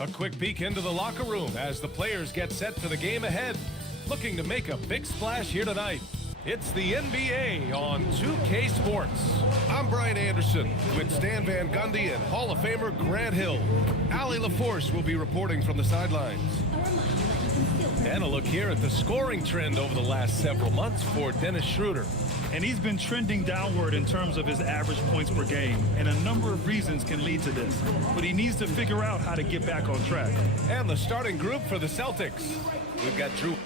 A quick peek into the locker room as the players get set for the game ahead. Looking to make a big splash here tonight. It's the NBA on 2K Sports. I'm Brian Anderson with Stan Van Gundy and Hall of Famer Grant Hill. Allie LaForce will be reporting from the sidelines. And a look here at the scoring trend over the last several months for Dennis Schroeder. And he's been trending downward in terms of his average points per game, and a number of reasons can lead to this. But he needs to figure out how to get back on track. And the starting group for the Celtics. We've got Drew.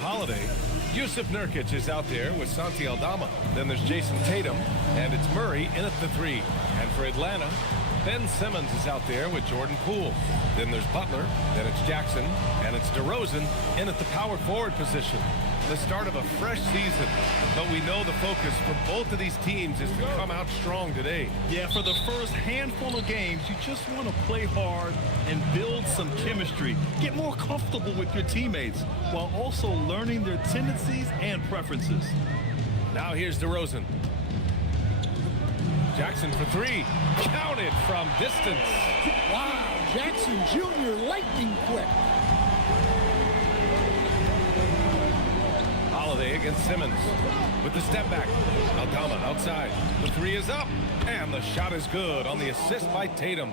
Holiday. Yusuf Nurkic is out there with Santi Aldama. Then there's Jason Tatum, and it's Murray in at the 3. And for Atlanta, Ben Simmons is out there with Jordan Poole. Then there's Butler, then it's Jackson, and it's DeRozan in at the power forward position. The start of a fresh season, but we know the focus for both of these teams is to come out strong today. Yeah, for the first handful of games, you just want to play hard and build some chemistry. Get more comfortable with your teammates while also learning their tendencies and preferences. Now here's DeRozan. Jackson for 3. Counted from distance. Wow, Jackson Jr. lightning quick. Holiday against Simmons with the step back. Aldama outside. The 3 is up, and the shot is good on the assist by Tatum.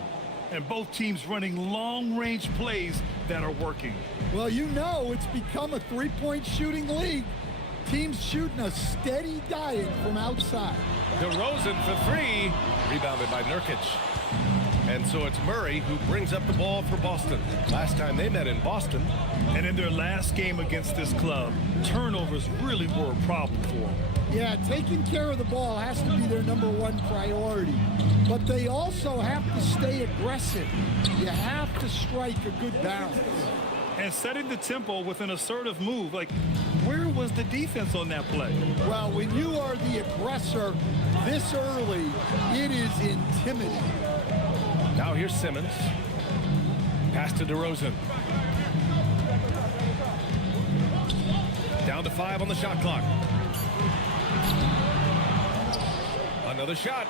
And both teams running long-range plays that are working. Well, you know it's become a three-point shooting league. Teams shooting a steady diet from outside. DeRozan for 3. Rebounded by Nurkic. And so it's Murray who brings up the ball for Boston. Last time they met in Boston. And in their last game against this club, turnovers really were a problem for them. Yeah, taking care of the ball has to be their #1 priority. But they also have to stay aggressive. You have to strike a good balance. And setting the tempo with an assertive move. Like, where was the defense on that play? Well, when you are the aggressor this early, it is intimidating. Now here's Simmons. Pass to DeRozan. Down to 5 on the shot clock. Another shot.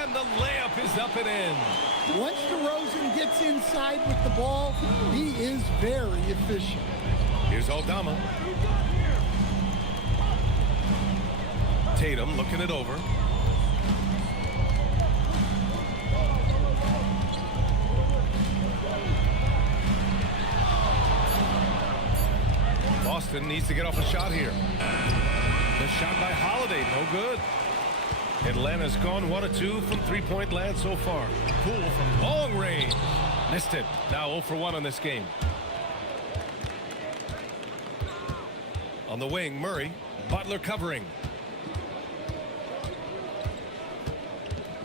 And the layup is up and in. Once DeRozan gets inside with the ball, he is very efficient. Here's Aldama. Tatum looking it over. Boston needs to get off a shot here. The shot by Holiday, no good. Atlanta's gone 1 of 2 from three-point land so far. Poole from long range. Missed it. Now 0 for 1 on this game. On the wing, Murray. Butler covering.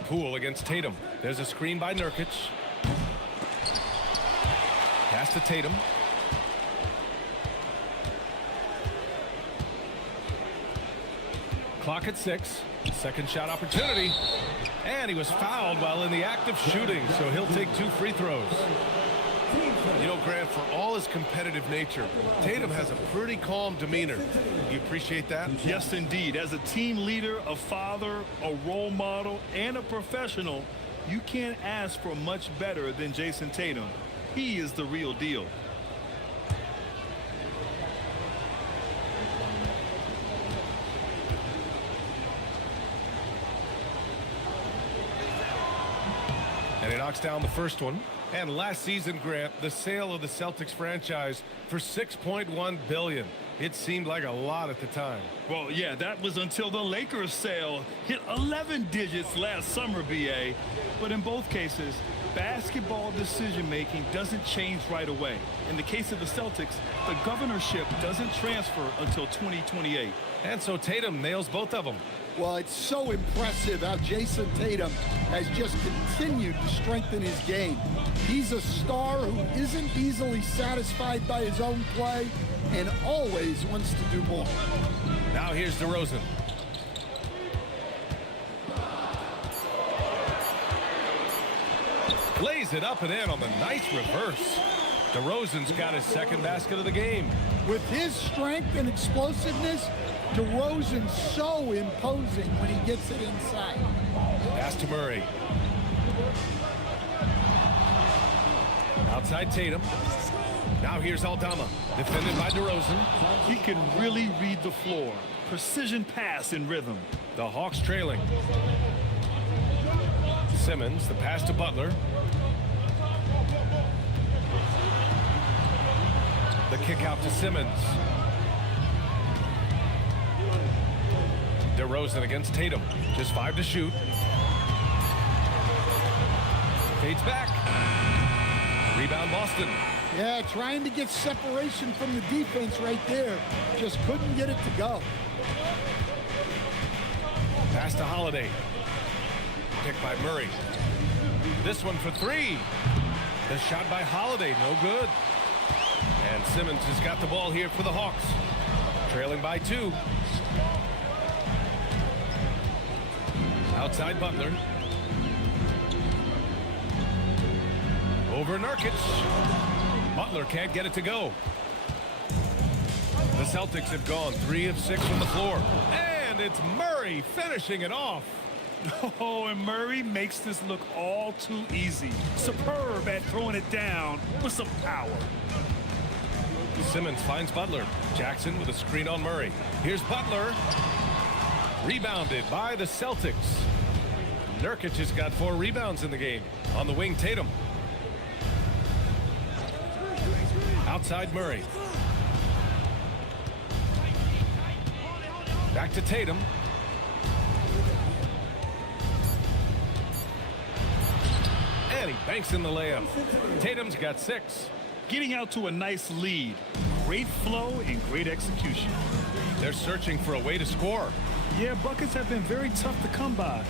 Poole against Tatum. There's a screen by Nurkic. Pass to Tatum. Clock at 6. Second shot opportunity. And he was fouled while in the act of shooting, so he'll take 2 free throws. You know, Grant, for all his competitive nature, Tatum has a pretty calm demeanor. You appreciate that? Yes, indeed. As a team leader, a father, a role model, and a professional, you can't ask for much better than Jason Tatum. He is the real deal. And he knocks down the first one. And last season, Grant, the sale of the Celtics franchise for $6.1 billion. It seemed like a lot at the time. Well, yeah, that was until the Lakers sale hit 11 digits last summer, BA. But in both cases, basketball decision-making doesn't change right away. In the case of the Celtics, the governorship doesn't transfer until 2028. And so Tatum nails both of them. Well, it's so impressive how Jason Tatum has just continued to strengthen his game. He's a star who isn't easily satisfied by his own play and always wants to do more. Now here's DeRozan. Lays it up and in on the nice reverse. DeRozan's got his second basket of the game. With his strength and explosiveness, DeRozan's so imposing when he gets it inside. Pass to Murray. Outside Tatum. Now here's Aldama, defended by DeRozan. He can really read the floor. Precision pass in rhythm. The Hawks trailing. Simmons, the pass to Butler. The kick out to Simmons. DeRozan against Tatum. Just 5 to shoot. Fades back. Rebound Boston. Yeah, trying to get separation from the defense right there. Just couldn't get it to go. Pass to Holiday. Picked by Murray. This one for 3. The shot by Holiday, no good. And Simmons has got the ball here for the Hawks. Trailing by 2. Outside Butler. Over Nurkic. Butler can't get it to go. The Celtics have gone 3 of 6 from the floor. And it's Murray finishing it off. Oh, and Murray makes this look all too easy. Superb at throwing it down with some power. Simmons finds Butler. Jackson with a screen on Murray. Here's Butler. Rebounded by the Celtics. Nurkic has got 4 rebounds in the game. On the wing, Tatum. Outside Murray. Back to Tatum. And he banks in the layup. Tatum's got 6. Getting out to a nice lead. Great flow and great execution. They're searching for a way to score. Yeah, buckets have been very tough to come by.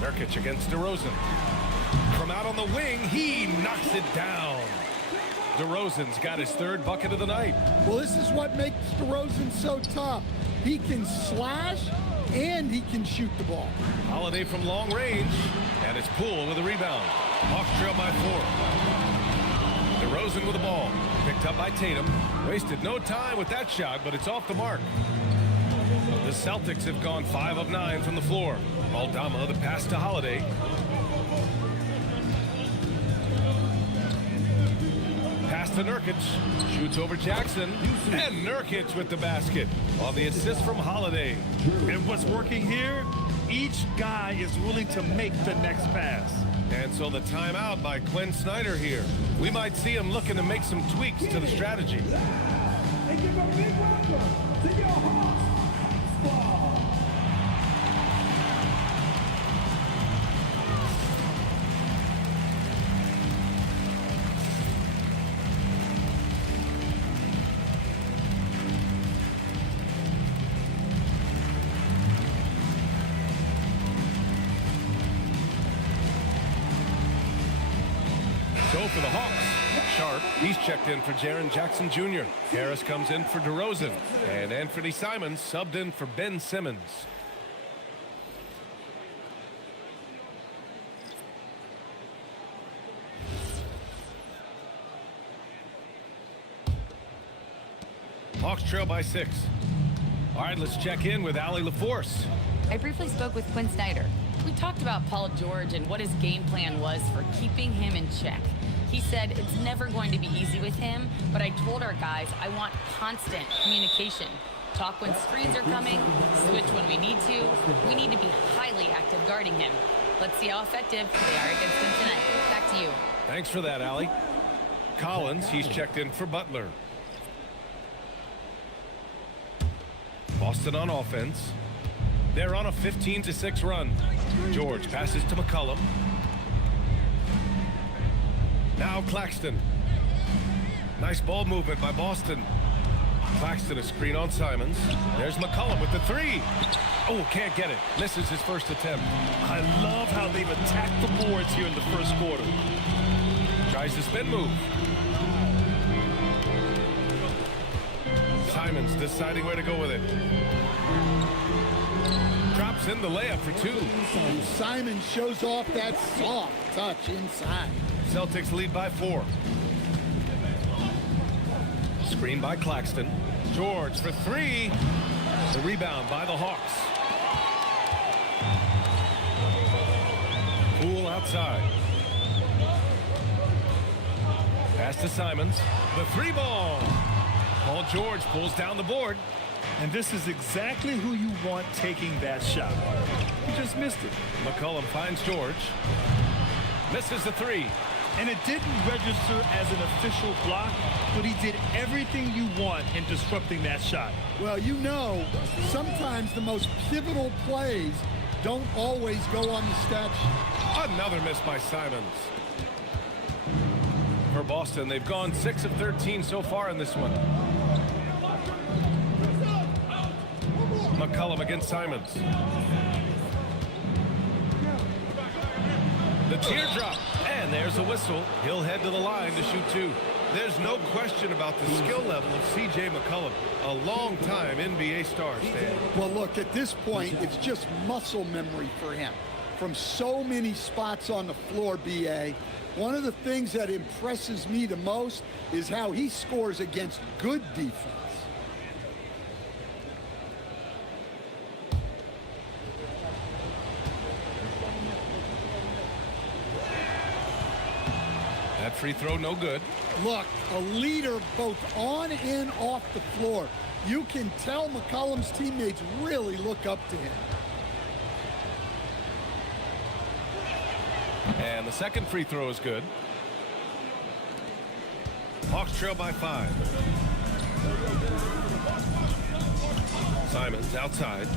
Nurkic against DeRozan. From out on the wing, he knocks it down. DeRozan's got his 3rd bucket of the night. Well, this is what makes DeRozan so tough. He can slash and he can shoot the ball. Holiday from long range, and it's Poole with a rebound. Hawks trail by 4. DeRozan with the ball, picked up by Tatum. Wasted no time with that shot, but it's off the mark. The Celtics have gone 5 of 9 from the floor. Aldama, the pass to Holiday. Pass to Nurkic. Shoots over Jackson. And Nurkic with the basket on the assist from Holiday. And what's working here? Each guy is willing to make the next pass. And so the timeout by Quinn Snyder here. We might see him looking to make some tweaks to the strategy. And give a big welcome to your Hawks ball. So for the Hawks, Sharp, he's checked in for Jaren Jackson Jr. Harris comes in for DeRozan. And Anthony Simons subbed in for Ben Simmons. Hawks trail by 6. All right, let's check in with Allie LaForce. I briefly spoke with Quinn Snyder. We talked about Paul George and what his game plan was for keeping him in check. He said it's never going to be easy with him, but I told our guys I want constant communication. Talk when screens are coming, switch when we need to. We need to be highly active guarding him. Let's see how effective they are against him tonight. Back to you. Thanks for that, Allie. Collins, he's checked in for Butler. Boston on offense. They're on a 15-6 run. George passes to McCollum. Now Claxton. Nice ball movement by Boston. Claxton, a screen on Simons. There's McCollum with the three. Oh, can't get it. Misses his first attempt. I love how they've attacked the boards here in the first quarter. Tries the spin move. Simons deciding where to go with it. Drops in the layup for two. Simon shows off that soft touch inside. Celtics lead by 4. Screen by Claxton. George for 3. The rebound by the Hawks. Poole outside. Pass to Simons. The 3 ball. Paul George pulls down the board. And this is exactly who you want taking that shot. He just missed it. McCollum finds George. Misses the 3. And it didn't register as an official block, but he did everything you want in disrupting that shot. Well, you know, sometimes the most pivotal plays don't always go on the stat sheet. Another miss by Simons. For Boston, they've gone 6 of 13 so far in this one. McCollum against Simons. The teardrop, and there's a whistle. He'll head to the line to shoot 2. There's no question about the skill level of C.J. McCollum, a long-time NBA star, Stan. Well, look, at this point, it's just muscle memory for him. From so many spots on the floor, B.A., one of the things that impresses me the most is how he scores against good defense. That free throw, no good. Look, a leader both on and off the floor. You can tell McCollum's teammates really look up to him. And the second free throw is good. Hawks trail by 5. Simons outside.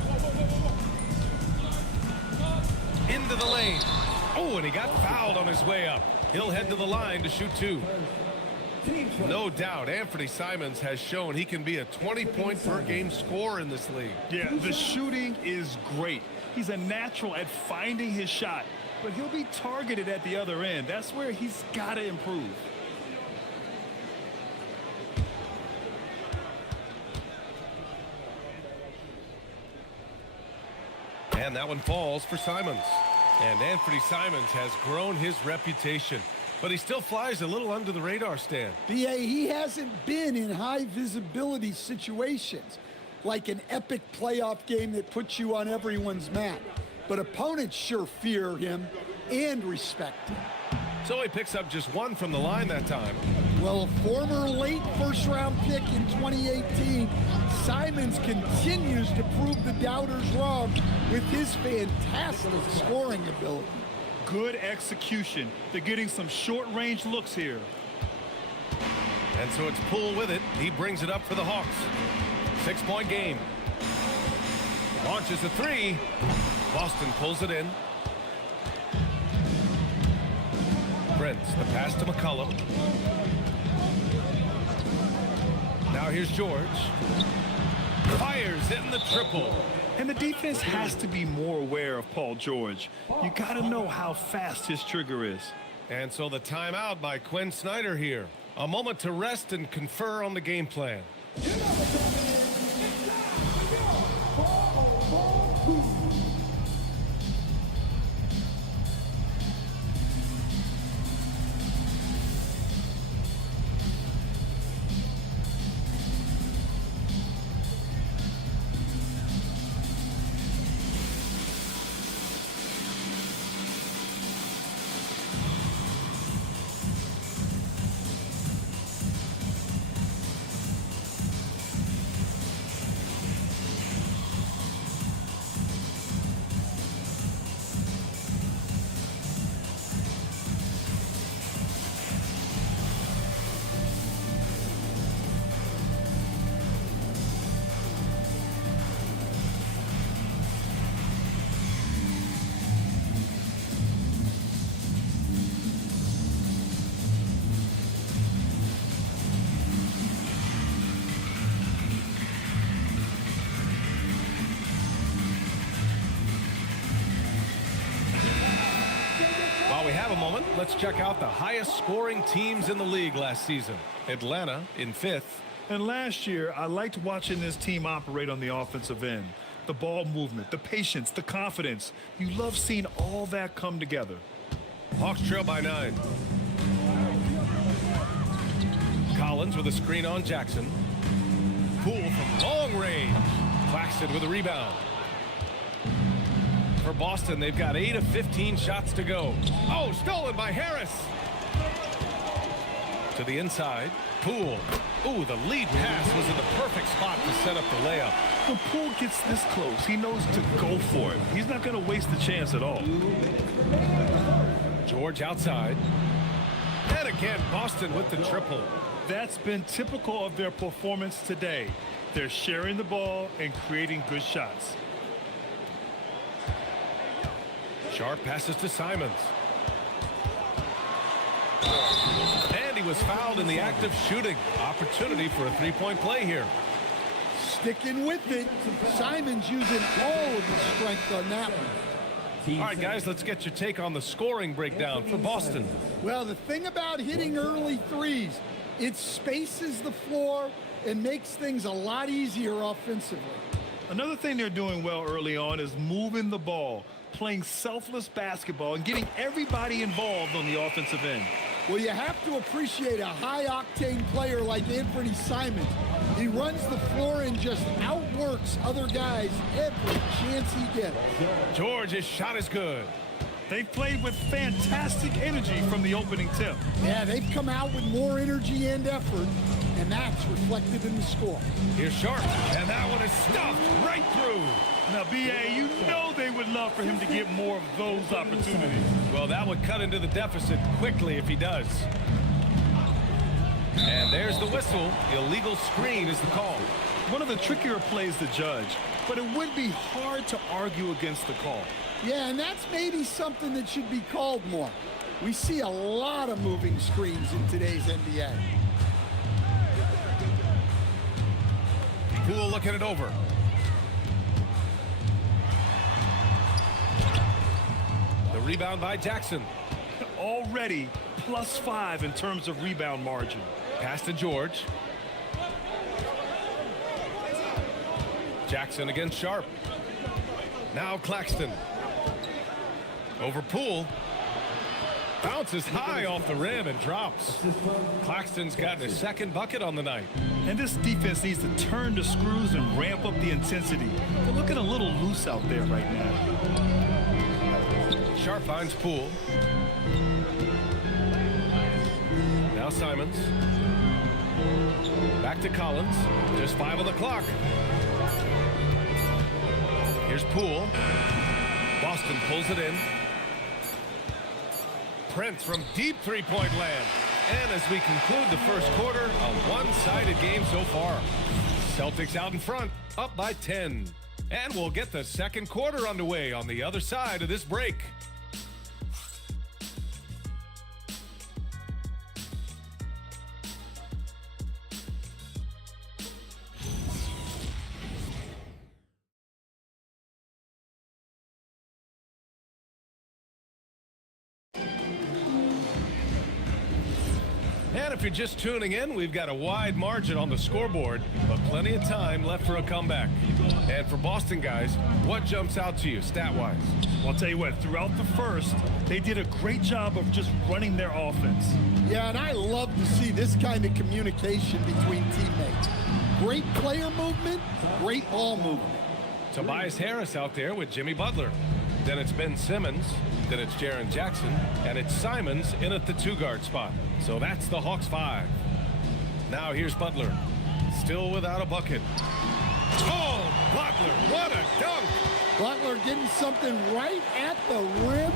Into the lane. Oh, and he got fouled on his way up. He'll head to the line to shoot 2. No doubt, Anthony Simons has shown he can be a 20-point-per-game scorer in this league. Yeah, the shooting is great. He's a natural at finding his shot, but he'll be targeted at the other end. That's where he's got to improve. And that one falls for Simons. And Anthony Simons has grown his reputation, but he still flies a little under the radar, Stan. B.A., he hasn't been in high visibility situations, like an epic playoff game that puts you on everyone's map. But opponents sure fear him and respect him. So he picks up just 1 from the line that time. Well, a former late first-round pick in 2018, Simons continues to prove the doubters wrong with his fantastic scoring ability. Good execution. They're getting some short-range looks here. And so it's Poole with it. He brings it up for the Hawks. 6-point game. Launches a 3. Boston pulls it in. Prince, the pass to McCollum. Now here's George. Fires in the triple. And the defense has to be more aware of Paul George. You got to know how fast his trigger is. And so the timeout by Quinn Snyder here. A moment to rest and confer on the game plan. have a moment, let's check out the highest scoring teams in the league last season. Atlanta in 5th. And last year, I liked watching this team operate on the offensive end. The ball movement, the patience, the confidence. You love seeing all that come together. Hawks trail by 9. Collins with a screen on Jackson. Poole from long range. Claxton with a rebound. For Boston, they've got 8 of 15 shots to go. Oh, stolen by Harris. To the inside, Poole. Ooh, the lead pass was in the perfect spot to set up the layup. When Poole gets this close, he knows to go for it. He's not going to waste the chance at all. George outside. And again, Boston with the triple. That's been typical of their performance today. They're sharing the ball and creating good shots. Sharp passes to Simons. And he was fouled in the act of shooting. Opportunity for a three-point play here. Sticking with it. Simons using all of his strength on that one. All right, guys, let's get your take on the scoring breakdown for Boston. Well, the thing about hitting early threes, it spaces the floor and makes things a lot easier offensively. Another thing they're doing well early on is moving the ball, playing selfless basketball, and getting everybody involved on the offensive end. Well, you have to appreciate a high-octane player like Anthony Simons. He runs the floor and just outworks other guys every chance he gets. George's shot is good. They've played with fantastic energy from the opening tip. Yeah, they've come out with more energy and effort, and that's reflected in the score. Here's Sharp, and that one is stuffed right through. Now, B.A., you know they would love for him to get more of those opportunities. Well, that would cut into the deficit quickly if he does. And there's the whistle. Illegal screen is the call. One of the trickier plays to judge, but it would be hard to argue against the call. Yeah, and that's maybe something that should be called more. We see a lot of moving screens in today's NBA. Poole looking it over. The rebound by Jackson. Already +5 in terms of rebound margin. Pass to George. Jackson against Sharp. Now Claxton. Over Poole. Bounces high off the rim and drops. Claxton's gotten his second bucket on the night. And this defense needs to turn the screws and ramp up the intensity. They're looking a little loose out there right now. Sharp finds Poole. Now Simons. Back to Collins. Just 5 on the clock. Here's Poole. Boston pulls it in. Prince from deep three-point land. And as we conclude the first quarter, a one-sided game so far. Celtics out in front, up by 10. And we'll get the second quarter underway on the other side of this break. And if you're just tuning in, we've got a wide margin on the scoreboard, but plenty of time left for a comeback. And for Boston guys, what jumps out to you stat-wise? Well, I'll tell you what, throughout the first, they did a great job of just running their offense. Yeah, and I love to see this kind of communication between teammates. Great player movement, great ball movement. Tobias Harris out there with Jimmy Butler. Then it's Ben Simmons. Then it's Jaren Jackson. And it's Simons in at the 2-guard spot. So that's the Hawks 5. Now here's Butler. Still without a bucket. Oh, Butler, what a dunk! Butler getting something right at the rim,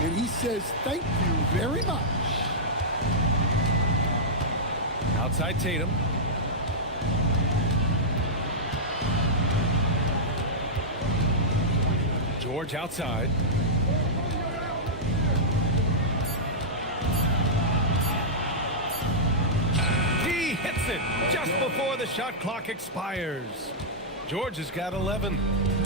and he says thank you very much. Outside Tatum. George outside. He hits it just before the shot clock expires. George has got 11.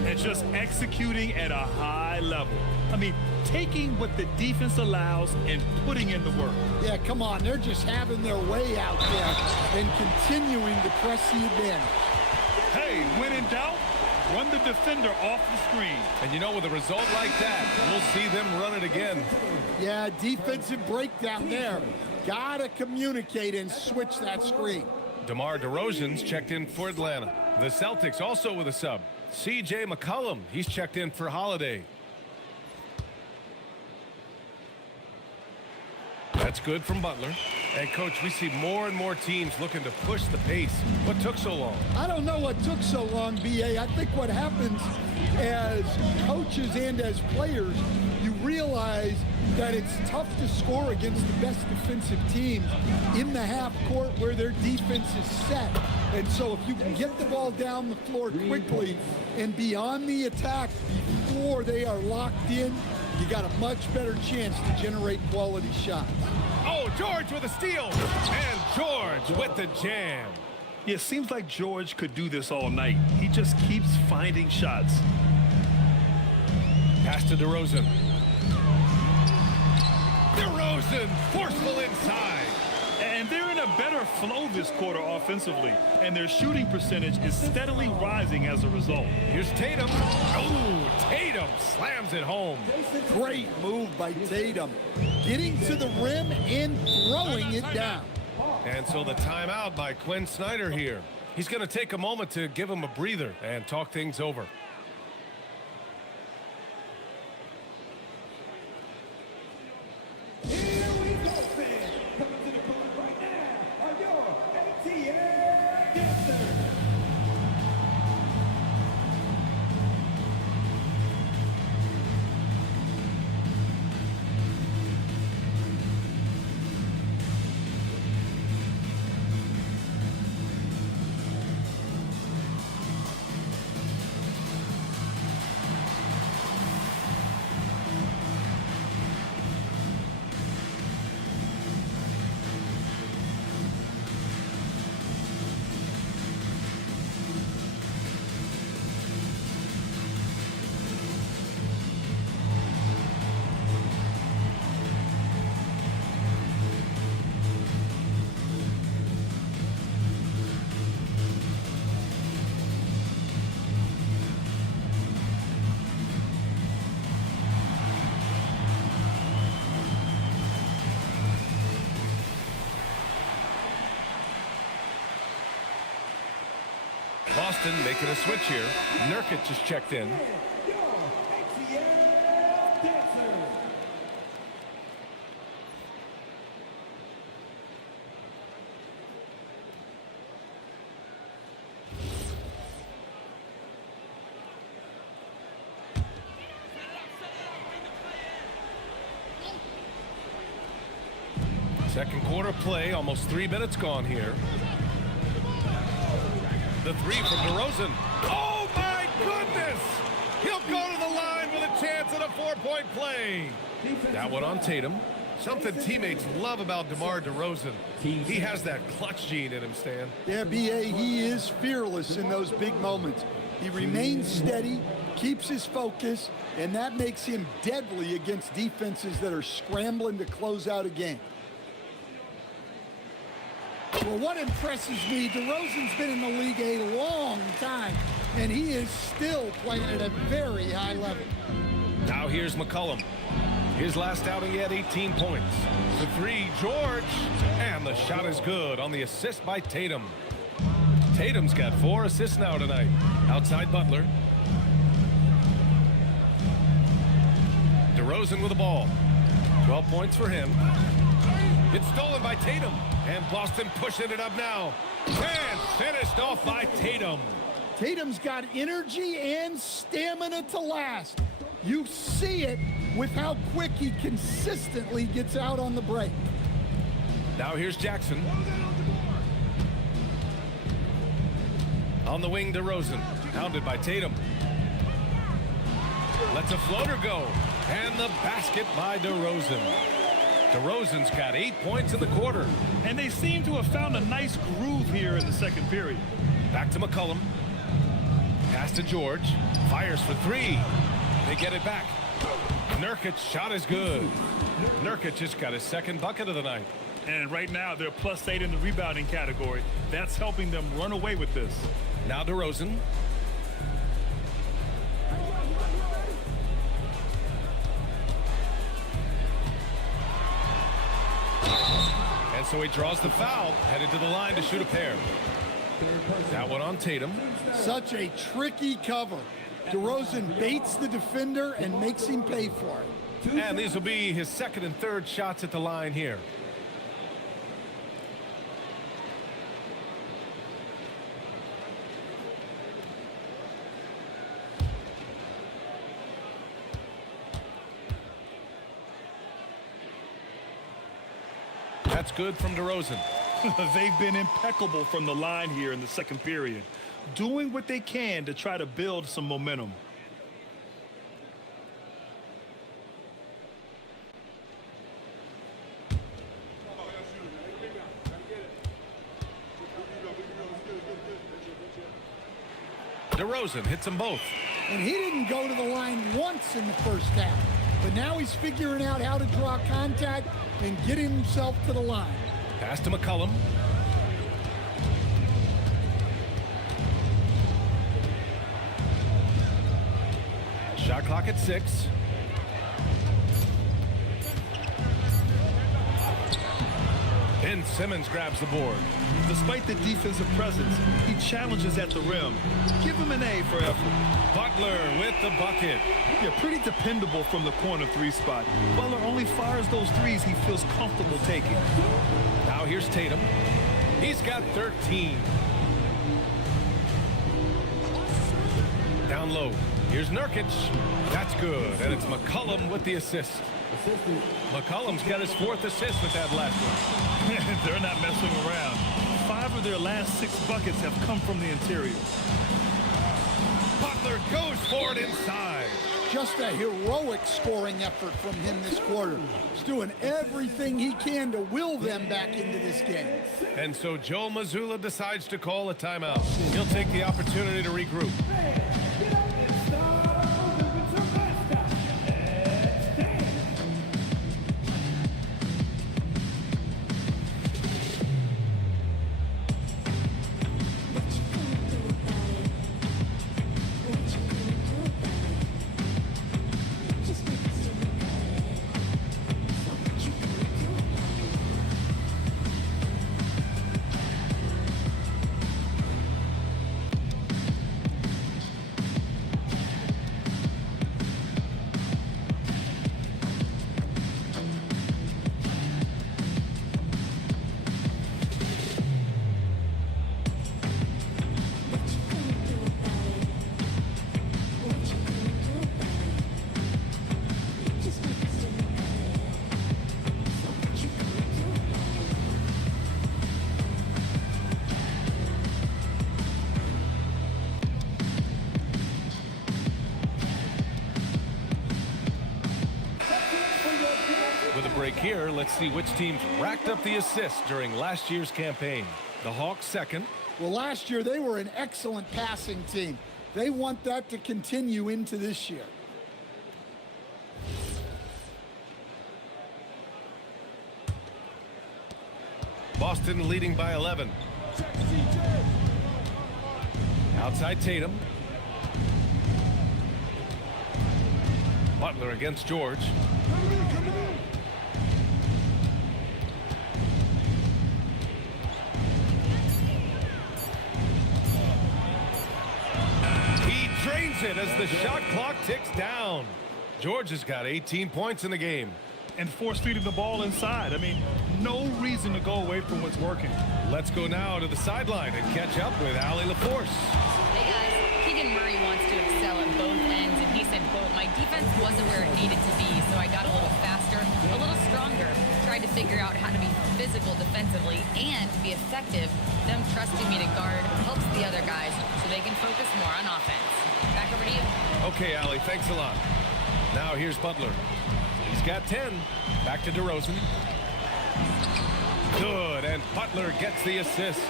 and just executing at a high level. I mean, taking what the defense allows and putting in the work. Yeah, come on. They're just having their way out there and continuing to press the advantage. Hey, when in doubt, run the defender off the screen. And you know, with a result like that, we'll see them run it again. Yeah, defensive breakdown there. Gotta communicate and switch that screen. DeMar DeRozan's checked in for Atlanta. The Celtics also with a sub. C.J. McCollum, he's checked in for Holiday. That's good from Butler. And, Coach, we see more and more teams looking to push the pace. What took so long? I don't know what took so long, B.A. I think what happens as coaches and as players, you realize that it's tough to score against the best defensive teams in the half court where their defense is set. And so if you can get the ball down the floor quickly and be on the attack before they are locked in, you got a much better chance to generate quality shots. Oh, George with a steal. And George with the jam. Yeah, it seems like George could do this all night. He just keeps finding shots. Pass to DeRozan. DeRozan, forceful inside. And they're in a better flow this quarter offensively, and their shooting percentage is steadily rising as a result. Here's Tatum. Oh, Tatum slams it home. Great move by Tatum. Getting to the rim and throwing it down. And so the timeout by Quinn Snyder here. He's going to take a moment to give him a breather and talk things over. Here we go, fans. Coming to the court right now are your ATL dancers. Boston making a switch here. Nurkic just checked in. Your ATL dancers. Second quarter play, almost 3 minutes gone here. The three from DeRozan. Oh, my goodness! He'll go to the line with a chance at a 4-point play. That one on Tatum. Something teammates love about DeMar DeRozan. He has that clutch gene in him, Stan. Yeah, B.A., he is fearless in those big moments. He remains steady, keeps his focus, and that makes him deadly against defenses that are scrambling to close out a game. Well, what impresses me, DeRozan's been in the league a long time, and he is still playing at a very high level. Now here's McCollum. His last outing, he had 18 points. The three, George, and the shot is good on the assist by Tatum. Tatum's got 4 assists now tonight. Outside Butler. DeRozan with the ball. 12 points for him. It's stolen by Tatum. And Boston pushing it up now. And finished off by Tatum. Tatum's got energy and stamina to last. You see it with how quick he consistently gets out on the break. Now here's Jackson. On the wing, DeRozan. Pounded by Tatum. Lets a floater go. And the basket by DeRozan. DeRozan's got 8 points in the quarter. And they seem to have found a nice groove here in the second period. Back to McCollum. Pass to George. Fires for three. They get it back. Nurkic's shot is good. Nurkic just got his second bucket of the night. And right now, they're +8 in the rebounding category. That's helping them run away with this. Now DeRozan. And so he draws the foul, headed to the line to shoot a pair. That one on Tatum. Such a tricky cover. DeRozan baits the defender and makes him pay for it. And these will be his second and third shots at the line here. That's good from DeRozan. They've been impeccable from the line here in the second period, doing what they can to try to build some momentum. DeRozan hits them both. And he didn't go to the line once in the first half. But now he's figuring out how to draw contact and get himself to the line. Pass to McCollum. Shot clock at 6. Ben Simmons grabs the board. Despite the defensive presence, he challenges at the rim. Give him an A for effort. Butler with the bucket. Yeah, pretty dependable from the corner three spot. Butler only fires those threes he feels comfortable taking. Now here's Tatum. He's got 13. Down low. Here's Nurkic. That's good. And it's McCollum with the assist. McCollum's got his 4th assist with that last one. They're not messing around. 5 of their last 6 buckets have come from the interior. Butler goes for it inside. Just a heroic scoring effort from him this quarter. He's doing everything he can to will them back into this game. And so Joe Mazzulla decides to call a timeout. He'll take the opportunity to regroup. Here, let's see which teams racked up the assists during last year's campaign. The Hawks second. Well, last year they were an excellent passing team. They want that to continue into this year. Boston leading by 11. Outside Tatum. Butler against George. Drains it as the shot clock ticks down. George has got 18 points in the game. And force feeding the ball inside. I mean, no reason to go away from what's working. Let's go now to the sideline and catch up with Allie LaForce. Hey guys, Keegan Murray wants to excel at both ends, and he said, quote, "My defense wasn't where it needed to be, so I got a little faster, a little stronger, tried to figure out how to be physical defensively and to be effective. Them trusting me to guard helps the other guys so they can focus more on offense." Back over to you. Okay, Allie, thanks a lot. Now here's Butler. He's got 10. Back to DeRozan. Good, and Butler gets the assist.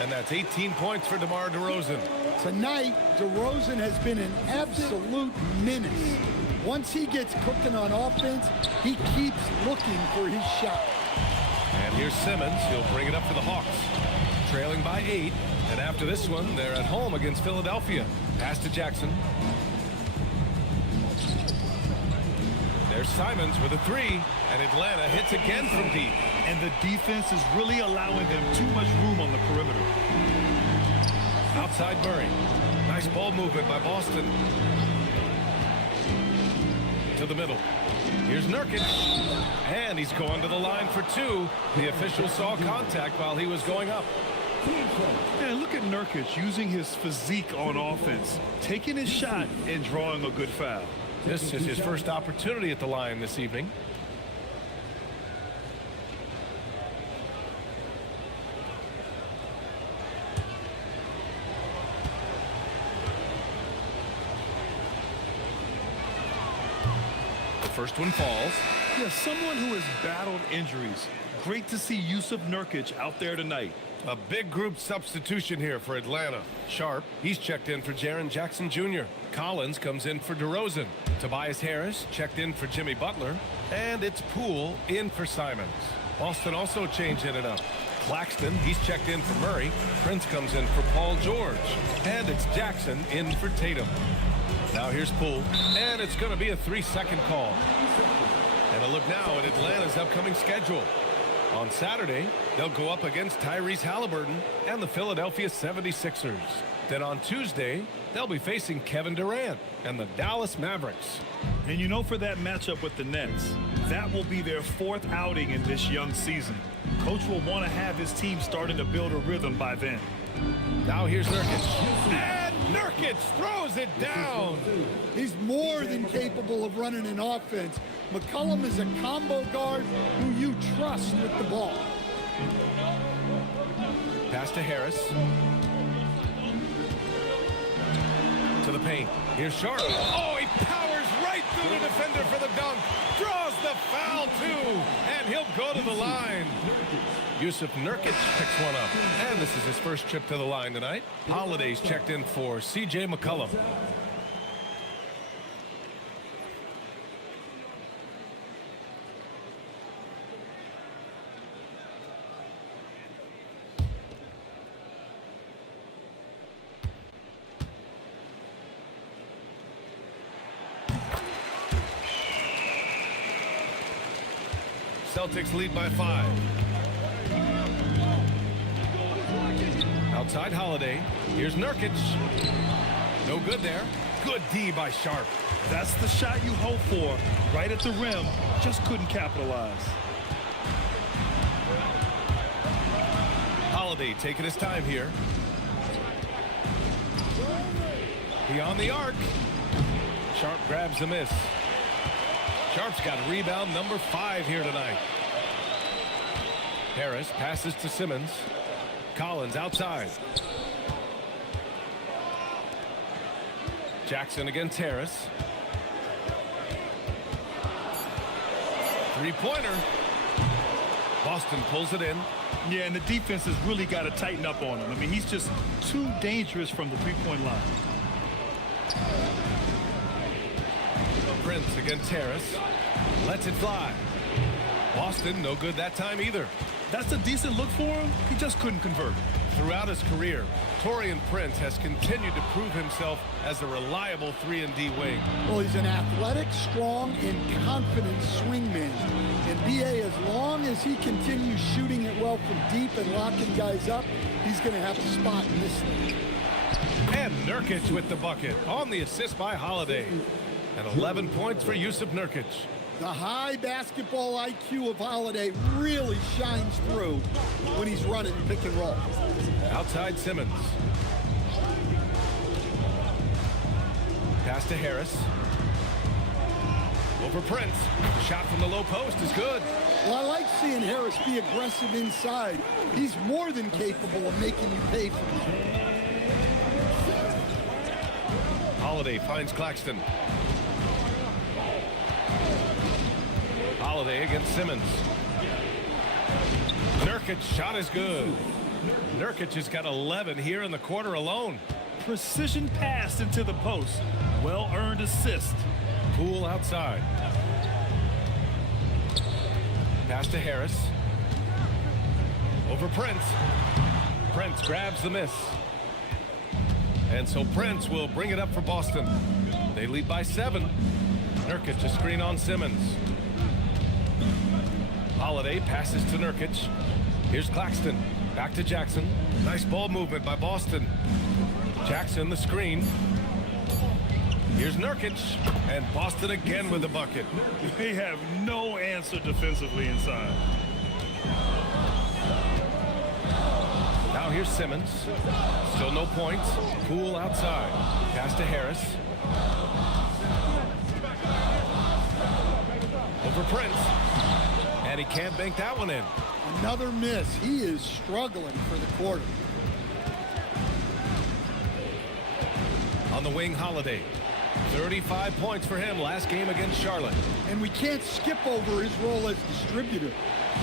And that's 18 points for DeMar DeRozan. Tonight, DeRozan has been an absolute menace. Once he gets cooking on offense, he keeps looking for his shot. And here's Simmons. He'll bring it up for the Hawks. Trailing by 8. And after this one, they're at home against Philadelphia. Pass to Jackson. There's Simons with a 3. And Atlanta hits again from deep. And the defense is really allowing them too much room on the perimeter. Outside Murray. Nice ball movement by Boston. To the middle. Here's Nurkic. And he's going to the line for 2. The official saw contact while he was going up. And look at Nurkic using his physique on offense, taking his shot and drawing a good foul. This is his first opportunity at the line this evening. The first one falls. Yeah, someone who has battled injuries. Great to see Yusuf Nurkic out there tonight. A big group substitution here for Atlanta. Sharp, he's checked in for Jaren Jackson Jr. Collins comes in for DeRozan. Tobias Harris checked in for Jimmy Butler. And it's Poole in for Simons. Boston also changed in and up. Claxton, he's checked in for Murray. Prince comes in for Paul George. And it's Jackson in for Tatum. Now here's Poole. And it's going to be a 3-second call. And a look now at Atlanta's upcoming schedule. On Saturday, they'll go up against Tyrese Halliburton and the Philadelphia 76ers. Then on Tuesday, they'll be facing Kevin Durant and the Dallas Mavericks. And you know, for that matchup with the Nets, that will be their 4th outing in this young season. Coach will want to have his team starting to build a rhythm by then. Now here's Nurkic. And Nurkic throws it down. He's more than capable of running an offense. McCollum is a combo guard who you trust with the ball. Pass to Harris. To the paint. Here's Sharp. Oh, he powers right through the defender for the dunk. Draws the foul, too. And he'll go to the line. Yusuf Nurkic picks one up. And this is his first trip to the line tonight. Holiday's checked in for C.J. McCollum. Celtics lead by 5. Outside Holiday. Here's Nurkic. No good there. Good D by Sharp. That's the shot you hope for. Right at the rim. Just couldn't capitalize. Holiday taking his time here. He on the arc. Sharp grabs the miss. Sharp's got rebound number 5 here tonight. Harris passes to Simmons. Collins outside. Jackson against Harris. Three-pointer. Boston pulls it in. Yeah, and the defense has really got to tighten up on him. I mean, he's just too dangerous from the three-point line. Prince against Harris. Lets it fly. Boston, no good that time either. That's a decent look for him. He just couldn't convert. Throughout his career, Taurean Prince has continued to prove himself as a reliable 3-and-D wing. Well, he's an athletic, strong, and confident swingman. And B.A., as long as he continues shooting it well from deep and locking guys up, he's going to have a spot in this league. And Nurkic with the bucket on the assist by Holiday. And 11 points for Yusuf Nurkic. The high basketball IQ of Holiday really shines through when he's running pick and roll. Outside Simmons. Pass to Harris. Over Prince. Shot from the low post is good. Well, I like seeing Harris be aggressive inside. He's more than capable of making you pay for it. Holiday finds Claxton. Holiday against Simmons. Nurkic shot is good. Nurkic has got 11 here in the quarter alone. Precision pass into the post. Well-earned assist. Poole outside. Pass to Harris. Over Prince. Prince grabs the miss. And so Prince will bring it up for Boston. They lead by 7. Nurkic a screen on Simmons. Holiday passes to Nurkic. Here's Claxton. Back to Jackson. Nice ball movement by Boston. Jackson the screen. Here's Nurkic. And Boston again with the bucket. They have no answer defensively inside. Now here's Simmons. Still no points. Poole outside. Pass to Harris. Over Prince. And he can't bank that one in. Another miss. He is struggling for the quarter. On the wing, Holiday. 35 points for him last game against Charlotte. And we can't skip over his role as distributor.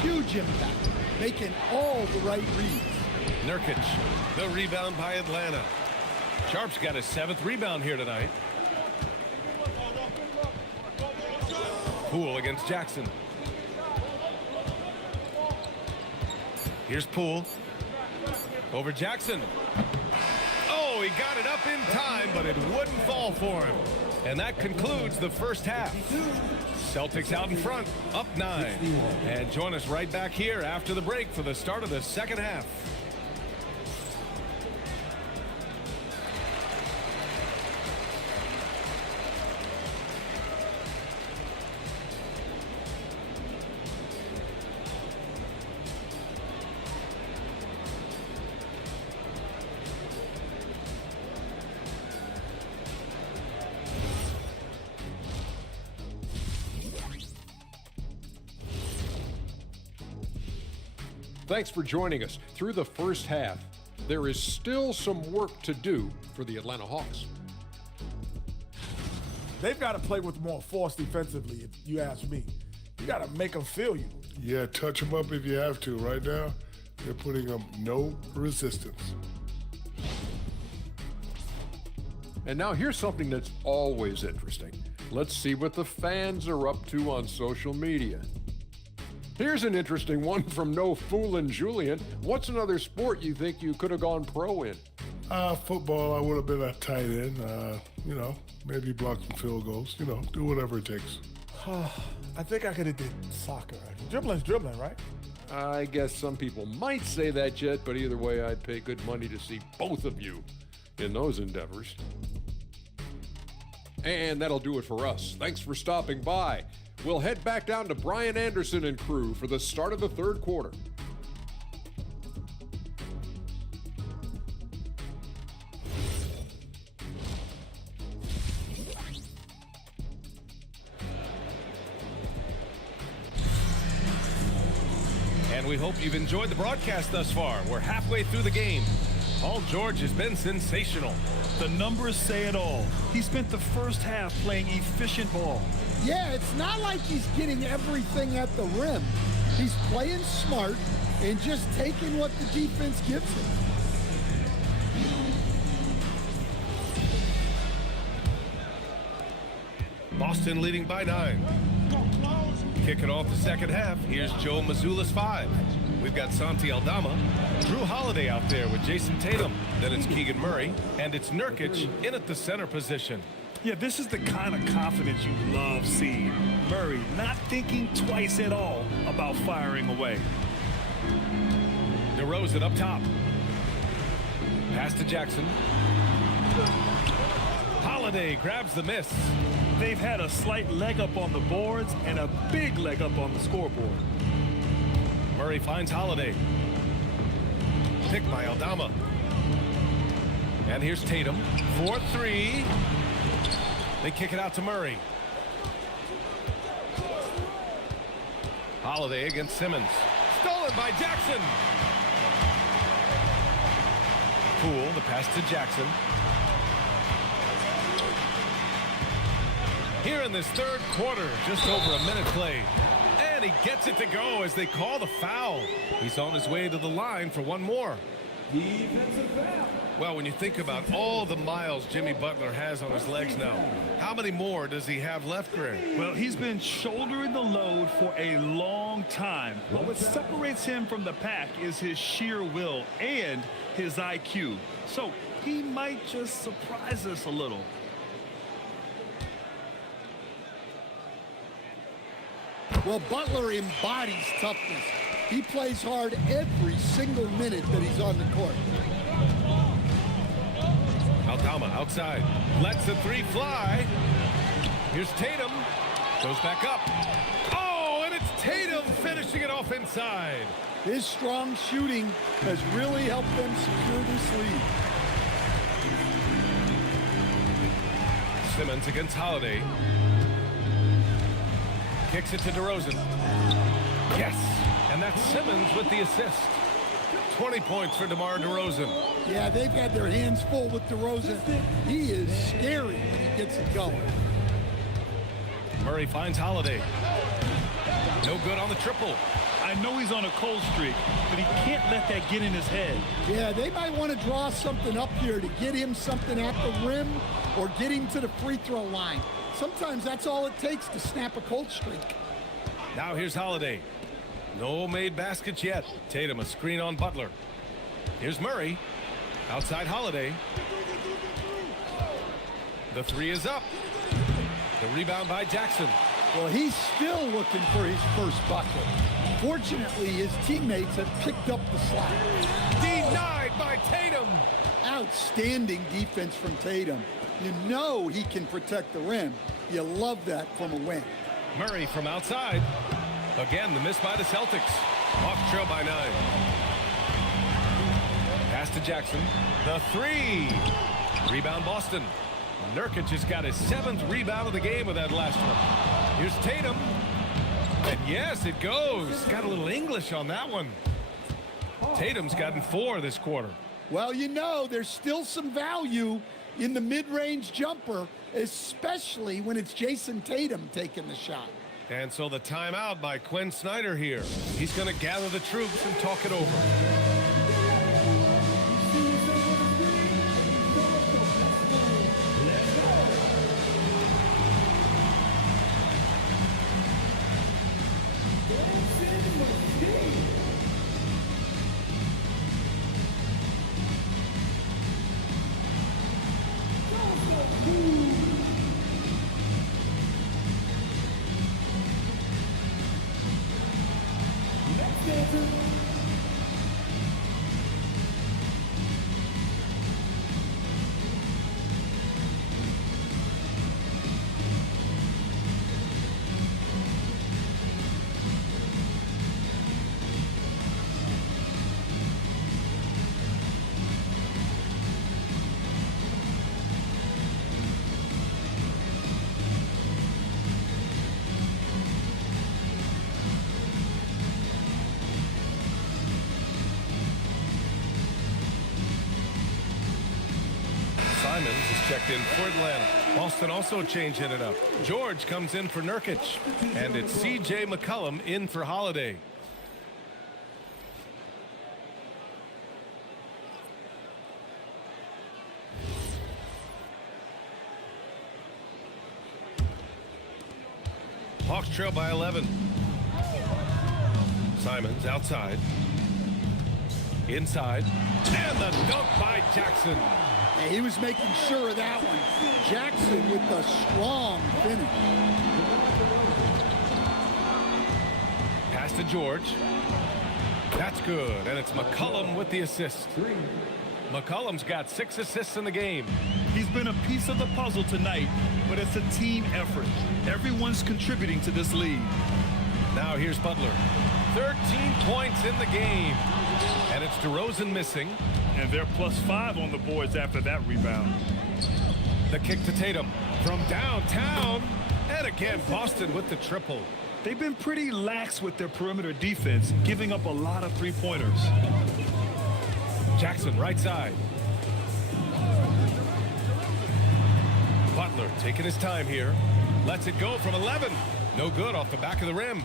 Huge impact, making all the right reads. Nurkic, the rebound by Atlanta. Sharp's got his 7th rebound here tonight. Poole against Jackson. Here's Poole. Over Jackson. Oh, he got it up in time, but it wouldn't fall for him. And that concludes the first half. Celtics out in front, up 9. And join us right back here after the break for the start of the second half. Thanks for joining us. Through the first half, there is still some work to do for the Atlanta Hawks. They've got to play with more force defensively, if you ask me. You got to make them feel you. Yeah, touch them up if you have to. Right now, they're putting up no resistance. And now here's something that's always interesting. Let's see what the fans are up to on social media. Here's an interesting one from No Foolin' Julian. What's another sport you think you could have gone pro in? Football, I would have been a tight end. Maybe block some field goals. Do whatever it takes. I think I could have did soccer. Dribbling's dribbling, right? I guess some people might say that, Jet, but either way, I'd pay good money to see both of you in those endeavors. And that'll do it for us. Thanks for stopping by. We'll head back down to Brian Anderson and crew for the start of the third quarter. And we hope you've enjoyed the broadcast thus far. We're halfway through the game. Paul George has been sensational. The numbers say it all. He spent the first half playing efficient ball. Yeah, it's not like he's getting everything at the rim. He's playing smart and just taking what the defense gives him. Boston leading by 9. Kicking off the second half, here's Joe Mazzulla's 5. We've got Santi Aldama, Drew Holiday out there with Jason Tatum. Then it's Keegan Murray, and it's Nurkic in at the center position. Yeah, this is the kind of confidence you love seeing. Murray not thinking twice at all about firing away. DeRozan up top. Pass to Jackson. Holiday grabs the miss. They've had a slight leg up on the boards and a big leg up on the scoreboard. Murray finds Holiday. Picked by Aldama. And here's Tatum. 4-3. They kick it out to Murray. Holiday against Simmons. Stolen by Jackson. Poole, the pass to Jackson. Here in this third quarter, just over a minute played. And he gets it to go as they call the foul. He's on his way to the line for one more. Defensive foul. Well, when you think about all the miles Jimmy Butler has on his legs now, how many more does he have left, Greg? Well, he's been shouldering the load for a long time. But what separates him from the pack is his sheer will and his IQ. So he might just surprise us a little. Well, Butler embodies toughness. He plays hard every single minute that he's on the court. Aldama outside. Lets the three fly. Here's Tatum. Goes back up. Oh, and it's Tatum finishing it off inside. His strong shooting has really helped them secure this lead. Simmons against Holiday. Kicks it to DeRozan. Yes, and that's Simmons with the assist. 20 points for DeMar DeRozan. Yeah, they've had their hands full with DeRozan. He is scary when he gets it going. Murray finds Holiday. No good on the triple. I know he's on a cold streak, but he can't let that get in his head. Yeah, they might want to draw something up here to get him something at the rim or get him to the free throw line. Sometimes that's all it takes to snap a cold streak. Now here's Holiday. No made baskets yet. Tatum a screen on Butler. Here's Murray. Outside Holiday. The three is up. The rebound by Jackson. Well, he's still looking for his first bucket. Fortunately, his teammates have picked up the slack. Denied by Tatum. Outstanding defense from Tatum. You know he can protect the rim. You love that from a wing. Murray from outside. Again, the miss by the Celtics. Hawks trail by 9. Pass to Jackson. The three. Rebound Boston. Nurkic has got his 7th rebound of the game with that last one. Here's Tatum. And yes, it goes. Got a little English on that one. Tatum's gotten 4 this quarter. Well, you know, there's still some value in the mid-range jumper, especially when it's Jason Tatum taking the shot. And so the timeout by Quinn Snyder here. He's going to gather the troops and talk it over. Simons is checked in for Atlanta. Boston also changing it up. George comes in for Nurkic. And it's C.J. McCollum in for Holiday. Hawks trail by 11. Simons outside. Inside. And the dunk by Jackson. Yeah, he was making sure of that one. Jackson with a strong finish. Pass to George. That's good. And it's McCollum with the assist. McCollum's got 6 assists in the game. He's been a piece of the puzzle tonight, but it's a team effort. Everyone's contributing to this lead. Now here's Butler. 13 points in the game. And it's DeRozan missing. And they're +5 on the boards after that rebound. The kick to Tatum from downtown. And again, Boston with the triple. They've been pretty lax with their perimeter defense, giving up a lot of three-pointers. Jackson right side. Butler taking his time here. Lets it go from 11. No good off the back of the rim.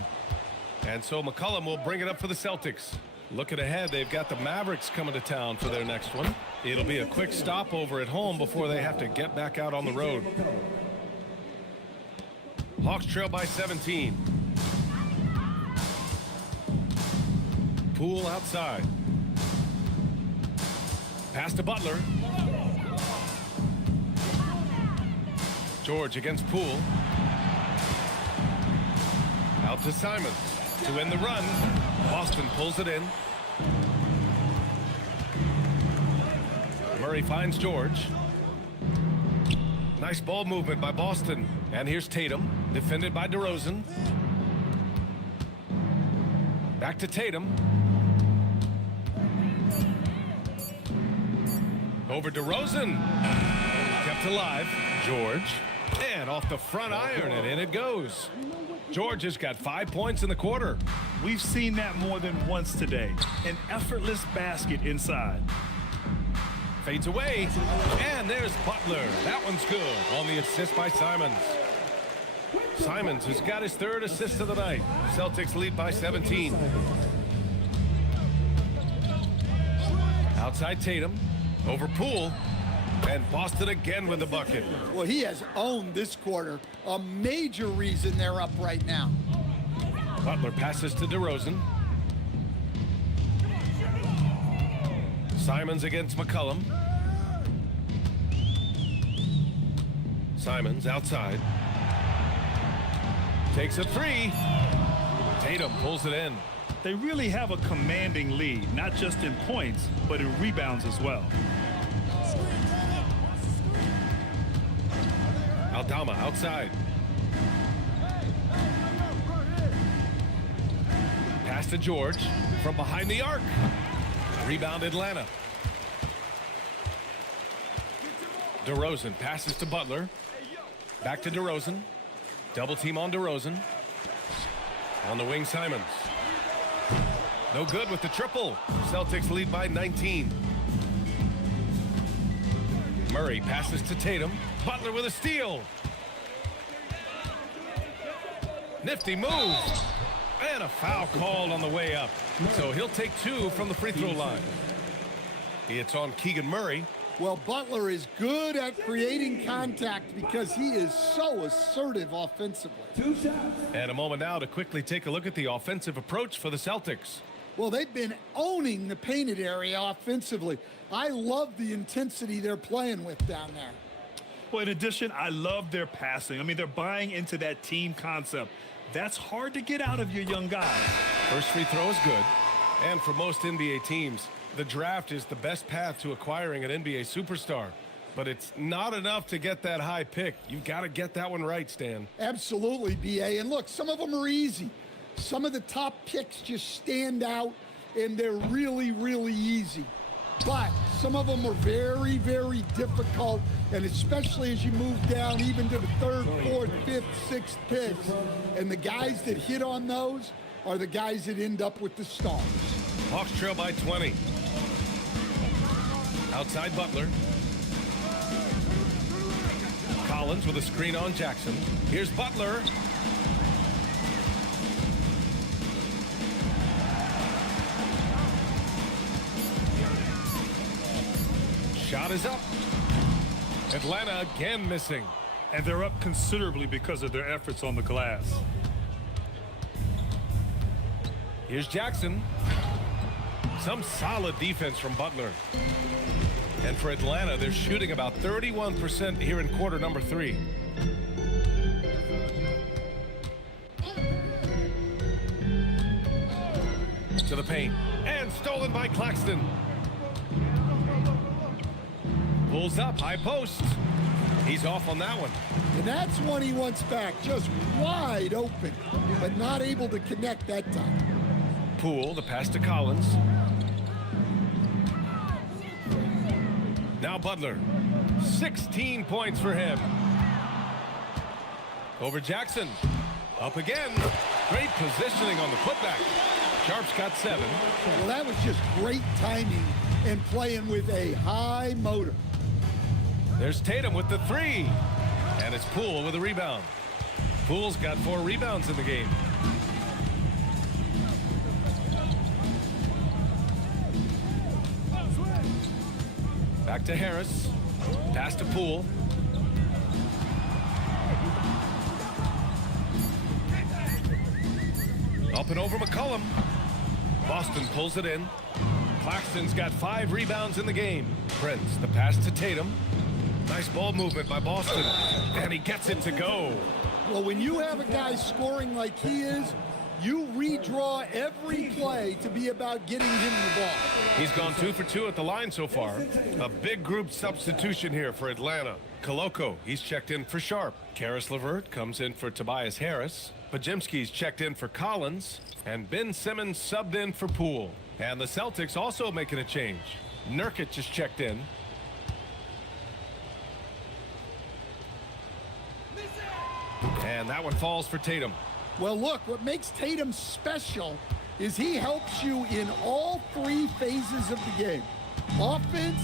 And so McCollum will bring it up for the Celtics. Looking ahead, they've got the Mavericks coming to town for their next one. It'll be a quick stopover at home before they have to get back out on the road. Hawks trail by 17. Poole outside. Pass to Butler. George against Poole. Out to Simons to end the run. Boston pulls it in. Murray finds George. Nice ball movement by Boston. And here's Tatum, defended by DeRozan. Back to Tatum. Over DeRozan. Kept alive. George. And off the front iron, and in it goes. George has got 5 points in the quarter. We've seen that more than once today. An effortless basket inside. Fades away, and there's Butler. That one's good on the assist by Simons. Simons has got his third assist of the night. Celtics lead by 17. Outside Tatum, over Poole, and Boston again with the bucket. Well, he has owned this quarter. A major reason they're up right now. Butler passes to DeRozan. Simons against McCollum. Simons outside. Takes a three. Tatum pulls it in. They really have a commanding lead, not just in points, but in rebounds as well. Aldama outside. Pass to George from behind the arc. Rebound Atlanta. DeRozan passes to Butler. Back to DeRozan. Double team on DeRozan. On the wing, Simons. No good with the triple. Celtics lead by 19. Murray passes to Tatum. Butler with a steal. Nifty move. And a foul called on the way up. So he'll take 2 from the free throw line. It's on Keegan Murray. Well, Butler is good at creating contact because he is so assertive offensively. 2 shots. And a moment now to quickly take a look at the offensive approach for the Celtics. Well, they've been owning the painted area offensively. I love the intensity they're playing with down there. Well, in addition, I love their passing. I mean, they're buying into that team concept. That's hard to get out of your young guys. First free throw is good. And for most NBA teams, the draft is the best path to acquiring an NBA superstar. But it's not enough to get that high pick. You've got to get that one right, Stan. Absolutely, B.A. And look, some of them are easy. Some of the top picks just stand out, and they're really, really easy. But some of them are very, very difficult, and especially as you move down even to the 3rd, 4th, 5th, 6th picks. And the guys that hit on those are the guys that end up with the stars. Hawks trail by 20. Outside Butler. Collins with a screen on Jackson. Here's Butler. Shot is up. Atlanta again missing. And they're up considerably because of their efforts on the glass. Here's Jackson. Some solid defense from Butler. And for Atlanta, they're shooting about 31% here in quarter number 3. To the paint. And stolen by Claxton. Pulls up, high post. He's off on that one. And that's one he wants back, just wide open, but not able to connect that time. Poole, the pass to Collins. Now Butler. 16 points for him. Over Jackson. Up again. Great positioning on the putback. Sharp's got 7. Well, that was just great timing and playing with a high motor. There's Tatum with the 3. And it's Poole with a rebound. Poole's got 4 rebounds in the game. Back to Harris. Pass to Poole. Up and over McCollum. Boston pulls it in. Claxton's got 5 rebounds in the game. Prince, the pass to Tatum. Nice ball movement by Boston. And he gets it to go. Well, when you have a guy scoring like he is, you redraw every play to be about getting him the ball. He's gone 2 for 2 at the line so far. A big group substitution here for Atlanta. Koloko, he's checked in for Sharp. Karis LeVert comes in for Tobias Harris. Pajemski's checked in for Collins. And Ben Simmons subbed in for Poole. And the Celtics also making a change. Nurkic just checked in. And that one falls for Tatum. Well, look, what makes Tatum special is he helps you in all 3 phases of the game. Offense,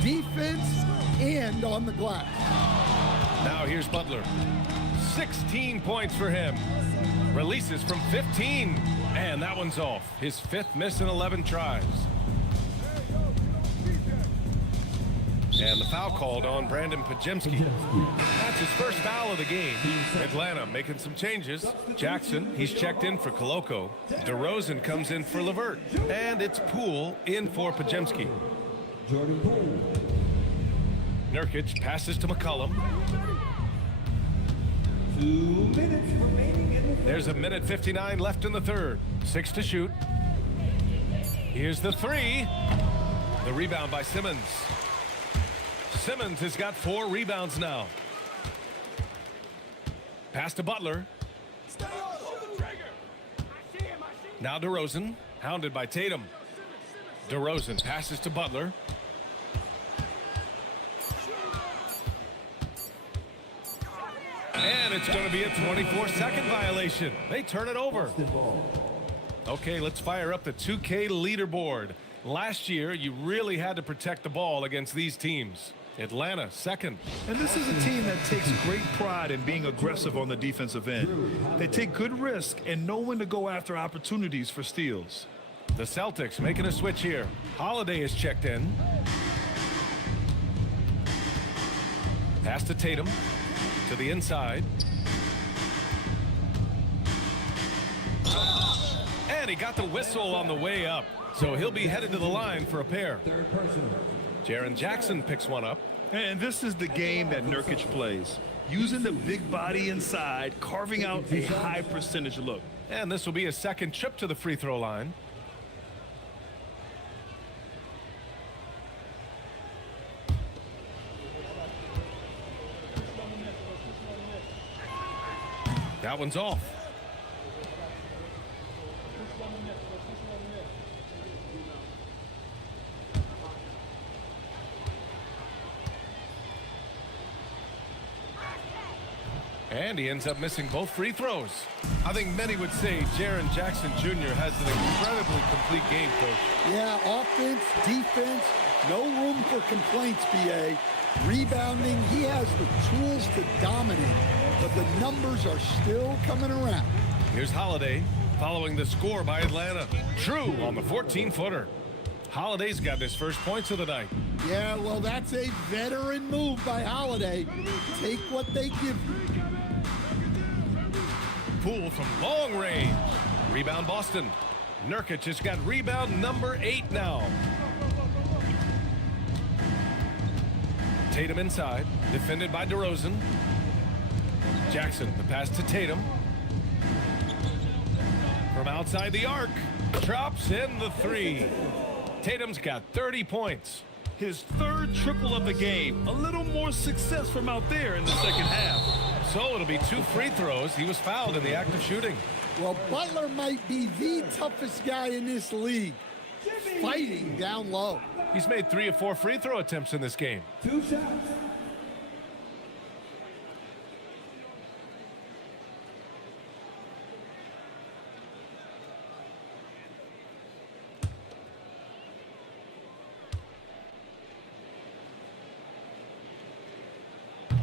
defense, and on the glass. Now here's Butler. 16 points for him. Releases from 15. And that one's off. His 5th miss in 11 tries. And the foul called on Brandon Pajemski. That's his first foul of the game. Atlanta making some changes. Jackson, he's checked in for Koloko. DeRozan comes in for LeVert. And it's Poole in for Pajemski. Jordan Poole. Nurkic passes to McCollum. 2 minutes remaining in the There's a minute 59 left in the third. 6 to shoot. Here's the 3. The rebound by Simmons. Simmons has got 4 rebounds now. Pass to Butler. Now DeRozan, hounded by Tatum. DeRozan passes to Butler. And it's going to be a 24-second violation. They turn it over. Okay, let's fire up the 2K leaderboard. Last year, you really had to protect the ball against these teams. Atlanta, second. And this is a team that takes great pride in being aggressive on the defensive end. They take good risk and know when to go after opportunities for steals. The Celtics making a switch here. Holiday is checked in. Pass to Tatum. To the inside. And he got the whistle on the way up. So he'll be headed to the line for a pair. Jaren Jackson picks one up. And this is the game that Nurkic plays. Using the big body inside, carving out a high percentage look. And this will be a second trip to the free throw line. That one's off. And he ends up missing both free throws. I think many would say Jaren Jackson Jr. has an incredibly complete game, Coach. Yeah, offense, defense, no room for complaints, BA. Rebounding, he has the tools to dominate, but the numbers are still coming around. Here's Holiday following the score by Atlanta. True on the 14-footer. Holiday's got his first points of the night. Yeah, well, that's a veteran move by Holiday. Take what they give you. Poole from long range. Rebound Boston. Nurkic has got rebound number 8 now. Tatum inside, defended by DeRozan. Jackson, the pass to Tatum. From outside the arc, drops in the 3. Tatum's got 30 points. His 3rd triple of the game. A little more success from out there in the second half. So it'll be 2 free throws. He was fouled in the act of shooting. Well, Butler might be the toughest guy in this league, fighting down low. He's made 3 of 4 free throw attempts in this game. 2 shots.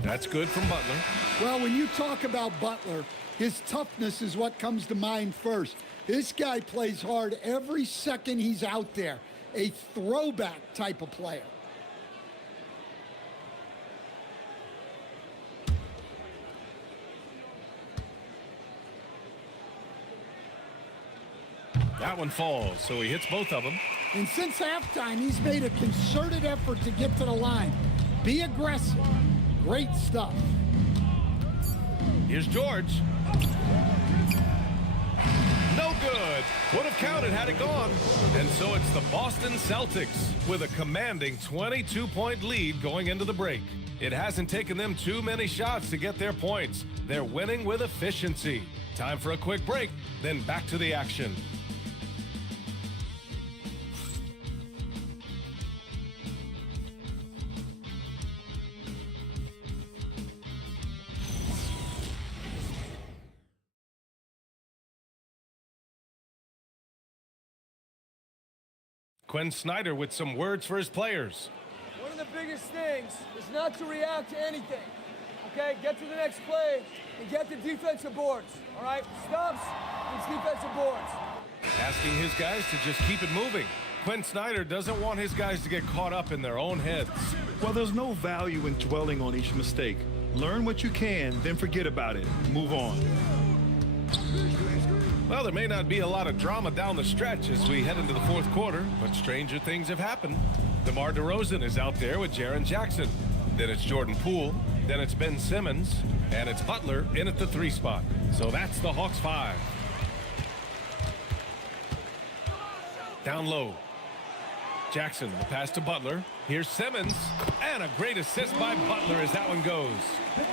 That's good from Butler. Well, when you talk about Butler, his toughness is what comes to mind first. This guy plays hard every second he's out there. A throwback type of player. That one falls, so he hits both of them. And since halftime, he's made a concerted effort to get to the line. Be aggressive. Great stuff. Here's George. No good. Would have counted had it gone. And so it's the Boston Celtics with a commanding 22-point lead going into the break. It hasn't taken them too many shots to get their points. They're winning with efficiency. Time for a quick break, then back to the action. Quinn Snyder with some words for his players. One of the biggest things is not to react to anything. Okay, get to the next play and get the defensive boards. All right, stops and defensive boards. Asking his guys to just keep it moving. Quinn Snyder doesn't want his guys to get caught up in their own heads. Well, there's no value in dwelling on each mistake. Learn what you can, then forget about it. Move on. Well, there may not be a lot of drama down the stretch as we head into the fourth quarter, but stranger things have happened. DeMar DeRozan is out there with Jaren Jackson. Then it's Jordan Poole. Then it's Ben Simmons. And it's Butler in at the 3 spot. So that's the Hawks 5. Down low. Jackson, the pass to Butler. Here's Simmons. And a great assist by Butler as that one goes.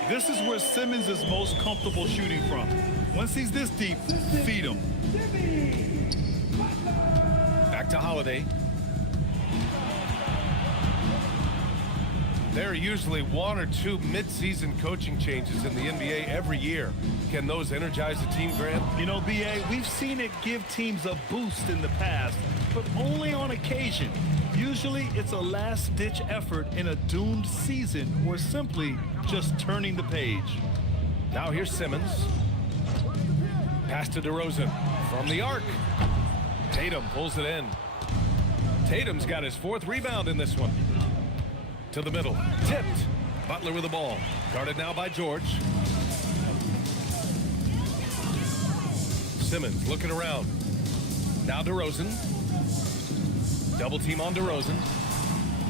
This is where Simmons is most comfortable shooting from. Once he's this deep, feed him. Back to Holiday. There are usually 1 or 2 mid-season coaching changes in the NBA every year. Can those energize the team, Grant? You know, B.A., we've seen it give teams a boost in the past, but only on occasion. Usually it's a last-ditch effort in a doomed season or simply just turning the page. Now here's Simmons. Pass to DeRozan from the arc. Tatum pulls it in. Tatum's got his 4th rebound in this one. To the middle. Tipped. Butler with the ball. Guarded now by George. Simmons looking around. Now DeRozan. Double team on DeRozan.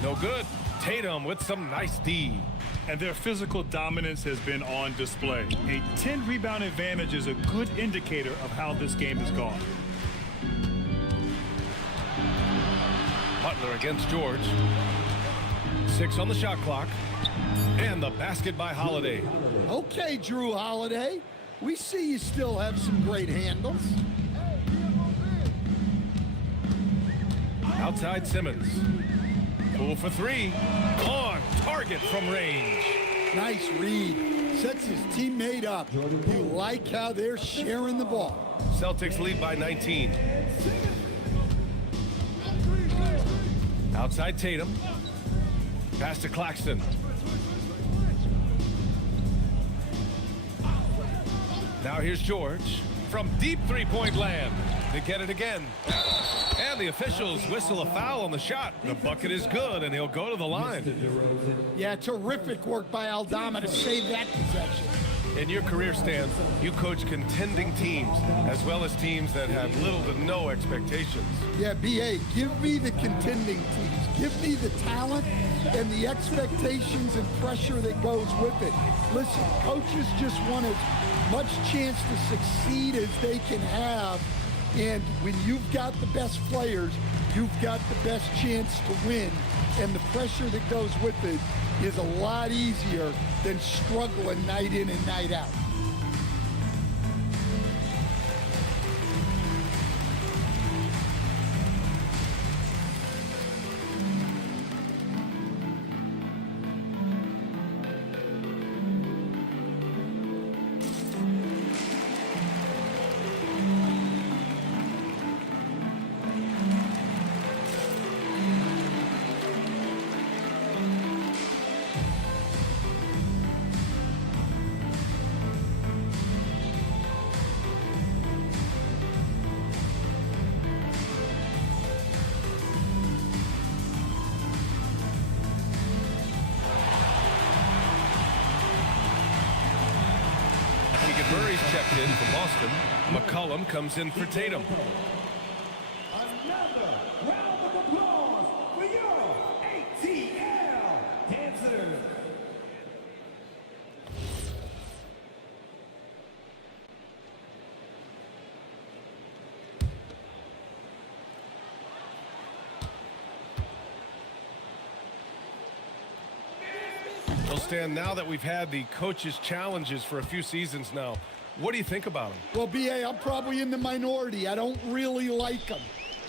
No good. Tatum with some nice D. And their physical dominance has been on display. A 10-rebound advantage is a good indicator of how this game has gone. Butler against George. 6 on the shot clock. And the basket by Holiday. Okay, Drew Holiday. We see you still have some great handles. Outside Simmons. Poole for 3. On target from range. Nice read. Sets his teammate up. You like how they're sharing the ball. Celtics lead by 19. Outside Tatum. Pass to Claxton. Now here's George from deep 3-point land. They get it again. And the officials whistle a foul on the shot. The bucket is good, and he'll go to the line. Yeah, terrific work by Aldama to save that possession. In your career, Stan, you coach contending teams, as well as teams that have little to no expectations. Yeah, B.A., give me the contending teams. Give me the talent and the expectations and pressure that goes with it. Listen, coaches just want as much chance to succeed as they can have. And when you've got the best players, you've got the best chance to win. And the pressure that goes with it is a lot easier than struggling night in and night out. Murray's checked in for Boston. McCollum comes in for Tatum. another round of applause for your ATL dancers. Well, Stan, now that we've had the coaches' challenges for a few seasons now, what do you think about them? Well, B.A., I'm probably in the minority. I don't really like them.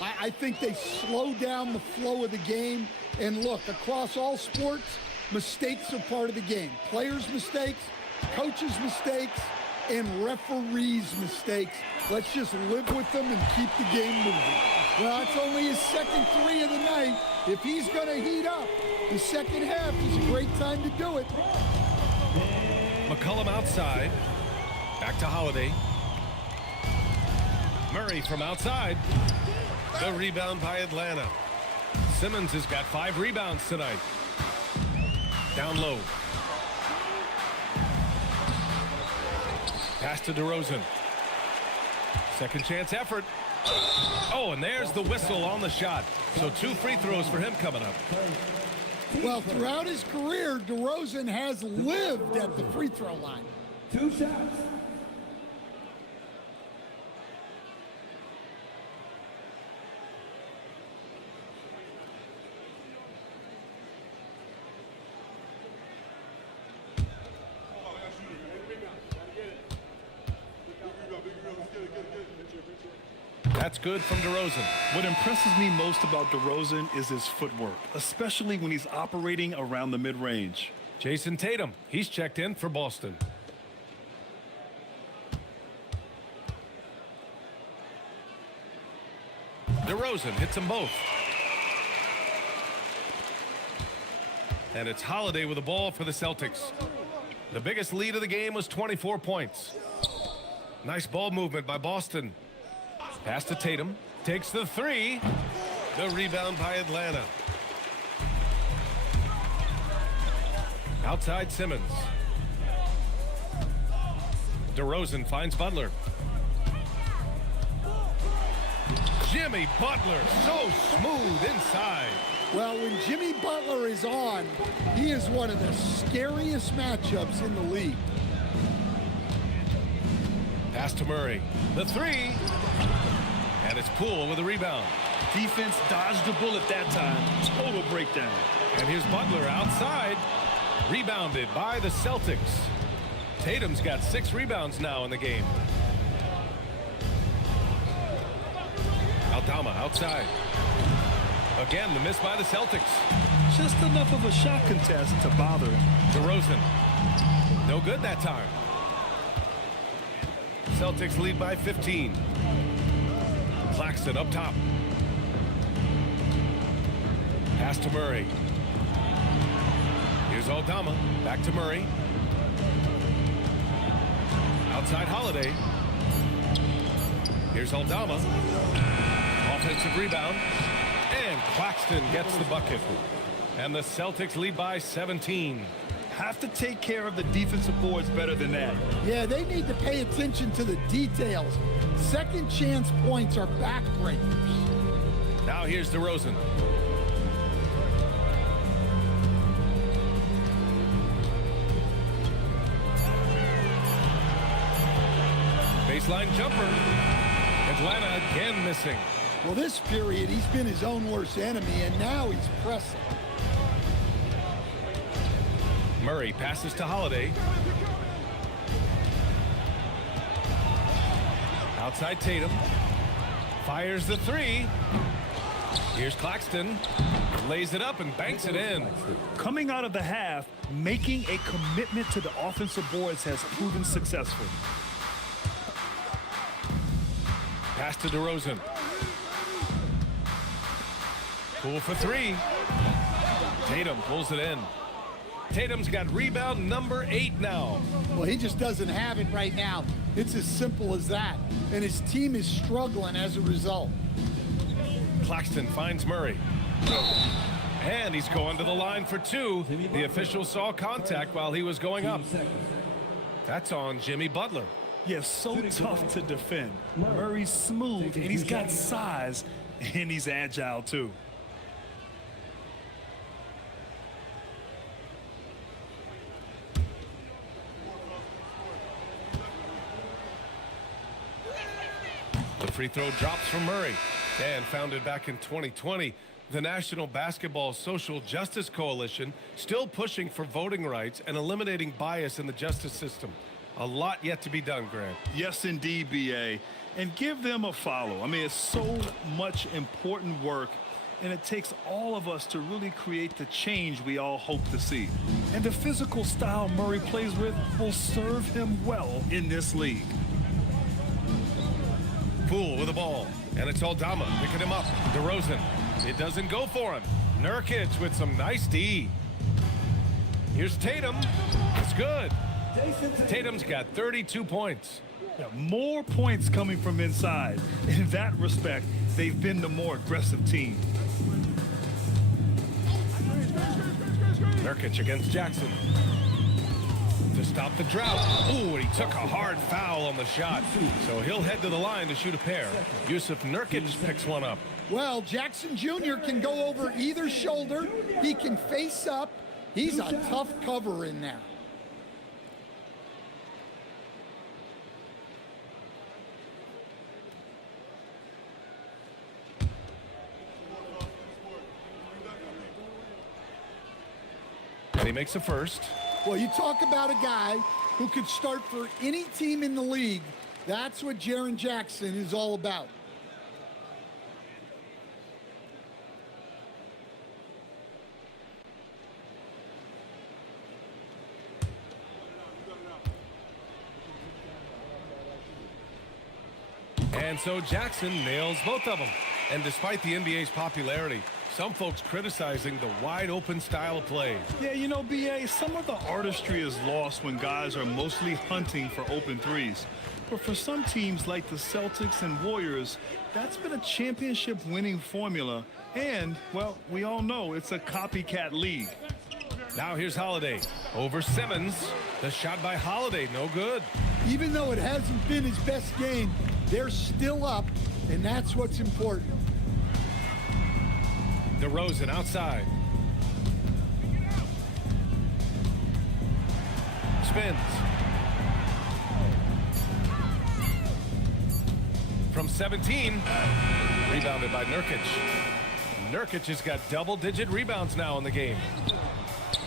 I think they slow down the flow of the game. And look, across all sports, mistakes are part of the game. Players' mistakes, coaches' mistakes, and referees' mistakes. Let's just live with them and keep the game moving. Well, it's only his second 3 of the night. If he's going to heat up, the second half is a great time to do it. McCollum outside. Back to Holiday. Murray from outside. The rebound by Atlanta. Simmons has got 5 rebounds tonight. Down low. Pass to DeRozan. Second chance effort. Oh, and there's the whistle on the shot. So 2 free throws for him coming up. Well, throughout his career, DeRozan has lived at the free throw line. 2 shots. That's good from DeRozan. What impresses me most about DeRozan is his footwork, especially when he's operating around the mid-range. Jason Tatum, he's checked in for Boston. DeRozan hits them both. And it's Holiday with the ball for the Celtics. The biggest lead of the game was 24 points. Nice ball movement by Boston. Pass to Tatum. Takes the 3. The rebound by Atlanta. Outside Simmons. DeRozan finds Butler. Jimmy Butler, so smooth inside. Well, when Jimmy Butler is on, he is one of the scariest matchups in the league. Pass to Murray. The 3. And it's Poole with a rebound. Defense dodged the bullet that time. Total breakdown. And here's Butler outside. Rebounded by the Celtics. Tatum's got 6 rebounds now in the game. Aldama outside. Again, the miss by the Celtics. Just enough of a shot contest to bother him. DeRozan. No good that time. Celtics lead by 15. Claxton up top. Pass to Murray. Here's Aldama. Back to Murray. Outside Holiday. Here's Aldama. Offensive rebound. And Claxton gets the bucket. And the Celtics lead by 17. Have to take care of the defensive boards better than that. Yeah, they need to pay attention to the details. Second chance points are backbreakers. Now here's DeRozan. Baseline jumper. Atlanta again missing. Well, this period, he's been his own worst enemy, and now he's pressing. Murray passes to Holiday. Outside Tatum. Fires the 3. Here's Claxton. Lays it up and banks it in. Coming out of the half, making a commitment to the offensive boards has proven successful. Pass to DeRozan. Poole for 3. Tatum pulls it in. Tatum's got rebound number 8 now. Well, he just doesn't have it right now. It's as simple as that. And his team is struggling as a result. Claxton finds Murray. And he's going to the line for 2. The official saw contact while he was going up. That's on Jimmy Butler. Yes, so tough to defend. Murray's smooth, and he's got size. and he's agile too. The free throw drops from Murray. And founded back in 2020, the National Basketball Social Justice Coalition still pushing for voting rights and eliminating bias in the justice system. A lot yet to be done, Grant. Yes, indeed, B.A. And give them a follow. I mean, it's so much important work, and it takes all of us to really create the change we all hope to see. And the physical style Murray plays with will serve him well in this league. Poole with the ball, and it's Aldama picking him up. DeRozan, it doesn't go for him. Nurkic with some nice D. Here's Tatum. It's good. Tatum's got 32 points. Yeah, more points coming from inside. In that respect, they've been the more aggressive team. Nurkic against Jackson. To stop the drought. Ooh, and he took a hard foul on the shot. So he'll head to the line to shoot a pair. Yusuf Nurkic picks one up. Well, Jackson Jr. can go over either shoulder. He can face up. He's a tough cover in there. And he makes a first. Well, you talk about a guy who could start for any team in the league. That's what Jaren Jackson is all about. And so Jackson nails both of them. And despite the NBA's popularity, some folks criticizing the wide-open style of play. Yeah, you know, B.A., some of the artistry is lost when guys are mostly hunting for open threes. But for some teams like the Celtics and Warriors, that's been a championship-winning formula. And, well, we all know it's a copycat league. Now here's Holiday over Simmons. The shot by Holiday, no good. Even though it hasn't been his best game, they're still up, and that's what's important. DeRozan outside. Spins. From 17. Rebounded by Nurkic. Nurkic has got double-digit rebounds now in the game.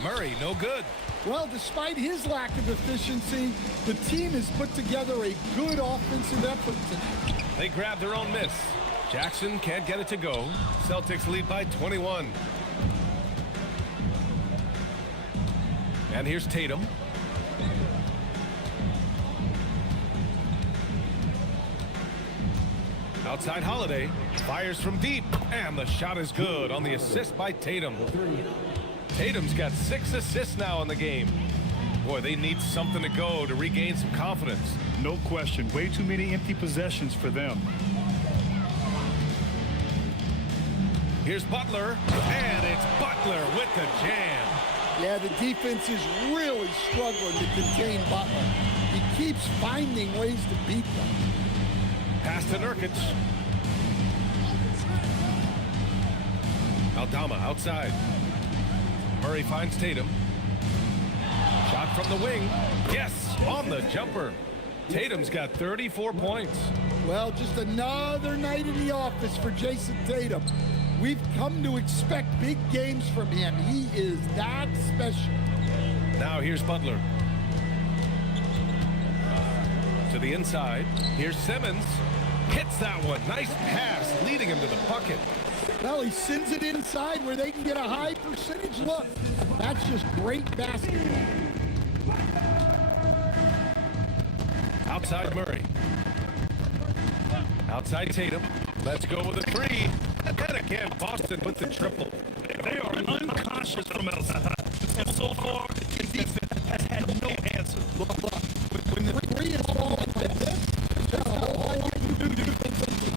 Murray, no good. Well, despite his lack of efficiency, the team has put together a good offensive effort tonight. They grab their own miss. Jackson can't get it to go. Celtics lead by 21. And here's Tatum. Outside Holiday. Fires from deep. And the shot is good on the assist by Tatum. Tatum's got 6 assists now in the game. Boy, they need something to go to regain some confidence. No question. Way too many empty possessions for them. Here's Butler, and it's Butler with the jam. Yeah, the defense is really struggling to contain Butler. He keeps finding ways to beat them. Pass to Nurkic. Aldama outside. Murray finds Tatum. Shot from the wing. Yes, on the jumper. Tatum's got 34 points. Well, just another night in the office for Jason Tatum. We've come to expect big games from him. He is that special. Now here's Butler. To the inside. Here's Simmons. Hits that one. Nice pass, leading him to the bucket. Well, he sends it inside where they can get a high percentage look. That's just great basketball. Outside Murray. Outside Tatum. Let's go with a three. And again, Boston with the triple. They are unconscious from outside. And so far, the defense has had no answer. When the three is falling like this, that's all you can do defensively.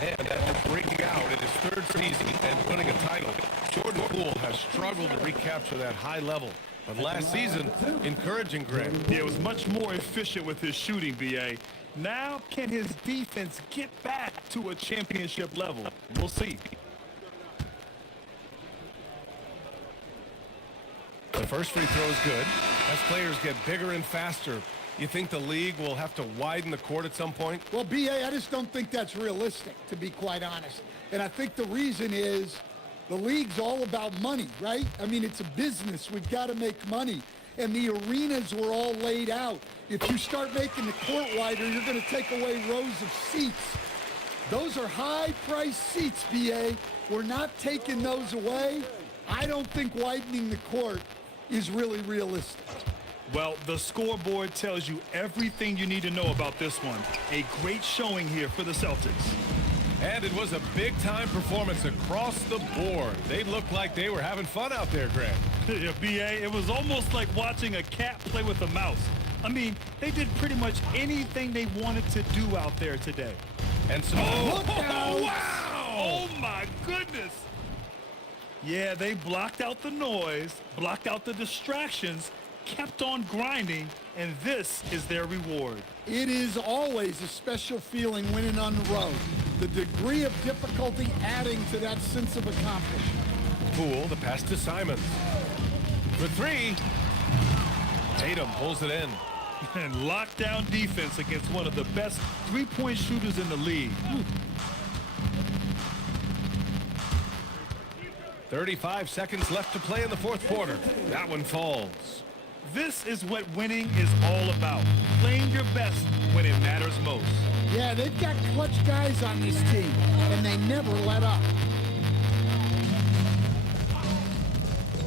And after breaking out in his 3rd season and winning a title, Jordan Poole has struggled to recapture that high level. But last season, encouraging Grant. Yeah, it was much more efficient with his shooting, B.A. Now, can his defense get back to a championship level? We'll see. The first free throw is good. As players get bigger and faster, you think the league will have to widen the court at some point? Well, B.A., I just don't think that's realistic, to be quite honest. And I think the reason is the league's all about money, right? I mean, it's a business. We've got to make money. And the arenas were all laid out. If you start making the court wider, you're going to take away rows of seats. Those are high-priced seats, B.A. We're not taking those away. I don't think widening the court is really realistic. Well, the scoreboard tells you everything you need to know about this one. A great showing here for the Celtics. And it was a big-time performance across the board. They looked like they were having fun out there, Grant. Yeah, B.A., it was almost like watching a cat play with a mouse. I mean, they did pretty much anything they wanted to do out there today. And so, wow! Oh, my goodness! Yeah, they blocked out the noise, blocked out the distractions, kept on grinding, and this is their reward. It is always a special feeling winning on the road. The degree of difficulty adding to that sense of accomplishment. Poole, the pass to Simons. For three. Tatum pulls it in. And lockdown defense against one of the best three-point shooters in the league. 35 seconds left to play in the fourth quarter. That one falls. This is what winning is all about. Playing your best when it matters most. Yeah, they've got clutch guys on this team, and they never let up.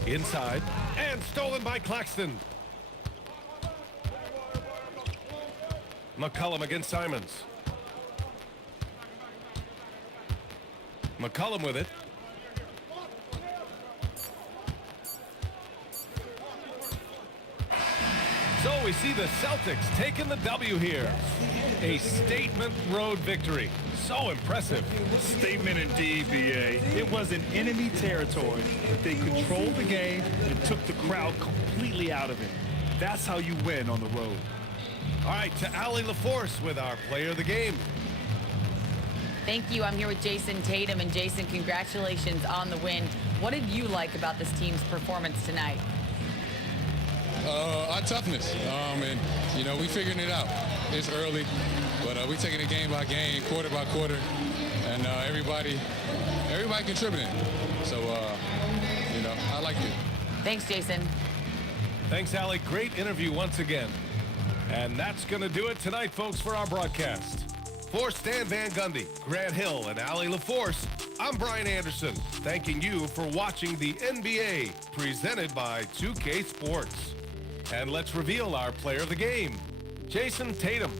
Inside, and stolen by Claxton. McCollum against Simons. McCollum with it. So we see the Celtics taking the W here. A statement road victory. So impressive. Statement indeed, B.A. It was in enemy territory, but they controlled the game and took the crowd completely out of it. That's how you win on the road. All right, to Allie LaForce with our player of the game. Thank you. I'm here with Jason Tatum. And Jason, congratulations on the win. What did you like about this team's performance tonight? Our toughness. And, you know, we figuring it out. It's early, but we taking it game by game, quarter by quarter, and everybody contributing. So, you know, I like it. Thanks, Jason. Thanks, Allie. Great interview once again. And that's going to do it tonight, folks, for our broadcast. For Stan Van Gundy, Grant Hill, and Allie LaForce, I'm Brian Anderson, thanking you for watching the NBA, presented by 2K Sports. And let's reveal our player of the game, Jason Tatum.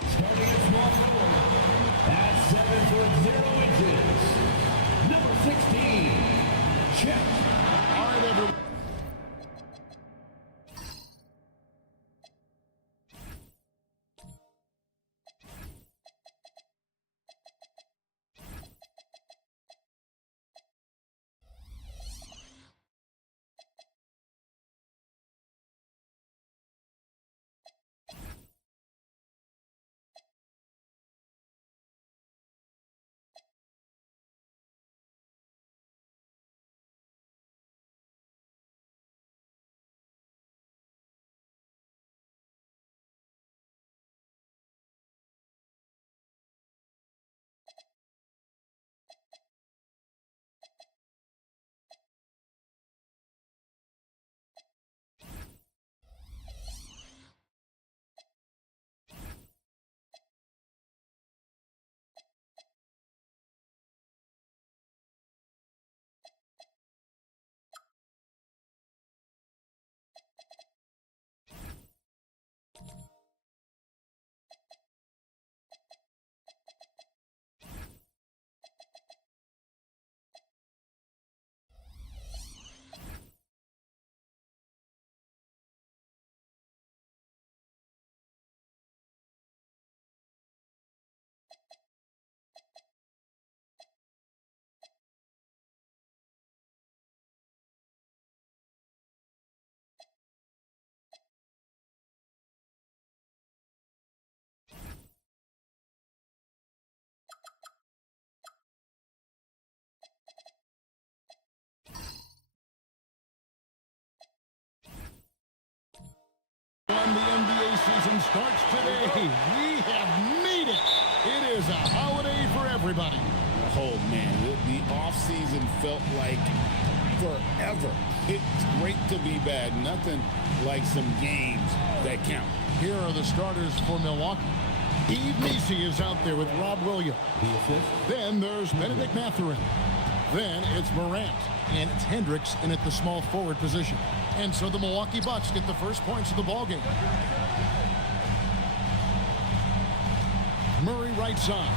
Starting at small forward, at 7 foot 0 inches, number 16, check. All right, everyone. When the NBA season starts today, we have made it. It is a holiday for everybody. Oh, man, the offseason felt like forever. It's great to be back. Nothing like some games that count. Here are the starters for Milwaukee. Yves Missi is out there with Rob Williams. Then there's Benedict Mathurin. Then it's Morant. And it's Hendricks in at the small forward position. And so the Milwaukee Bucks get the first points of the ballgame. Murray right side.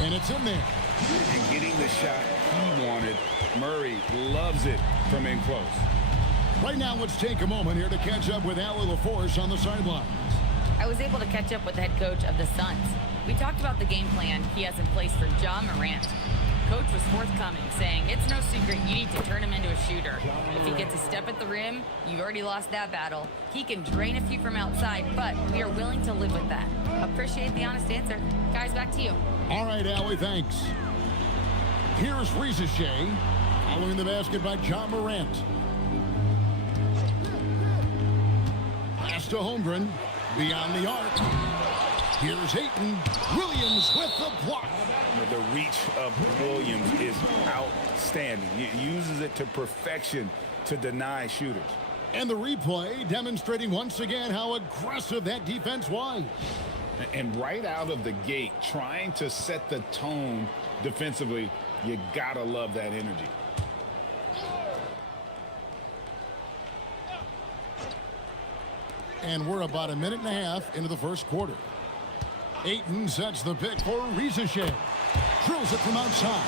And it's in there. And getting the shot he wanted. Murray loves it from in close. Right now, let's take a moment here to catch up with Allie LaForce on the sidelines. I was able to catch up with the head coach of the Suns. We talked about the game plan he has in place for Ja Morant. Coach was forthcoming, saying it's no secret you need to turn him into a shooter. If he gets a step at the rim, you've already lost that battle. He can drain a few from outside, but we are willing to live with that. Appreciate the honest answer. Guys, back to you. All right, Allie, thanks. Here's Rizachet, following the basket by Ja Morant. Pass to Holmgren, beyond the arc. Here's Ayton. Williams with the block. The reach of Williams is outstanding. He uses it to perfection to deny shooters. And the replay demonstrating once again how aggressive that defense was. And right out of the gate, trying to set the tone defensively, you gotta love that energy. And we're about a minute and a half into the first quarter. Ayton sets the pick for Rizachet. Drills it from outside.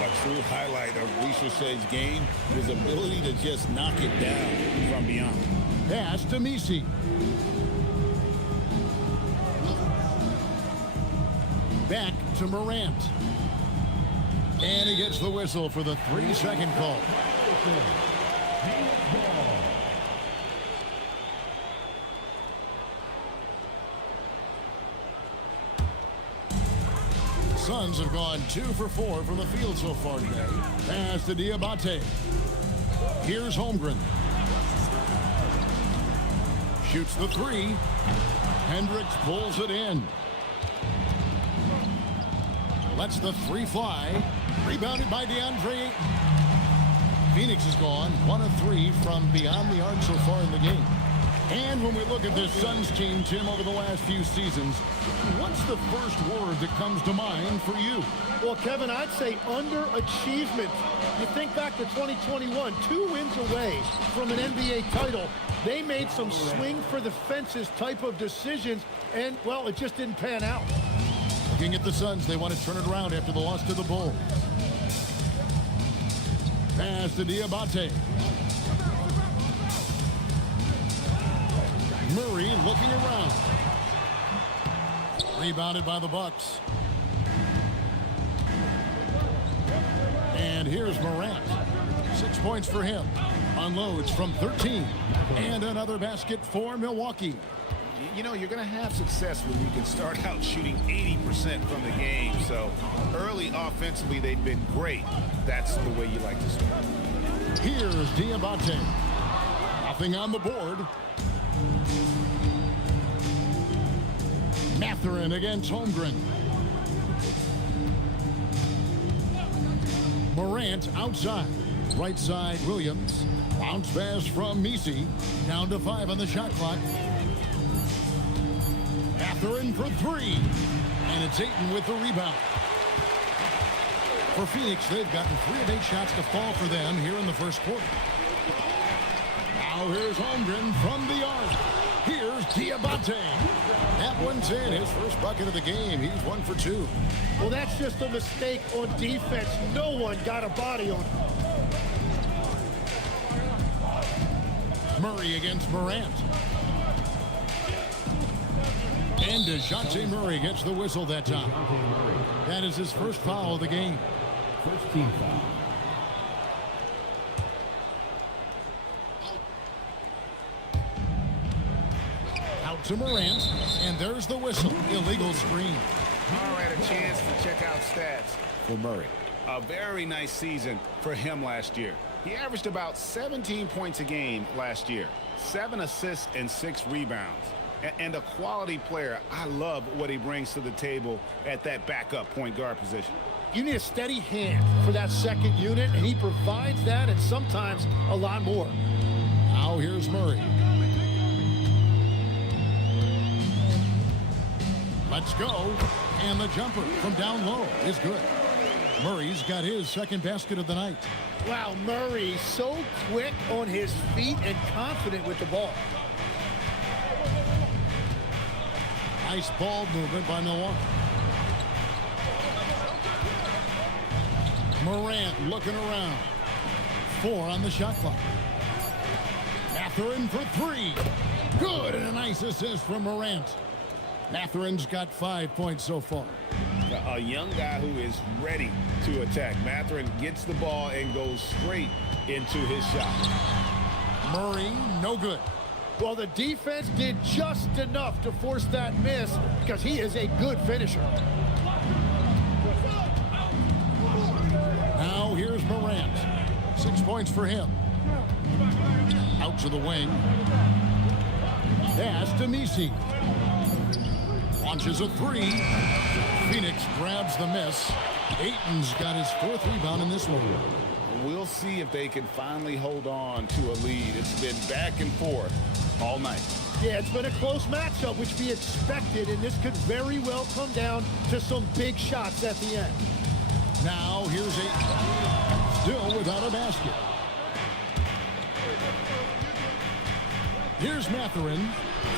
A true highlight of Rizachet's game, his ability to just knock it down from beyond. Pass to Missi. Back to Morant. And he gets the whistle for the 3-second call. Suns have gone 2 for 4 from the field so far today. Pass to Diabate. Here's Holmgren. Shoots the 3. Hendricks pulls it in. Lets the 3 fly. Rebounded by DeAndre Ayton. Phoenix has gone 1 of 3 from beyond the arc so far in the game. And when we look at this Suns team, Tim, over the last few seasons, what's the first word that comes to mind for you? Well, Kevin, I'd say underachievement. You think back to 2021, 2 wins away from an NBA title. They made some swing for the fences type of decisions, and, well, it just didn't pan out. Looking at the Suns, they want to turn it around after the loss to the Bulls. Pass to Diabate. Murray looking around. Rebounded by the Bucks. And here's Morant. 6 points for him. Unloads from 13. And another basket for Milwaukee. You know, you're going to have success when you can start out shooting 80% from the game. So early offensively, they've been great. That's the way you like to start. Here's Diabate. Nothing on the board. Mathurin against Holmgren. Morant outside. Right side, Williams. Bounce pass from Messi. Down to 5 on the shot clock. Mathurin for 3. And it's Ayton with the rebound. For Phoenix, they've gotten 3 of 8 shots to fall for them here in the first quarter. Now here's Holmgren from the arc. Here's Diabate. That one's in. His first bucket of the game. He's 1 for 2. Well, that's just a mistake on defense. No one got a body on him. Murray against Morant. And DeJounte Murray gets the whistle that time. That is his first foul of the game. First team foul. Out to Morant, and there's the whistle. Illegal screen. All right, a chance to check out stats for Murray. A very nice season for him last year. He averaged about 17 points a game last year, 7 assists and 6 rebounds. And a quality player. I love what he brings to the table at that backup point guard position. You need a steady hand for that second unit, and he provides that and sometimes a lot more. Now here's Murray. Let's go. And the jumper from down low is good. Murray's got his second basket of the night. Wow, Murray so quick on his feet and confident with the ball. Nice ball movement by Milwaukee. Morant looking around. 4 on the shot clock. Mathurin for 3. Good, and a nice assist from Morant. Mathurin's got 5 points so far. A young guy who is ready to attack. Mathurin gets the ball and goes straight into his shot. Murray, no good. Well, the defense did just enough to force that miss because he is a good finisher. Now here's Morant. 6 points for him. Out to the wing. Pass to Messi. Launches a 3. Phoenix grabs the miss. Ayton's got his 4th rebound in this one. We'll see if they can finally hold on to a lead. It's been back and forth all night. Yeah, it's been a close matchup, which we expected, and this could very well come down to some big shots at the end. Now here's Ayton. Still without a basket. Here's Mathurin,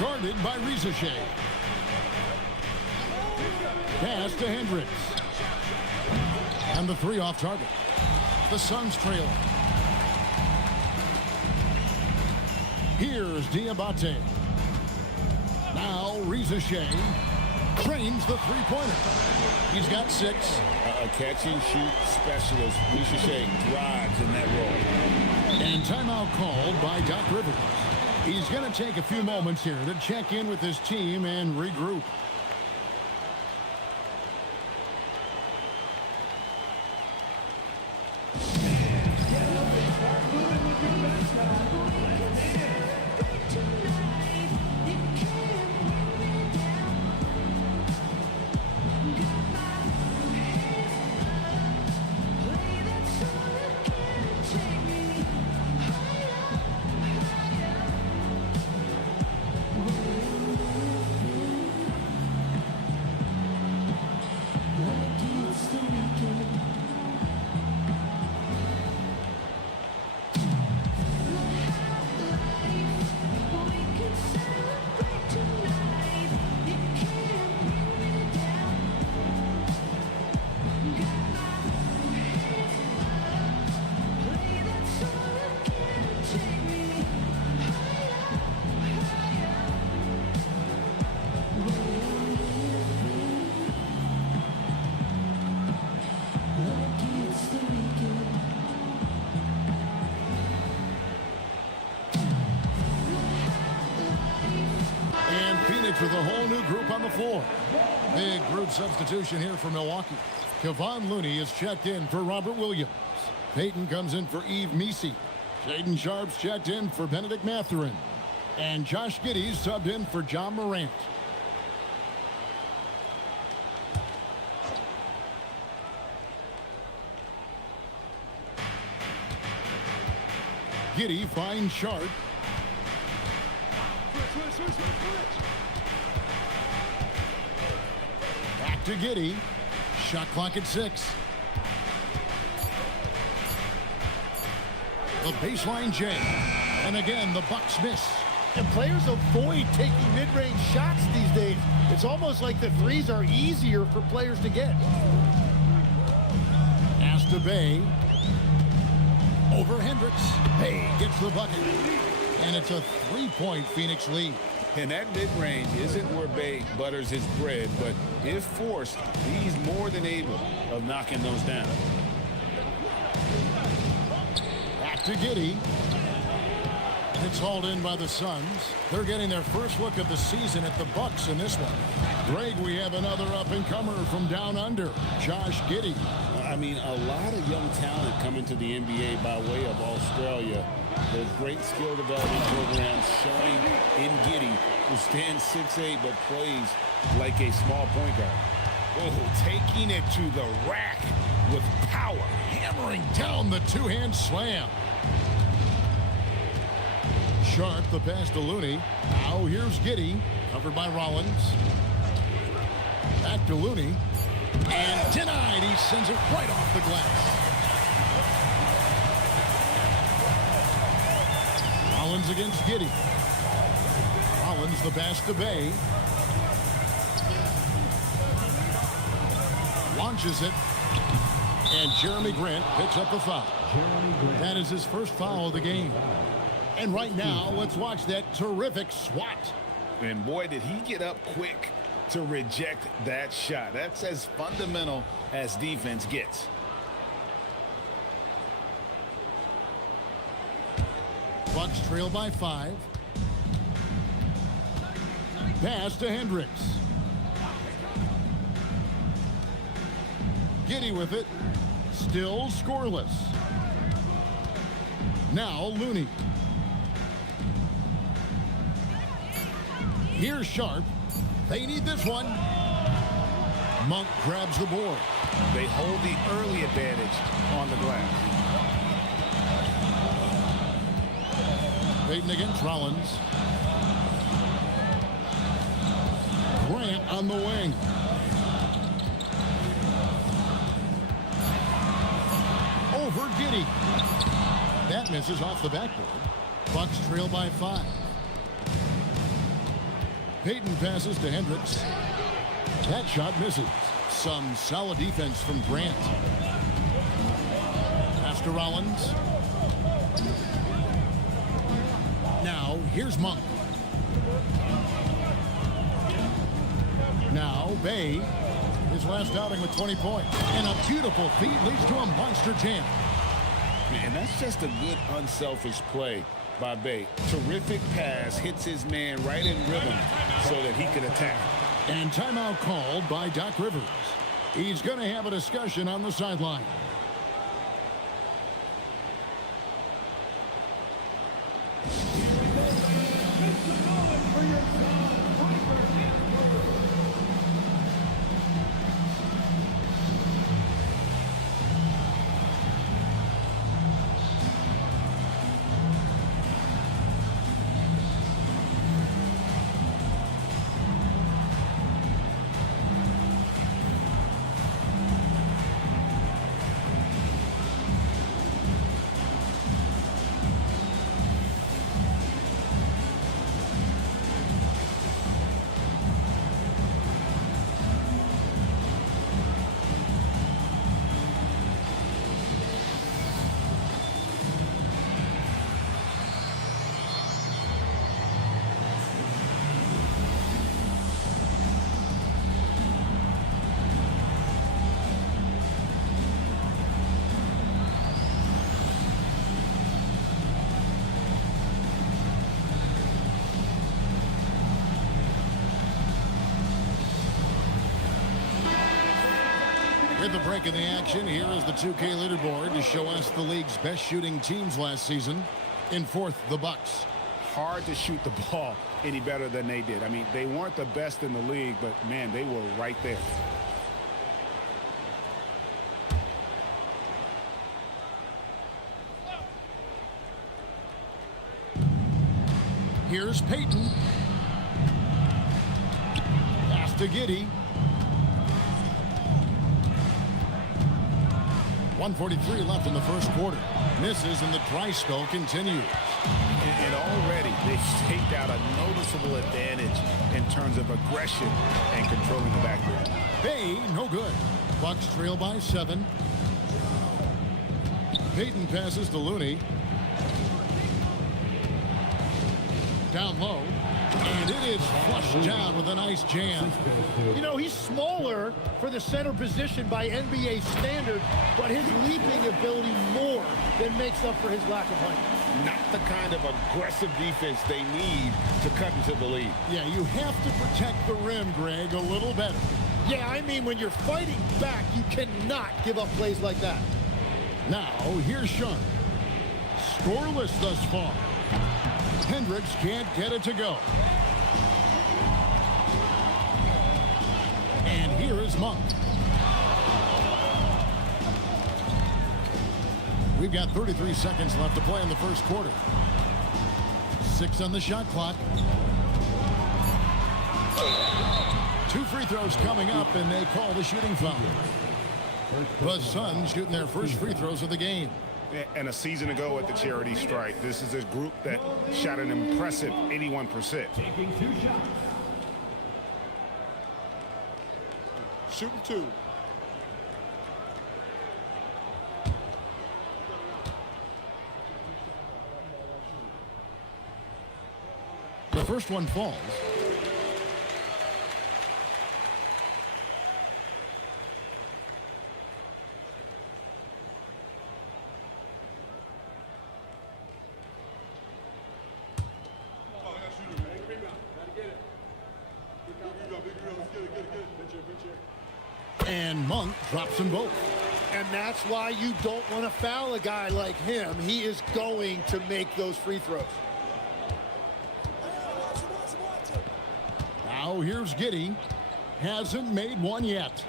guarded by Rizachet. Pass to Hendricks. And the 3 off target. The Suns trail. Here's Diabate. Now Rizachet trains the 3-pointer. He's got 6. A catch-and-shoot specialist. Rizachet thrives in that role. And timeout called by Doc Rivers. He's going to take a few moments here to check in with his team and regroup. a whole new group on the floor. Big group substitution here for Milwaukee. Kevon Looney is checked in for Robert Williams. Peyton comes in for Yves Missi. Shaedon Sharpe's checked in for Benedict Mathurin. And Josh Giddey's subbed in for John Morant. Giddey finds Sharpe. Back to Giddey. Shot clock at 6. The baseline J. And again, the Bucks miss. And players avoid taking mid-range shots these days. It's almost like the threes are easier for players to get. Pass to Bay. Over Hendricks. Bay gets the bucket. And it's a 3-point Phoenix lead. And that mid-range isn't where Bay butters his bread, but if forced, he's more than able of knocking those down. Back to Giddey. It's hauled in by the Suns. They're getting their first look at the season at the Bucks in this one. Greg, we have another up-and-comer from down under, Josh Giddey. I mean, a lot of young talent coming to the NBA by way of Australia. There's great skill development programs showing in Giddey, who stands 6'8", but plays like a small point guard. Oh, taking it to the rack with power, hammering down the two-hand slam. Sharpe, the pass to Looney. Now here's Giddey, covered by Rollins. Back to Looney. And denied. He sends it right off the glass. Rollins against Giddey. Rollins, the pass to Bay. Launches it. And Jeremy Grant picks up the foul. That is his first foul of the game. And right now, let's watch that terrific swat. And boy, did he get up quick to reject that shot. That's as fundamental as defense gets. Bucks trail by 5. Pass to Hendricks. Giddey with it. Still scoreless. Now Looney. Here's Sharpe. They need this one. Monk grabs the board. They hold the early advantage on the glass. Peyton against Rollins. Grant on the wing. Over Giddey. That misses off the backboard. Bucks trail by 5. Peyton passes to Hendricks. That shot misses. Some solid defense from Grant. Pass to Rollins. Now, here's Monk. Now, Bay. His last outing with 20 points. And a beautiful feed leads to a monster jam. Man, that's just a good unselfish play by Bay. Terrific pass, hits his man right in rhythm so that he can attack. And timeout called by Doc Rivers. He's going to have a discussion on the sideline. With the break in the action, here is the 2K leaderboard to show us the league's best shooting teams last season. In fourth, the Bucks. Hard to shoot the ball any better than they did. I mean, they weren't the best in the league, but, man, they were right there. Here's Peyton. Pass to Giddey. 1:43 left in the first quarter. Misses and the dry spell continues. And already they've staked out a noticeable advantage in terms of aggression and controlling the backcourt. Bay, no good. Bucks trail by 7. Peyton passes to Looney. Down low. And it is flushed down with a nice jam. You know, he's smaller for the center position by NBA standards, but his leaping ability more than makes up for his lack of height. Not the kind of aggressive defense they need to cut into the lead. Yeah, you have to protect the rim, Greg, a little better. Yeah, I mean, when you're fighting back, you cannot give up plays like that. Now, here's Sharp. Scoreless thus far. Hendricks can't get it to go. And here is Monk. We've got 33 seconds left to play in the first quarter. 6 on the shot clock. 2 free throws coming up, and they call the shooting foul. The Suns shooting their first free throws of the game. And a season ago at the charity strike, this is a group that shot an impressive 81%. Taking 2 shots. Shooting 2. The first one falls. And Monk drops them both. And that's why you don't want to foul a guy like him. He is going to make those free throws. Now here's Giddey. Hasn't made one yet.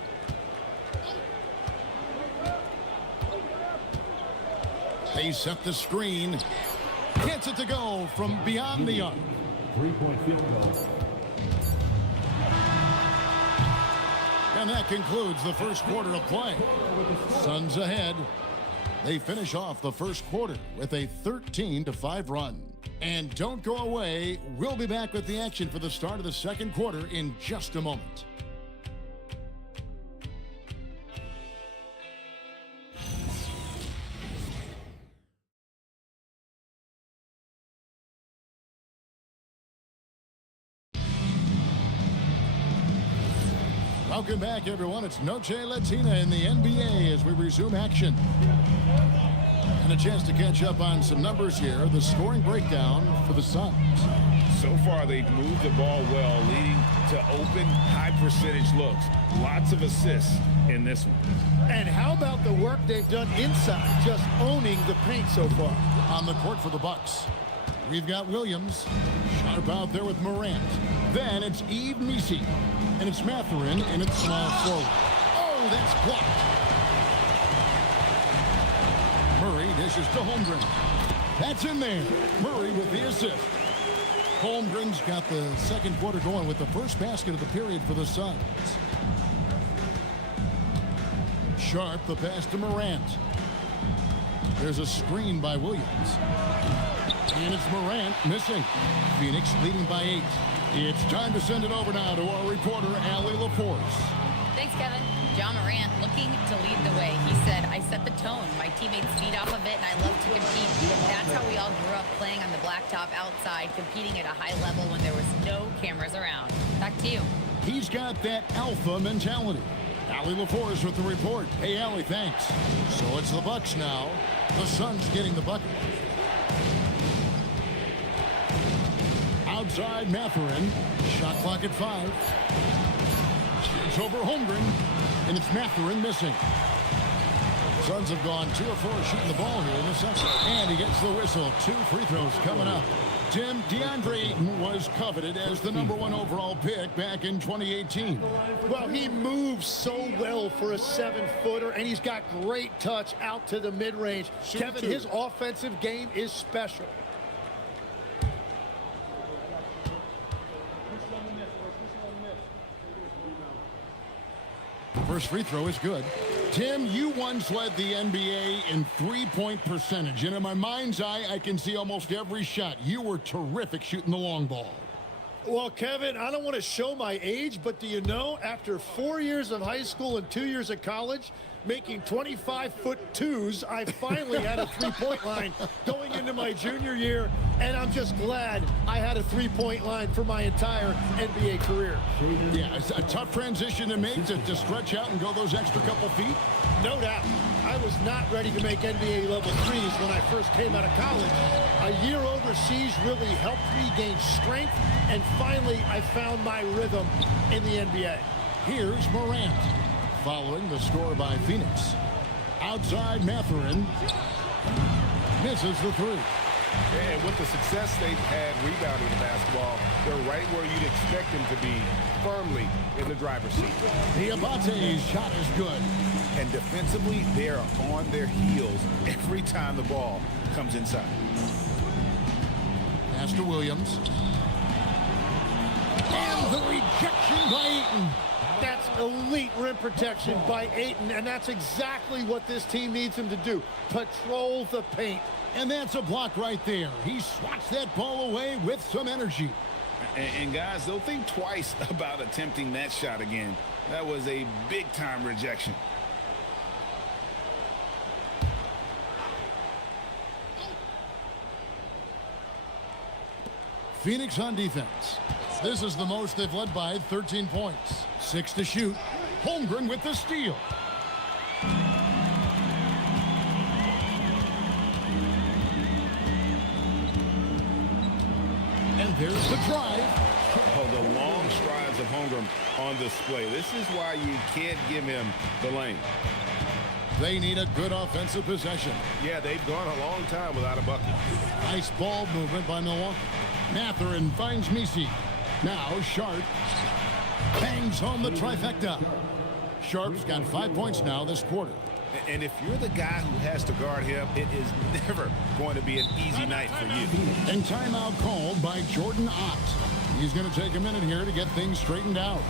They set the screen. Gets it to go from beyond the arc. 3-point field goal. And that concludes the first quarter of play. Suns ahead. They finish off the first quarter with a 13-5 run. And don't go away. We'll be back with the action for the start of the second quarter in just a moment. Welcome back, everyone. It's Noche Latina in the NBA as we resume action. And a chance to catch up on some numbers here. The scoring breakdown for the Suns. So far, they've moved the ball well, leading to open, high-percentage looks. Lots of assists in this one. And how about the work they've done inside, just owning the paint so far? On the court for the Bucks, we've got Williams. Sharp out there with Morant. Then it's Yves Missi. And it's Mathurin in its small forward. Oh, that's blocked. Murray dishes to Holmgren. That's in there. Murray with the assist. Holmgren's got the second quarter going with the first basket of the period for the Suns. Sharp, the pass to Morant. There's a screen by Williams. And it's Morant missing. Phoenix leading by 8. It's time to send it over now to our reporter, Allie LaForce. Thanks, Kevin. John Morant looking to lead the way. He said, I set the tone. My teammates feed off of it, and I love to compete. That's how we all grew up, playing on the blacktop outside, competing at a high level when there was no cameras around. Back to you. He's got that alpha mentality. Allie LaForce with the report. Hey, Allie, thanks. So it's the Bucks now. The Suns getting the bucket. Outside Mathurin. Shot clock at 5. It's over Holmgren. and it's Mathurin missing. Suns have gone 2 of 4 shooting the ball here in the second. And he gets the whistle. 2 free throws coming up. Tim, DeAndre Ayton was coveted as the #1 overall pick back in 2018. Well, he moves so well for a 7-footer, and he's got great touch out to the mid-range. Kevin, his offensive game is special. First free throw is good. Tim, you once led the NBA in three-point percentage, and in my mind's eye, I can see almost every shot. You were terrific shooting the long ball. Well, Kevin, I don't want to show my age, but do you know, after 4 years of high school and 2 years of college, making 25-foot-2s, I finally had a three-point line going into my junior year, and I'm just glad I had a three-point line for my entire NBA career. Yeah, it's a tough transition to make to stretch out and go those extra couple feet. No doubt. I was not ready to make NBA level threes when I first came out of college. A year overseas really helped me gain strength, and finally I found my rhythm in the NBA. Here's Morant. Following the score by Phoenix. Outside Mathurin. Misses the three. And with the success they've had rebounding the basketball, they're right where you'd expect them to be, firmly in the driver's seat. Diabate's shot is good. And defensively, they're on their heels every time the ball comes inside. Pass to Williams. And the rejection by Ayton. That's elite rim protection by Ayton, and that's exactly what this team needs him to do. Patrol the paint. And that's a block right there. He swats that ball away with some energy. And guys, they'll think twice about attempting that shot again. That was a big-time rejection. Phoenix on defense. This is the most they've led by 13 points. 6 to shoot. Holmgren with the steal. And there's the drive. Oh, the long strides of Holmgren on display. This is why you can't give him the lane. They need a good offensive possession. Yeah, they've gone a long time without a bucket. Nice ball movement by Milwaukee. Mathurin finds Misi. Now Sharp bangs home the trifecta. Sharp's got 5 points now this quarter. And if you're the guy who has to guard him, it is never going to be an easy night for you. And timeout called by Jordan Ott. He's going to take a minute here to get things straightened out.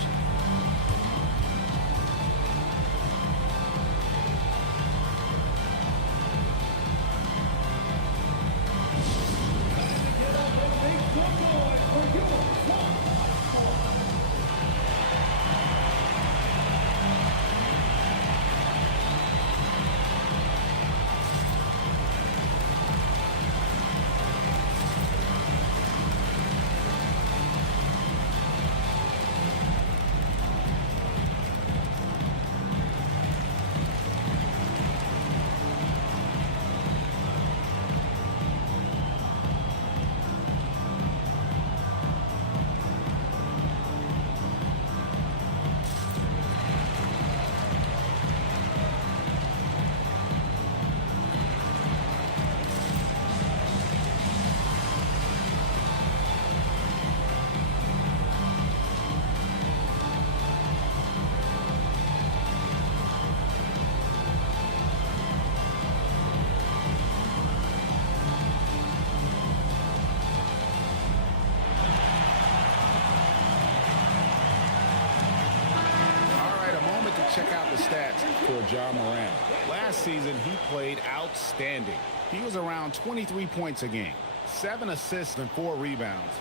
Check out the stats for Ja Morant. Last season, he played outstanding. He was around 23 points a game, 7 assists and 4 rebounds.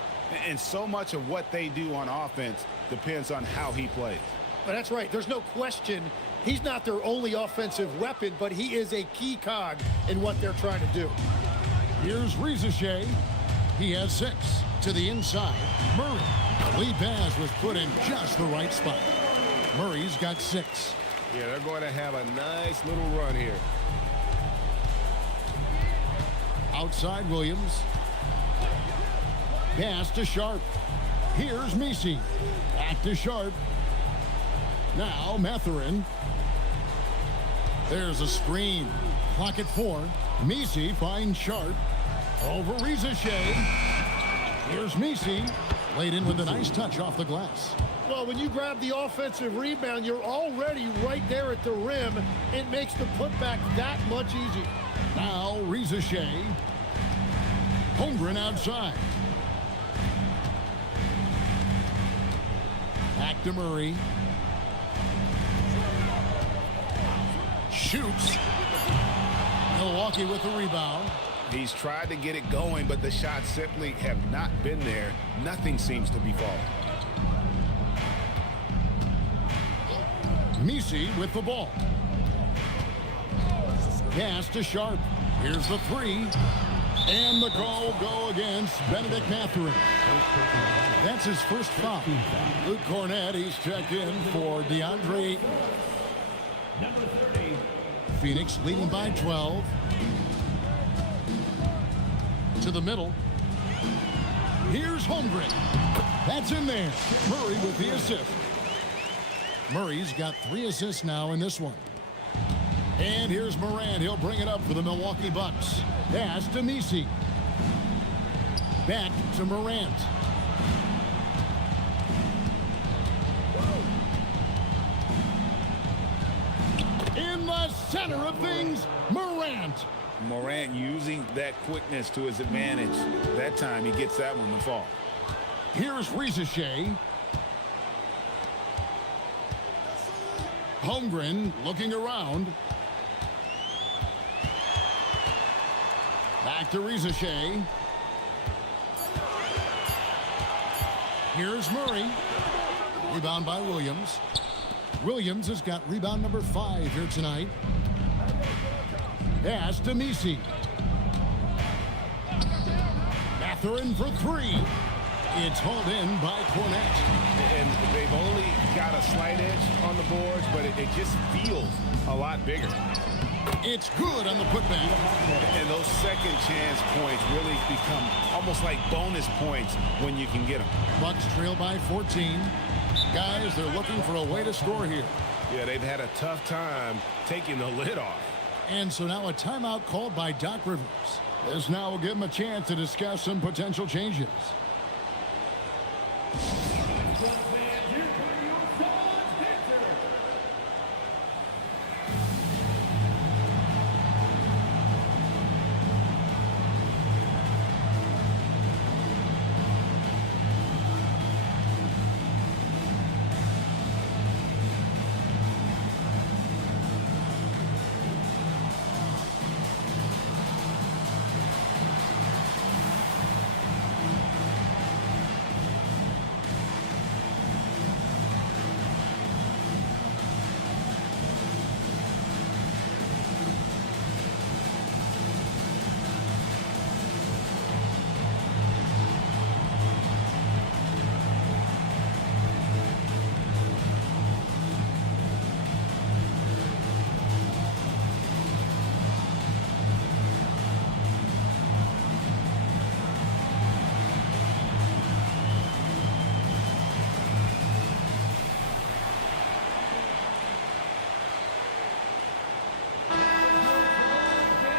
And so much of what they do on offense depends on how he plays. But that's right. There's no question he's not their only offensive weapon, but he is a key cog in what they're trying to do. Here's Rizichet. He has 6 to the inside. Murray. Lead pass was put in just the right spot. Murray's got 6. Yeah, they're going to have a nice little run here. Outside Williams. Pass to Sharp. Here's Misi. Back to Sharp. Now Mathurin. There's a screen. Clock at 4. Misi finds Sharp. Over Rizachet. Here's Misi. Laid in with a nice touch off the glass. Well, when you grab the offensive rebound, you're already right there at the rim. It makes the putback that much easier. Now Rizachet. Holmgren outside. Back to Murray. Shoots. Milwaukee with the rebound. He's tried to get it going, but the shots simply have not been there. Nothing seems to be falling. Misi with the ball. Pass to Sharp. Here's the 3. And the call will go against Benedict Mathurin. That's his first foul. Luke Cornett, he's checked in for DeAndre Ayton. Number 30. Phoenix leading by 12. To the middle. Here's Holmgren. That's in there. Murray with the assist. Murray's got 3 assists now in this one. And here's Morant. He'll bring it up for the Milwaukee Bucks. Pass to Misi. Back to Morant. In the center of things, Morant. Morant using that quickness to his advantage. That time he gets that one to fall. Here's Rizachet. Holmgren looking around. Back to Rizachet. Here's Murray. Rebound by Williams. Williams has got rebound number 5 here tonight. Pass to Misi. Mathurin for 3. It's hauled in by Cornett. And they've only got a slight edge on the boards, but it just feels a lot bigger. It's good on the putback. And those second chance points really become almost like bonus points when you can get them. Bucks trail by 14. Guys, they're looking for a way to score here. Yeah, they've had a tough time taking the lid off. And so now a timeout called by Doc Rivers. This now will give them a chance to discuss some potential changes.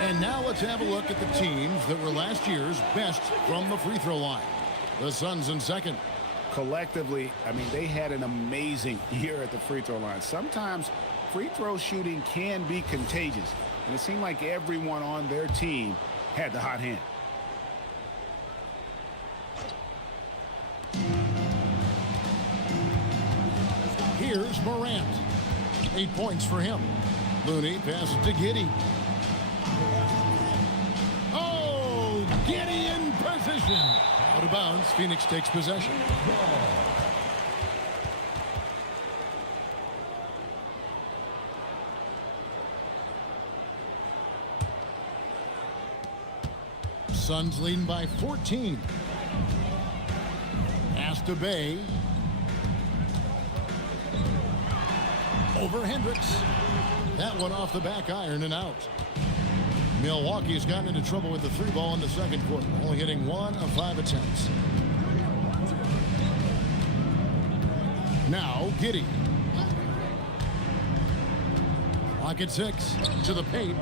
And now let's have a look at the teams that were last year's best from the free throw line. The Suns in second. Collectively, I mean, they had an amazing year at the free throw line. Sometimes free throw shooting can be contagious, and it seemed like everyone on their team had the hot hand. Here's Morant. 8 points for him. Looney passes to Giddey. Oh, Giddey in position. Out of bounds. Phoenix takes possession. Suns leading by 14. Pass to Bay. Over Hendricks. That one off the back iron and out. Milwaukee's gotten into trouble with the 3 ball in the second quarter, only hitting 1 of 5 attempts. Now Giddey. Clock at 6 to the paint.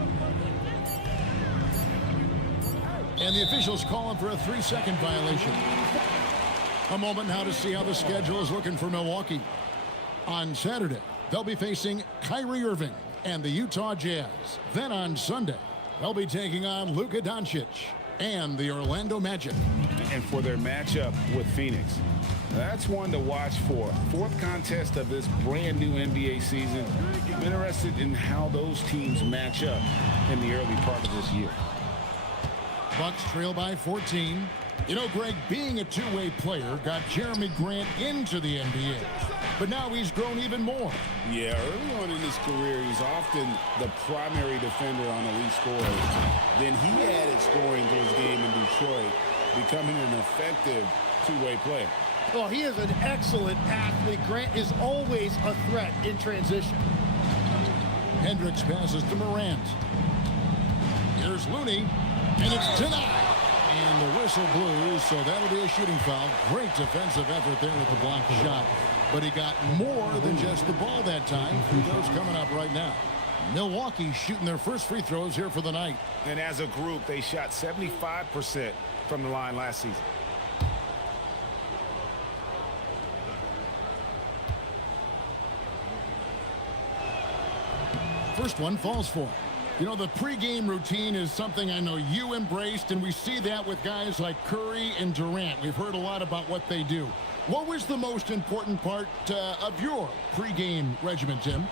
And the officials call him for a 3-second violation. A moment now to see how the schedule is looking for Milwaukee. On Saturday, they'll be facing Kyrie Irving and the Utah Jazz. Then on Sunday, they'll be taking on Luka Doncic and the Orlando Magic. And for their matchup with Phoenix, that's one to watch for. Fourth contest of this brand new NBA season. I'm interested in how those teams match up in the early part of this year. Bucks trail by 14. You know, Greg, being a two-way player got Jeremy Grant into the NBA. But now he's grown even more. Yeah, early on in his career, he's often the primary defender on elite scorers. Then he added scoring to his game in Detroit, becoming an effective two-way player. Well, he is an excellent athlete. Grant is always a threat in transition. Hendricks passes to Morant. Here's Looney, and it's denied. And the whistle blew, so that'll be a shooting foul. Great defensive effort there with the blocked shot. But he got more than just the ball that time. Free throws coming up right now. Milwaukee shooting their first free throws here for the night. And as a group, they shot 75% from the line last season. First one falls for him. You know, the pregame routine is something I know you embraced, and we see that with guys like Curry and Durant. We've heard a lot about what they do. What was the most important part of your pregame regimen, Tim?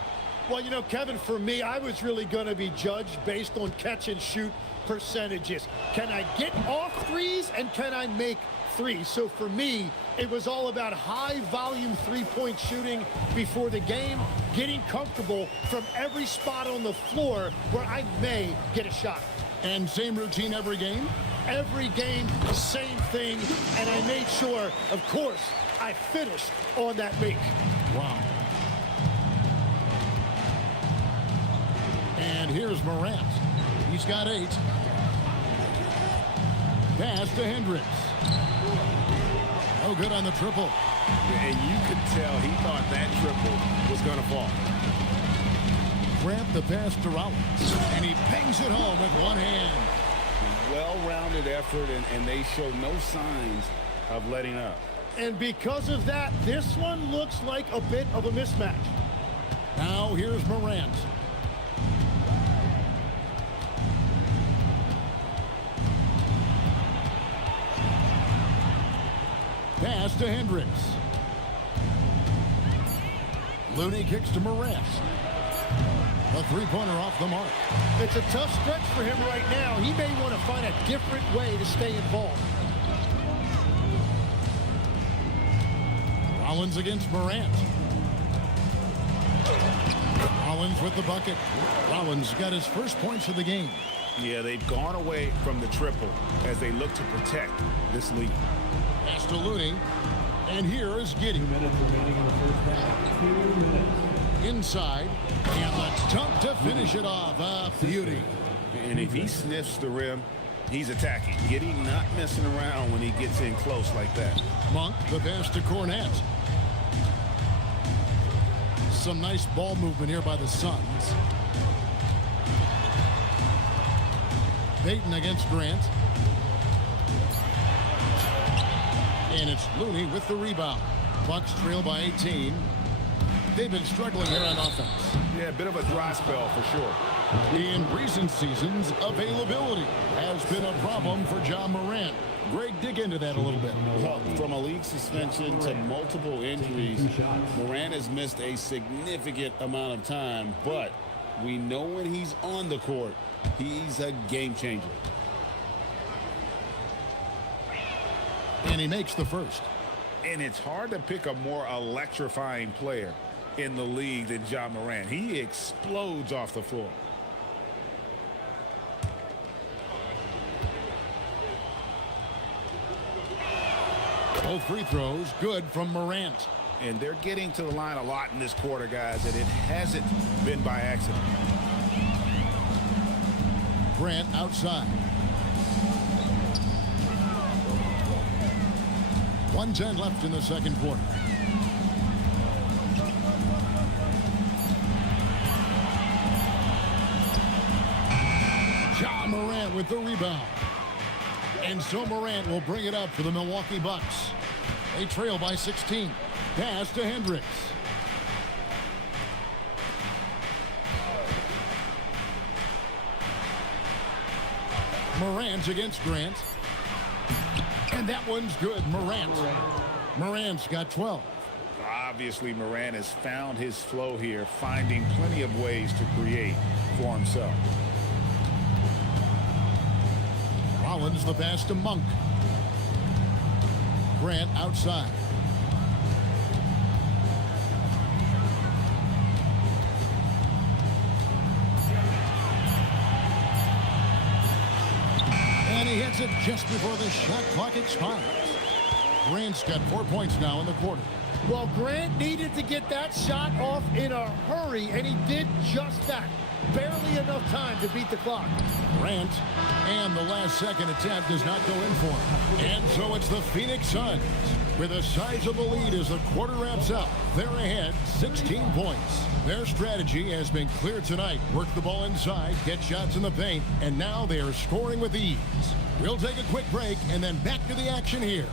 Well, you know, Kevin, for me, I was really going to be judged based on catch and shoot percentages. Can I get off threes and can I make threes? So for me, it was all about high volume three-point shooting before the game, getting comfortable from every spot on the floor where I may get a shot. And same routine every game? Every game, same thing, and I made sure, of course, I finished on that make. Wow. And here's Morant. He's got 8. Pass to Hendricks. No good on the triple. And you could tell he thought that triple was going to fall. Grant the pass to Rollins, and he bangs it home with one hand. Well-rounded effort, and they show no signs of letting up. And because of that, this one looks like a bit of a mismatch. Now here's Morant. Pass to Hendricks. Looney kicks to Morant. A three-pointer off the mark. It's a tough stretch for him right now. He may want to find a different way to stay involved. Rollins against Morant. Rollins with the bucket. Rollins got his first points of the game. Yeah, they've gone away from the triple as they look to protect this lead. Pass to Looney. And here is Giddey. 2 minutes remaining in the first half. 2 minutes. Inside. And the dunk to finish it off. A beauty. And if he sniffs the rim, he's attacking. Giddey not messing around when he gets in close like that. Monk, the pass to Cornette. Some nice ball movement here by the Suns. Payton against Grant. And it's Looney with the rebound. Bucks trail by 18. They've been struggling here on offense. Yeah, a bit of a dry spell for sure. In recent seasons, availability has been a problem for John Morant. Greg, dig into that a little bit. Well, from a league suspension to multiple injuries, Morant has missed a significant amount of time, but we know when he's on the court, he's a game changer. And he makes the first. And it's hard to pick a more electrifying player in the league than John Morant. He explodes off the floor. Both free throws good from Morant. And they're getting to the line a lot in this quarter, guys, and it hasn't been by accident. Grant outside. 1:10 left in the second quarter. Morant with the rebound. And so Morant will bring it up for the Milwaukee Bucks. They trail by 16. Pass to Hendricks. Morant against Grant. And that one's good. Morant's got 12. Obviously, Morant has found his flow here, finding plenty of ways to create for himself. Rollins the pass to Monk. Grant outside. And he hits it just before the shot clock expires. Grant's got 4 points now in the quarter. Well, Grant needed to get that shot off in a hurry, and he did just that. Barely enough time to beat the clock. Grant, and the last second attempt does not go in for him. And so it's the Phoenix Suns with a sizable lead as the quarter wraps up. They're ahead 16 points. Their strategy has been clear tonight. Work the ball inside, get shots in the paint, and now they are scoring with ease. We'll take a quick break and then back to the action here.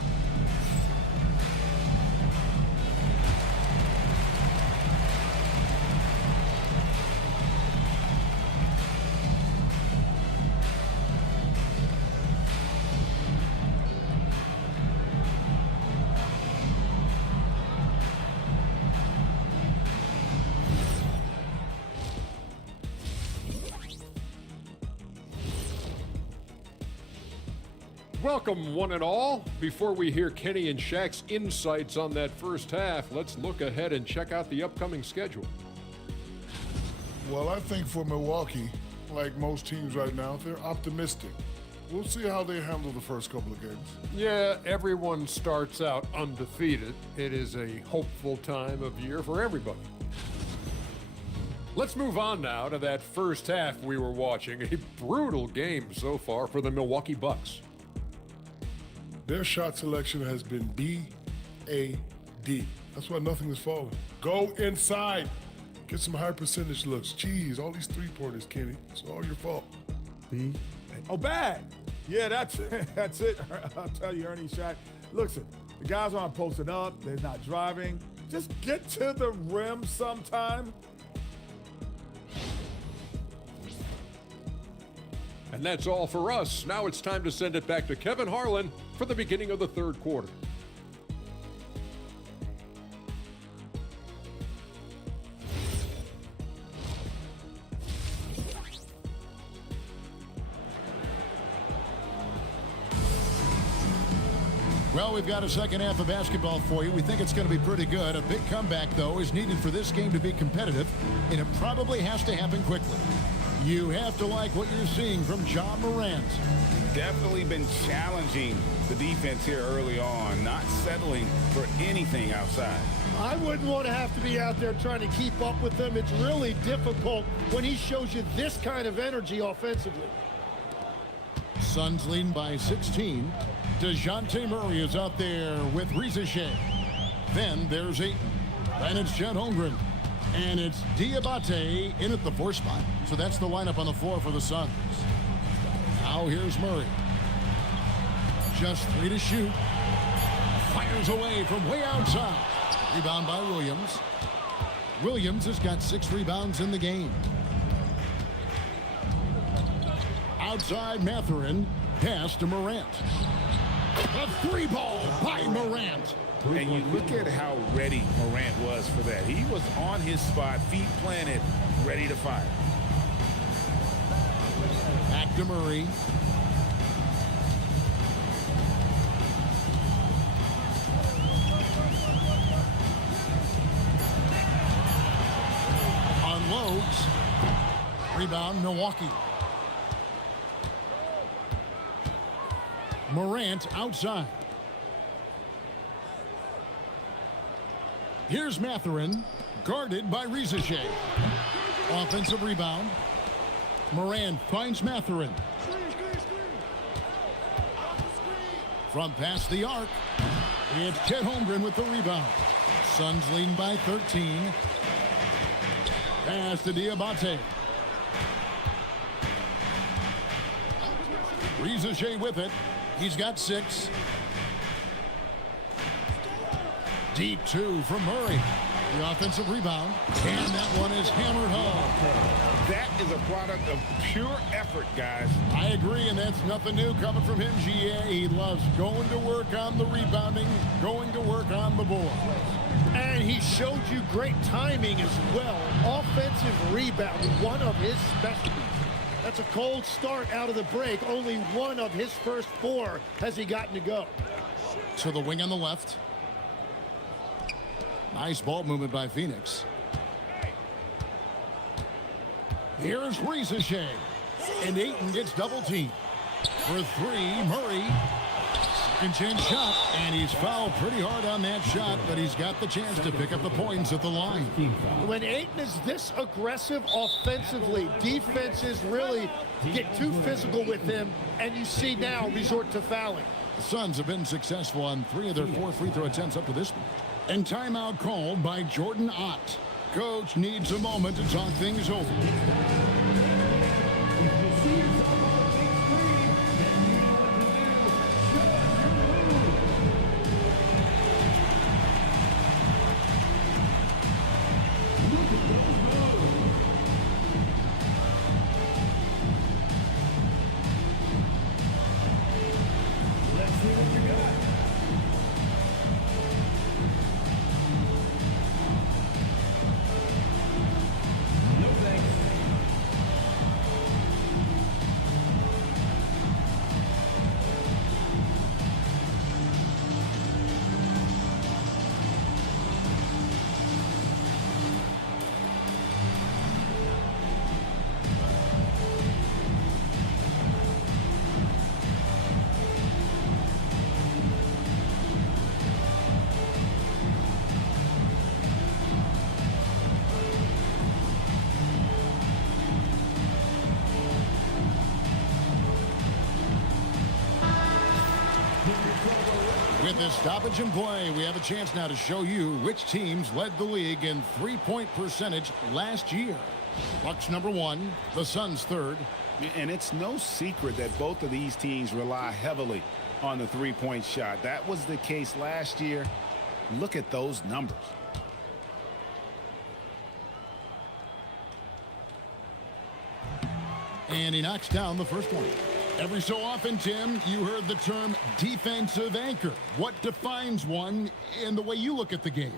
Welcome, one and all. Before we hear Kenny and Shaq's insights on that first half, let's look ahead and check out the upcoming schedule. Well, I think for Milwaukee, like most teams right now, they're optimistic. We'll see how they handle the first couple of games. Yeah, everyone starts out undefeated. It is a hopeful time of year for everybody. Let's move on now to that first half we were watching. A brutal game so far for the Milwaukee Bucks. Their shot selection has been B-A-D. That's why nothing is falling. Go inside. Get some high percentage looks. Jeez, all these three-pointers, Kenny. It's all your fault. Oh, bad. Yeah, that's it. I'll tell you, Ernie Shaq. Listen, the guys aren't posting up. They're not driving. Just get to the rim sometime. And that's all for us. Now it's time to send it back to Kevin Harlan for the beginning of the third quarter. Well, we've got a second half of basketball for you. We think it's going to be pretty good. A big comeback, though, is needed for this game to be competitive, and it probably has to happen quickly. You have to like what you're seeing from Ja Morant. Definitely been challenging the defense here early on, not settling for anything outside. I wouldn't want to have to be out there trying to keep up with them. It's really difficult when he shows you this kind of energy offensively. Suns leading by 16. DeJounte Murray is out there with Reza Shea. Then there's Ayton. And it's Chet Holmgren. And it's Diabate in at the 4 spot. So that's the lineup on the floor for the Suns. Now here's Murray. Just 3 to shoot. Fires away from way outside. Rebound by Williams. Williams has got 6 rebounds in the game. Outside Mathurin. Pass to Morant. A 3-ball by Morant. And you look at how ready Morant was for that. He was on his spot, feet planted, ready to fire. Back to Murray. Unloads. Rebound, Milwaukee. Morant outside. Here's Mathurin, guarded by Reza Shea. Offensive rebound. Morant finds Mathurin. From past the arc, it's Chet Holmgren with the rebound. Suns leading by 13. Pass to Diabate. Riza with it. He's got 6. Deep 2 from Murray. The offensive rebound. And that one is hammered home. That is a product of pure effort, guys. I agree, and that's nothing new coming from him, GA. He loves going to work on the rebounding, going to work on the board. And he showed you great timing as well. Offensive rebound, one of his specialties. That's a cold start out of the break. Only one of his first 4 has he gotten to go. To the wing on the left. Nice ball movement by Phoenix. Here's Riza. And Ayton gets double teamed. For 3, Murray. Second chance shot. And he's fouled pretty hard on that shot, but he's got the chance to pick up the points at the line. When Ayton is this aggressive offensively, defenses really get too physical with him, and you see now resort to fouling. The Suns have been successful on 3 of their 4 free throw attempts up to this point. And timeout called by Jordan Ott. Coach needs a moment to talk things over. With this stoppage in play, we have a chance now to show you which teams led the league in three-point percentage last year. Bucks number 1, the Suns 3rd. And it's no secret that both of these teams rely heavily on the three-point shot. That was the case last year. Look at those numbers. And he knocks down the first one. Every so often, Tim, you heard the term defensive anchor. What defines one in the way you look at the game?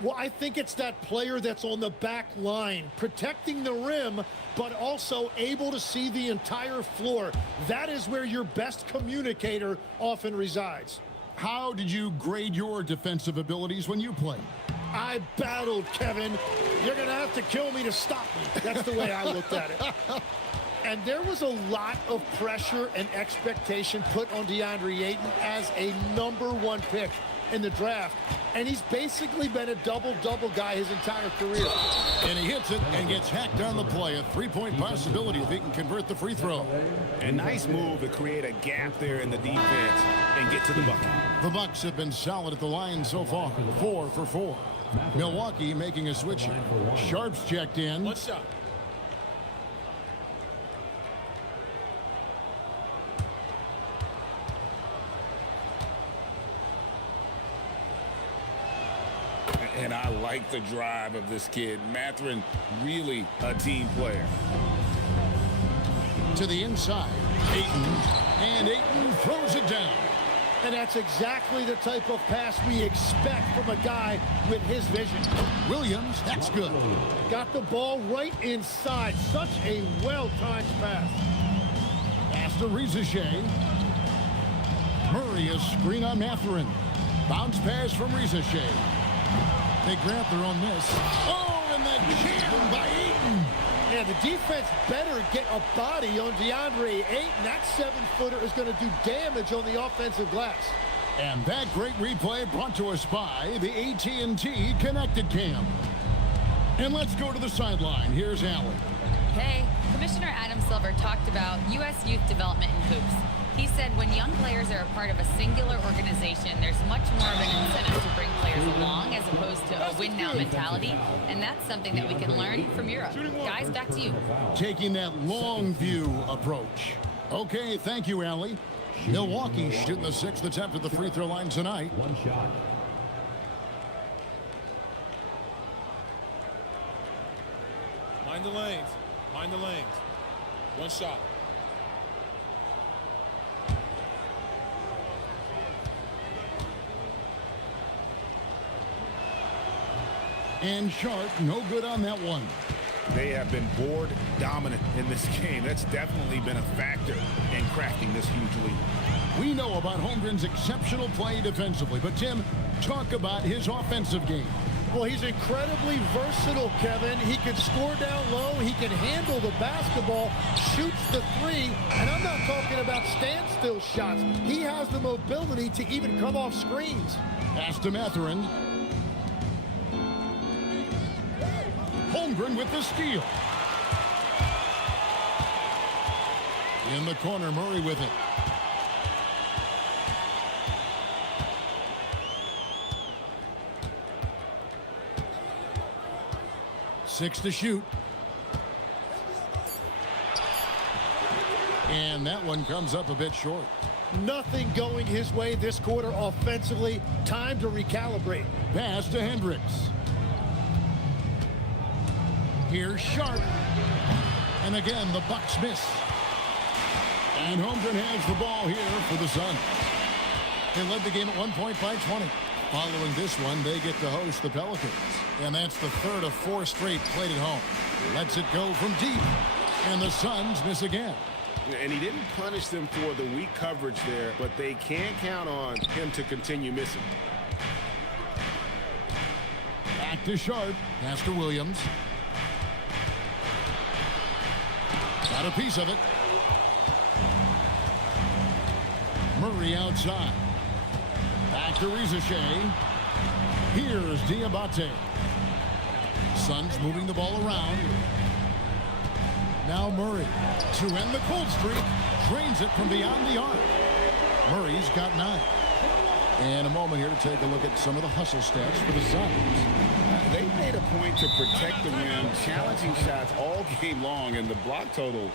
Well, I think it's that player that's on the back line, protecting the rim, but also able to see the entire floor. That is where your best communicator often resides. How did you grade your defensive abilities when you played? I battled, Kevin. You're going to have to kill me to stop me. That's the way I looked at it. And there was a lot of pressure and expectation put on DeAndre Ayton as a #1 pick in the draft. And he's basically been a double-double guy his entire career. And he hits it and gets hacked on the play. A three-point possibility if he can convert the free throw. A nice move to create a gap there in the defense and get to the bucket. The Bucks have been solid at the line so far. 4 for 4. Milwaukee making a switch here. Sharp's checked in. What's up? And I like the drive of this kid. Mathurin, really a team player. To the inside. Ayton. And Ayton throws it down. And that's exactly the type of pass we expect from a guy with his vision. Williams, that's good. Got the ball right inside. Such a well-timed pass. Pass to Riza. Murray is screen on Mathurin. Bounce pass from Riza. They grab their own miss. Oh, and the jam by Ayton. Yeah, the defense better get a body on DeAndre Ayton. That 7-footer is going to do damage on the offensive glass. And that great replay brought to us by the AT&T Connected Cam. And let's go to the sideline. Here's Allen. Okay, Commissioner Adam Silver talked about U.S. youth development in hoops. He said when young players are a part of a singular organization, there's much more of an incentive to bring players along as opposed to a win-now mentality, and that's something that we can learn from Europe. Guys, back to you. Taking that long view approach. Okay, thank you, Allie. Milwaukee shooting the 6th attempt at the free throw line tonight. One shot. Mind the lanes. Mind the lanes. One shot. And Sharp, no good on that one. They have been board dominant in this game. That's definitely been a factor in crafting this huge lead. We know about Holmgren's exceptional play defensively, but Tim, talk about his offensive game. Well, he's incredibly versatile, Kevin. He can score down low. He can handle the basketball, shoots the three, and I'm not talking about standstill shots. He has the mobility to even come off screens. Pass to Mathurin. Holmgren with the steal. In the corner, Murray with it. Six to shoot. And that one comes up a bit short. Nothing going his way this quarter offensively. Time to recalibrate. Pass to Hendricks. Here's Sharp. And again, the Bucks miss. And Holmgren has the ball here for the Suns. They led the game at 1 point by 20. Following this one, they get to host the Pelicans. And that's the third of 4 straight played at home. Lets it go from deep. And the Suns miss again. And he didn't punish them for the weak coverage there, but they can't count on him to continue missing. Back to Sharp. Pass to Williams. Got a piece of it. Murray outside. Back to Rizachet. Here's Diabate. Suns moving the ball around. Now Murray to end the cold streak. Drains it from beyond the arc. Murray's got 9. And a moment here to take a look at some of the hustle stats for the Suns. They made a point to protect the rim, challenging shots all game long, and the block total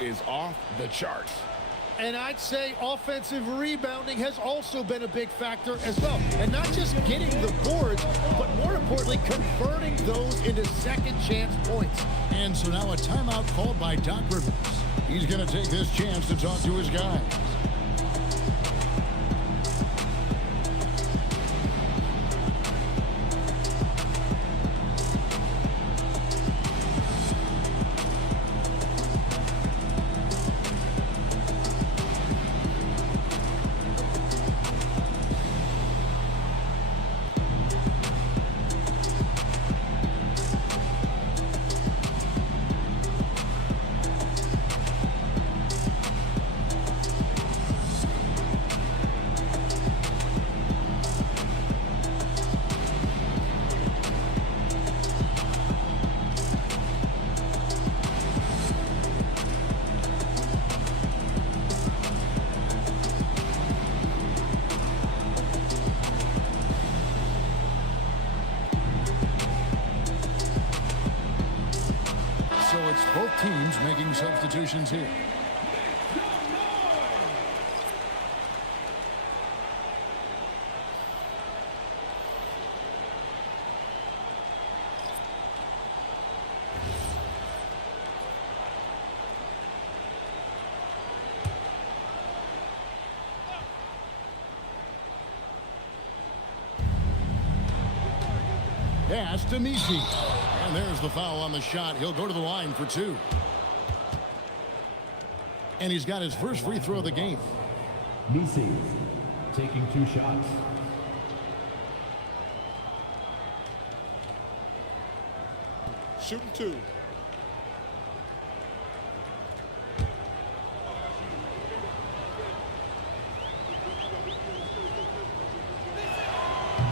is off the charts. And I'd say offensive rebounding has also been a big factor as well. And not just getting the boards, but more importantly, converting those into second chance points. And so now a timeout called by Doc Rivers. He's going to take this chance to talk to his guys. So it's both teams making substitutions here. Pass to Misi. And there's the foul on the shot. He'll go to the line for 2. And he's got his first free throw of the game. Misi taking 2 shots. Shooting 2.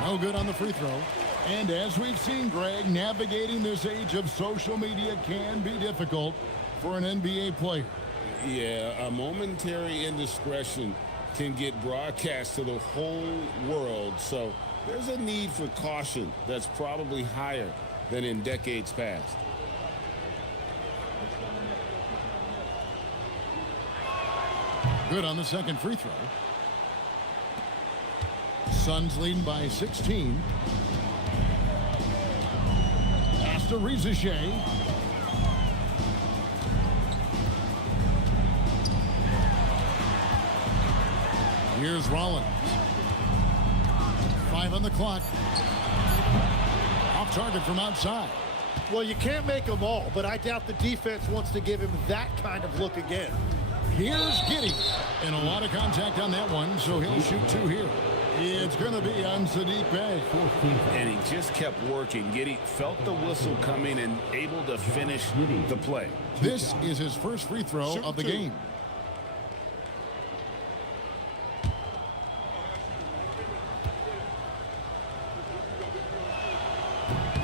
No good on the free throw. And as we've seen, Greg, navigating this age of social media can be difficult for an NBA player. Yeah, a momentary indiscretion can get broadcast to the whole world. So there's a need for caution that's probably higher than in decades past. Good on the second free throw. Suns leading by 16. Pass to Rizachet. Here's Rollins. 5 on the clock. Off target from outside. Well, you can't make them all, but I doubt the defense wants to give him that kind of look again. Here's Giddey. And a lot of contact on that one, so he'll shoot 2 here. It's going to be on Sadiq Bey. And he just kept working. Giddey felt the whistle coming and able to finish the play. This is his first free throw of the game.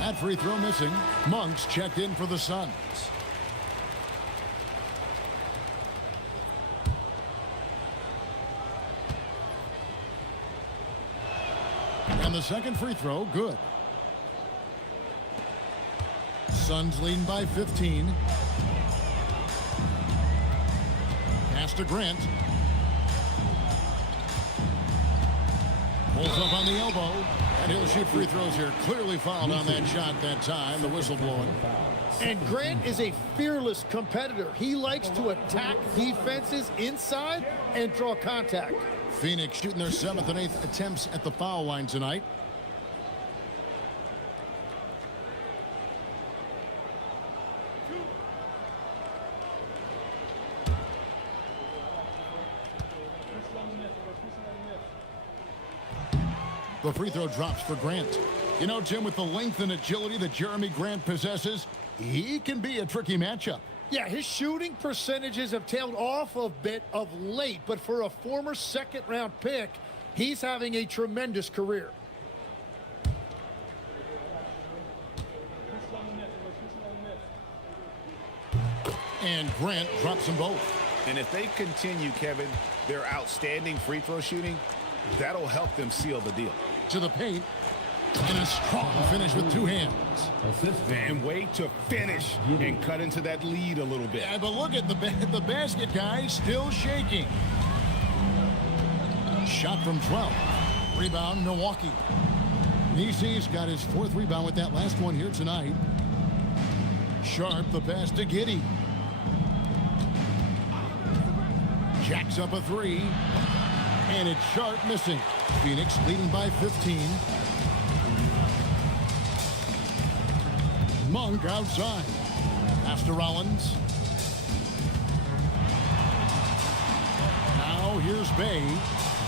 That free throw missing. Monk's checked in for the Suns. And the second free throw, good. Suns leading by 15. Pass to Grant. Pulls up on the elbow. And he'll shoot free throws here. Clearly fouled on that shot that time. The whistle blowing. And Grant is a fearless competitor. He likes to attack defenses inside and draw contact. Phoenix shooting their 7th and 8th attempts at the foul line tonight. The free throw drops for Grant. You know, Jim, with the length and agility that Jeremy Grant possesses, he can be a tricky matchup. Yeah, his shooting percentages have tailed off a bit of late, but for a former second-round pick, he's having a tremendous career. And Grant drops them both. And if they continue, Kevin, their outstanding free throw shooting, that'll help them seal the deal. To the paint. And a strong finish with 2 hands. And way to finish and cut into that lead a little bit. Yeah, but look at the basket, guys, still shaking. Shot from 12. Rebound, Milwaukee. Nisi's got his 4th rebound with that last one here tonight. Sharp, the pass to Giddey. Jacks up a 3. And it's Sharp missing. Phoenix leading by 15. Monk outside. Pass to Rollins. Now here's Bey.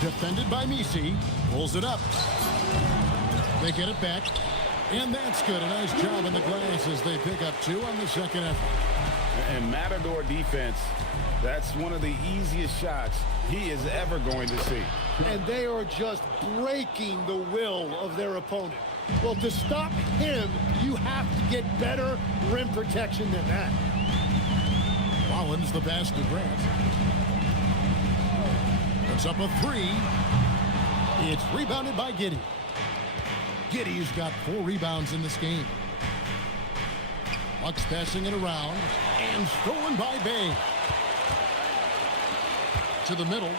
Defended by Nisi. Pulls it up. They get it back. And that's good. A nice job in the glass as they pick up 2 on the second effort. And Matador defense, that's one of the easiest shots he is ever going to see. And they are just breaking the will of their opponent. Well, to stop him, you have to get better rim protection than that. Rollins the pass to Grant. It's up a 3. It's rebounded by Giddey. Giddey's got 4 rebounds in this game. Bucks passing it around and stolen by Bey. To the middle.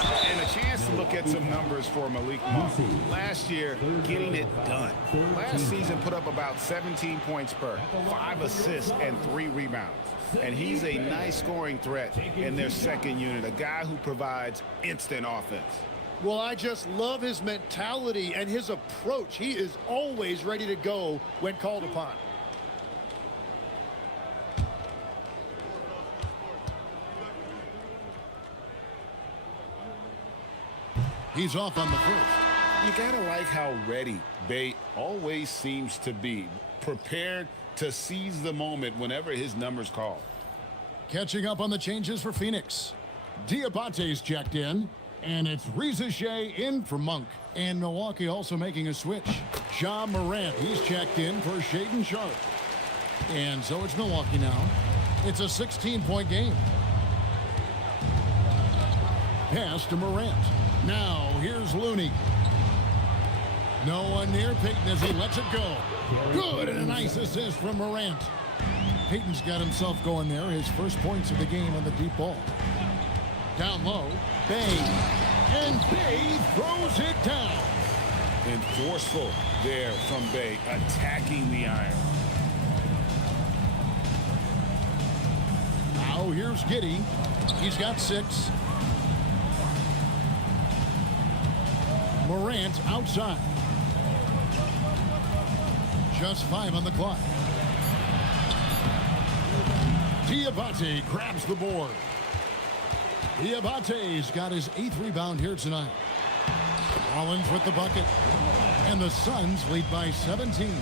And a chance to look at some numbers for Malik Monk. Last year, getting it done. Last season put up about 17 points per, 5 assists, and 3 rebounds. And he's a nice scoring threat in their second unit, a guy who provides instant offense. Well, I just love his mentality and his approach. He is always ready to go when called upon. He's off on the first. You gotta like how ready Bey always seems to be, prepared to seize the moment whenever his number's called. Catching up on the changes for Phoenix. Diabate's checked in, and it's Rizachet in for Monk. And Milwaukee also making a switch. Ja Morant, he's checked in for Shaedon Sharp. And so it's Milwaukee now. It's a 16-point game. Pass to Morant. Now, here's Looney. No one near Payton as he lets it go. Good, and a nice assist from Morant. Payton's got himself going there, his first points of the game on the deep ball. Down low, Bay. And Bay throws it down. And forceful there from Bay, attacking the iron. Now here's Giddey. He's got 6. Morant outside. Just 5 on the clock. Diabate grabs the board. Diabate's got his 8th rebound here tonight. Rollins with the bucket. And the Suns lead by 17.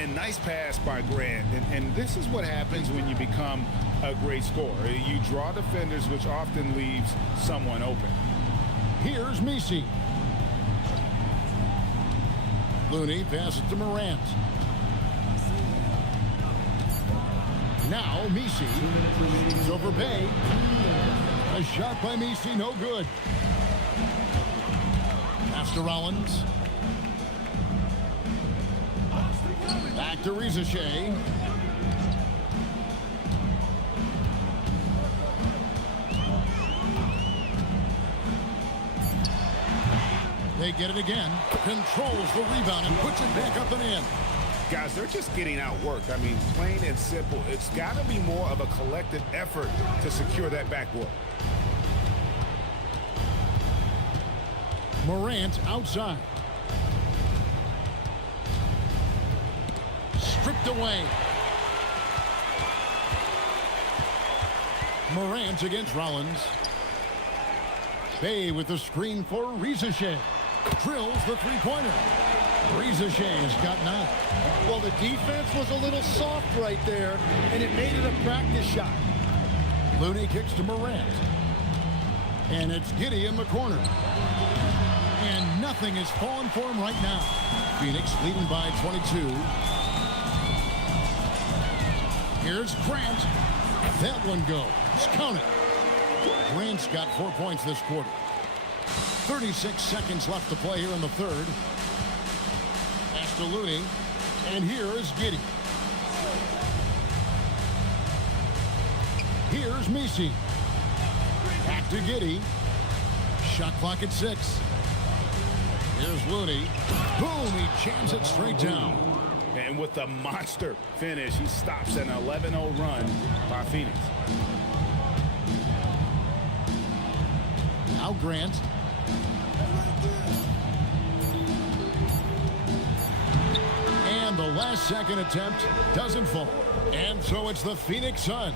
And nice pass by Grant. And this is what happens when you become a great scorer. You draw defenders, which often leaves someone open. Here's Messi. Looney passes to Morant. Now Messi. He's over Bay. A shot by Messi, no good. Pass to Rollins. Back to Rizachet. They get it again. Controls the rebound and puts it back up and in. Guys, they're just getting outworked. I mean, plain and simple. It's got to be more of a collective effort to secure that backboard. Morant outside. Stripped away. Morant against Rollins. Bay with the screen for Rizachet. Drills the three-pointer. Rizachet's got 9. Well, the defense was a little soft right there, and it made it a practice shot. Looney kicks to Morant. And it's Giddey in the corner. And nothing is falling for him right now. Phoenix leading by 22. Here's Grant. That one goes. Count it. Grant's got 4 points this quarter. 36 seconds left to play here in the third. Pass to Looney. And here is Giddey. Here's Messi. Back to Giddey. Shot clock at 6. Here's Looney. Boom, he jams it straight down. And with a monster finish, he stops an 11-0 run by Phoenix. Now Grant. And the last second attempt doesn't fall. And so it's the Phoenix Suns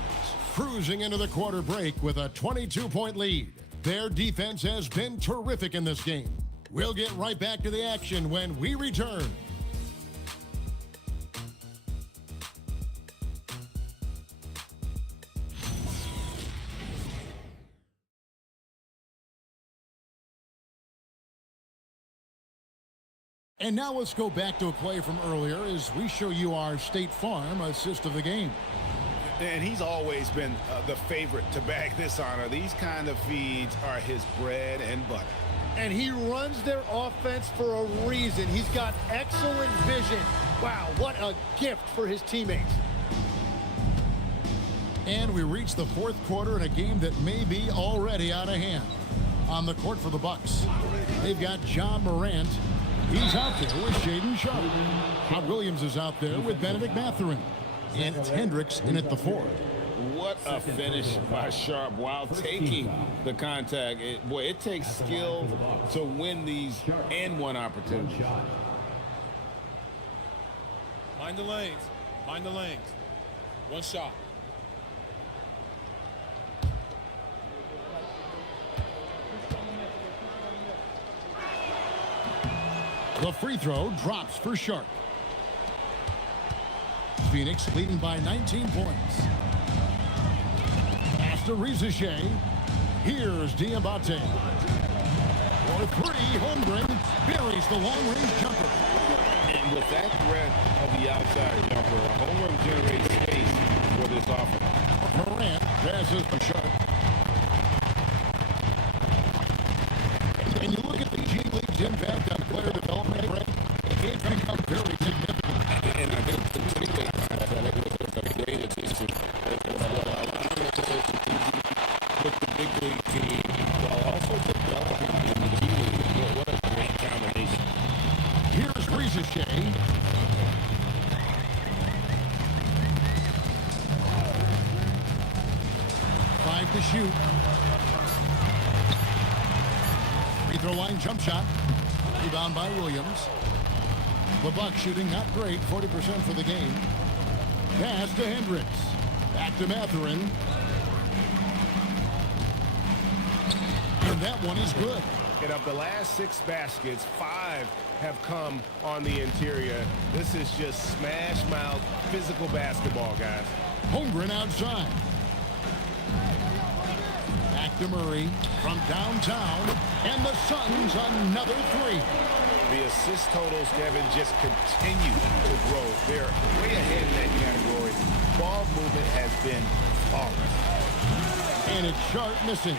cruising into the quarter break with a 22-point lead. Their defense has been terrific in this game. We'll get right back to the action when we return. And now let's go back to a play from earlier as we show you our State Farm assist of the game. And he's always been the favorite to bag this honor. These kind of feeds are his bread and butter. And he runs their offense for a reason. He's got excellent vision. Wow, what a gift for his teammates. And we reach the fourth quarter in a game that may be already out of hand. On the court for the Bucks, they've got John Morant. He's out there with Shaedon Sharpe. Rob Williams is out there with Benedict Mathurin. And it's Hendricks in at the 4. What a finish by Sharpe while taking the contact. It takes skill to win these and one opportunities. Mind the lanes. Mind the lanes. One shot. The free throw drops for Sharpe. Phoenix leading by 19 points. Pass to Rizachet. Here's Diabate. For 3, Holmgren buries the long-range jumper. And with that threat of the outside jumper, Holmgren generates space for this offense. Morant passes to Sharpe. And you look at the G League's impact on player development, Brett, it's become very significant. And I think the great addition with the big league team while also developing in the G League. What a great combination. Here's Ricochet. 5 to shoot. Free throw line jump shot. Rebound by Williams. The Bucks shooting not great, 40% for the game. Pass to Hendricks. Back to Mathurin. And that one is good. And of the last 6 baskets, 5 have come on the interior. This is just smash mouth physical basketball, guys. Holmgren outside. Back to Murray from downtown. And the Suns another 3. The assist totals, Kevin, just continue to grow. They're way ahead in that category. Ball movement has been flawless. And it's Sharp missing.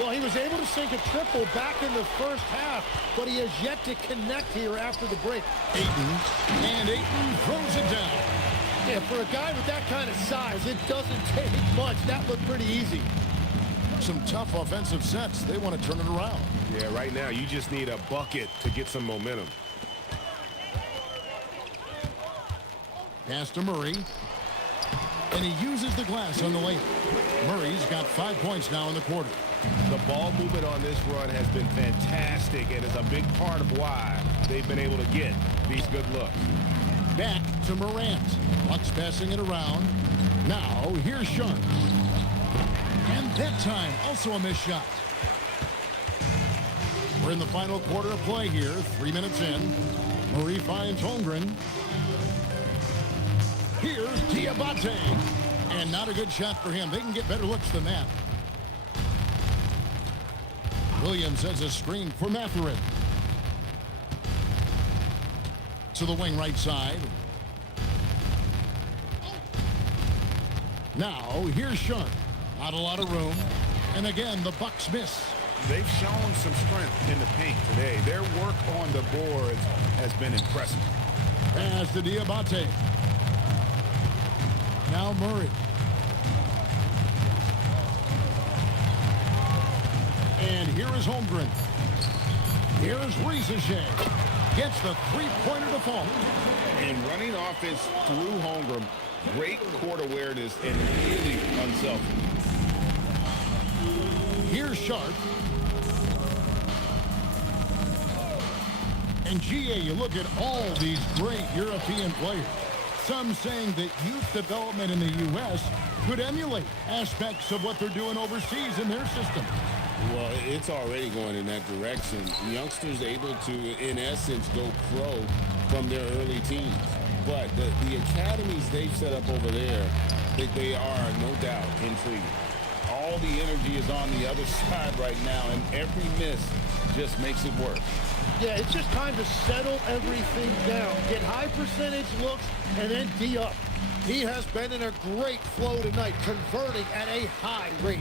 Well, he was able to sink a triple back in the first half, but he has yet to connect here after the break. Ayton, and Ayton throws it down. Yeah, for a guy with that kind of size, it doesn't take much. That looked pretty easy. Some tough offensive sets. They want to turn it around. Yeah, right now you just need a bucket to get some momentum. Pass to Murray. And he uses the glass on the layup. Murray's got 5 points now in the quarter. The ball movement on this run has been fantastic and is a big part of why they've been able to get these good looks. Back to Morant. Bucks passing it around. Now here's Sharp. And that time also a missed shot. We're in the final quarter of play here. 3 minutes in. Murray finds Holmgren. Here's Diabate. And not a good shot for him. They can get better looks than that. Williams has a screen for Mathurin. To the wing right side. Now here's Sharp. Not a lot of room. And again, the Bucks miss. They've shown some strength in the paint today. Their work on the boards has been impressive. Pass to Diabate. Now Murray. And here is Holmgren. Here's Ricochet. Gets the three-pointer to fall. And running offense through Holmgren, great court awareness and really unselfish. Here's Sharp. And GA, you look at all these great European players. Some saying that youth development in the U.S. could emulate aspects of what they're doing overseas in their system. Well, it's already going in that direction. Youngsters able to, in essence, go pro from their early teens. But the academies they've set up over there, they are, no doubt, intriguing. All the energy is on the other side right now, and every miss just makes it work. Yeah, it's just time to settle everything down. Get high percentage looks and then D up. He has been in a great flow tonight, converting at a high rate.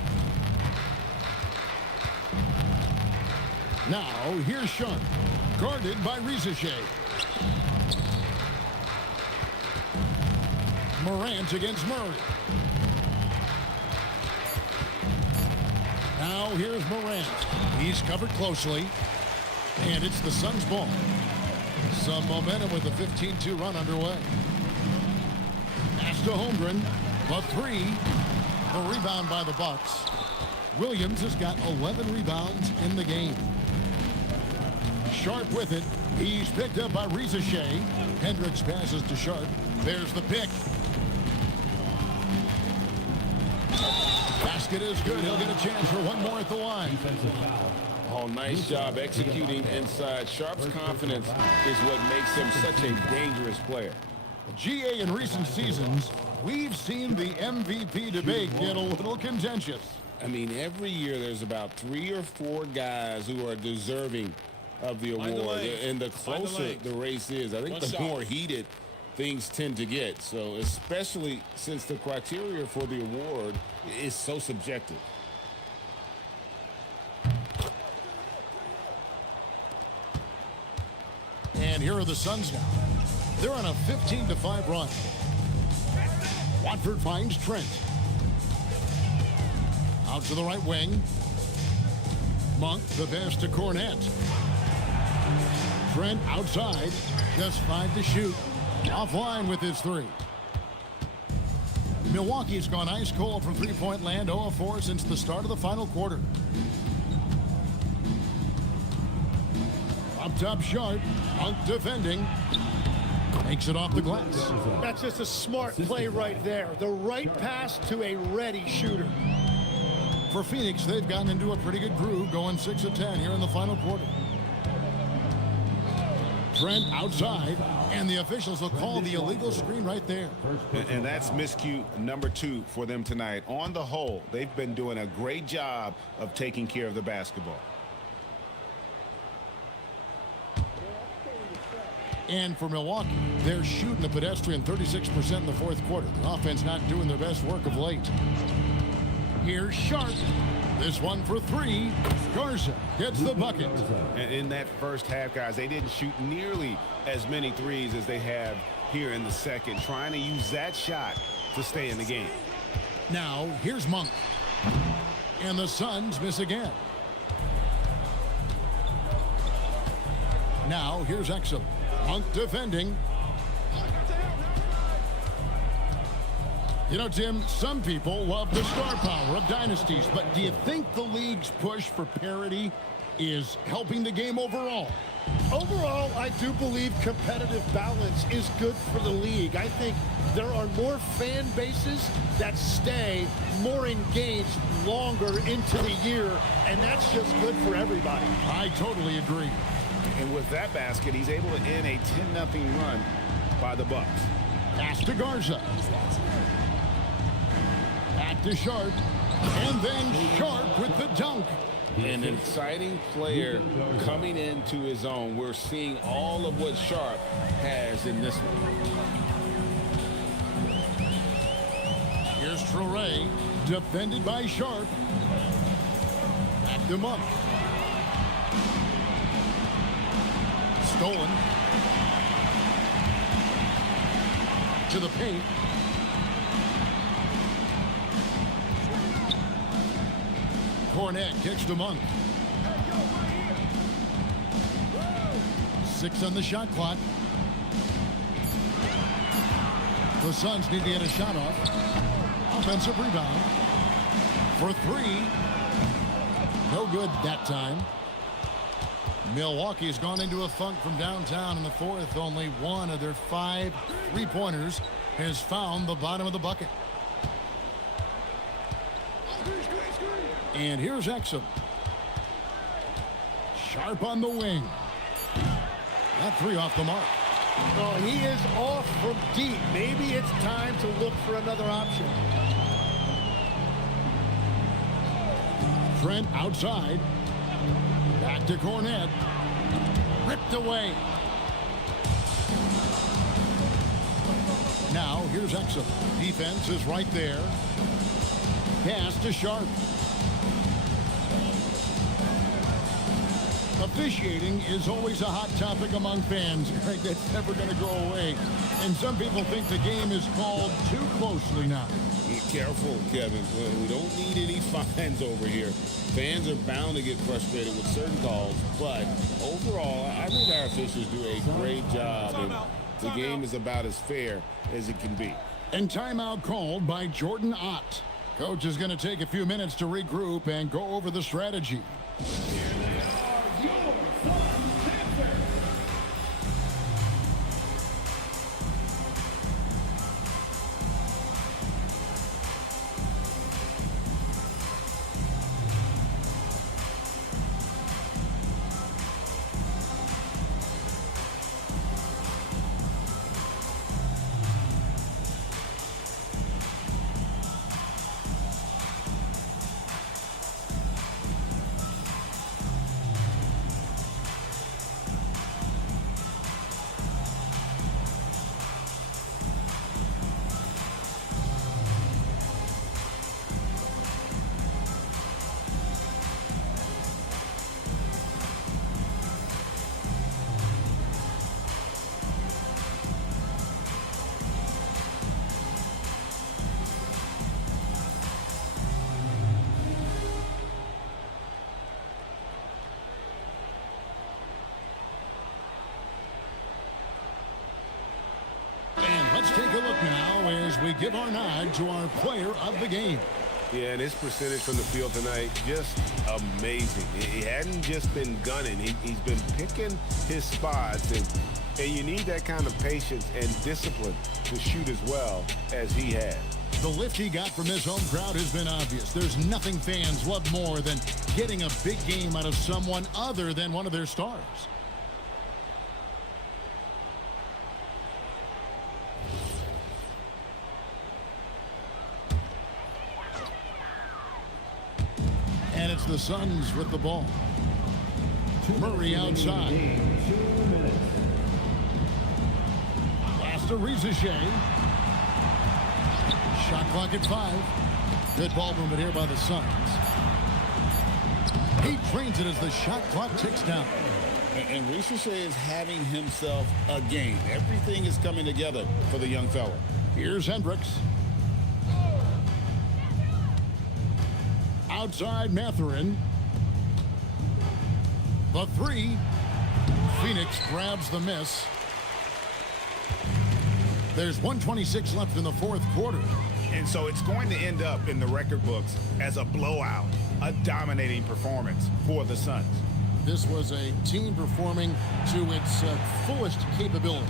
Now, here's Sharp. Guarded by Ricochet. Morant against Murray. Now, here's Morant. He's covered closely. And it's the Suns' ball. Some momentum with a 15-2 run underway. Pass to Holmgren. The three. The rebound by the Bucks. Williams has got 11 rebounds in the game. Sharp with it. He's picked up by Ricochet. Hendricks passes to Sharp. There's the pick. Basket is good. He'll get a chance for one more at the line. Oh, nice job executing inside. Sharp's confidence is what makes him such a dangerous player. GA in recent seasons, we've seen the MVP debate get a little contentious. I mean, every year there's about 3 or 4 guys who are deserving of the award. And the closer the race is, I think the more heated things tend to get. So especially since the criteria for the award is so subjective. And here are the Suns now. They're on a 15-5 run. Watford finds Trent. Out to the right wing. Monk, the pass to Cornette. Trent outside, just 5 to shoot. Offline with his 3. Milwaukee's gone ice cold from three-point land, 0 of 4 since the start of the final quarter. Up top Sharp, Monk defending. Makes it off the glass. That's just a smart play right there. The right pass to a ready shooter. For Phoenix, they've gotten into a pretty good groove, going 6 of 10 here in the final quarter. Trent outside, and the officials will call the illegal screen right there. And that's miscue number 2 for them tonight. On the whole, they've been doing a great job of taking care of the basketball. And for Milwaukee, they're shooting a pedestrian 36% in the fourth quarter. The offense not doing their best work of late. Here's Sharp. This one for 3. Garza gets the bucket. And in that first half, guys, they didn't shoot nearly as many threes as they have here in the second, trying to use that shot to stay in the game. Now, here's Monk. And the Suns miss again. Now, here's Exum. Monk defending. You know, Tim, some people love the star power of dynasties, but do you think the league's push for parity is helping the game overall? Overall, I do believe competitive balance is good for the league. I think there are more fan bases that stay more engaged longer into the year, and that's just good for everybody. I totally agree. And with that basket, he's able to end a 10-0 run by the Bucks. Pass to Garza. Back to Sharp. And then Sharp with the dunk. An exciting player coming into his own. We're seeing all of what Sharp has in this one. Here's Traore, defended by Sharp. Back to Monk. Stolen. To the paint. Cornette kicks to Monk. 6 on the shot clock. The Suns need to get a shot off. Offensive rebound. For 3. No good that time. Milwaukee's gone into a funk from downtown in the fourth. Only one of their 5 three-pointers has found the bottom of the bucket. And here's Exum. Sharp on the wing. That 3 off the mark. Oh, he is off from deep. Maybe it's time to look for another option. Trent outside. Back to Cornette. Ripped away. Now, here's Exum. Defense is right there. Pass to Sharp. Officiating is always a hot topic among fans. That's never going to go away. And some people think the game is called too closely now. Be careful, Kevin. We don't need any fines over here. Fans are bound to get frustrated with certain calls, but overall, I think our officials do a great job, and the game is about as fair as it can be. And timeout called by Jordan Ott. Coach is going to take a few minutes to regroup and go over the strategy. we give our nod to our player of the game. Yeah, and his percentage from the field tonight, just amazing. He hadn't just been gunning. He's been picking his spots, and you need that kind of patience and discipline to shoot as well as he had. The lift he got from his home crowd has been obvious. There's nothing fans love more than getting a big game out of someone other than one of their stars. And it's the Suns with the ball. Murray outside. Pass to Rizichet. Shot clock at 5. Good ball movement here by the Suns. He trains it as the shot clock ticks down. And Rizichet is having himself a game. Everything is coming together for the young fella. Here's Hendricks. Outside Mathurin. The 3. Phoenix grabs the miss. There's 1:26 left in the fourth quarter. And so it's going to end up in the record books as a blowout, a dominating performance for the Suns. This was a team performing to its fullest capability.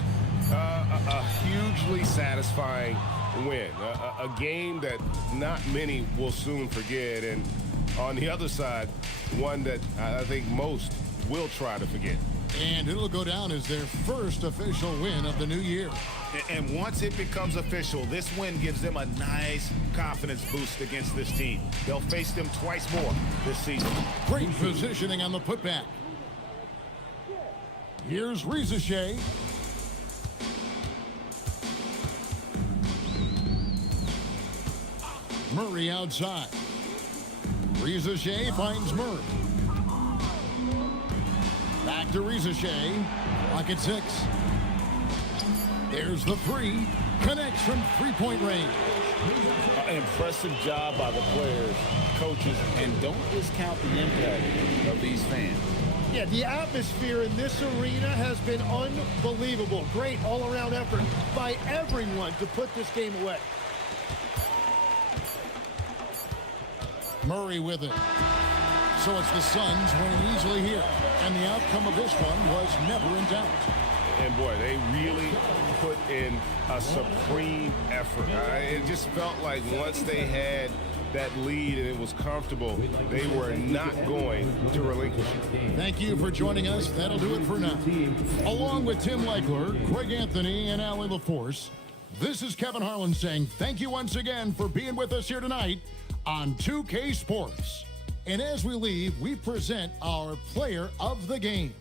A hugely satisfying win. A game that not many will soon forget. And on the other side, one that I think most will try to forget. And it'll go down as their first official win of the new year. And once it becomes official, this win gives them a nice confidence boost against this team. They'll face them twice more this season. Great positioning on the putback. Here's Rizichet. Murray outside. Rizichet finds Murray. Back to Rizichet. Clock at 6. There's the 3. Connects from three-point range. An impressive job by the players, coaches, and don't discount the impact of these fans. Yeah, the atmosphere in this arena has been unbelievable. Great all-around effort by everyone to put this game away. Murray with it. So it's the Suns winning easily here. And the outcome of this one was never in doubt. And boy, they really put in a supreme effort. It just felt like once they had that lead and it was comfortable, they were not going to relinquish it. Thank you for joining us. That'll do it for now. Along with Tim Leichler, Craig Anthony, and Allie LaForce, this is Kevin Harlan saying thank you once again for being with us here tonight on 2K Sports. And as we leave, we present our player of the game.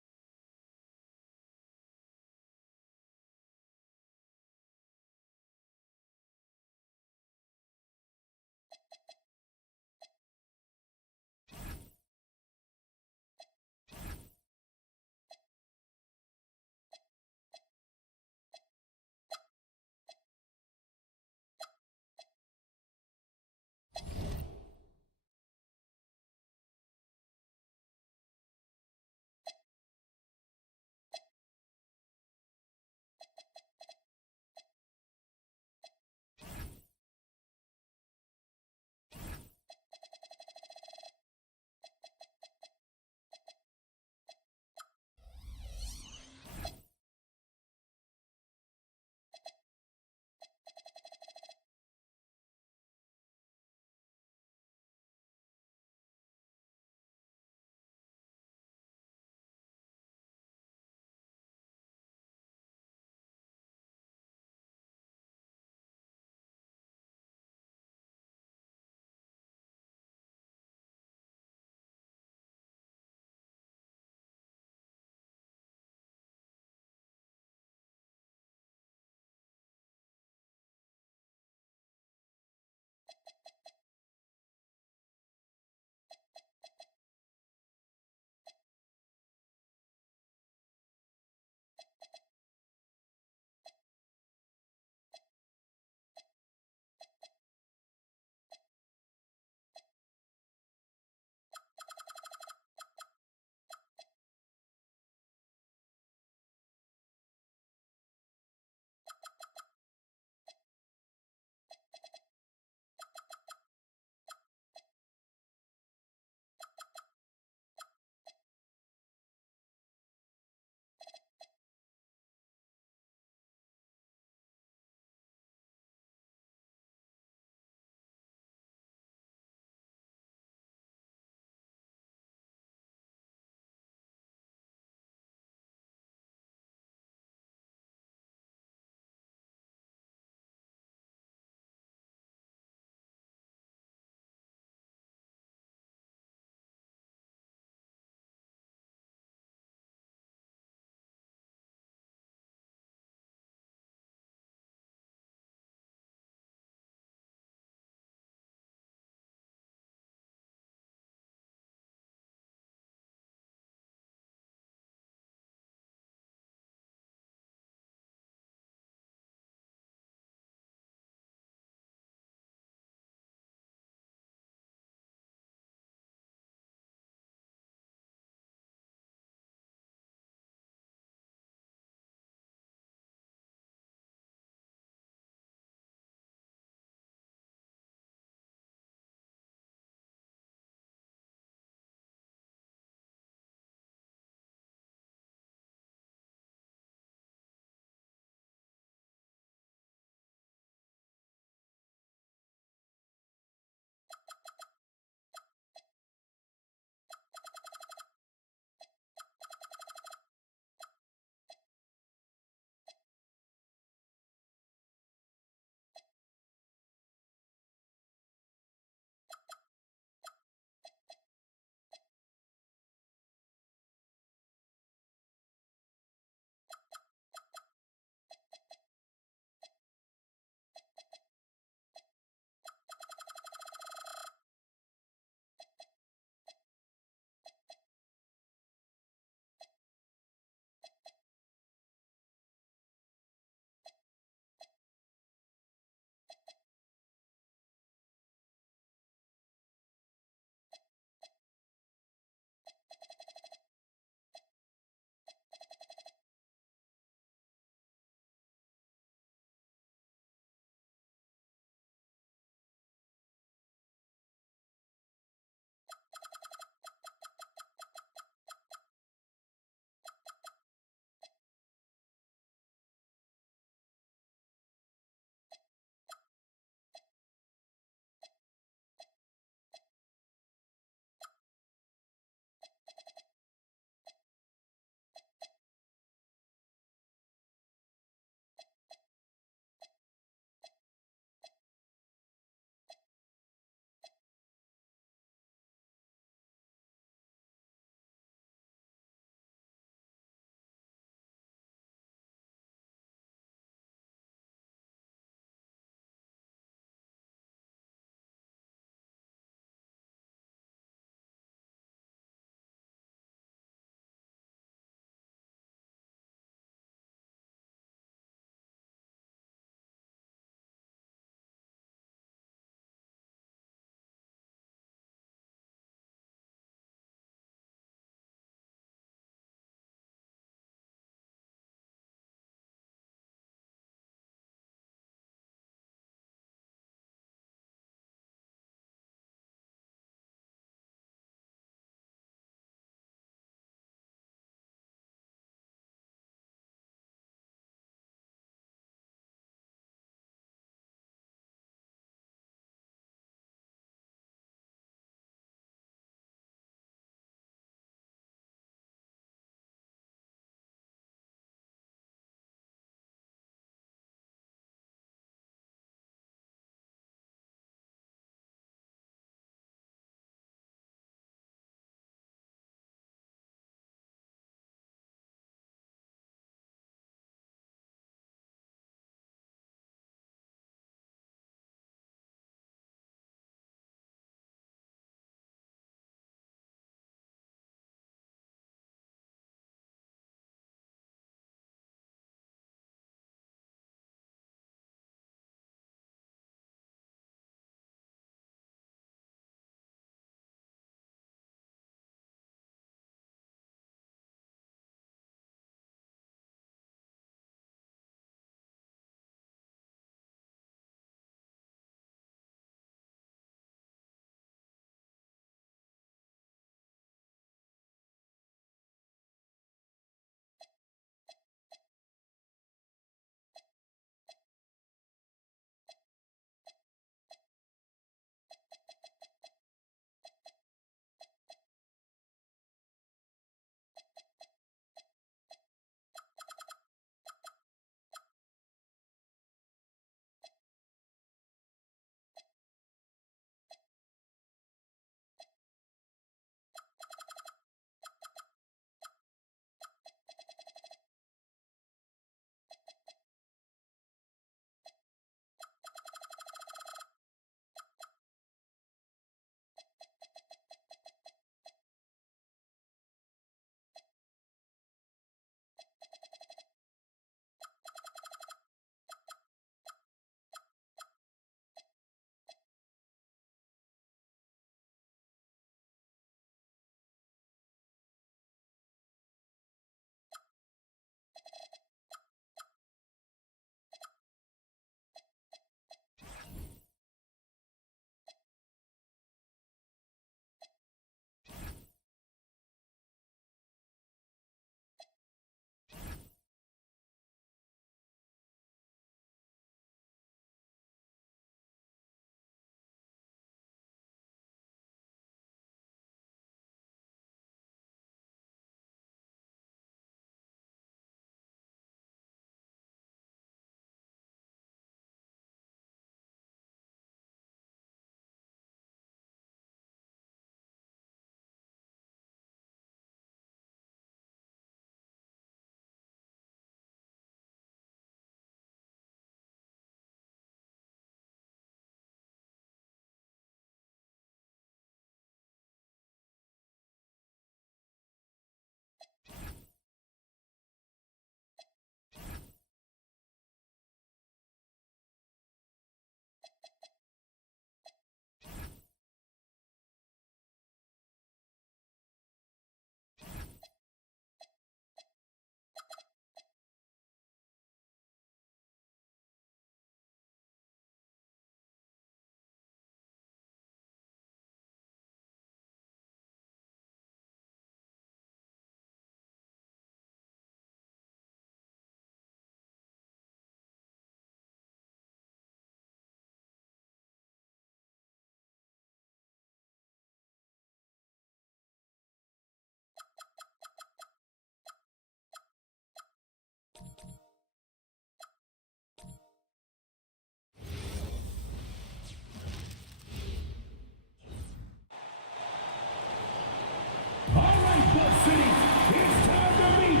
City, it's time to meet.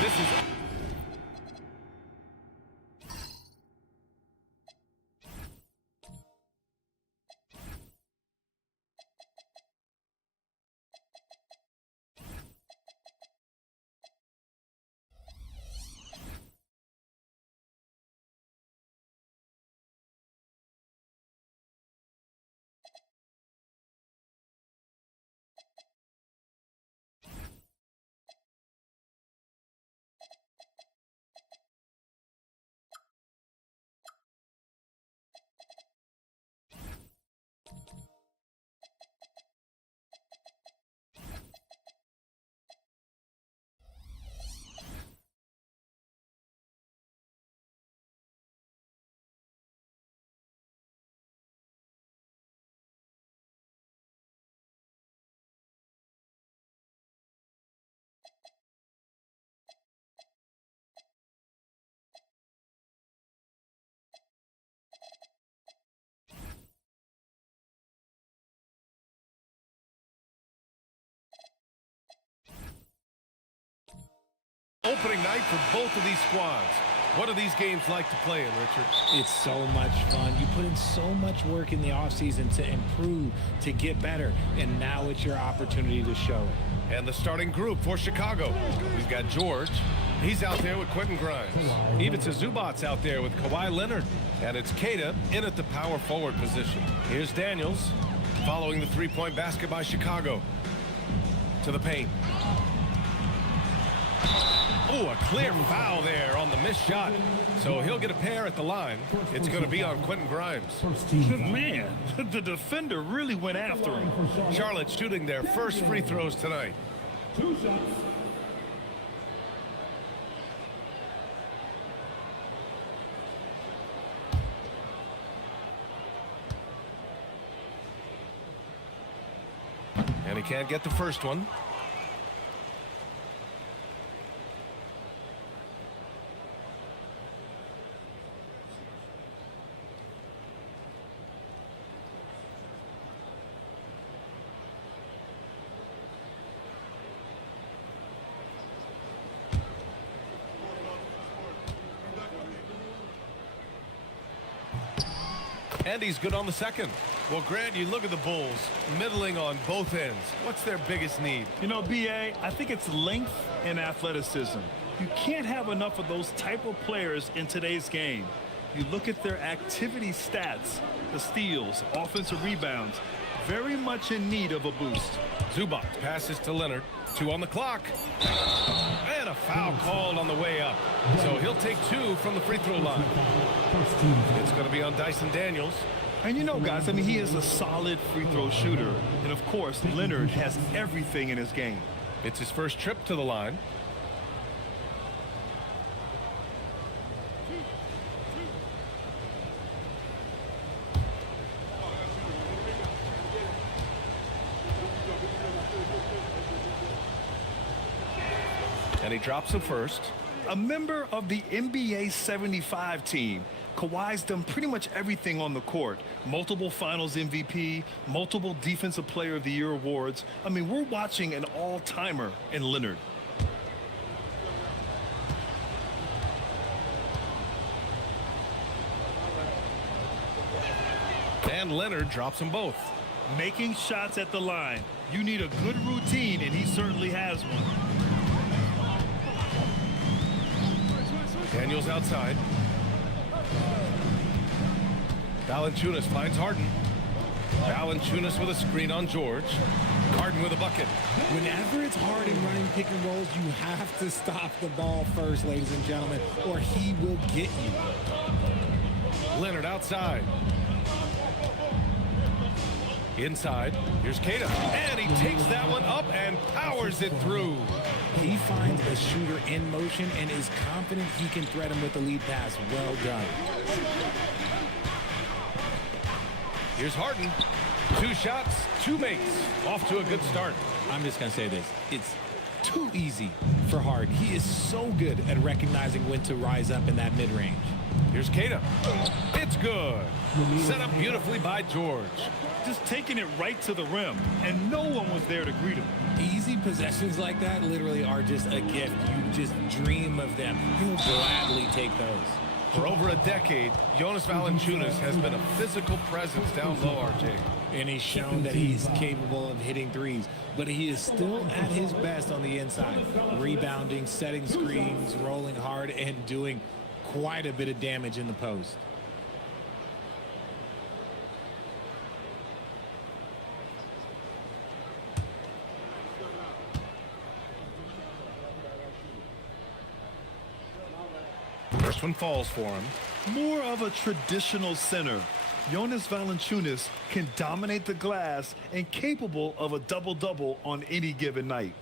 This is... Opening night for both of these squads. What are these games like to play in, Richard? It's so much fun. You put in so much work in the offseason to improve, to get better, and now it's your opportunity to show it. And the starting group for Chicago. We've got George. He's out there with Quentin Grimes. Ivica Zubac's out there with Kawhi Leonard. And it's Keita in at the power forward position. Here's Daniels following the three-point basket by Chicago. To the paint. Oh, a clear foul there on the missed shot. So he'll get a pair at the line. It's going to be on Quentin Grimes. Man, the defender really went after him. Charlotte shooting their first free throws tonight. 2 shots. And he can't get the first one. And he's good on the second. Well, Grant, you look at the Bulls, middling on both ends. What's their biggest need? You know, B.A., I think it's length and athleticism. You can't have enough of those type of players in today's game. You look at their activity stats, the steals, offensive rebounds, very much in need of a boost. Zubac passes to Leonard. 2 on the clock. And a foul called on the way up. So he'll take 2 from the free throw line. It's going to be on Dyson Daniels. And you know, guys, I mean, he is a solid free throw shooter. And, of course, Leonard has everything in his game. It's his first trip to the line. And he drops the first. A member of the NBA 75 team. Kawhi's done pretty much everything on the court. Multiple finals MVP, multiple defensive player of the year awards. I mean, we're watching an all-timer in Leonard. And Leonard drops them both. Making shots at the line. You need a good routine, and he certainly has one. Daniels outside. Valanciunas finds Harden. Valanciunas with a screen on George. Harden with a bucket. Whenever it's Harden running pick and rolls, you have to stop the ball first, ladies and gentlemen, or he will get you. Leonard outside. Inside. Here's Keita. And he takes that one up and powers it through. He finds a shooter in motion and is confident he can thread him with the lead pass. Well done. Here's Harden. 2 shots, 2 makes. Off to a good start. I'm just going to say this. It's too easy for Harden. He is so good at recognizing when to rise up in that mid-range. Here's Cada. It's good. Set up beautifully by George. Just taking it right to the rim, and no one was there to greet him. Easy possessions like that literally are just a gift. You just dream of them. He'll gladly take those. For over a decade, Jonas Valanciunas has been a physical presence down low, RJ. And he's shown that he's capable of hitting threes, but he is still at his best on the inside, rebounding, setting screens, rolling hard, and doing quite a bit of damage in the post. First one falls for him. More of a traditional center. Jonas Valanciunas can dominate the glass and capable of a double-double on any given night.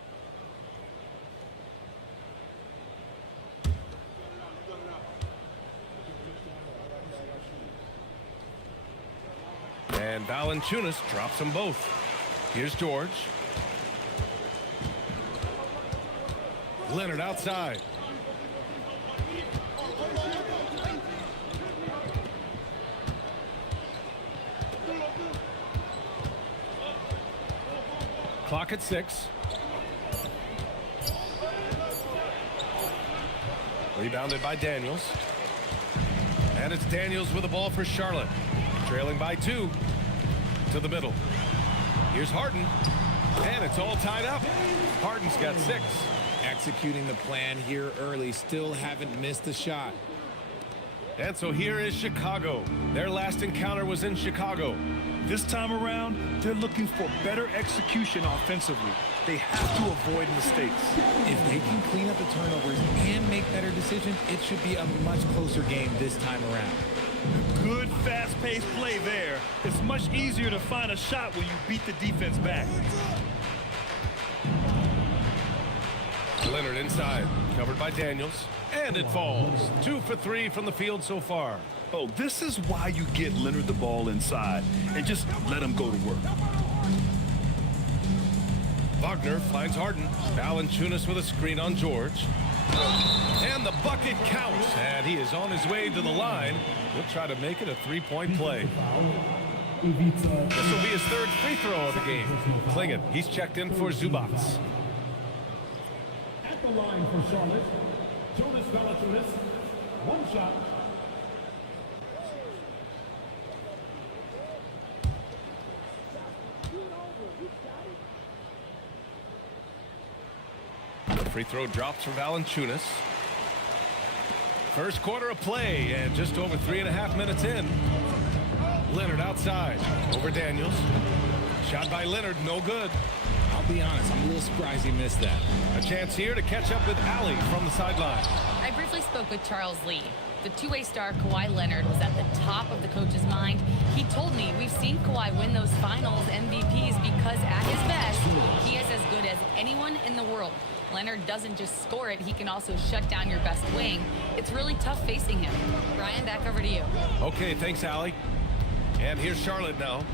And Valanciunas drops them both. Here's George. Leonard outside. Clock at 6. Rebounded by Daniels. And it's Daniels with the ball for Charlotte. Trailing by 2. To the middle. Here's Harden. And it's all tied up. Harden's got 6. Executing the plan here early. Still haven't missed a shot. And so here is Chicago. Their last encounter was in Chicago. This time around, they're looking for better execution offensively. They have to avoid mistakes. If they can clean up the turnovers and make better decisions, it should be a much closer game this time around. Good fast-paced play there. It's much easier to find a shot when you beat the defense back. Leonard inside, covered by Daniels, and it falls. 2 for 3 from the field so far. Oh, this is why you get Leonard the ball inside and just let him go to work. Wagner finds Harden. Valanciunas with a screen on George. And the bucket counts, and he is on his way to the line. He'll try to make it a 3-point play. This will be his 3rd free throw of the game. Klingon, he's checked in for Zubac. At the line for Charlotte, Jonas Valanciunas, 1 shot. The free throw drops for Valanciunas. First quarter of play, and just over 3.5 minutes in. Leonard outside, over Daniels. Shot by Leonard, no good. I'll be honest, I'm a little surprised he missed that. A chance here to catch up with Allie from the sideline. I briefly spoke with Charles Lee. The two-way star Kawhi Leonard was at the top of the coach's mind. He told me we've seen Kawhi win those finals MVPs because at his best, he is as good as anyone in the world. Leonard doesn't just score it, he can also shut down your best wing. It's really tough facing him. Brian, back over to you. Okay, thanks, Allie. And here's Charlotte now.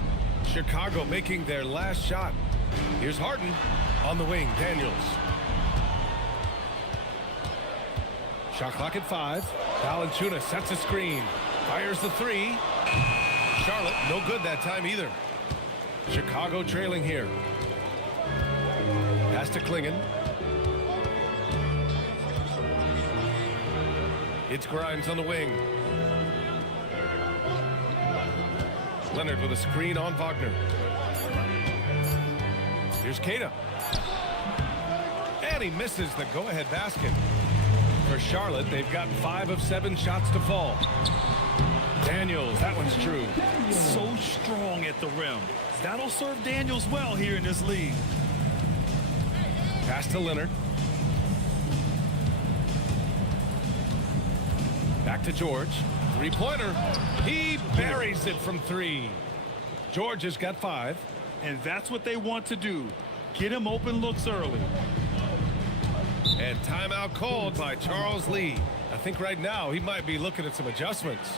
Chicago making their last shot. Here's Harden on the wing, Daniels. Shot clock at 5. Valanciunas sets a screen. Fires the 3. Charlotte, no good that time either. Chicago trailing here. Pass to Klingon. It's Grimes on the wing. Leonard with a screen on Wagner. Here's Cada. And he misses the go-ahead basket. For Charlotte, they've gotten 5 of 7 shots to fall. Daniels, that one's true. So strong at the rim. That'll serve Daniels well here in this league. Pass to Leonard. Back to George. 3-pointer. He buries it from 3. George has got 5. And that's what they want to do. Get him open looks early. And timeout called by Charles Lee. I think right now he might be looking at some adjustments.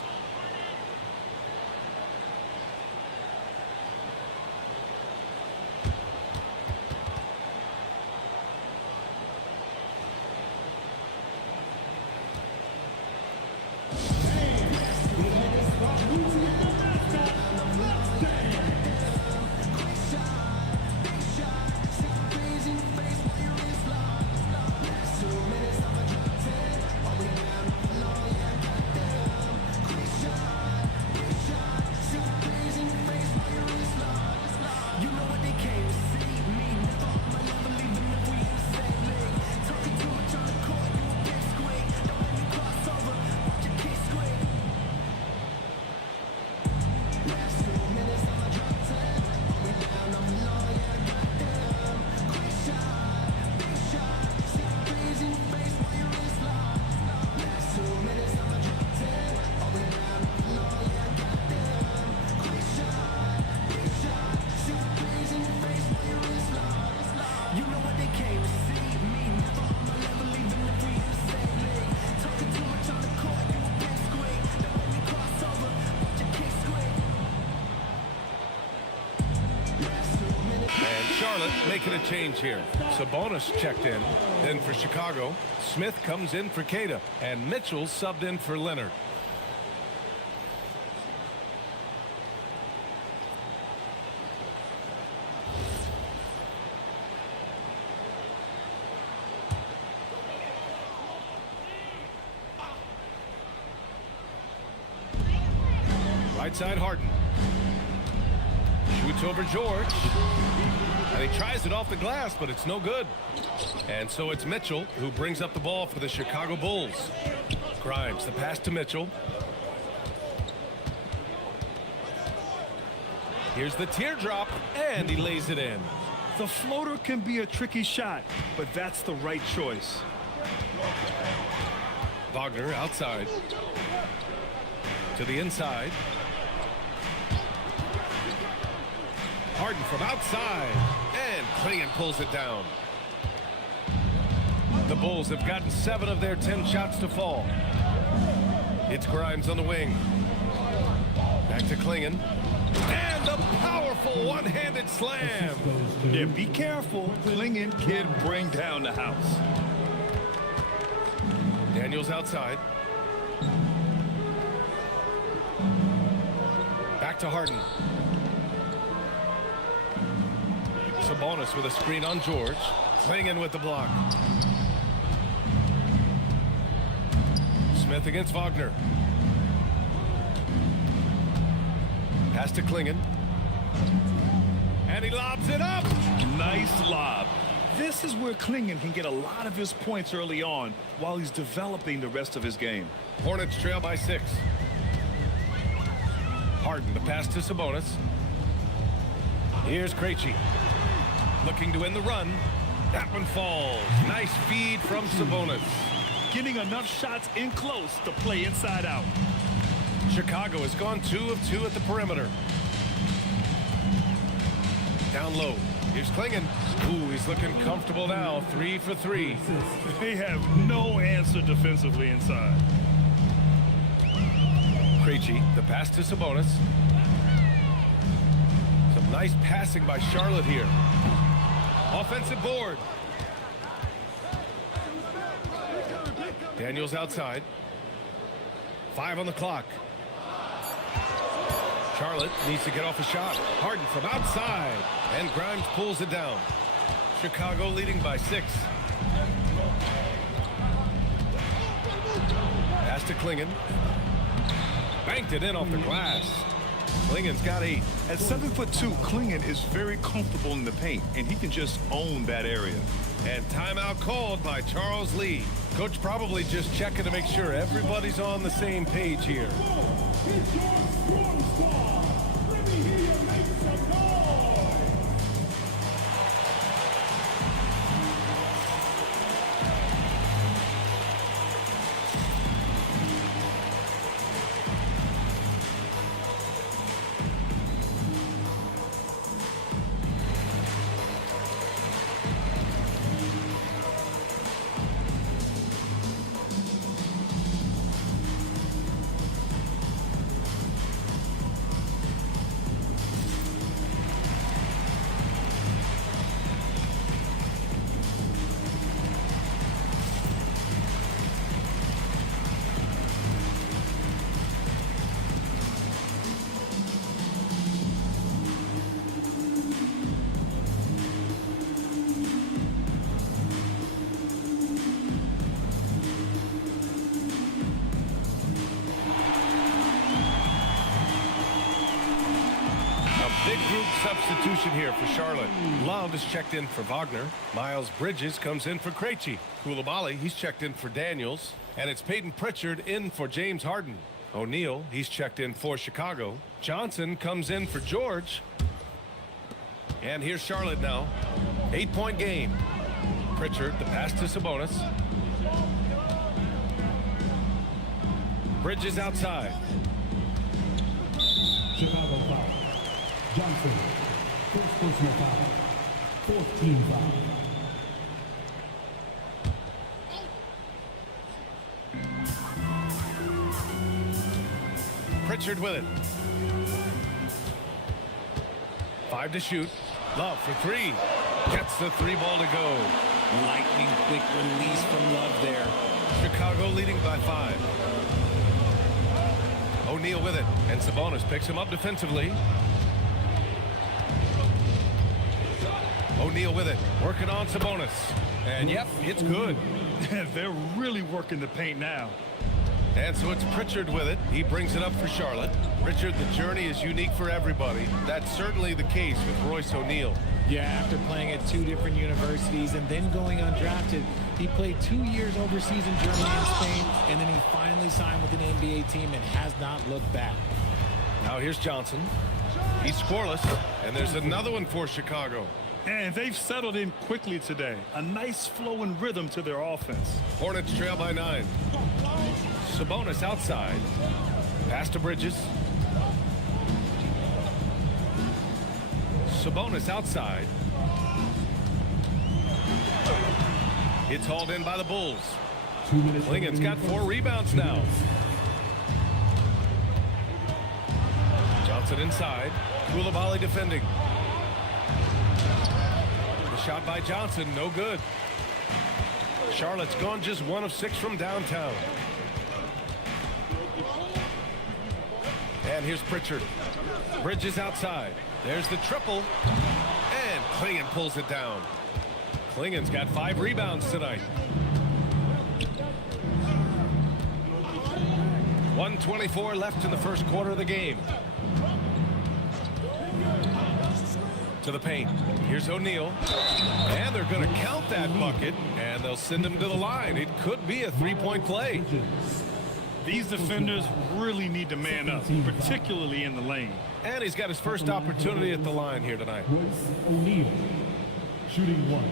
Charlotte making a change here. Sabonis checked in. Then for Chicago, Smith comes in for Queta. And Mitchell subbed in for Leonard. Right side Harden. Shoots over George. And he tries it off the glass, but it's no good. And so it's Mitchell who brings up the ball for the Chicago Bulls. Grimes, the pass to Mitchell. Here's the teardrop, and he lays it in. The floater can be a tricky shot, but that's the right choice. Wagner outside. To the inside. Harden from outside, and Clingan pulls it down. The Bulls have gotten 7 of their 10 shots to fall. It's Grimes on the wing. Back to Clingan. And the powerful one-handed slam. Yeah, be careful. Clingan can bring down the house. Daniels outside. Back to Harden. Sabonis with a screen on George. Clingan with the block. Smith against Wagner. Pass to Clingan. And he lobs it up. Nice lob. This is where Clingan can get a lot of his points early on while he's developing the rest of his game. Hornets trail by 6. Harden, the pass to Sabonis. Here's Krejci. Looking to win the run. That one falls. Nice feed from Sabonis. Getting enough shots in close to play inside out. Chicago has gone 2 of 2 at the perimeter. Down low. Here's Clingan. Ooh, he's looking comfortable now. 3 for 3. They have no answer defensively inside. Krejci, the pass to Sabonis. Some nice passing by Charlotte here. Offensive board. Daniels outside. 5 on the clock. Charlotte needs to get off a shot. Harden from outside. And Grimes pulls it down. Chicago leading by 6. Pass to Clingan. Banked it in off the glass. Clingan's got 8. At 7'2", Clingan is very comfortable in the paint, and he can just own that area. And timeout called by Charles Lee. Coach probably just checking to make sure everybody's on the same page here. Big group substitution here for Charlotte. Love is checked in for Wagner. Miles Bridges comes in for Krejci. Koulibaly, he's checked in for Daniels. And it's Peyton Pritchard in for James Harden. O'Neal, he's checked in for Chicago. Johnson comes in for George. And here's Charlotte now. 8-point game. Pritchard, the pass to Sabonis. Bridges outside. Chicago foul. Johnson, first personal foul. 4th team foul. Pritchard with it. 5 to shoot. Love for 3. Gets the 3 ball to go. Lightning quick release from Love there. Chicago leading by 5. O'Neal with it, and Sabonis picks him up defensively. O'Neal with it, working on Sabonis. And yep, it's good. They're really working the paint now. And so it's Pritchard with it. He brings it up for Charlotte. Pritchard, the journey is unique for everybody. That's certainly the case with Royce O'Neal. Yeah, after playing at 2 different universities and then going undrafted, he played 2 years overseas in Germany and Spain, and then he finally signed with an NBA team and has not looked back. Now here's Johnson. He's scoreless, and there's another one for Chicago. And they've settled in quickly today. A nice flow and rhythm to their offense. Hornets trail by 9. Sabonis outside. Pass to Bridges. Sabonis outside. It's hauled in by the Bulls. Klingen's got 4 rebounds now. Johnson inside. Koulibaly defending. The shot by Johnson, no good. Charlotte's gone just 1 of 6 from downtown. And here's Pritchard. Bridges outside. There's the triple. And Klingen pulls it down. Klingen's got 5 rebounds tonight. 1:24 left in the first quarter of the game. To the paint. Here's O'Neal. And they're going to count that bucket. And they'll send him to the line. It could be a 3-point play. These defenders really need to man up, particularly in the lane. And he's got his first opportunity at the line here tonight. O'Neal, shooting 1.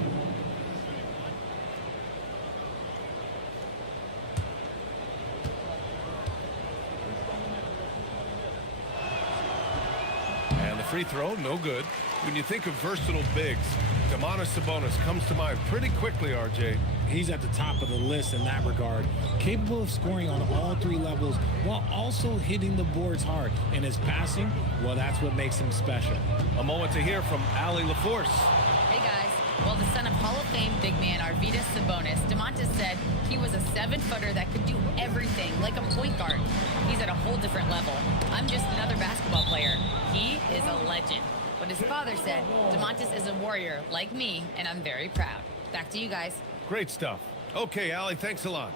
And the free throw, no good. When you think of versatile bigs, Domantas Sabonis comes to mind pretty quickly, RJ. He's at the top of the list in that regard. Capable of scoring on all 3 levels while also hitting the boards hard. And his passing, well, that's what makes him special. A moment to hear from Allie LaForce. Hey, guys. Well, the son of Hall of Fame big man Arvydas Sabonis, Domantas said he was a 7-footer that could do everything, like a point guard. He's at a whole different level. I'm just another basketball player. He is a legend. But his father said, Domantas is a warrior like me, and I'm very proud. Back to you guys. Great stuff. Okay, Allie, thanks a lot.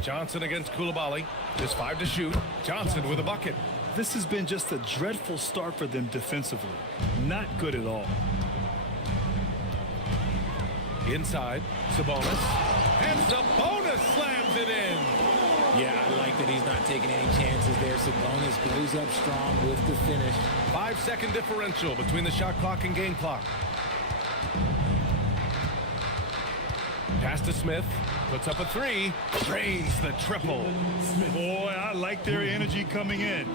Johnson against Koulibaly. Just 5 to shoot. Johnson with a bucket. This has been just a dreadful start for them defensively. Not good at all. Inside, Sabonis. And Sabonis slams it in. Yeah, I like that he's not taking any chances there. Sabonis goes up strong with the finish. 5-second differential between the shot clock and game clock. Pass to Smith. Puts up a 3. Drains the triple. Boy, I like their energy coming in.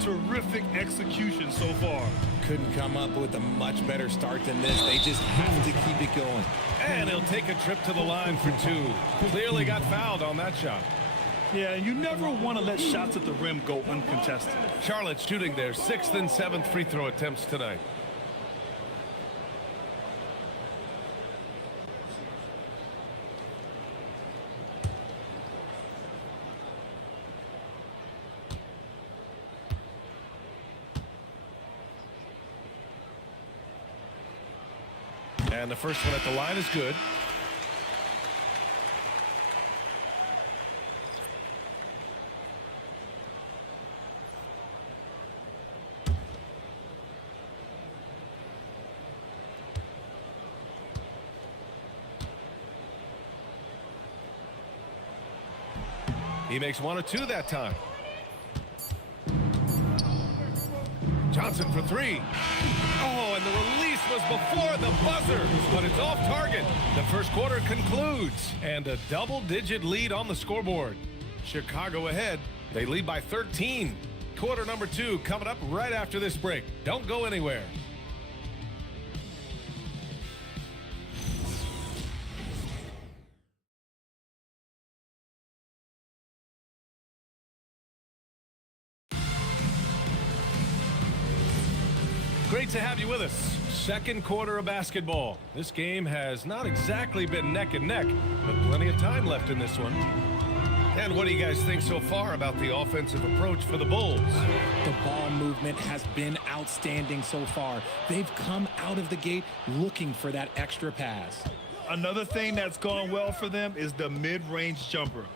Terrific execution so far. Couldn't come up with a much better start than this. They just have to keep it going. And he'll take a trip to the line for 2. Clearly got fouled on that shot. Yeah, you never want to let shots at the rim go uncontested. Charlotte shooting their 6th and 7th free throw attempts tonight. And the first one at the line is good. He makes 1 or 2 that time. Johnson for 3. Oh, and the release was before the buzzer, but it's off target. The first quarter concludes, and a double-digit lead on the scoreboard. Chicago ahead. They lead by 13. Quarter number 2 coming up right after this break. Don't go anywhere. great to have you with us. Second quarter of basketball. This game has not exactly been neck and neck, but plenty of time left in this one. And what do you guys think so far about the offensive approach for the Bulls? The ball movement has been outstanding so far. They've come out of the gate looking for that extra pass. Another thing that's gone well for them is the mid-range jumper.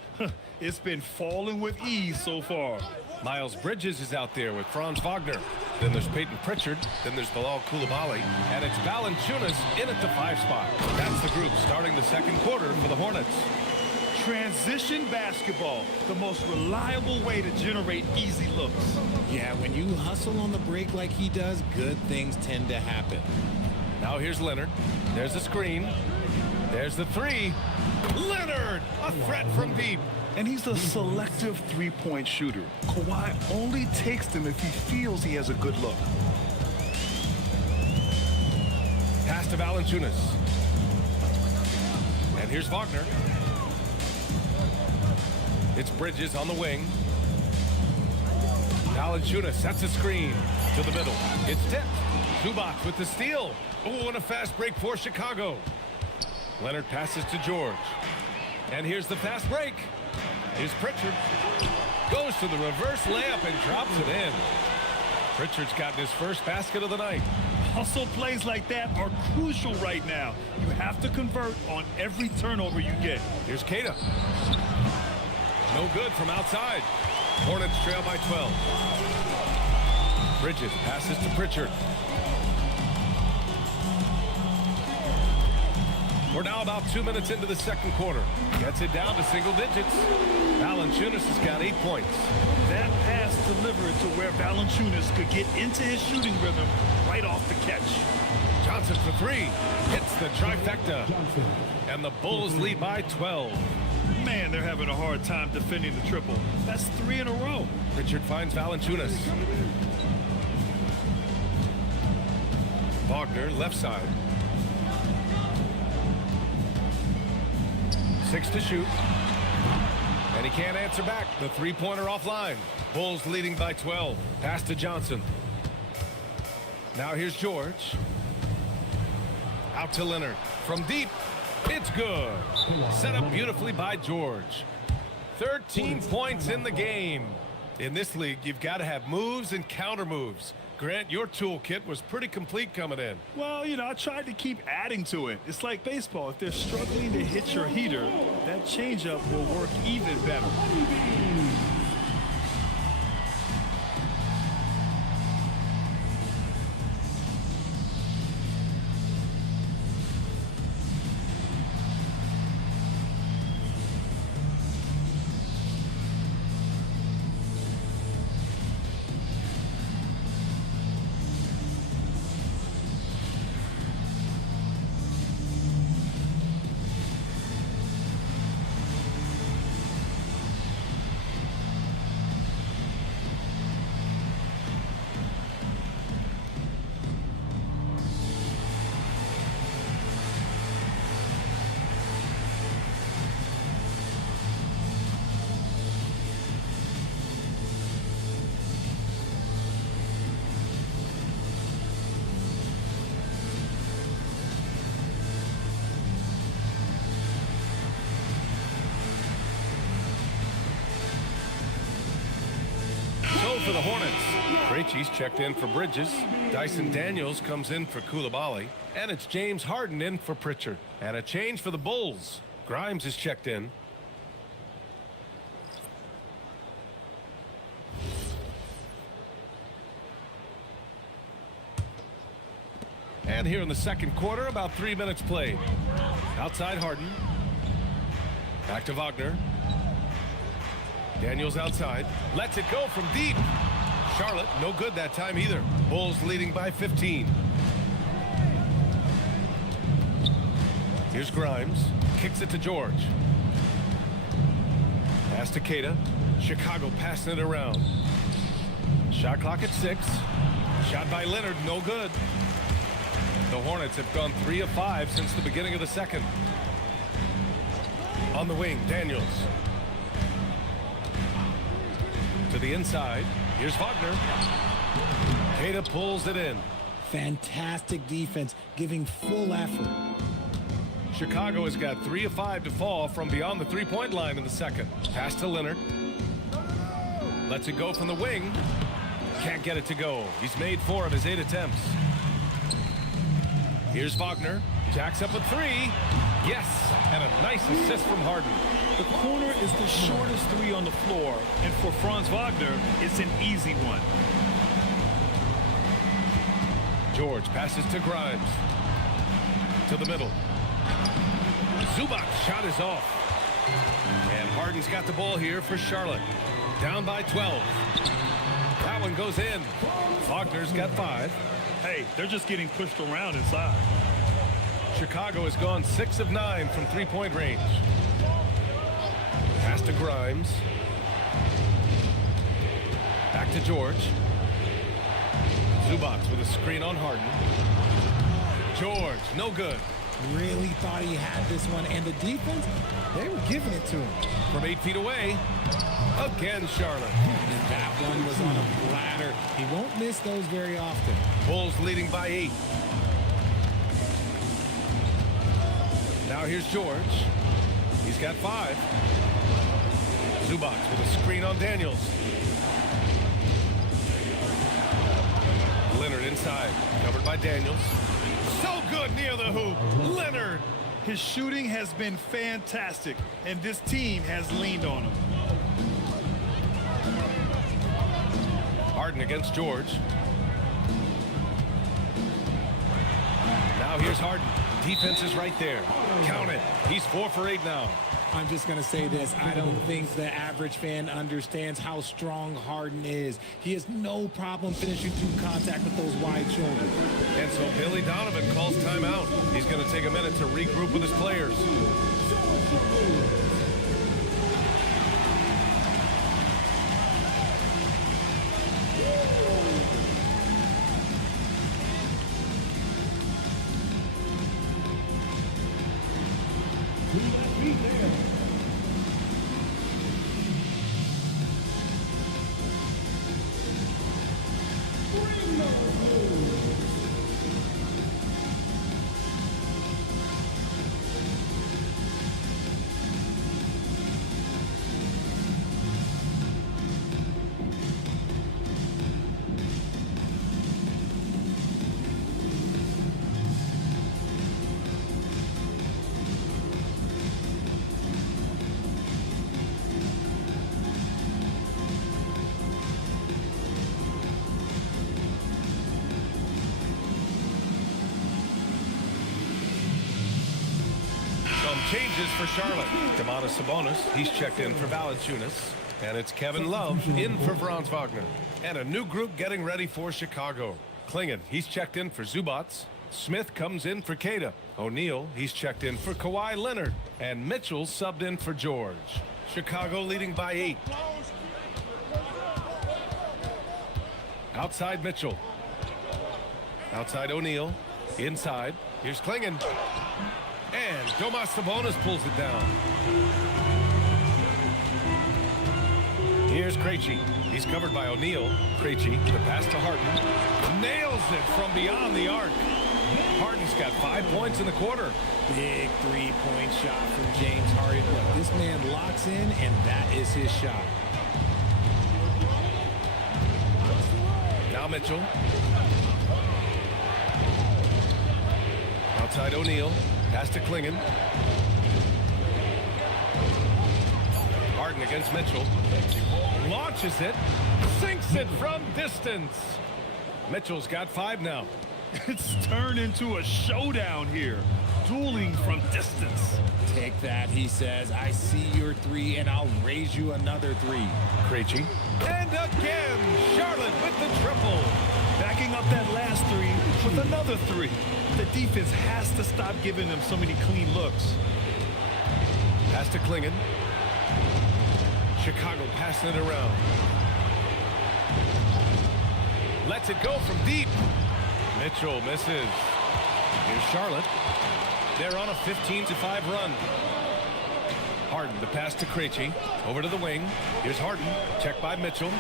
It's been falling with ease so far. Miles Bridges is out there with Franz Wagner. Then there's Peyton Pritchard. Then there's Bilal Coulibaly. And it's Valanciunas in at the 5 spot. That's the group starting the second quarter for the Hornets. Transition basketball, the most reliable way to generate easy looks. Yeah, when you hustle on the break like he does, good things tend to happen. Now here's Leonard. There's the screen. There's the 3. Leonard, a threat from deep. And he's a selective three-point shooter. Kawhi only takes them if he feels he has a good look. Pass to Valanciunas. And here's Wagner. It's Bridges on the wing. Valanciunas sets a screen to the middle. It's tipped. Zubac with the steal. Oh, and a fast break for Chicago. Leonard passes to George. And here's the fast break. Here's Pritchard. Goes to the reverse layup and drops it in. Pritchard's gotten his first basket of the night. Hustle plays like that are crucial right now. You have to convert on every turnover you get. Here's Keita. No good from outside. Hornets trail by 12. Bridges passes to Pritchard. We're now about 2 minutes into the second quarter. Gets it down to single digits. Valanciunas has got 8 points. That pass delivered to where Valanciunas could get into his shooting rhythm right off the catch. Johnson for 3. Hits the trifecta. And the Bulls lead by 12. Man, they're having a hard time defending the triple. That's 3 in a row. Richard finds Valanciunas. Wagner, left side. 6 to shoot. And he can't answer back. The three-pointer offline. Bulls leading by 12. Pass to Johnson. Now here's George. Out to Leonard. From deep. It's good. Set up beautifully by George. 13 points in the game. In this league, you've got to have moves and counter moves. Grant, your toolkit was pretty complete coming in. Well, you know, I tried to keep adding to it. It's like baseball. If they're struggling to hit your heater, that changeup will work even better. For the Hornets, Krejci's checked in for Bridges. Dyson Daniels comes in for Coulibaly. And it's James Harden in for Pritchard. And a change for the Bulls. Grimes is checked in. And here in the second quarter, about 3 minutes played. Outside Harden. Back to Wagner. Daniels outside. Lets it go from deep. Charlotte, no good that time either. Bulls leading by 15. Here's Grimes. Kicks it to George. Pass to Keita. Chicago passing it around. Shot clock at 6. Shot by Leonard, no good. The Hornets have gone 3 of 5 since the beginning of the second. On the wing, Daniels. To the inside. Here's Wagner. Keita pulls it in. Fantastic defense, giving full effort. Chicago has got 3 of 5 to fall from beyond the three-point line in the second. Pass to Leonard. Lets it go from the wing. Can't get it to go. He's made 4 of his 8 attempts. Here's Wagner. Jacks up a 3. Yes, and a nice assist from Harden. The corner is the shortest 3 on the floor, and for Franz Wagner, it's an easy one. George passes to Grimes. To the middle. Zubac's shot is off. And Harden's got the ball here for Charlotte. Down by 12. That one goes in. Wagner's got 5. Hey, they're just getting pushed around inside. Chicago has gone 6 of 9 from three-point range. Pass to Grimes. Back to George. Zubac with a screen on Harden. George, no good. Really thought he had this one, and the defense, they were giving it to him. From 8 feet away, again Charlotte. And that one was on a platter. He won't miss those very often. Bulls leading by 8. Now here's George. He's got 5. Zubac with a screen on Daniels. Leonard inside, covered by Daniels. So good near the hoop. Leonard. His shooting has been fantastic, and this team has leaned on him. Harden against George. Now here's Harden. Defense is right there. Count it. He's 4 for 8 now. I'm just going to say this. I don't think the average fan understands how strong Harden is. He has no problem finishing through contact with those wide shoulders. And so Billy Donovan calls timeout. He's going to take a minute to regroup with his players. Changes for Charlotte. Domantas Sabonis, he's checked in for Valanciunas. And it's Kevin Love in for Franz Wagner. And a new group getting ready for Chicago. Klingon, he's checked in for Zubac. Smith comes in for Queta. O'Neal, he's checked in for Kawhi Leonard. And Mitchell subbed in for George. Chicago leading by 8. Outside Mitchell. Outside O'Neal. Inside. Here's Klingon. And Domas Sabonis pulls it down. Here's Krejci. He's covered by O'Neal. Krejci, the pass to Harden. Nails it from beyond the arc. Harden's got 5 points in the quarter. Big three-point shot from James Harden. Look, this man locks in, and that is his shot. Now Mitchell. Outside O'Neal. Pass to Klingon. Harden against Mitchell. Launches it. Sinks it from distance. Mitchell's got 5 now. It's turned into a showdown here. Dueling from distance. Take that, he says. I see your 3, and I'll raise you another 3. Krejci. And again, Charlotte with the triple. Backing up that last 3 with another 3. The defense has to stop giving them so many clean looks. Pass to Klingon. Chicago passing it around. Lets it go from deep. Mitchell misses. Here's Charlotte. They're on a 15-5 run. Harden, the pass to Krejci. Over to the wing. Here's Harden. Checked by Mitchell.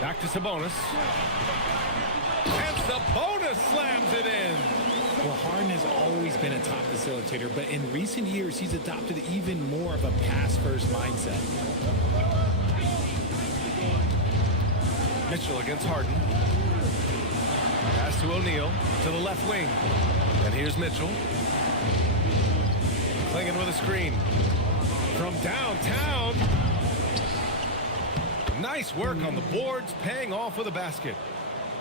Back to Sabonis. And Sabonis slams it in. Well, Harden has always been a top facilitator, but in recent years, he's adopted even more of a pass-first mindset. Mitchell against Harden. Pass to O'Neal to the left wing. And here's Mitchell. Clingan with a screen. From downtown. Nice work on the boards, paying off with a basket.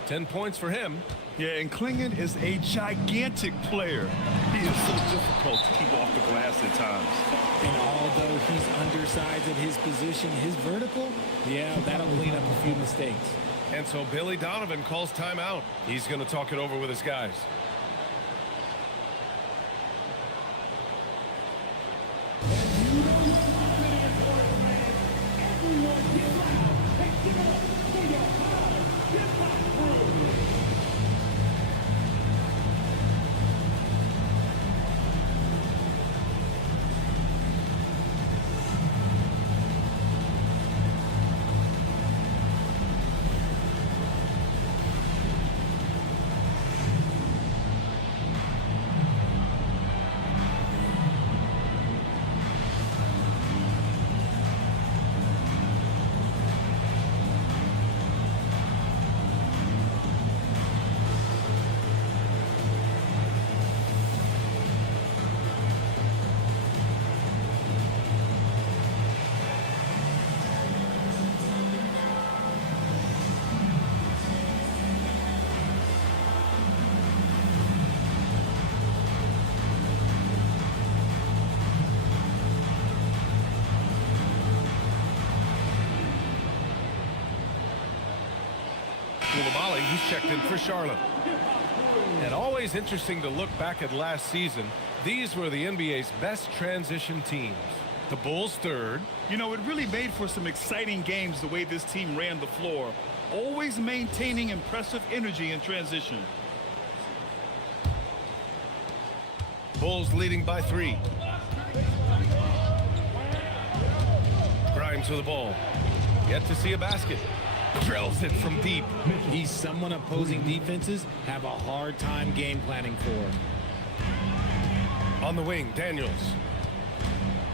10 points for him. Yeah, and Clingan is a gigantic player. He is so difficult to keep off the glass at times. And although he's undersized at his position, his vertical, yeah, that'll clean up a few mistakes. And so Billy Donovan calls timeout. He's going to talk it over with his guys. Koulibaly, who's checked in for Charlotte. And always interesting to look back at last season. These were the NBA's best transition teams. The Bulls third. You know, it really made for some exciting games the way this team ran the floor, always maintaining impressive energy in transition. Bulls leading by 3. Grimes with the ball. Yet to see a basket. Drills it from deep. He's someone opposing defenses have a hard time game planning for. On the wing, Daniels.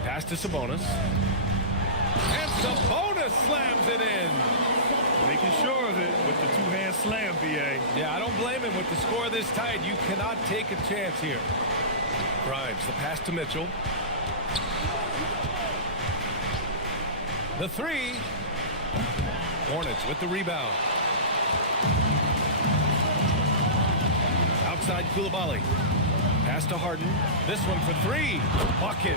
Pass to Sabonis. And Sabonis slams it in. Making sure of it with the two-hand slam, B.A. Yeah, I don't blame him with the score this tight. You cannot take a chance here. Grimes, the pass to Mitchell. The 3. Hornets with the rebound. Outside Koulibaly. Pass to Harden. This one for 3. Buckets.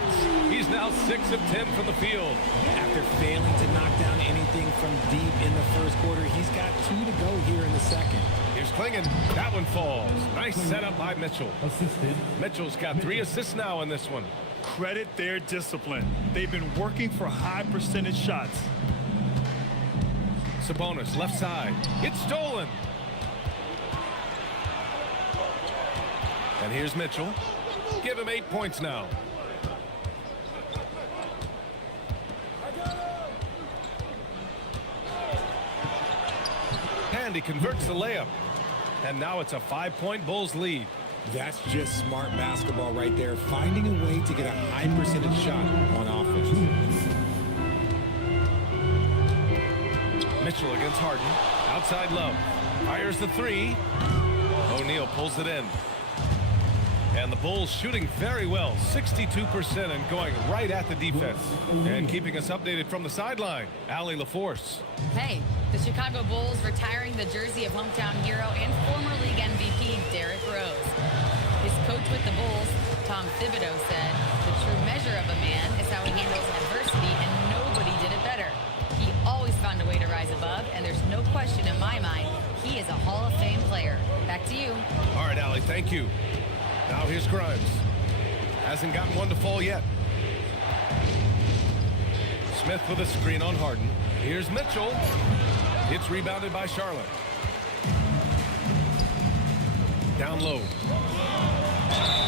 He's now 6 of 10 from the field. After failing to knock down anything from deep in the first quarter, he's got 2 to go here in the second. Here's Clingan. That one falls. Nice setup by Mitchell. Mitchell's got 3 assists now in this one. Credit their discipline. They've been working for high percentage shots. Sabonis, left side. It's stolen. And here's Mitchell. Give him 8 points now. And he converts the layup. And now it's a 5-point Bulls lead. That's just smart basketball right there, finding a way to get a high percentage shot on offense. Mitchell against Harden. Outside Love. Fires the 3. O'Neal pulls it in. And the Bulls shooting very well. 62% and going right at the defense. And keeping us updated from the sideline, Allie LaForce. Hey, the Chicago Bulls retiring the jersey of hometown hero and former league MVP Derrick Rose. His coach with the Bulls, Tom Thibodeau, said, "The true measure of a man is how he handles adversity, and nobody did it better. He always found a way to rise above, and there's no question in my mind he is a Hall of Fame player." Back to you. All right, Allie, thank you. Now here's Grimes. Hasn't gotten one to fall yet. Smith with a screen on Harden. Here's Mitchell. It's rebounded by Charlotte. Down low.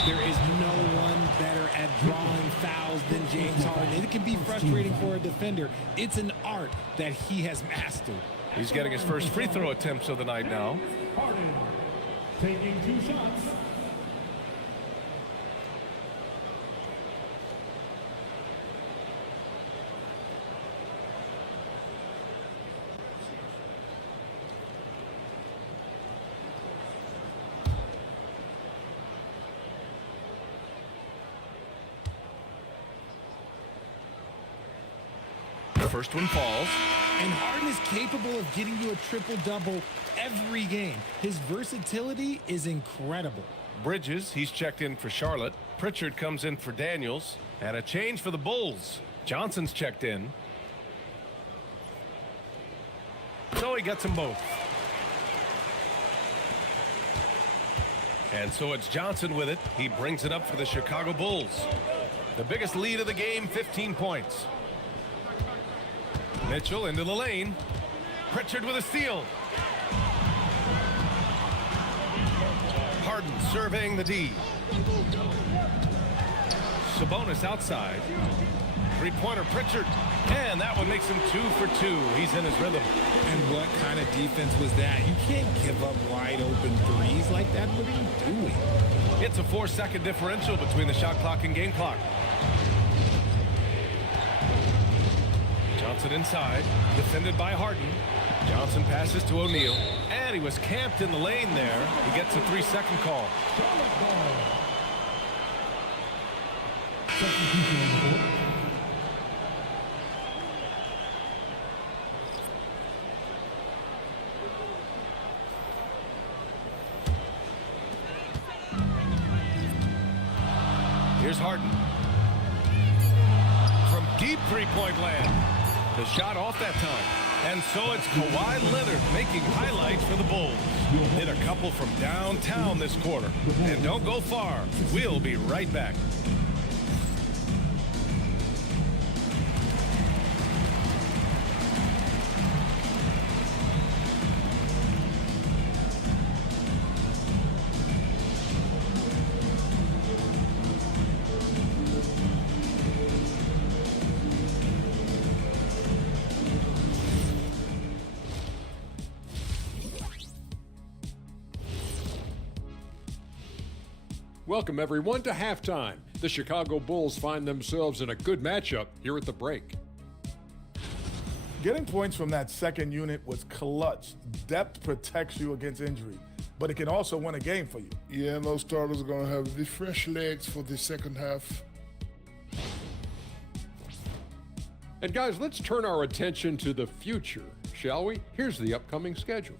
There is no one better at drawing fouls than James Harden. It can be frustrating for a defender. It's an art that he has mastered. He's getting his first free throw attempts of the night now. Harden taking 2 shots. First one falls. And Harden is capable of getting you a triple-double every game. His versatility is incredible. Bridges, he's checked in for Charlotte. Pritchard comes in for Daniels. And a change for the Bulls. Johnson's checked in. So he gets them both. And so it's Johnson with it. He brings it up for the Chicago Bulls. The biggest lead of the game, 15 points. Mitchell into the lane. Pritchard with a steal. Harden surveying the D. Sabonis outside. Three-pointer Pritchard. And that one makes him 2 for 2. He's in his rhythm. And what kind of defense was that? You can't give up wide open threes like that. What are you doing? It's a 4-second differential between the shot clock and game clock. Johnson inside, defended by Harden. Johnson passes to O'Neal, and he was camped in the lane there. He gets a 3-second call. Here's Harden. From deep three-point land. The shot off that time. And so it's Kawhi Leonard making highlights for the Bulls. Hit a couple from downtown this quarter. And don't go far. We'll be right back. Welcome, everyone, to halftime. The Chicago Bulls find themselves in a good matchup here at the break. Getting points from that second unit was clutch. Depth protects you against injury, but it can also win a game for you. Yeah, and those starters are going to have the fresh legs for the second half. And guys, let's turn our attention to the future, shall we? Here's the upcoming schedule.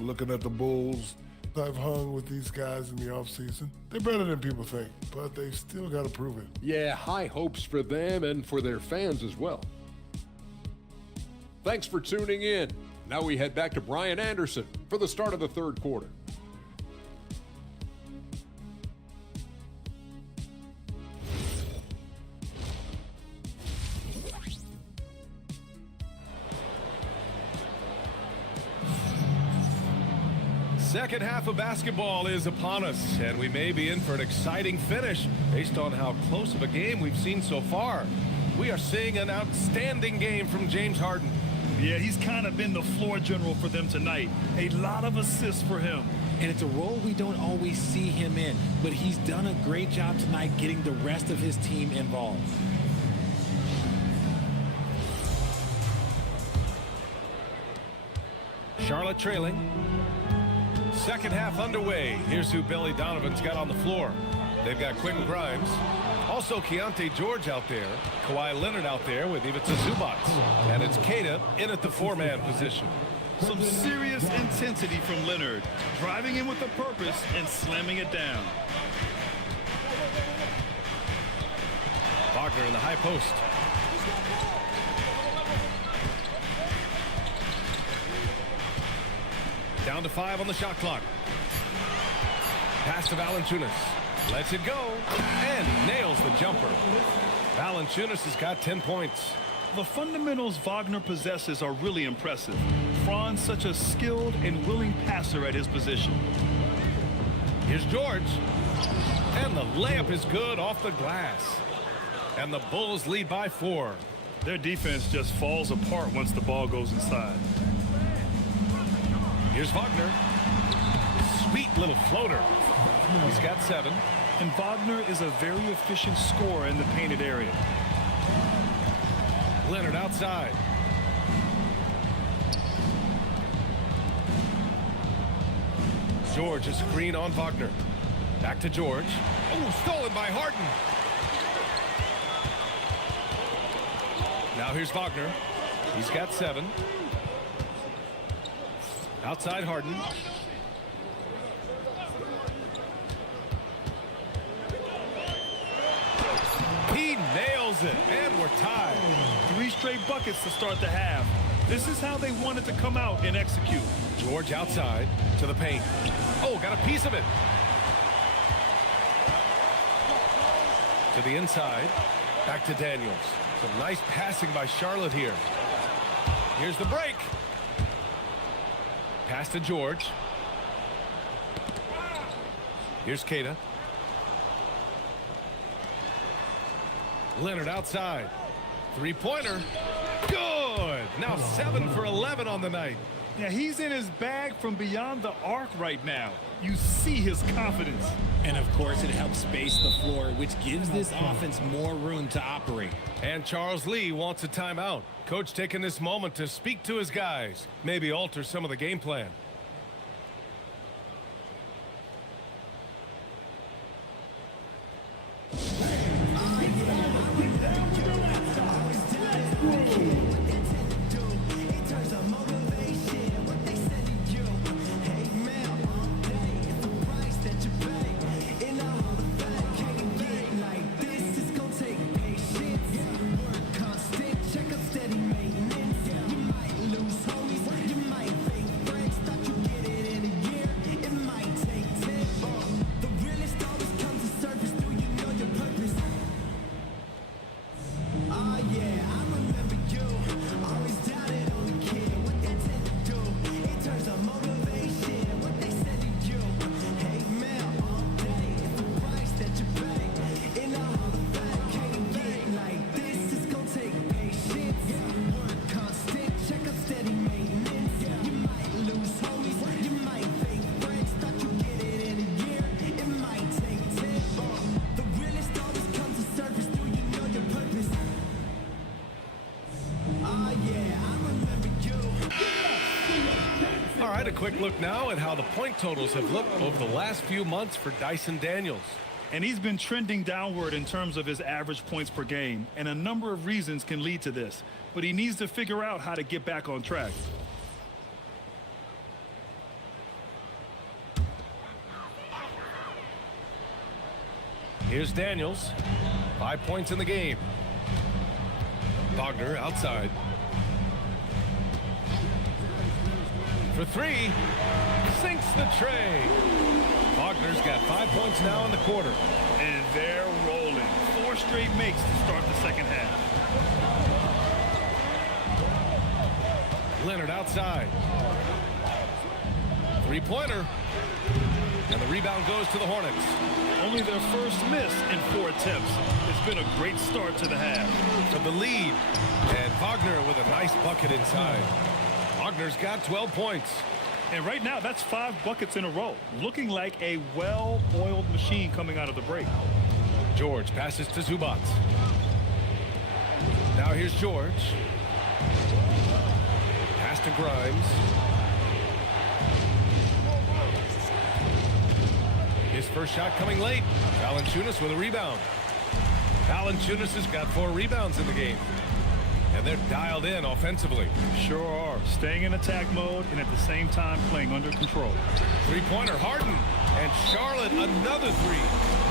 Looking at the Bulls, I've hung with these guys in the offseason. They're better than people think, but they've still got to prove it. Yeah, high hopes for them and for their fans as well. Thanks for tuning in. Now we head back to Brian Anderson for the start of the third quarter. Second half of basketball is upon us, and we may be in for an exciting finish based on how close of a game we've seen so far. We are seeing an outstanding game from James Harden. Yeah, he's kind of been the floor general for them tonight. A lot of assists for him. And it's a role we don't always see him in, but he's done a great job tonight getting the rest of his team involved. Charlotte trailing. Second half underway. Here's who Billy Donovan's got on the floor. They've got Quentin Grimes. Also Keontae George out there. Kawhi Leonard out there with Ivica Zubac. And it's Keita in at the four-man position. Some serious intensity from Leonard. Driving in with a purpose and slamming it down. Wagner in the high post. Down to 5 on the shot clock. Pass to Valanciunas. Lets it go and nails the jumper. Valanciunas has got 10 points. The fundamentals Wagner possesses are really impressive. Fran's such a skilled and willing passer at his position. Here's George. And the layup is good off the glass. And the Bulls lead by 4. Their defense just falls apart once the ball goes inside. Here's Wagner. Sweet little floater. He's got 7. And Wagner is a very efficient scorer in the painted area. Leonard outside. George, a screen on Wagner. Back to George. Oh, stolen by Harden. Now here's Wagner. He's got 7. Outside Harden. He nails it, and we're tied. 3 straight buckets to start the half. This is how they wanted to come out and execute. George outside to the paint. Oh, got a piece of it. To the inside. Back to Daniels. Some nice passing by Charlotte here. Here's the break. Pass to George. Here's Keita. Leonard outside. 3-pointer. Good. Now 7 for 11 on the night. Yeah, he's in his bag from beyond the arc right now. You see his confidence. And of course, it helps space the floor, which gives this offense more room to operate. And Charles Lee wants a timeout. Coach taking this moment to speak to his guys, maybe alter some of the game plan. A quick look now at how the point totals have looked over the last few months for Dyson Daniels. And he's been trending downward in terms of his average points per game, and a number of reasons can lead to this. But he needs to figure out how to get back on track. Here's Daniels. 5 points in the game. Wagner outside. For 3, sinks the tray. Wagner's got 5 points now in the quarter. And they're rolling. 4 straight makes to start the second half. Leonard outside. 3-pointer. And the rebound goes to the Hornets. Only their first miss in 4 attempts. It's been a great start to the half. To the lead. And Wagner with a nice bucket inside. Wagner's got 12 points. And right now, that's 5 buckets in a row. Looking like a well-oiled machine coming out of the break. George passes to Zubac. Now here's George. Pass to Grimes. His first shot coming late. Valanciunas with a rebound. Valanciunas has got 4 rebounds in the game. And they're dialed in offensively. Sure are. Staying in attack mode and at the same time playing under control. 3-pointer, Harden. And Charlotte, another 3.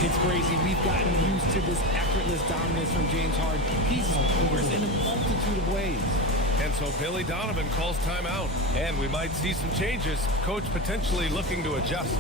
It's crazy. We've gotten used to this effortless dominance from James Harden. He scores in a multitude of ways. And so Billy Donovan calls timeout. And we might see some changes. Coach potentially looking to adjust.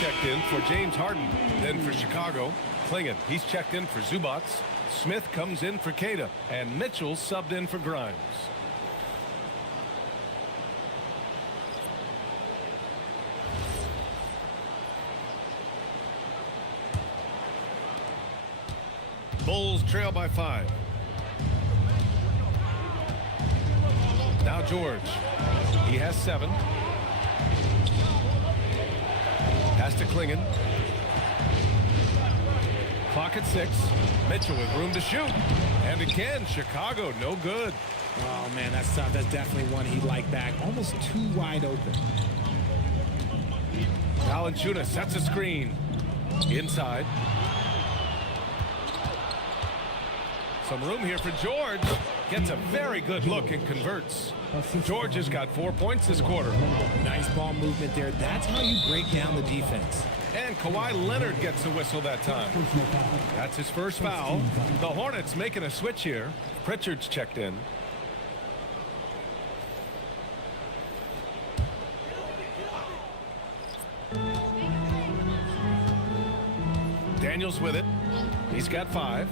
checked in for James Harden. Then for Chicago, Klingon, he's checked in for Zubac. Smith comes in for Queta, and Mitchell subbed in for Grimes. Bulls trail by 5. Now George. He has 7. Pass to Klingon. Clock at 6. Mitchell with room to shoot. And again, Chicago, no good. Oh, man, that's tough. That's definitely one he'd like back. Almost too wide open. Valanciunas sets a screen. Inside. Some room here for George. Gets a very good look and converts. George has got 4 points this quarter. Nice ball movement there. That's how you break down the defense. And Kawhi Leonard gets a whistle that time. That's his first foul. The Hornets making a switch here. Pritchard's checked in. Daniels with it. He's got 5.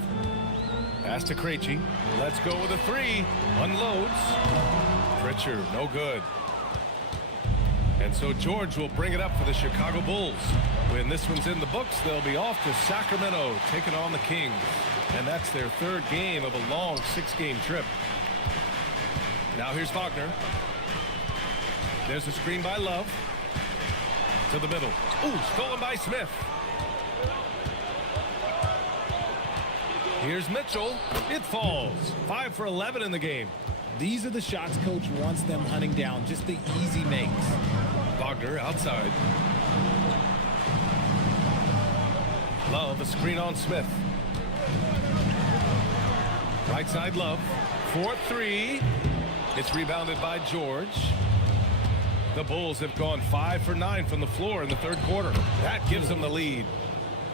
Pass to Krejci. Let's go with a 3. Unloads. Pritchard, no good. And so George will bring it up for the Chicago Bulls. When this one's in the books, they'll be off to Sacramento, taking on the Kings. And that's their 3rd game of a long 6-game trip. Now here's Wagner. There's a screen by Love. To the middle. Ooh, stolen by Smith. Here's Mitchell. It falls. 5 for 11 in the game. These are the shots coach wants them hunting down, just the easy makes. Wagner outside. Love, a screen on Smith. Right side, Love. 4-3. It's rebounded by George. The Bulls have gone 5 for 9 from the floor in the 3rd quarter. That gives them the lead.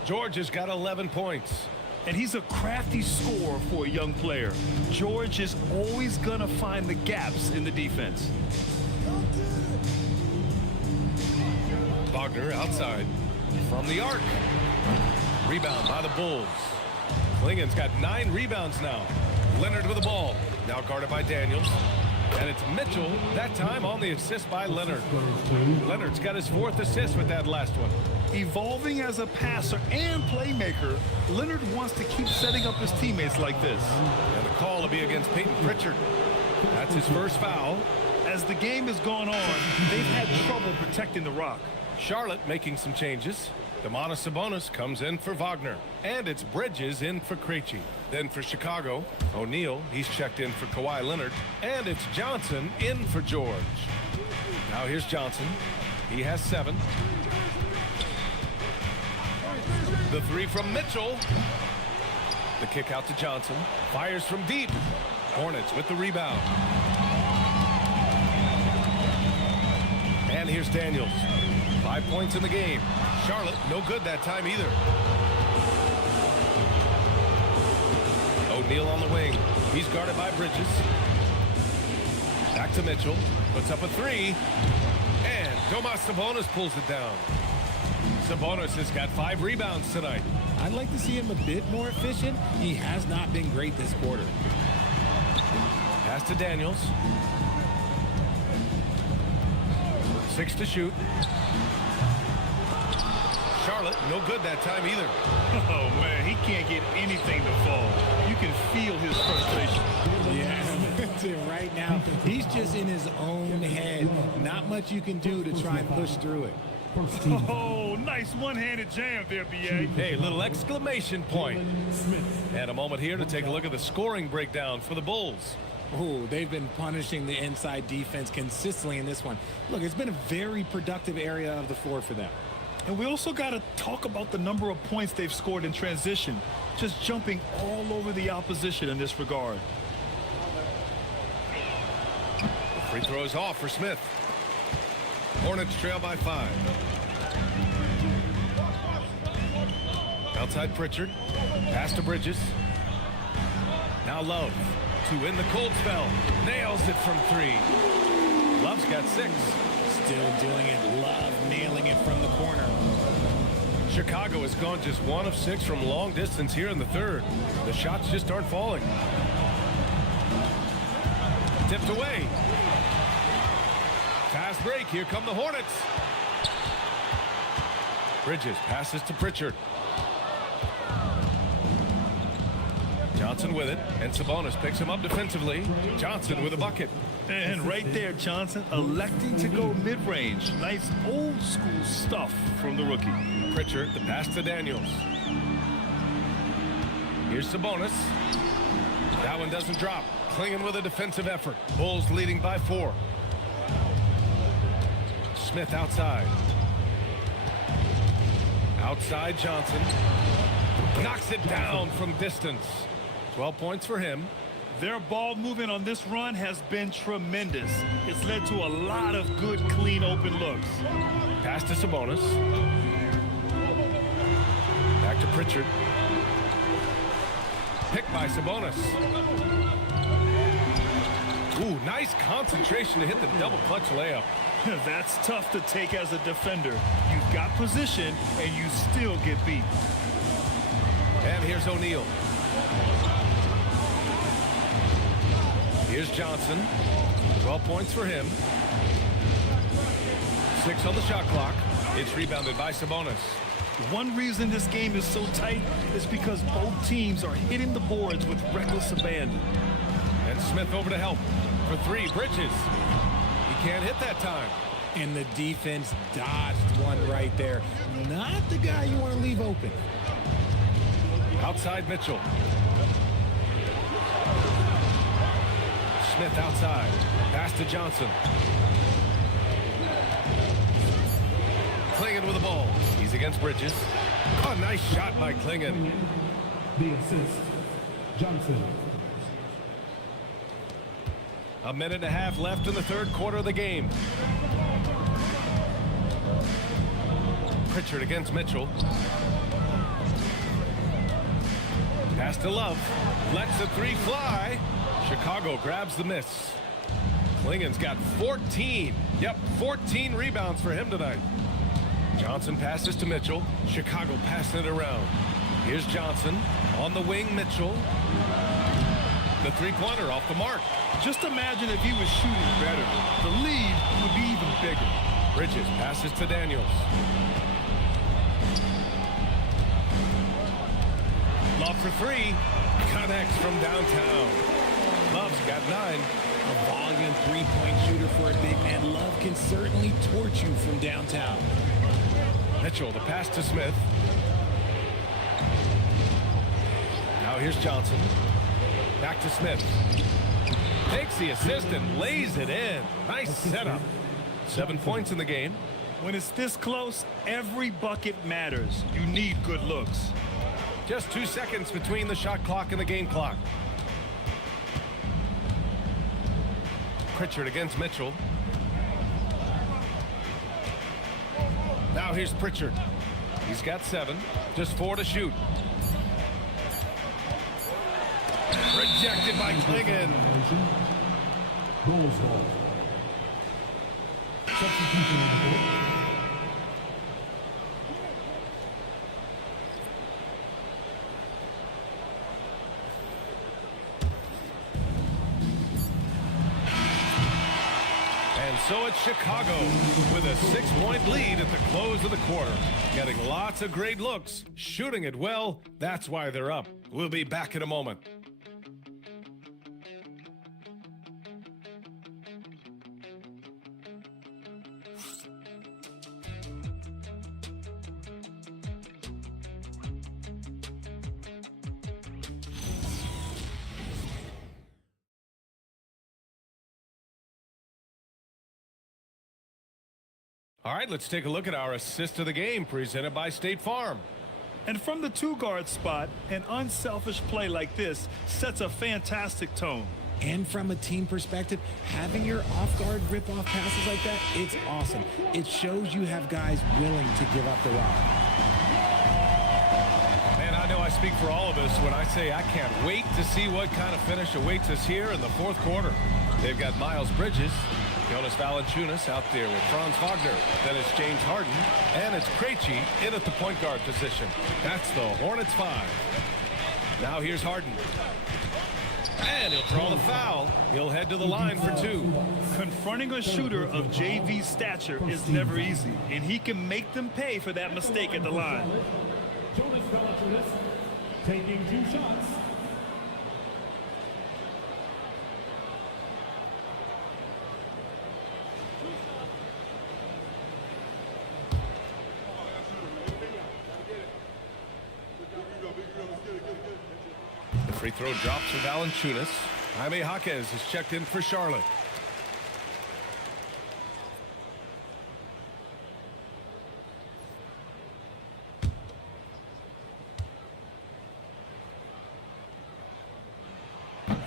George has got 11 points. And he's a crafty scorer for a young player. George is always going to find the gaps in the defense. Wagner outside from the arc. Rebound by the Bulls. Klingon's got 9 rebounds now. Leonard with the ball. Now guarded by Daniels. And it's Mitchell, that time on the assist by Leonard. Leonard's got his 4th assist with that last one. Evolving as a passer and playmaker, Leonard wants to keep setting up his teammates like this. And the call will be against Peyton Pritchard. That's his first foul. As the game has gone on, they've had trouble protecting the rock. Charlotte making some changes. Domantas Sabonis comes in for Wagner. And it's Bridges in for Krejci. Then for Chicago, O'Neal, he's checked in for Kawhi Leonard. And it's Johnson in for George. Now here's Johnson. He has 7. The 3 from Mitchell. The kick out to Johnson. Fires from deep. Hornets with the rebound. And here's Daniels. 5 points in the game. Charlotte, no good that time either. O'Neal on the wing. He's guarded by Bridges. Back to Mitchell. Puts up a 3. And Domas Sabonis pulls it down. Sabonis has got 5 rebounds tonight. I'd like to see him a bit more efficient. He has not been great this quarter. Pass to Daniels. 6 to shoot. Charlotte, no good that time either. Oh, man, he can't get anything to fall. You can feel his frustration. Yeah, right now, he's just in his own head. Not much you can do to try and push through it. Oh, nice one-handed jam there, B.A. Hey, little exclamation point. And a moment here to take a look at the scoring breakdown for the Bulls. Oh, they've been punishing the inside defense consistently in this one. Look, it's been a very productive area of the floor for them. And we also got to talk about the number of points they've scored in transition, just jumping all over the opposition in this regard. The free throw is off for Smith. Hornets trail by 5. Outside Pritchard. Pass to Bridges. Now Love. 2 in the cold spell. Nails it from 3. Love's got 6. Still doing it. Love nailing it from the corner. Chicago has gone just 1 of 6 from long distance here in the third. The shots just aren't falling. Tipped away. Fast break. Here come the Hornets. Bridges passes to Pritchard. Johnson with it, and Sabonis picks him up defensively. Johnson with a bucket. And right there, Johnson electing to go mid-range. Nice old school stuff from the rookie. Pritchard, the pass to Daniels. Here's Sabonis. That one doesn't drop. Klingon with a defensive effort. Bulls leading by 4. Smith outside. Outside Johnson. Knocks it down from distance. 12 points for him. Their ball movement on this run has been tremendous. It's led to a lot of good, clean, open looks. Pass to Sabonis. Back to Pritchard. Picked by Sabonis. Ooh, nice concentration to hit the double clutch layup. That's tough to take as a defender. You've got position, and you still get beat. And here's O'Neal. Here's Johnson. 12 points for him. 6 on the shot clock. It's rebounded by Sabonis. One reason this game is so tight is because both teams are hitting the boards with reckless abandon. And Smith over to help. For 3, Bridges. He can't hit that time. And the defense dodged one right there. Not the guy you want to leave open. Outside Mitchell. Smith outside. Pass to Johnson. Klingon with the ball. He's against Bridges. Oh, nice shot by Klingon. The assist, Johnson. A minute and a half left in the third quarter of the game. Pritchard against Mitchell. Pass to Love. Lets the 3 fly. Chicago grabs the miss. Klingon's got 14. Yep, 14 rebounds for him tonight. Johnson passes to Mitchell. Chicago passing it around. Here's Johnson. On the wing, Mitchell. The 3-pointer off the mark. Just imagine if he was shooting better. The lead would be even bigger. Bridges passes to Daniels. Love for 3. Connects from downtown. Love's got 9. A volume 3-point shooter for a big man. Love can certainly torch you from downtown. Mitchell, the pass to Smith. Now here's Johnson. Back to Smith. Takes the assist and lays it in. Nice setup. 7 points in the game. When it's this close, every bucket matters. You need good looks. Just 2 seconds between the shot clock and the game clock. Pritchard against Mitchell. Now here's Pritchard. He's got 7. Just 4 to shoot. Rejected by Klingon. Bulls ball. Substitution on the court. So it's Chicago with a 6-point lead at the close of the quarter. Getting lots of great looks, shooting it well. That's why they're up. We'll be back in a moment. All right, let's take a look at our assist of the game presented by State Farm. And from the 2-guard spot, an unselfish play like this sets a fantastic tone. And from a team perspective, having your off-guard rip-off passes like that, it's awesome. It shows you have guys willing to give up the rock. Man, I know I speak for all of us when I say I can't wait to see what kind of finish awaits us here in the fourth quarter. They've got Miles Bridges. Jonas Valanciunas out there with Franz Wagner. Then it's James Harden. And it's Krejci in at the point guard position. That's the Hornets 5. Now here's Harden. And he'll draw the foul. He'll head to the line for 2. Confronting a shooter of JV's stature is never easy, and he can make them pay for that mistake at the line. Jonas Valanciunas taking 2 shots. The free throw drops for Valanciunas. Jaime Jaquez is checked in for Charlotte.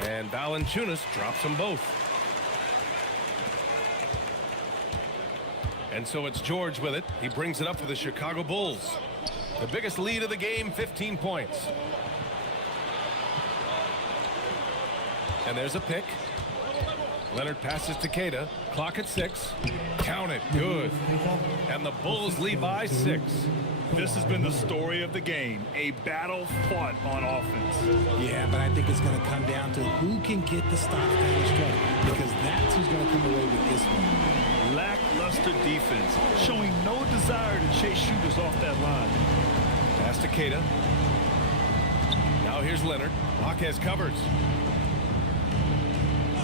And Valanciunas drops them both. And so it's George with it. He brings it up for the Chicago Bulls. The biggest lead of the game, 15 points. And there's a pick. Leonard passes to Queta. Clock at 6. Count it. Good. And the Bulls lead by 6. This has been the story of the game, a battle fought on offense. Yeah, but I think it's going to come down to who can get the stop down the stretch, because that's who's going to come away with this one. Lackluster defense, showing no desire to chase shooters off that line. Pass to Queta. Now here's Leonard. Jaquez covers.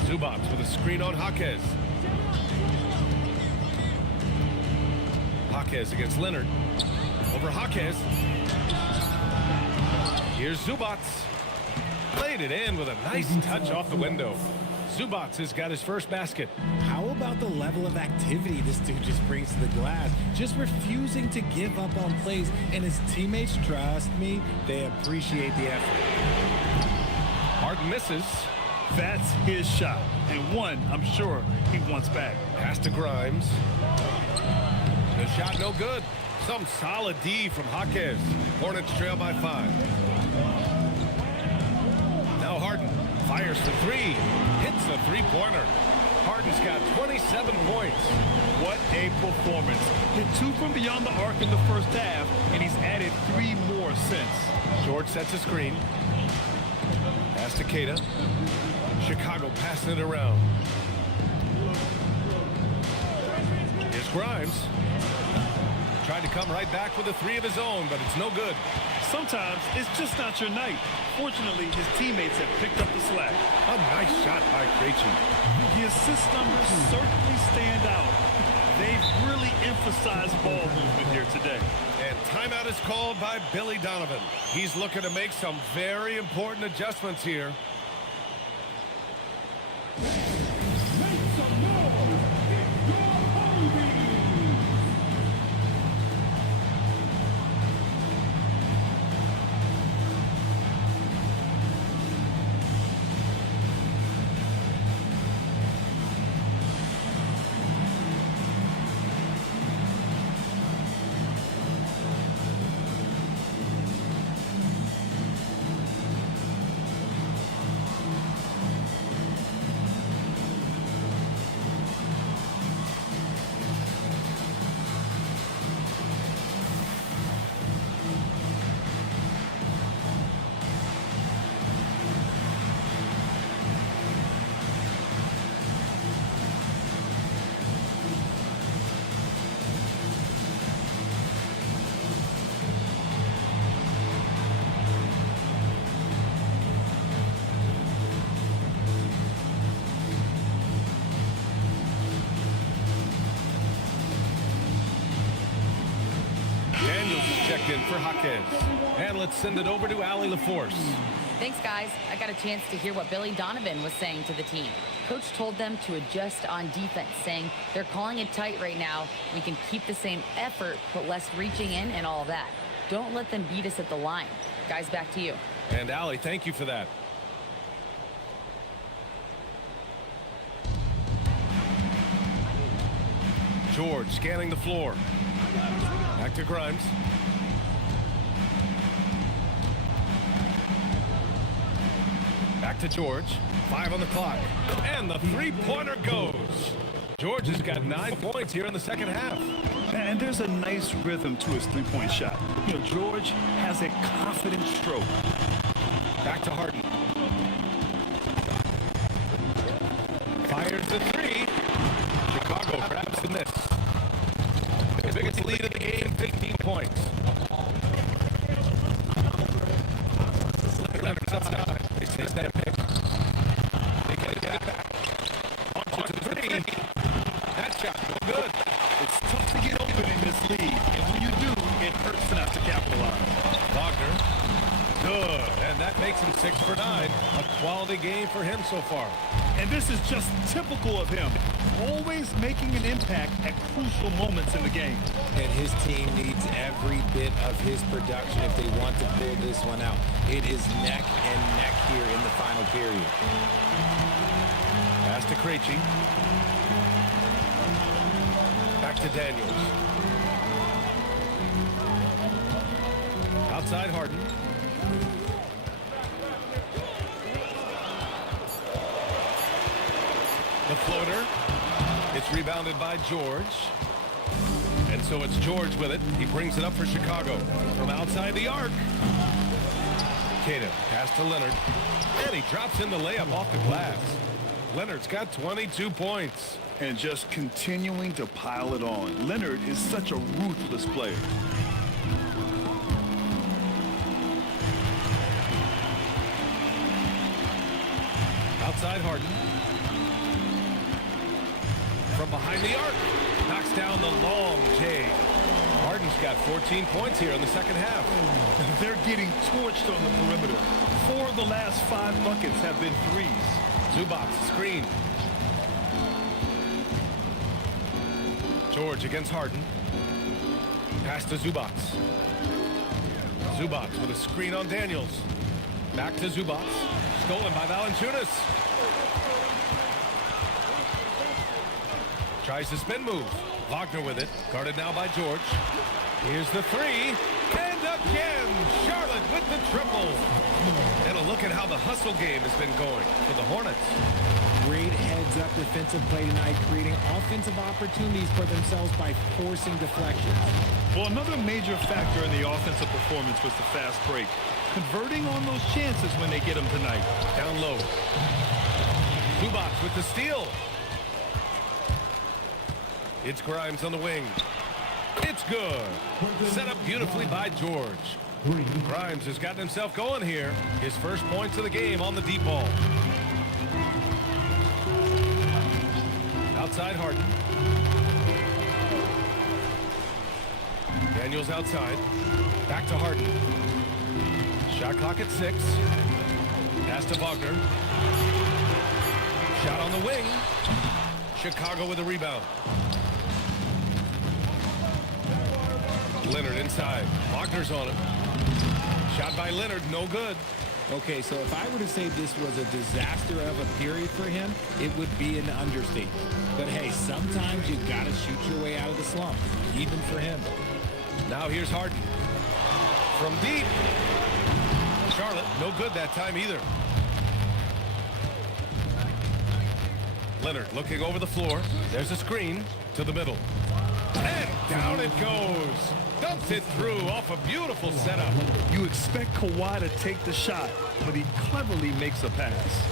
Zubats with a screen on Jaquez. Jaquez against Leonard. Over Jaquez. Here's Zubats. Played it in with a nice touch off the window. Zubats has got his first basket. How about the level of activity this dude just brings to the glass? Just refusing to give up on plays, and his teammates, trust me, they appreciate the effort. Harden misses. That's his shot, and one I'm sure he wants back. Pass to Grimes. The shot no good. Some solid D from Jaquez. Hornets trail by 5. Now Harden fires for 3. Hits the three-pointer. Harden's got 27 points. What a performance. Hit 2 from beyond the arc in the first half, and he's added 3 more since. George sets a screen. Pass to Queta. Chicago passing it around. Here's Grimes. Tried to come right back with a 3 of his own, but it's no good. Sometimes it's just not your night. Fortunately, his teammates have picked up the slack. A nice shot by Krejci. The assist numbers certainly stand out. They've really emphasized ball movement here today. And timeout is called by Billy Donovan. He's looking to make some very important adjustments here. Checked in for Jaquez. And let's send it over to Allie LaForce. Thanks, guys. I got a chance to hear what Billy Donovan was saying to the team. Coach told them to adjust on defense, saying they're calling it tight right now. We can keep the same effort, but less reaching in and all that. Don't let them beat us at the line. Guys, back to you. And Allie, thank you for that. George scanning the floor. Back to Grimes. Back to George. 5 on the clock. And the three-pointer goes. George has got 9 points here in the second half. And there's a nice rhythm to his three-point shot. You know, George has a confident stroke. Back to Harden. Fires the three. Chicago grabs the miss. Their biggest lead of the game, 15 points. Leonard's outside. They say that pick. They get it back. On to the three. That shot, no good. It's tough to get open in this league, and when you do, it hurts not to capitalize. Wagner, good, and that makes him 6 for 9. A quality game for him so far. And this is just typical of him, always making an impact at crucial moments in the game. And his team needs every bit of his production if they want to pull this one out. It is neck and neck here in the final period. Pass to Krejci. Back to Daniels. Outside Harden. The floater. It's rebounded by George. And so it's George with it. He brings it up for Chicago. From outside the arc. Cato, pass to Leonard. And he drops in the layup off the glass. Leonard's got 22 points. And just continuing to pile it on. Leonard is such a ruthless player. Outside Harden. From behind the arc. Knocks down the long J. Harden's got 14 points here in the second half. They're getting torched on the perimeter. 4 of the last 5 buckets have been threes. Zubac screen. George against Harden. Pass to Zubac. Zubac with a screen on Daniels. Back to Zubac. Stolen by Valanciunas. Tries the spin move. Wagner with it. Guarded now by George. Here's the three. And again, Charlotte with the triple. And a look at how the hustle game has been going for the Hornets. Great heads-up defensive play tonight, creating offensive opportunities for themselves by forcing deflections. Well, another major factor in the offensive performance was the fast break. Converting on those chances when they get them tonight. Down low. Zubac with the steal. It's Grimes on the wing. It's good. Set up beautifully by George. Grimes has gotten himself going here. His first points of the game on the deep ball. Outside Harden. Daniels outside. Back to Harden. Shot clock at 6. Pass to Wagner. Shot on the wing. Chicago with a rebound. Leonard inside. Wagner's on it. Shot by Leonard, no good. Okay, so if I were to say this was a disaster of a period for him, it would be an understatement. But hey, sometimes you got to shoot your way out of the slump, even for him. Now here's Harden. From deep. Charlotte, no good that time either. Leonard looking over the floor. There's a screen to the middle. And down it goes. Dumps it through off a beautiful setup. You expect Kawhi to take the shot, but he cleverly makes a pass.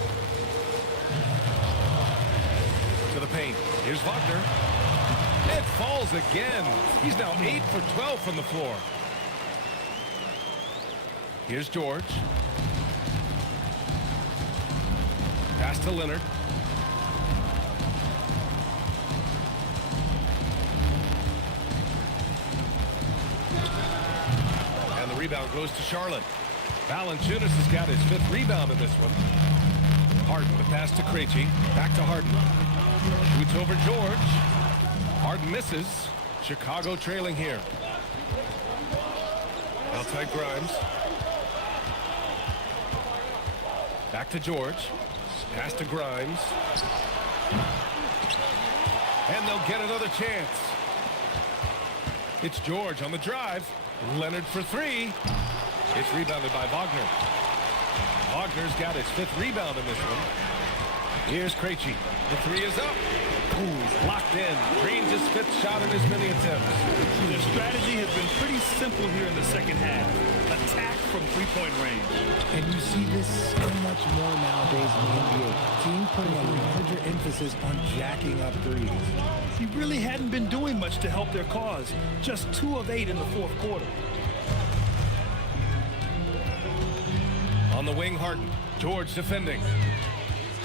To the paint. Here's Wagner. It falls again. He's now 8 for 12 from the floor. Here's George. Pass to Leonard. And the rebound goes to Charlotte. Valanciunas has got his 5th rebound in this one. Harden, the pass to Krejci. Back to Harden. Shoots over George. Harden misses. Chicago trailing here. Outside Grimes. Back to George. Pass to Grimes. And they'll get another chance. It's George on the drive. Leonard for 3. It's rebounded by Wagner. Wagner's got his 5th rebound in this one. Here's Krejci. The 3 is up. He's locked in. Drains his fifth shot in his many attempts. Their strategy has been pretty simple here in the second half. Attack from three-point range. And you see this so much more nowadays in the NBA. Team putting a larger emphasis on jacking up threes. He really hadn't been doing much to help their cause. Just 2 of 8 in the fourth quarter. On the wing, Harden. George defending.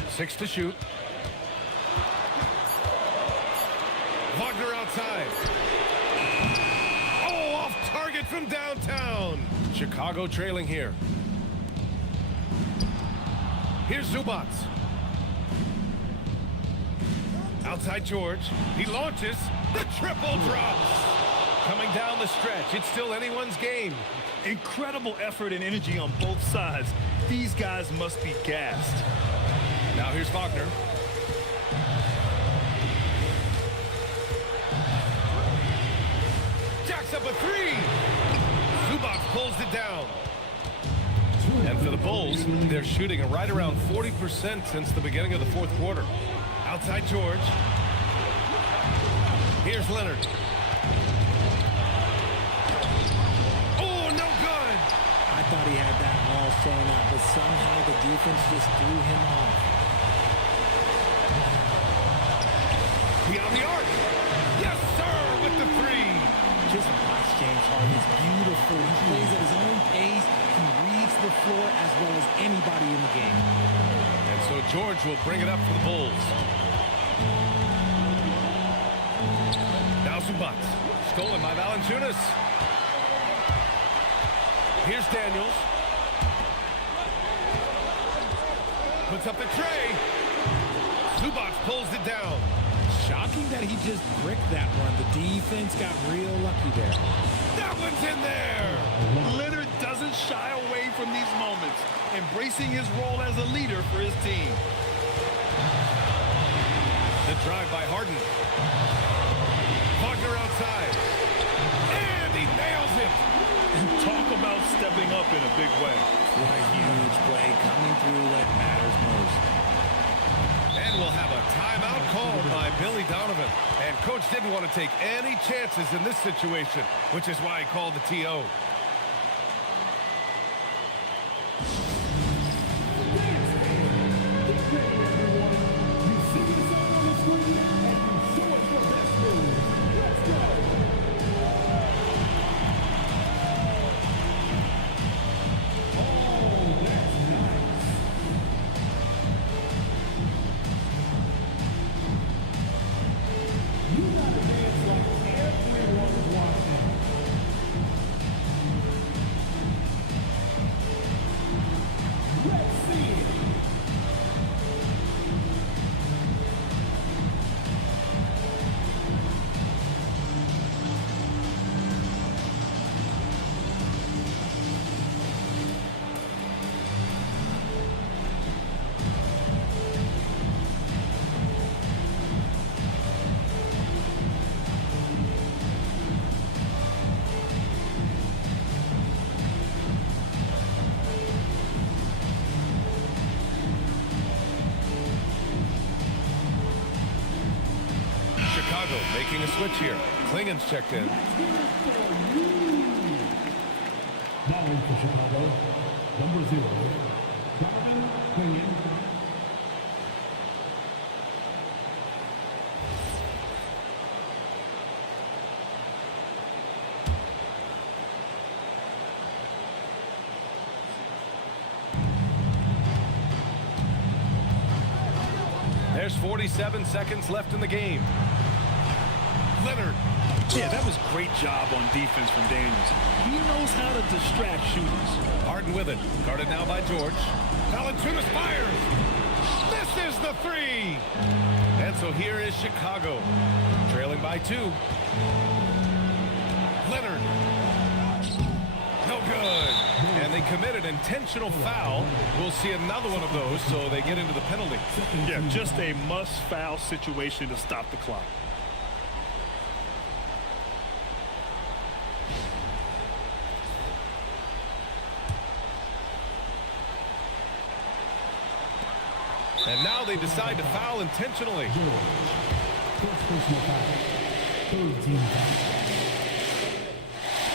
6 to shoot. Wagner outside. Oh, off target from downtown. Chicago trailing here. Here's Zubac. Outside George. He launches. The triple drops. Coming down the stretch. It's still anyone's game. Incredible effort and energy on both sides. These guys must be gassed. Now here's Wagner. Jacks up a 3. Zubac pulls it down. And for the Bulls, they're shooting right around 40% since the beginning of the fourth quarter. Outside George. Here's Leonard. Oh, no good. I thought he had that all sewn up, but somehow the defense just threw him off. Beyond the arc. Yes, sir, with the 3. Just watch James Harden. It's beautiful. He plays at his own pace. He reads the floor as well as anybody in the game. And so George will bring it up for the Bulls. Now Zubac. Stolen by Valanciunas. Here's Daniels. Puts up the tray. Zubac pulls it down. Shocking that he just bricked that one. The defense got real lucky there. That one's in there. Leonard doesn't shy away from these moments, embracing his role as a leader for his team. The drive by Harden. Wagner outside. And he nails it. Talk about stepping up in a big way. What a huge play coming through when it matters most. And we'll have a timeout called by Billy Donovan. And Coach didn't want to take any chances in this situation, which is why he called the TO. Chicago making a switch here. Klingen's checked in. Now in for Chicago, number 0, Donovan Klingen. There's 47 seconds left in the game. Leonard. Yeah, that was great job on defense from Daniels. He knows how to distract shooters. Harden with it. Guarded now by George. Valanciunas fires. This is the 3. And so here is Chicago. Trailing by 2. Leonard. No good. And they committed intentional foul. We'll see another one of those, so they get into the penalty. Yeah, just a must-foul situation to stop the clock. And now they decide to foul intentionally. First personal foul. Third team foul.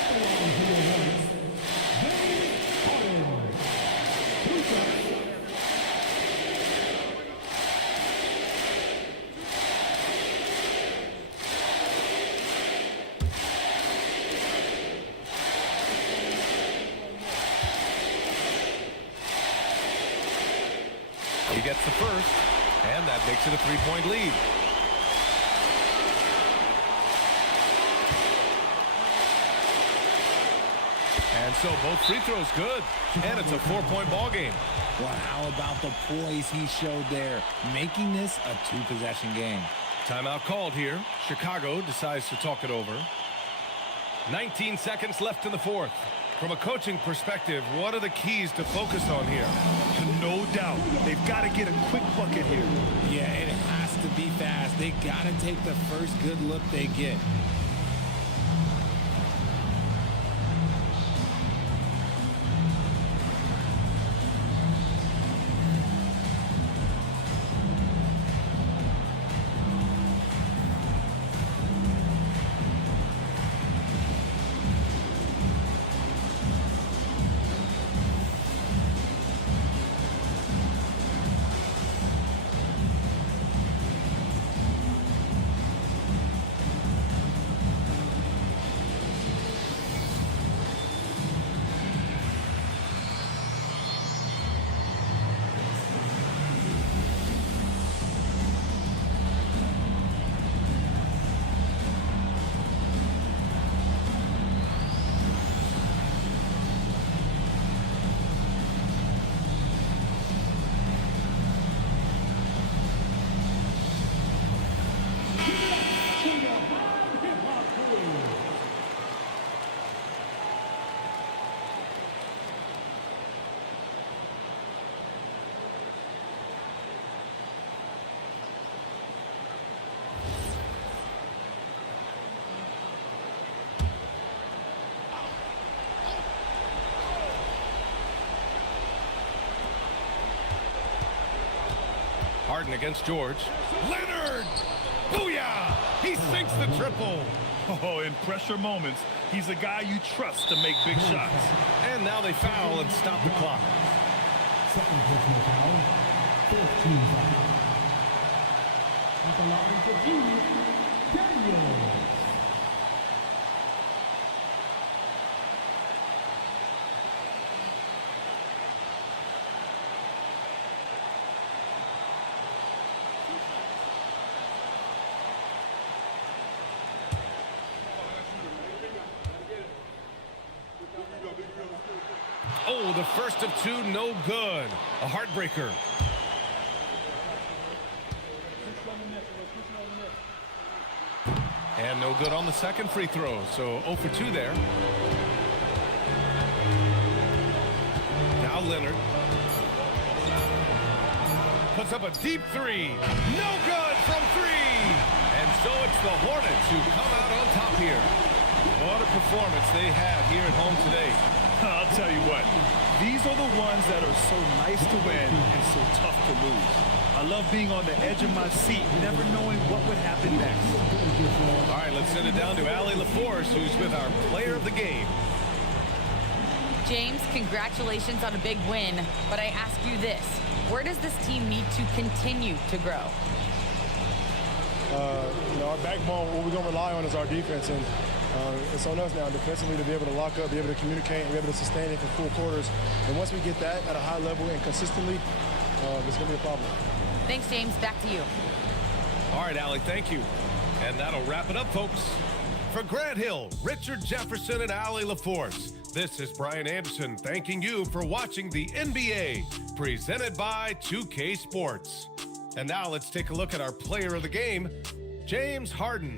Line for the Hornets, James Harden. 2 shots. He gets the first, and that makes it a 3-point lead. And so both free throws good, and it's a 4-point ball game. Well, how about the poise he showed there, making this a 2-possession game. Timeout called here. Chicago decides to talk it over. 19 seconds left in the fourth. From a coaching perspective, what are the keys to focus on here? No doubt. They've got to get a quick bucket here. Yeah, it has to be fast. They got to take the first good look they get. Harden against George. Leonard! Booyah! He sinks the triple. Oh, in pressure moments, he's a guy you trust to make big shots. And now they foul and stop the clock. Second personal foul. Fourth team foul. At the line for two, Daniels. Oh, the first of two, no good. A heartbreaker. And no good on the second free throw, so 0 for 2 there. Now Leonard. Puts up a deep three. No good from 3. And so it's the Hornets who come out on top here. What a performance they have here at home today. I'll tell you what, these are the ones that are so nice to win and so tough to lose. I love being on the edge of my seat, never knowing what would happen next. All right, let's send it down to Allie LaForce, who's with our player of the game. James, congratulations on a big win, but I ask you this. Where does this team need to continue to grow? Our backbone, what we're going to rely on is our defense. And it's on us now defensively to be able to lock up, be able to communicate, and be able to sustain it for full quarters. And once we get that at a high level and consistently, it's going to be a problem. Thanks, James. Back to you. All right, Allie, thank you. And that'll wrap it up, folks. For Grant Hill, Richard Jefferson, and Allie LaForce, this is Brian Anderson thanking you for watching the NBA, presented by 2K Sports. And now let's take a look at our player of the game, James Harden.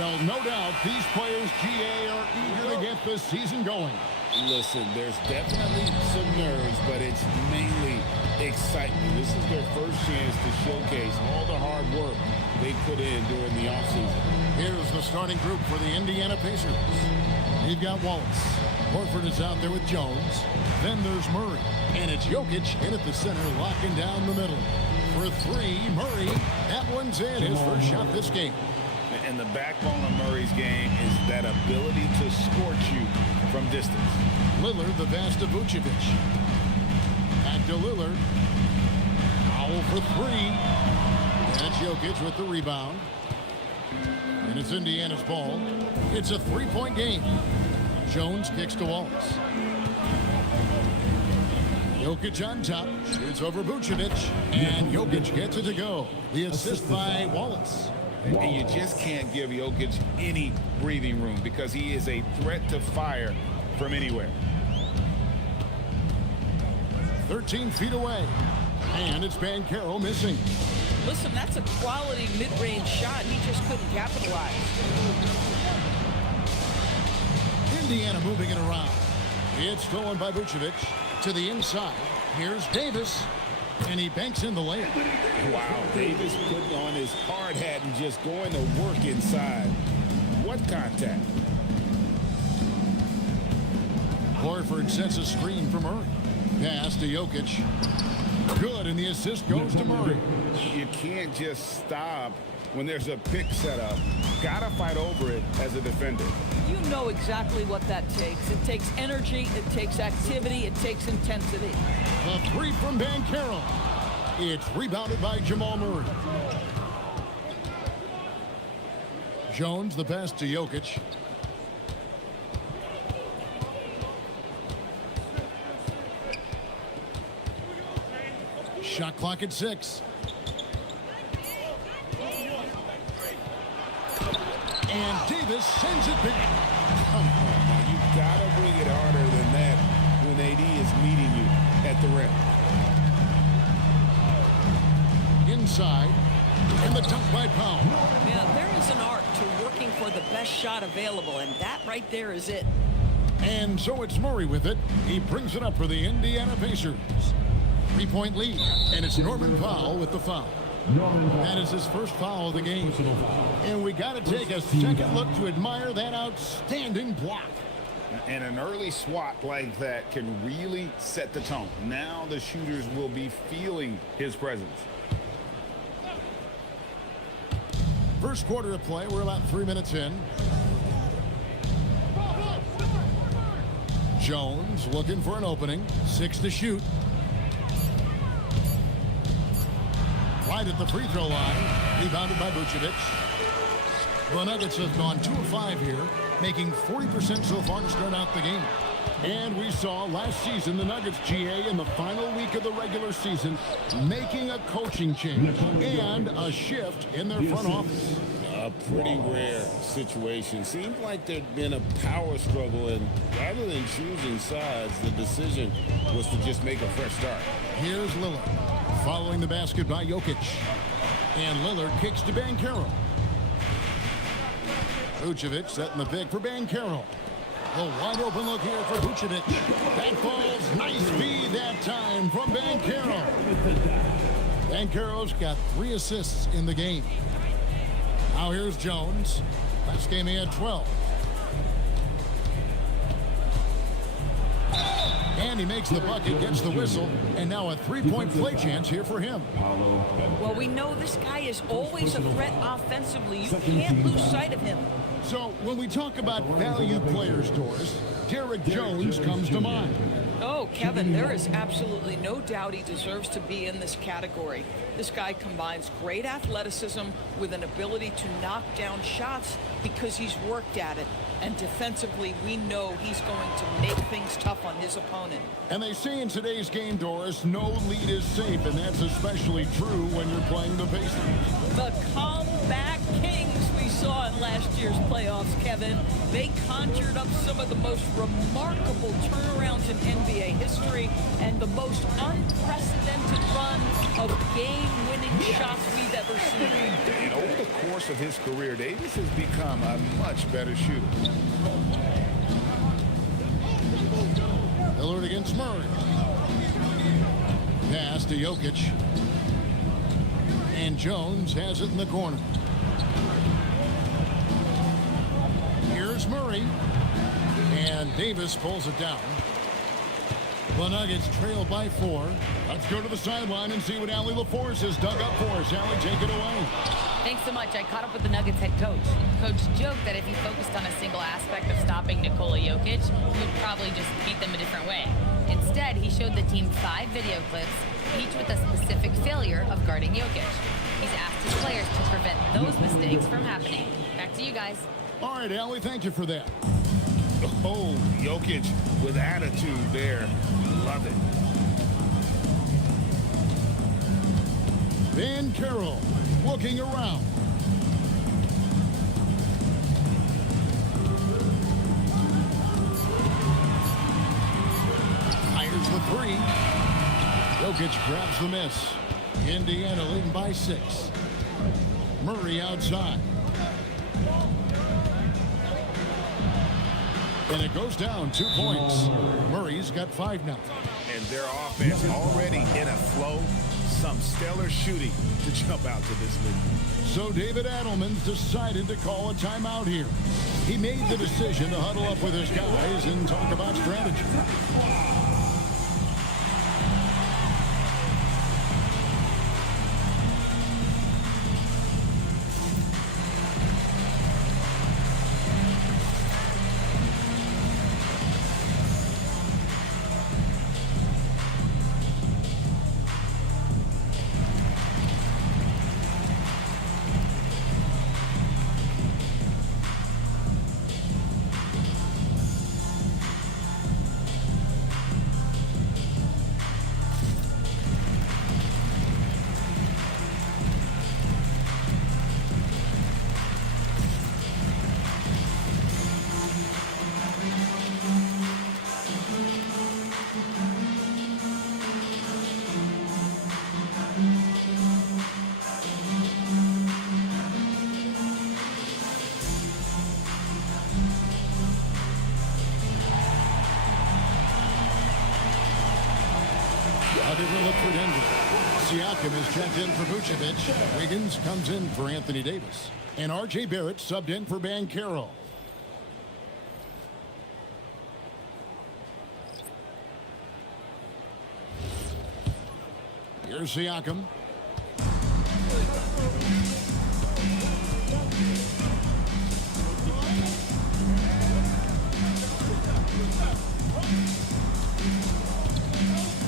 Well, no doubt these players, GA, are eager to get this season going. Listen, there's definitely some nerves, but it's mainly excitement. This is their first chance to showcase all the hard work they put in during the offseason. Here's the starting group for the Indiana Pacers. You've got Wallace. Horford is out there with Jones. Then there's Murray. And it's Jokic in at the center, locking down the middle. For three, Murray. That one's in. His first shot this game. And the backbone of Murray's game is that ability to scorch you from distance. Lillard, the pass to Vucevic. Back to Lillard. Foul for three. That's Jokic with the rebound. And it's Indiana's ball. It's a three-point game. Jones kicks to Wallace. Jokic on top. Shoots over Vucevic. And Jokic gets it to go. The assist by Wallace. And you just can't give Jokic any breathing room because he is a threat to fire from anywhere. 13 feet away. And it's Banchero missing. Listen, that's a quality mid-range shot. He just couldn't capitalize. Indiana moving it around. It's stolen by Vucevic to the inside. Here's Davis. And he banks in the layup. Wow, Davis putting on his hard hat and just going to work inside. What contact? Horford sets a screen for Murray. Pass to Jokic. Good, and the assist goes to Murray. You can't just stop when there's a pick set up. Gotta fight over it as a defender. You know exactly what that takes. It takes energy, it takes activity, it takes intensity. The three from Banchero. It's rebounded by Jamal Murray. Jones, the pass to Jokic. Shot clock at 6. And Davis sends it back. Come on, now you gotta bring it harder than that when AD is meeting you at the rim. Inside, and the dunk by Powell. Yeah, there is an art to working for the best shot available, and that right there is it. And so it's Murray with it. He brings it up for the Indiana Pacers. 3-point lead, and it's Norman Powell with the foul. That is his first foul of the game. And we got to take a second look to admire that outstanding block. And an early swat like that can really set the tone. Now the shooters will be feeling his presence. First quarter of play, we're about 3 minutes in. Jones looking for an opening. 6 to shoot. Right at the free throw line. Rebounded by Vucevic. The Nuggets have gone 2 of 5 here, making 40% so far to start out the game. And we saw last season the Nuggets, GA, in the final week of the regular season, making a coaching change and a shift in their front office. A pretty rare situation. Seems like there'd been a power struggle, and rather than choosing sides, the decision was to just make a fresh start. Here's Lillard, following the basket by Jokic. And Lillard kicks to Banchero. Vucevic setting the pick for Banchero. A wide open look here for Vucevic. That falls. Nice feed that time from Banchero. Banchero's got 3 assists in the game. Now here's Jones. Last game he had 12. And he makes the bucket, gets the whistle, and now a 3-point play chance here for him. Well, we know this guy is always a threat offensively. You can't lose sight of him. So when we talk about value players, Doris, Derek Jones comes to mind. Oh, Kevin, there is absolutely no doubt he deserves to be in this category. This guy combines great athleticism with an ability to knock down shots because he's worked at it. And defensively, we know he's going to make things tough on his opponent. And they say in today's game, Doris, no lead is safe, and that's especially true when you're playing the Pacers. The comeback kings, we saw in last year's playoffs, Kevin. They conjured up some of the most remarkable turnarounds in NBA history and the most unprecedented run of game-winning shots we've ever seen. And over the course of his career, Davis has become a much better shooter. Lillard against Murray. Pass to Jokic. And Jones has it in the corner. Here's Murray. And Davis pulls it down. The Nuggets trail by 4. Let's go to the sideline and see what Allie LaForce has dug up for us. Allie, take it away. Thanks so much. I caught up with the Nuggets head coach. Coach joked that if he focused on a single aspect of stopping Nikola Jokic, he would probably just beat them a different way. Instead, he showed the team 5 video clips, each with a specific failure of guarding Jokic. He's asked his players to prevent those mistakes from happening. Back to you guys. All right, Allie, thank you for that. Oh, Jokic with attitude there. Love it. Van Carroll looking around. Fires the 3. Jokic grabs the miss. Indiana leading by 6. Murray outside. And it goes down 2 points. Murray's got 5 now. And their offense already in a flow. Some stellar shooting to jump out to this lead. So David Adelman's decided to call a timeout here. He made the decision to huddle up with his guys and talk about strategy. Look for Denver. Siakam is checked in for Vucevic. Wiggins comes in for Anthony Davis. And R.J. Barrett subbed in for Van Carroll. Here's Siakam.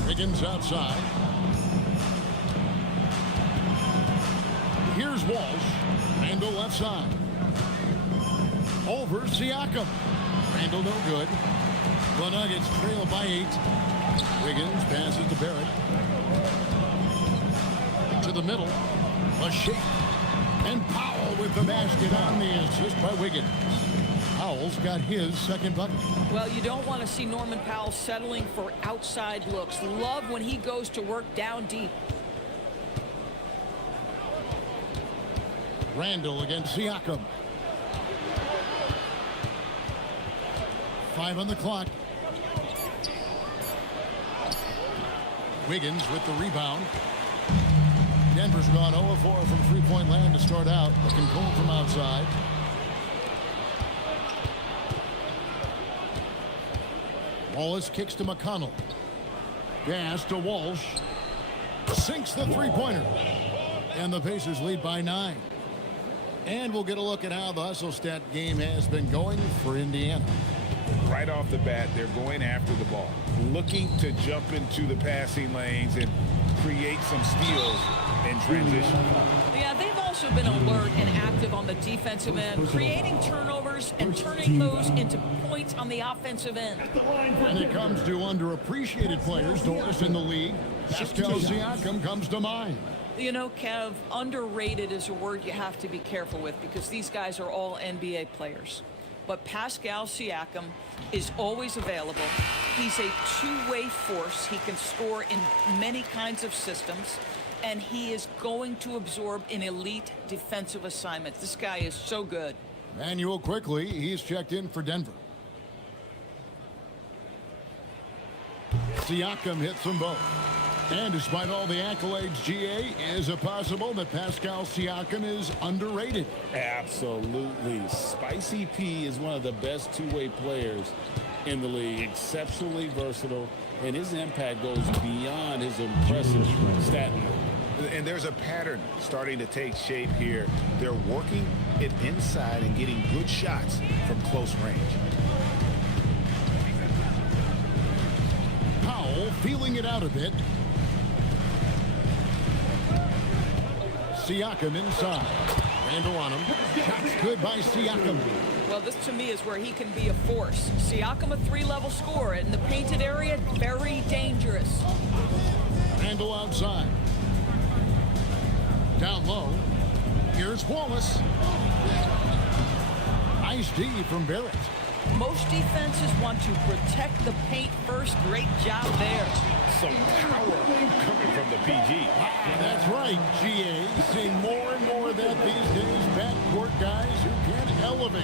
Wiggins outside. Here's Walsh. Randall left side. Over Siakam. Randall no good. The Nuggets trail by 8. Wiggins passes to Barrett. To the middle. A shake. And Powell with the basket on the assist by Wiggins. Powell's got his second bucket. Well, you don't want to see Norman Powell settling for outside looks. Love when he goes to work down deep. Randall against Siakam. 5 on the clock. Wiggins with the rebound. Denver's gone 0-4 from three-point land to start out. Looking cold from outside. Wallace kicks to McConnell. Pass to Walsh. Sinks the three-pointer. And the Pacers lead by 9. And we'll get a look at how the hustle stat game has been going for Indiana. Right off the bat, they're going after the ball, looking to jump into the passing lanes and create some steals in transition. Yeah, they've also been alert and active on the defensive end, creating turnovers and turning those into points on the offensive end. When it comes to underappreciated players, Doris, in the league, Pascal Siakam comes to mind. You know, Kev, underrated is a word you have to be careful with because these guys are all NBA players. But Pascal Siakam is always available. He's a two-way force. He can score in many kinds of systems, and he is going to absorb an elite defensive assignment. This guy is so good. Manuel quickly, he's checked in for Denver. Siakam hits them both. And despite all the accolades, GA, is it possible that Pascal Siakam is underrated? Absolutely. Spicy P is one of the best two-way players in the league. Exceptionally versatile, and his impact goes beyond his impressive stat line. And there's a pattern starting to take shape here. They're working it inside and getting good shots from close range. Powell feeling it out a bit. Siakam inside. Randall on him. Shots good by Siakam. Well, this to me is where he can be a force. Siakam, a three-level scorer in the painted area, very dangerous. Randall outside. Down low. Here's Wallace. Nice D from Barrett. Most defenses want to protect the paint first. Great job there. Some power coming from the PG. That's right, GA. Seeing more and more of that these days. Backcourt guys who can elevate.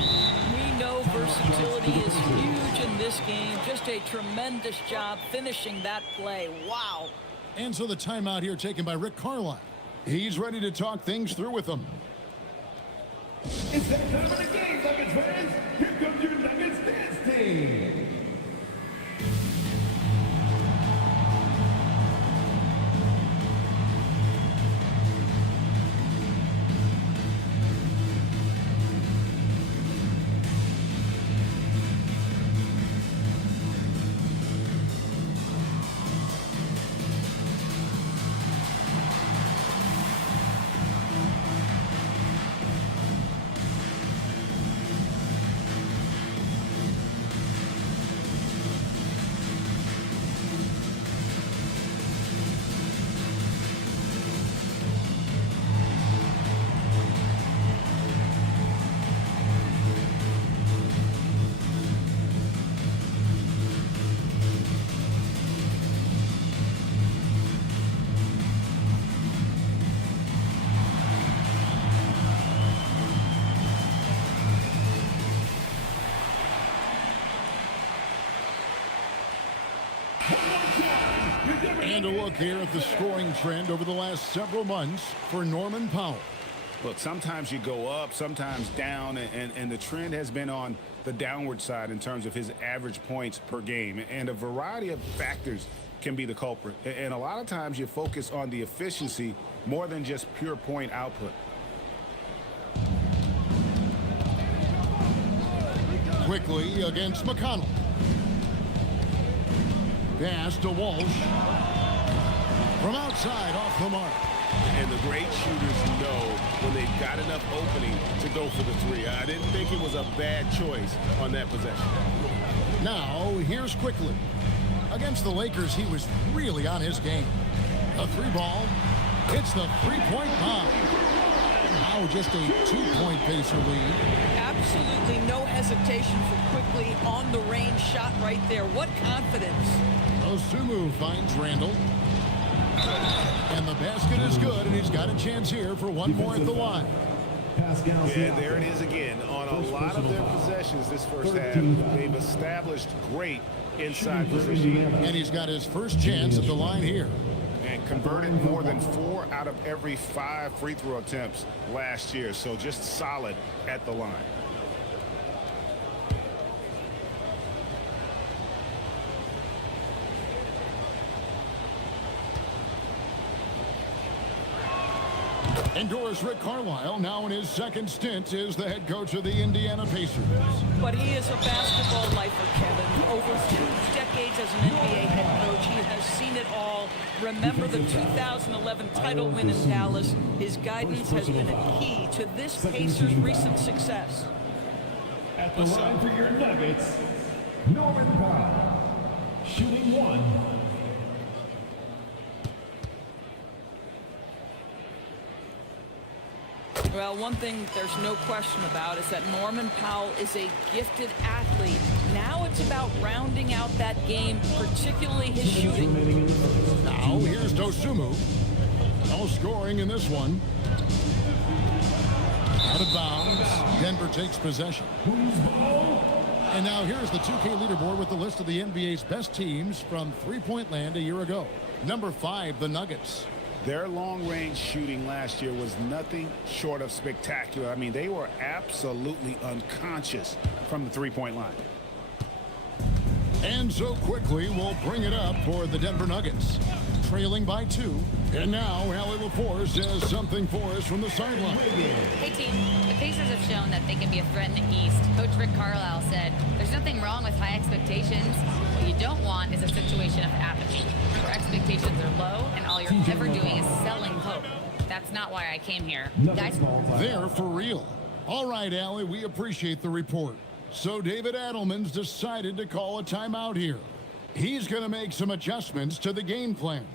We know versatility is huge in this game. Just a tremendous job finishing that play. Wow. And so the timeout here taken by Rick Carlisle. He's ready to talk things through with them. It's that time of the game, Nuggets fans. Here comes your Nuggets dance team. And a look here at the scoring trend over the last several months for Norman Powell. Look, sometimes you go up, sometimes down, and the trend has been on the downward side in terms of his average points per game. And a variety of factors can be the culprit. And a lot of times you focus on the efficiency more than just pure point output. Quickly against McConnell. Pass to Walsh. From outside, off the mark. And the great shooters know when they've got enough opening to go for the three. I didn't think it was a bad choice on that possession. Now, here's Quickly. Against the Lakers, he was really on his game. A three ball. It's the three-point bomb. Now just a two-point Pacer lead. Absolutely no hesitation for Quickly on the range shot right there. What confidence. Osumu finds Randall. And the basket is good, and he's got a chance here for one more at the line. Yeah, there it is again. On a lot of their possessions this first half, they've established great inside position. And he's got his first chance at the line here. And converted more than 4 out of every 5 free throw attempts last year. So just solid at the line. And Doris Rick Carlisle, now in his second stint, is the head coach of the Indiana Pacers. But he is a basketball lifer, Kevin. Over 2 decades as an NBA head coach, he has seen it all. Remember the 2011 title win in Dallas. His guidance has been a key to this Pacers' recent success. At the line for your Nuggets, Norman Powell, shooting 1. Well, one thing there's no question about is that Norman Powell is a gifted athlete. Now it's about rounding out that game, particularly his shooting. Now here's Dosunmu. No scoring in this one. Out of bounds. Denver takes possession. And now here's the 2K leaderboard with the list of the NBA's best teams from three-point land a year ago. Number 5, the Nuggets. Their long-range shooting last year was nothing short of spectacular. I mean, they were absolutely unconscious from the three-point line. And so quickly, we'll bring it up for the Denver Nuggets. Trailing by 2. And now, Allie LaForce has something for us from the sideline. Hey, team. The Pacers have shown that they can be a threat in the East. Coach Rick Carlisle said, there's nothing wrong with high expectations. What you don't want is a situation of apathy, where expectations are low and all you're ever doing is selling hope. That's not why I came here. Guys, they're for real. All right, Allie, we appreciate the report. So David Adelman's decided to call a timeout here. He's going to make some adjustments to the game plan.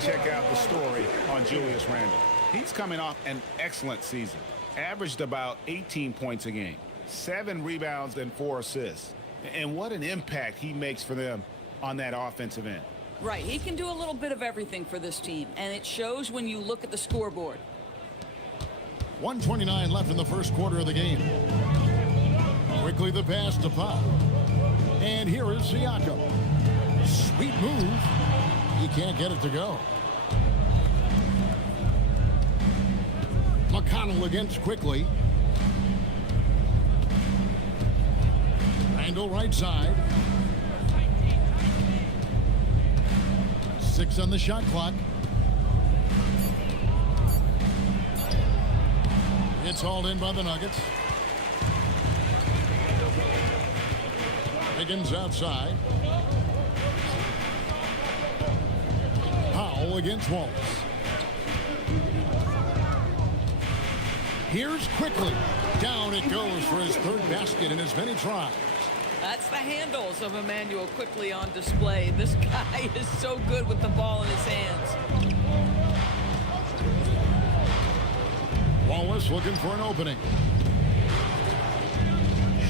Check out the story on Julius Randle. He's coming off an excellent season. Averaged about 18 points a game, 7 rebounds and 4 assists. And what an impact he makes for them on that offensive end. Right, he can do a little bit of everything for this team, and it shows when you look at the scoreboard. 1:29 left in the first quarter of the game. Quickly the pass to Pop. And here is Siakam. Sweet move. He can't get it to go. McConnell against quickly. Randle right side. 6 on the shot clock. It's hauled in by the Nuggets. Higgins outside. Powell against Wallace. Here's quickly. Down it goes for his 3rd basket in as many tries. That's the handles of Emmanuel quickly on display. This guy is so good with the ball in his hands. Wallace looking for an opening.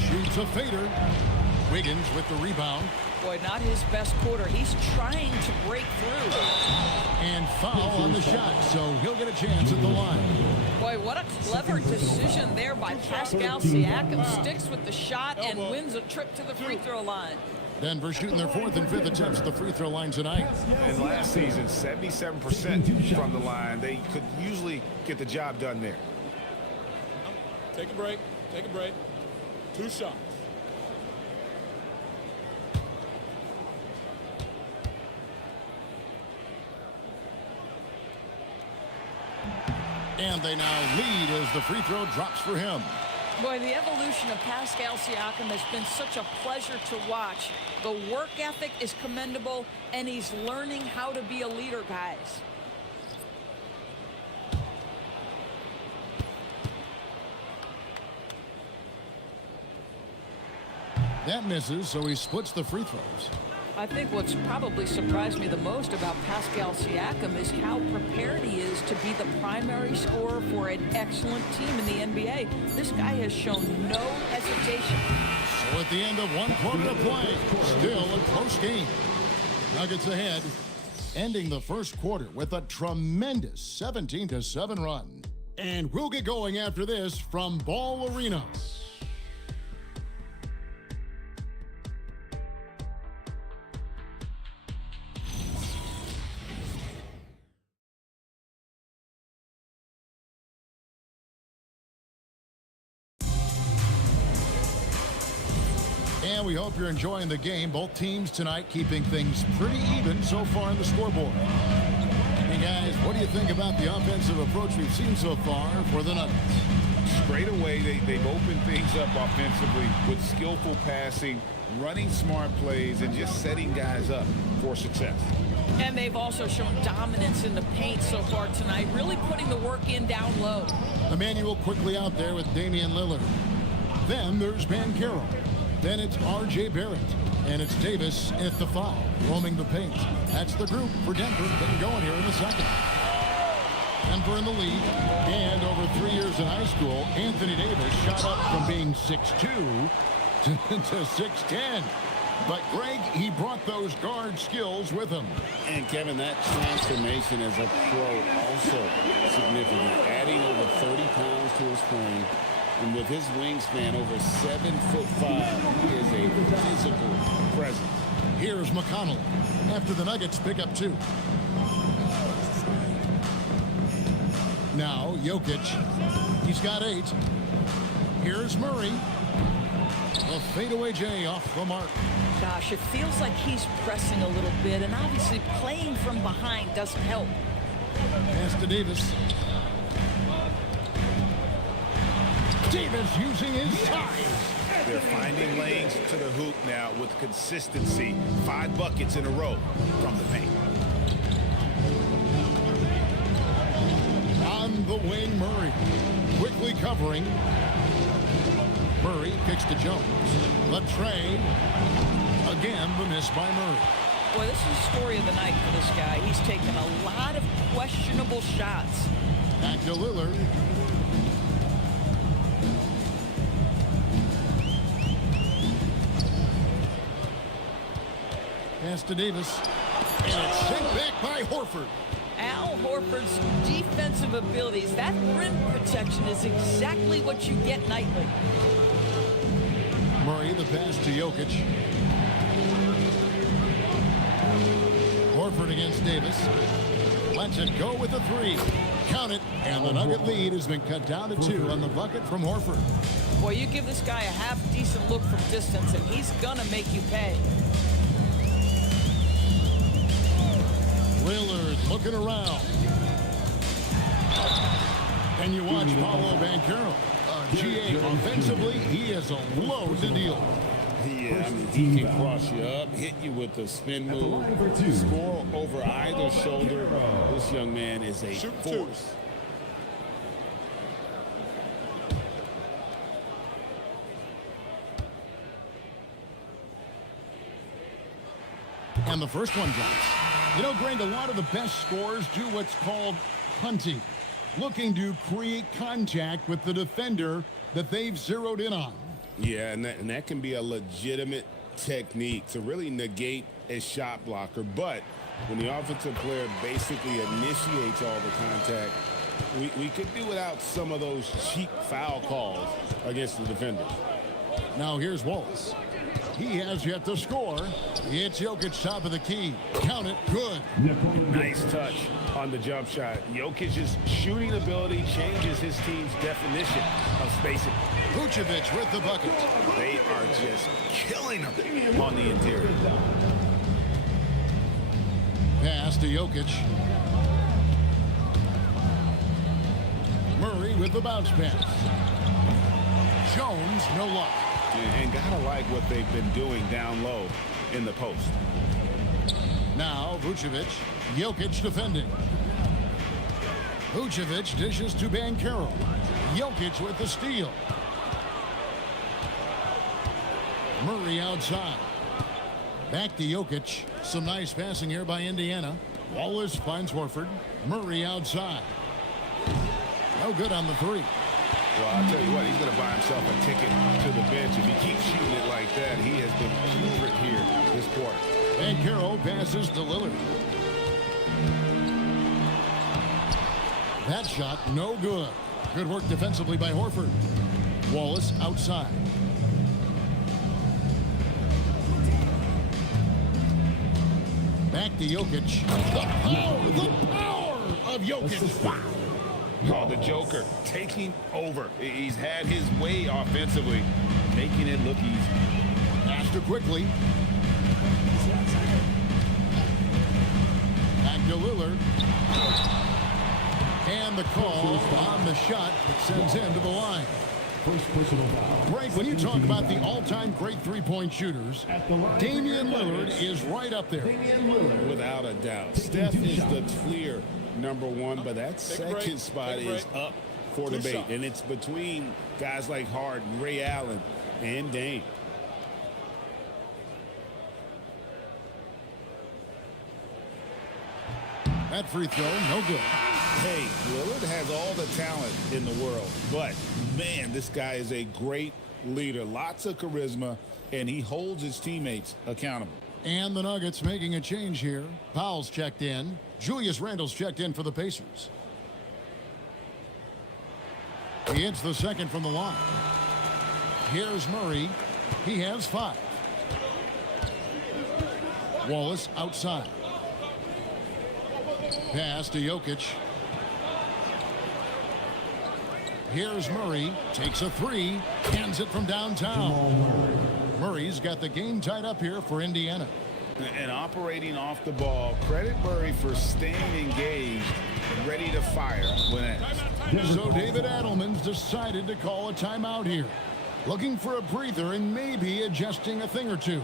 Shoots a fader. Wiggins with the rebound. Boy, not his best quarter. He's trying to break through. And foul on the shot, so he'll get a chance at the line. Boy, what a clever decision there by Pascal Siakam. Sticks with the shot and wins a trip to the free throw line. Denver shooting their 4th and 5th attempts at the free throw line tonight. And last season, 77% from the line. They could usually get the job done there. Take a break. Take a break. 2 shots. And they now lead as the free throw drops for him. Boy, the evolution of Pascal Siakam has been such a pleasure to watch. The work ethic is commendable, and he's learning how to be a leader, guys. That misses, so he splits the free throws. I think what's probably surprised me the most about Pascal Siakam is how prepared he is to be the primary scorer for an excellent team in the NBA. This guy has shown no hesitation. So at the end of one quarter to play, still a close game. Nuggets ahead, ending the first quarter with a tremendous 17-7 run. And we'll get going after this from Ball Arena. And we hope you're enjoying the game. Both teams tonight keeping things pretty even so far on the scoreboard. Hey guys, what do you think about the offensive approach we've seen so far for the Nuggets? Straight away, they've opened things up offensively with skillful passing, running smart plays, and just setting guys up for success. And they've also shown dominance in the paint so far tonight, really putting the work in down low. Emmanuel quickly out there with Damian Lillard. Then there's Banchero. Then it's R.J. Barrett. And it's Davis at the 5, roaming the paint. That's the group for Denver getting going here in the second. Denver in the lead. And over 3 years in high school, Anthony Davis shot up from being 6'2" to 6'10". But Greg, he brought those guard skills with him. And Kevin, that transformation as a pro also significant. Adding over 30 pounds to his frame. And with his wingspan over 7'5", he is a physical presence. Here's McConnell after the Nuggets pick up 2. Now Jokic, he's got 8. Here's Murray. A fadeaway J off the mark. Gosh, it feels like he's pressing a little bit, and obviously playing from behind doesn't help. Pass to Davis. Davis using his size. They're finding lanes to the hoop now with consistency. 5 buckets in a row from the paint. On the wing, Murray. Quickly covering. Murray kicks to Jones. The tray. Again, the miss by Murray. Boy, this is the story of the night for this guy. He's taken a lot of questionable shots. Back to Lillard. Pass to Davis. And it's sent back by Horford. Al Horford's defensive abilities, that rim protection is exactly what you get nightly. Murray, the pass to Jokic. Horford against Davis. Lets it go with a 3. Count it. And the Nugget lead has been cut down to 2 on the bucket from Horford. Boy, you give this guy a half-decent look from distance, and he's going to make you pay. Lillard looking around. And you watch Paolo Banchero. GA offensively, he has a load to deal. Yeah, I mean, he can cross you up, hit you with a spin move, score over either shoulder. This young man is a force. And the first one drops. You know, Greg, a lot of the best scorers do what's called hunting, looking to create contact with the defender that they've zeroed in on. Yeah, and that can be a legitimate technique to really negate a shot blocker. But when the offensive player basically initiates all the contact, we could do without some of those cheap foul calls against the defenders. Now here's Wallace. He has yet to score. It's Jokic top of the key. Count it. Good. Nice touch on the jump shot. Jokic's shooting ability changes his team's definition of spacing. Vucevic with the bucket. They are just killing him on the interior. Pass to Jokic. Murray with the bounce pass. Jones, no luck. And gotta like what they've been doing down low in the post. Now Vucevic, Jokic defending. Vucevic dishes to Banchero. Jokic with the steal. Murray outside. Back to Jokic. Some nice passing here by Indiana. Wallace finds Horford. Murray outside. No good on the three. Well, I'll tell you what, he's going to buy himself a ticket to the bench. If he keeps shooting it like that, he has been putrid here this quarter. And Carroll passes to Lillard. That shot, no good. Good work defensively by Horford. Wallace outside. Back to Jokic. The power of Jokic. Wow. Oh, the Joker taking over. He's had his way offensively, making it look easy. Faster quickly. Back to Lillard. And the call on the shot that sends him to the line. First personal foul. Greg, when you talk about the all-time great three-point shooters, Damian Lillard is right up there. Without a doubt. Steph is the clear number one, but that second spot is up for debate. And it's between guys like Harden, Ray Allen, and Dame. That free throw, no good. Hey, Lillard has all the talent in the world, but man, this guy is a great leader. Lots of charisma, and he holds his teammates accountable. And the Nuggets making a change here. Powell's checked in. Julius Randle's checked in for the Pacers. He hits the second from the line. Here's Murray. He has 5. Wallace outside. Pass to Jokic. Here's Murray. Takes a 3. Hands it from downtown. Murray's got the game tied up here for Indiana. And operating off the ball, credit Murray for staying engaged, ready to fire when asked. So David Adelman's decided to call a timeout here. Looking for a breather and maybe adjusting a thing or two.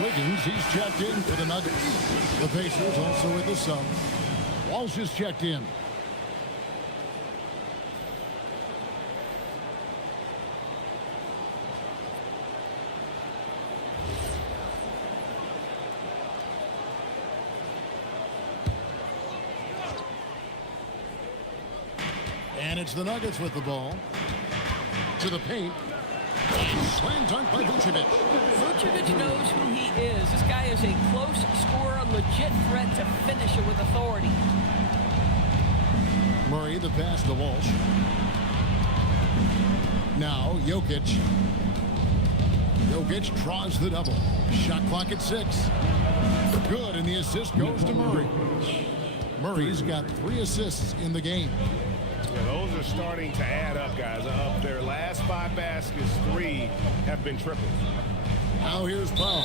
Wiggins, he's checked in for the Nuggets. The Pacers also with the sub. Walsh is checked in. And it's the Nuggets with the ball. To the paint. Slam dunk by Vucevic. Vucevic knows who he is. This guy is a close scorer, legit threat to finish it with authority. Murray, the pass to Walsh. Now, Jokic. Jokic draws the double. Shot clock at 6. Good, and the assist goes to Murray. Murray's got 3 assists in the game. Yeah, those are starting to add up, guys. Of their last 5 baskets, 3 have been triples. Now here's Powell.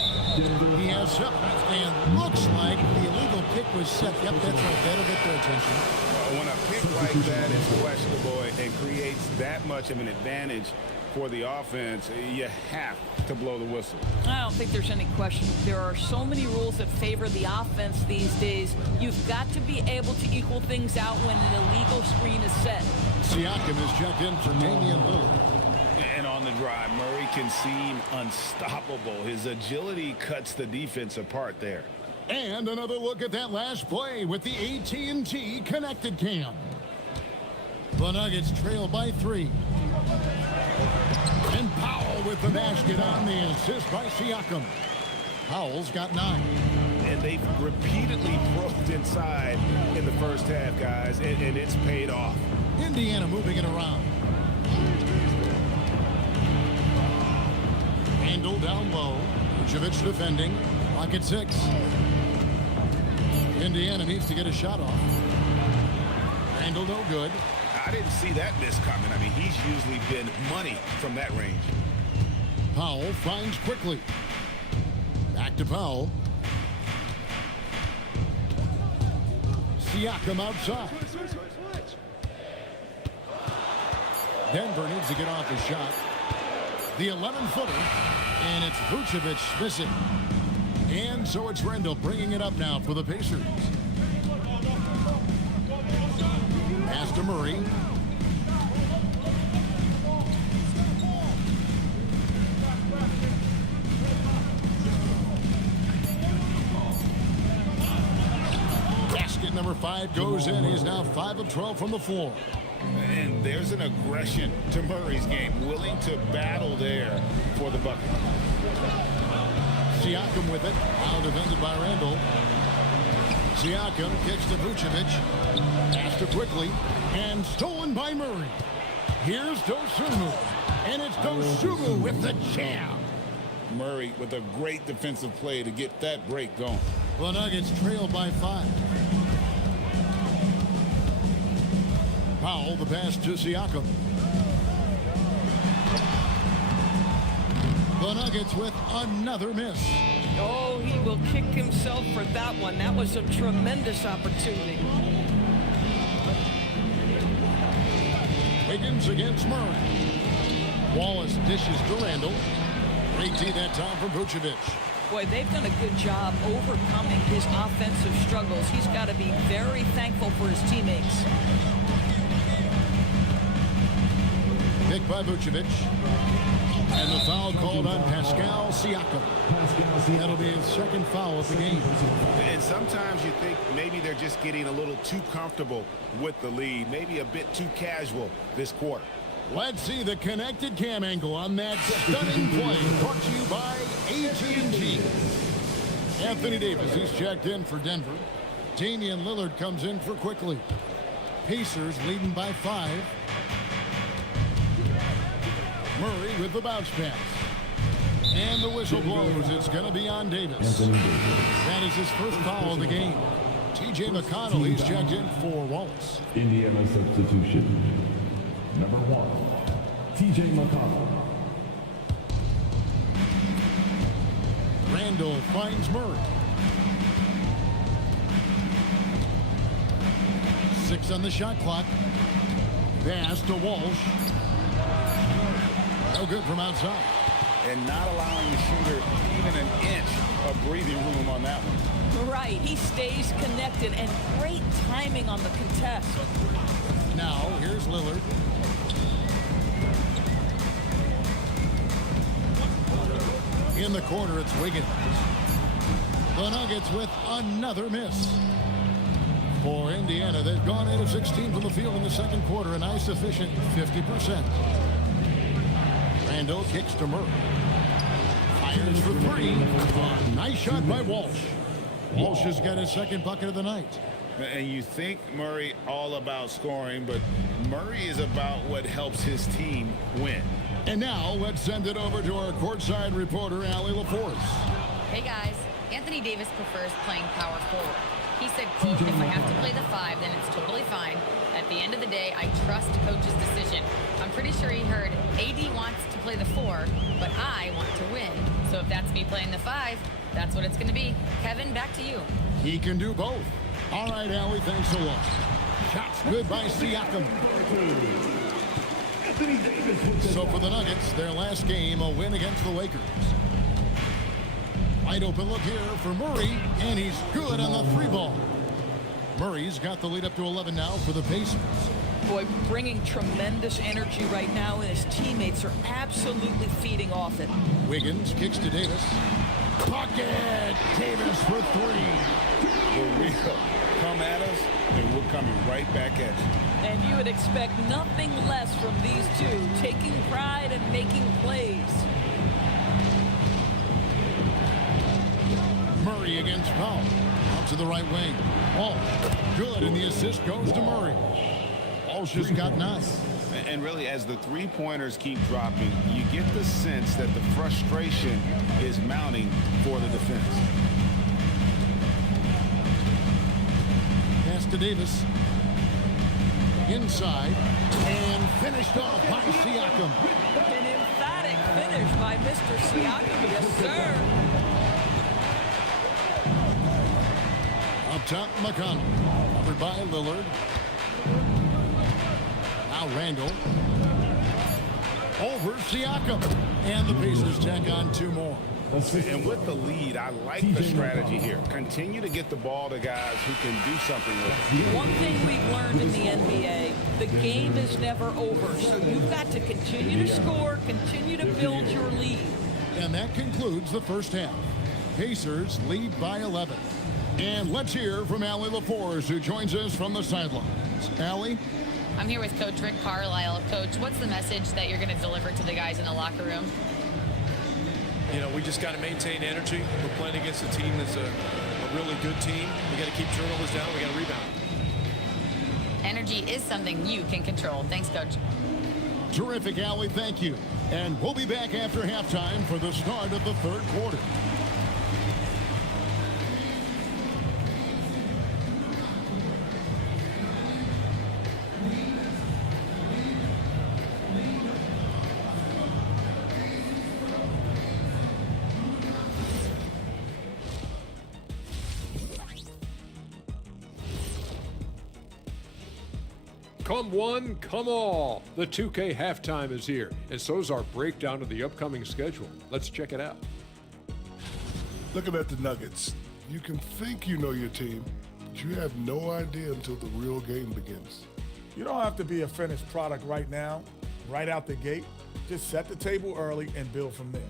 He has 7, and looks like the illegal pick was set. Yep, that's right. That'll get their attention. When a pick like that is questionable and creates that much of an advantage for the offense, you have to blow the whistle. I don't think there's any question. There are so many rules that favor the offense these days. You've got to be able to equal things out when an illegal screen is set. Siakam is checked in for Damian Lillard. And on the drive, Murray can seem unstoppable. His agility cuts the defense apart there. And another look at that last play with the AT&T Connected Cam. The Nuggets trail by 3. And Powell with the basket on the assist by Siakam. Powell's got 9. And they've repeatedly probed inside in the first half, guys, and it's paid off. Indiana moving it around. Randall down low. Vucevic defending. Lock at 6. Indiana needs to get a shot off. Randall no good. I didn't see that miss coming. I mean, he's usually been money from that range. Powell finds quickly. Back to Powell. Siakam outside. Denver needs to get off his shot. The 11-footer. And it's Vucevic missing. And so it's Randall bringing it up now for the Pacers. Pass to Murray. Basket number 5 goes in. He's now 5 of 12 from the floor. And there's an aggression to Murray's game, willing to battle there for the bucket. Siakam with it, now defended by Randall. Siakam kicks to Vucevic, pass to quickly, and stolen by Murray. Here's Dosunmu, and it's Dosunmu with the jam. Murray with a great defensive play to get that break going. The Nuggets trail by 5. Powell, the pass to Siakam. The Nuggets with another miss. Oh, he will kick himself for that one. That was a tremendous opportunity. Wiggins against Murray. Wallace dishes to Randall. Great D that time from Vucevic. Boy, they've done a good job overcoming his offensive struggles. He's got to be very thankful for his teammates. Picked by Vucevic. And the foul called on Pascal Siakam. That'll be his second foul of the game. And sometimes you think maybe they're just getting a little too comfortable with the lead, maybe a bit too casual this quarter. Let's see the connected cam angle on that stunning play. Brought to you by AT&T. Anthony Davis, he's checked in for Denver. Damian Lillard comes in for quickly. Pacers leading by 5. Murray with the bounce pass. And the whistle blows. It's going to be on Davis. That is his first foul of the game. T.J. McConnell, he's checked in for Wallace. Indiana substitution. Number 1, T.J. McConnell. Randall finds Murray. 6 on the shot clock. Pass to Walsh. No good from outside. And not allowing the shooter even an inch of breathing room on that one. Right, he stays connected, and great timing on the contest. Now, here's Lillard. In the corner, it's Wiggins. The Nuggets with another miss. For Indiana, they've gone 8 of 16 from the field in the second quarter, a nice efficient 50%. Randall kicks to Murray. Fires for 3. Nice shot by Walsh. Walsh has got his second bucket of the night. And you think Murray all about scoring, but Murray is about what helps his team win. And now let's send it over to our courtside reporter, Allie LaForce. Hey guys, Anthony Davis prefers playing power forward. He said, quote, if I have to play the 5, then it's totally fine. At the end of the day, I trust coach's decision. I'm pretty sure he heard AD wants to play the 4, but I want to win. So if that's me playing the 5, that's what it's going to be. Kevin, back to you. He can do both. All right, Allie, thanks a lot. Shots good by Siakam. So for the Nuggets, their last game, a win against the Lakers. Wide open look here for Murray, and he's good on the 3 ball. Murray's got the lead up to 11 now for the Pacers. Boy, bringing tremendous energy right now, and his teammates are absolutely feeding off it. Wiggins kicks to Davis. Pocket! Davis for three. For real. Come at us, and we're coming right back at you. And you would expect nothing less from these two, taking pride and making plays. Murray against Powell. Out to the right wing. Ball good, and the assist goes to Murray. Ball's just got nuts. And really, as the three-pointers keep dropping, you get the sense that the frustration is mounting for the defense. Pass to Davis. Inside. And finished off by Siakam. An emphatic finish by Mr. Siakam. Yes, sir. Up top, McConnell. Covered by Lillard. Now Randall. Over Siakam. And the Pacers tack on two more. And with the lead, I like the strategy here. Continue to get the ball to guys who can do something with it. One thing we've learned in the NBA, the game is never over. So you've got to continue to score, continue to build your lead. And that concludes the first half. Pacers lead by 11. And let's hear from Allie LaForce, who joins us from the sidelines. Allie? I'm here with Coach Rick Carlisle. Coach, what's the message that you're going to deliver to the guys in the locker room? You know, we just got to maintain energy. We're playing against a team that's a really good team. We got to keep turnovers down. We got to rebound. Energy is something you can control. Thanks, Coach. Terrific, Allie. Thank you. And we'll be back after halftime for the start of the third quarter. Come one, come all. The 2K halftime is here, and so's our breakdown of the upcoming schedule. Let's check it out. Looking at the Nuggets, you can think you know your team, but you have no idea until the real game begins. You don't have to be a finished product right now, right out the gate. Just set the table early and build from there.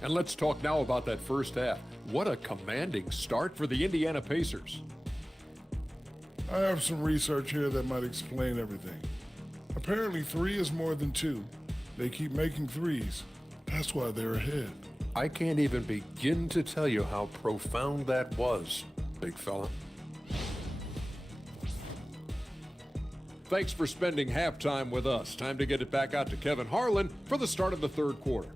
And let's talk now about that first half. What a commanding start for the Indiana Pacers. I have some research here that might explain everything. Apparently 3 is more than 2. They keep making threes. That's why they're ahead. I can't even begin to tell you how profound that was, big fella. Thanks for spending halftime with us. Time to get it back out to Kevin Harlan for the start of the third quarter.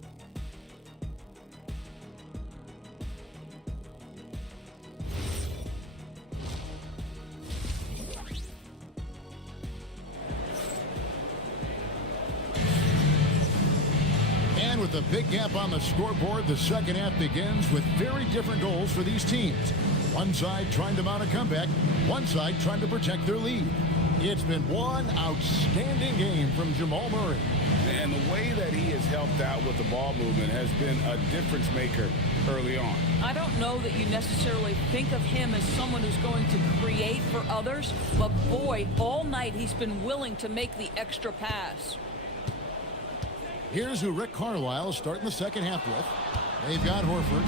With a big gap on the scoreboard, the second half begins with very different goals for these teams. One side trying to mount a comeback, one side trying to protect their lead. It's been one outstanding game from Jamal Murray. And the way that he has helped out with the ball movement has been a difference maker early on. I don't know that you necessarily think of him as someone who's going to create for others, but boy, all night he's been willing to make the extra pass. Here's who Rick Carlisle is starting the second half with. They've got Horford.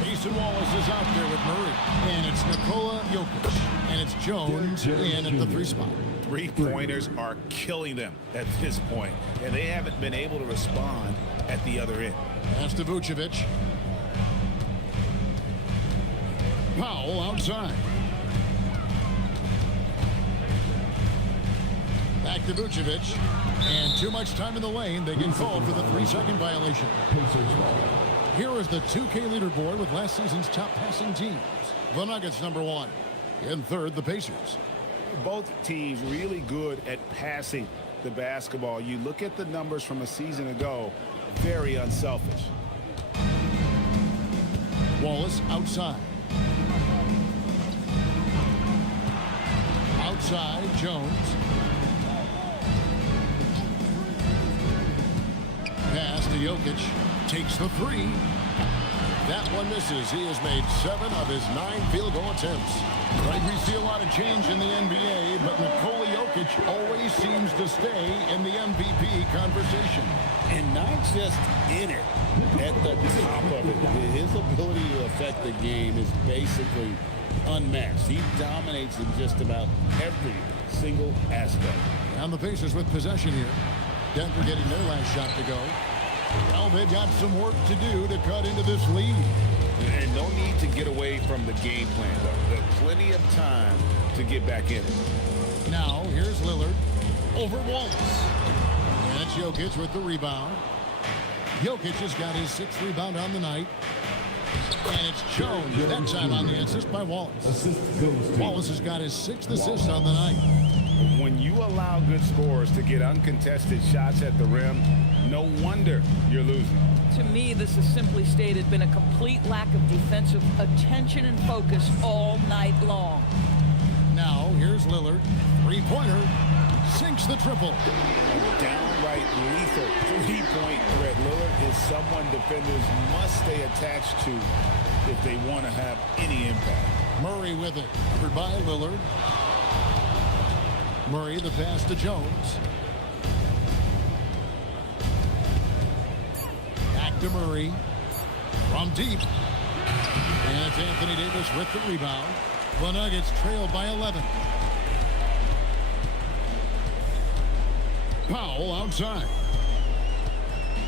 Mason Wallace is out there with Murray. And it's Nikola Jokic. And it's Jones in at the 3 spot. Three-pointers are killing them at this point, and they haven't been able to respond at the other end. Pass to Vucevic. Powell outside. Back to Vucevic. And too much time in the lane. They get called for the 3-second violation. Here is the 2K leaderboard with last season's top passing teams. The Nuggets #1. In third, the Pacers. Both teams really good at passing the basketball. You look at the numbers from a season ago, very unselfish. Wallace outside. Outside, Jones. Pass to Jokic. Takes the 3. That one misses. He has made 7 of his 9 field goal attempts. Right, we see a lot of change in the NBA, but Nikola Jokic always seems to stay in the MVP conversation. And not just in it, at the top of it. His ability to affect the game is basically unmatched. He dominates in just about every single aspect. And the Pacers with possession here. Denver getting their last shot to go. Well, they've got some work to do to cut into this lead. And no need to get away from the game plan, though. There's plenty of time to get back in it. Now, here's Lillard over Wallace. And it's Jokic with the rebound. Jokic has got his 6th rebound on the night. And it's Jones, that time on the assist by Wallace. Wallace has got his 6th assist on the night. When you allow good scorers to get uncontested shots at the rim, no wonder you're losing. To me, this has simply stated been a complete lack of defensive attention and focus all night long. Now, here's Lillard. 3-pointer. Sinks the triple. Downright lethal 3-point threat. Lillard is someone defenders must stay attached to if they want to have any impact. Murray with it. Covered by Lillard. Murray, the pass to Jones. Back to Murray. From deep. And it's Anthony Davis with the rebound. The Nuggets trail by 11. Powell outside.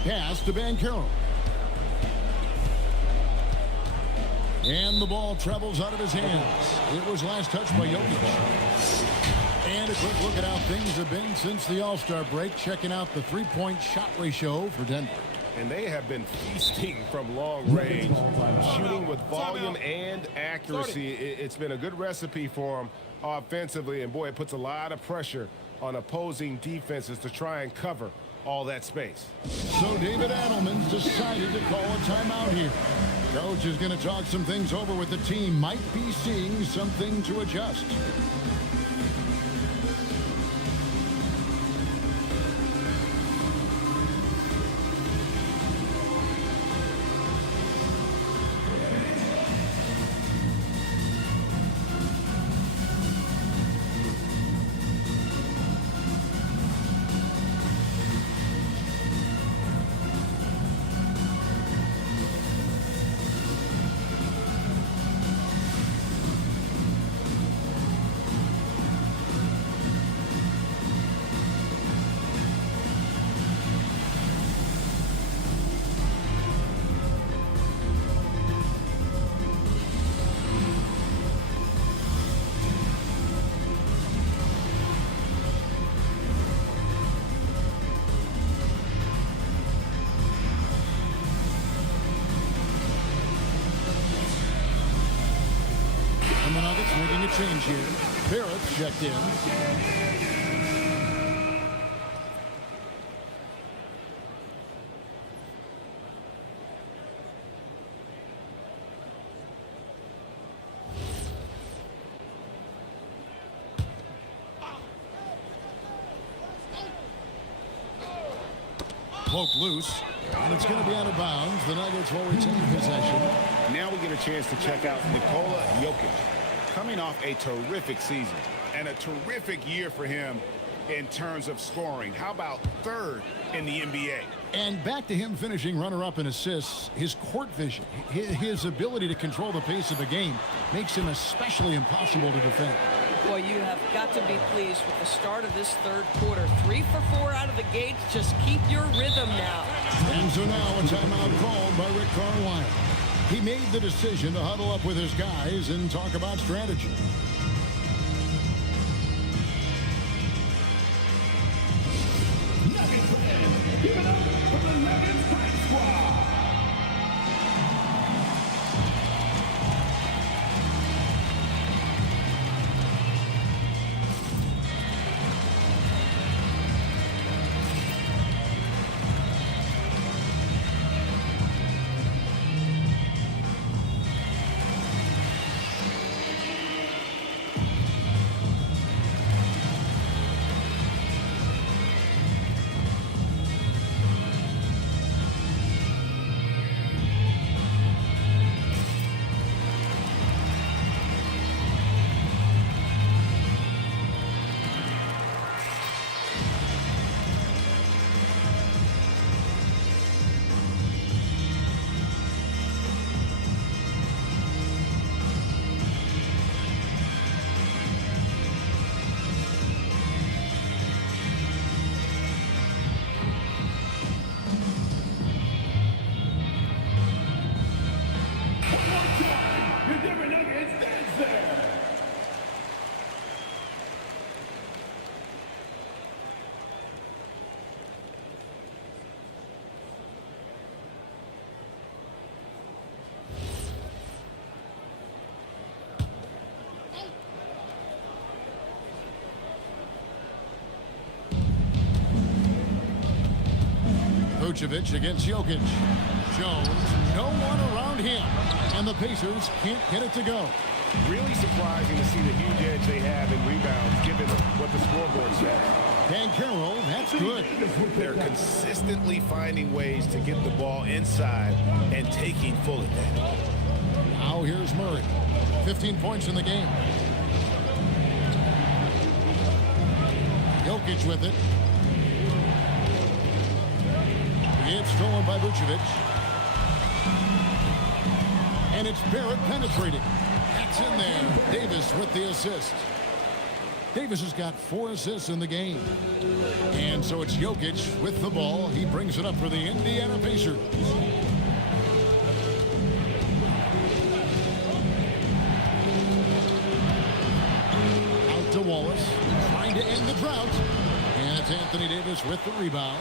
Pass to Banchero. And the ball travels out of his hands. It was last touched by Jokic. And a quick look at how things have been since the All-Star break. Checking out the three-point shot ratio for Denver. And they have been feasting from long range, shooting with volume and accuracy. It's been a good recipe for them offensively. And, boy, it puts a lot of pressure on opposing defenses to try and cover all that space. So David Adelman's decided to call a timeout here. Coach is going to talk some things over with the team. Might be seeing something to adjust. Making a change here. Barrett's checked in. Poked loose. And it's going to be out of bounds. The Nuggets will retain possession. Now we get a chance to check out Nikola Jokic. Coming off a terrific season and a terrific year for him in terms of scoring. How about 3rd in the NBA? And back to him finishing runner-up in assists. His court vision, his ability to control the pace of the game makes him especially impossible to defend. Boy, you have got to be pleased with the start of this 3rd quarter. 3 for 4 out of the gates. Just keep your rhythm now. And so now a timeout called by Rick Carlisle. He made the decision to huddle up with his guys and talk about strategy. Nuggets fans, give it up for the Nuggets Fight Squad. Vucevic against Jokic. Jones, no one around him. And the Pacers can't get it to go. Really surprising to see the huge edge they have in rebounds, given what the scoreboard says. Dan Carroll, that's good. They're consistently finding ways to get the ball inside and taking full advantage. Now here's Murray. 15 points in the game. Jokic with it. It's stolen by Vucevic. And it's Barrett penetrating. That's in there. Davis with the assist. Davis has got 4 assists in the game. And so it's Jokic with the ball. He brings it up for the Indiana Pacers. Out to Wallace. Trying to end the drought. And it's Anthony Davis with the rebound.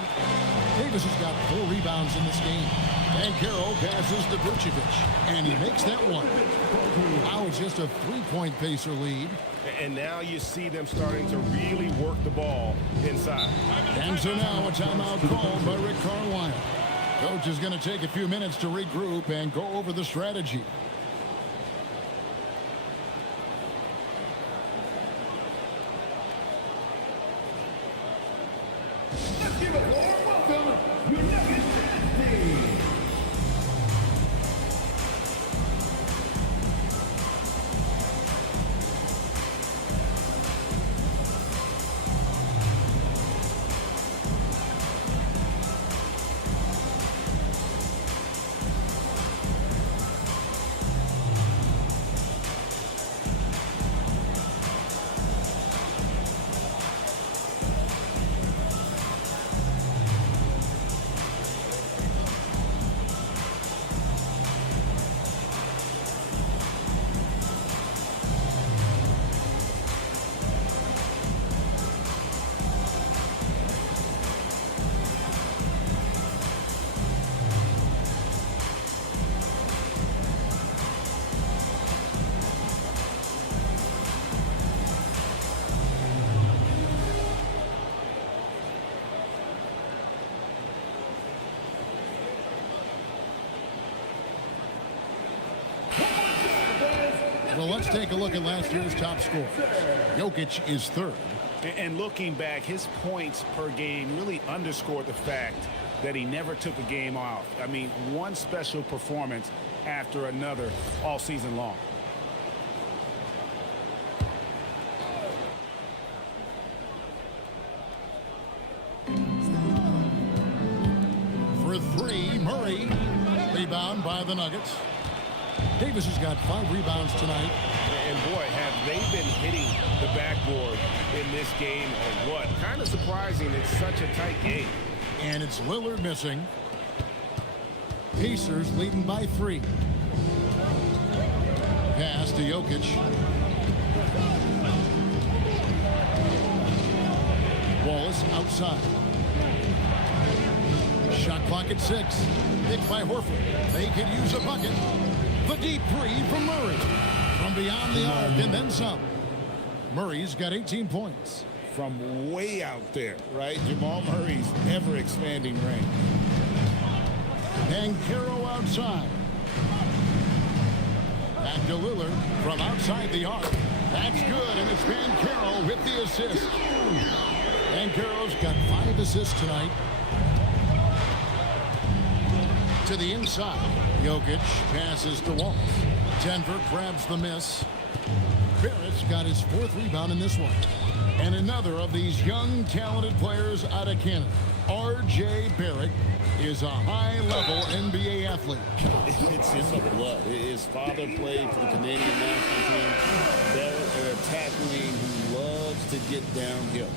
Davis has got 4 rebounds in this game. And Carroll passes to Vucevic. And he makes that one. Now it's just a 3-point Pacer lead. And now you see them starting to really work the ball inside. And so now a timeout called by Rick Carlisle. Coach is going to take a few minutes to regroup and go over the strategy. Let's give it a warm welcome, your Nuggets team. Well, let's take a look at last year's top scorer. Jokic is 3rd. And looking back, his points per game really underscored the fact that he never took a game off. I mean, one special performance after another all season long. For 3, Murray. Rebound by the Nuggets. Davis has got 5 rebounds tonight. And boy, have they been hitting the backboard in this game or what? Kind of surprising it's such a tight game. And it's Lillard missing. Pacers leading by 3. Pass to Jokic. Wallace outside. Shot clock at 6. Picked by Horford. They could use a bucket. The deep 3 from Murray. From beyond the arc and then some. Murray's got 18 points. From way out there, right? Jamal Murray's ever-expanding range. And Carroll outside. Back to Lillard from outside the arc. That's good, and it's Van Carroll with the assist. Van Carroll's got 5 assists tonight. To the inside. Jokic passes to Wallace. Denver grabs the miss. Barrett's got his 4th rebound in this one. And another of these young, talented players out of Canada. R.J. Barrett is a high-level NBA athlete. It's in the blood. His father played for the Canadian national team. Barrett, an attacker who loves to get downhill.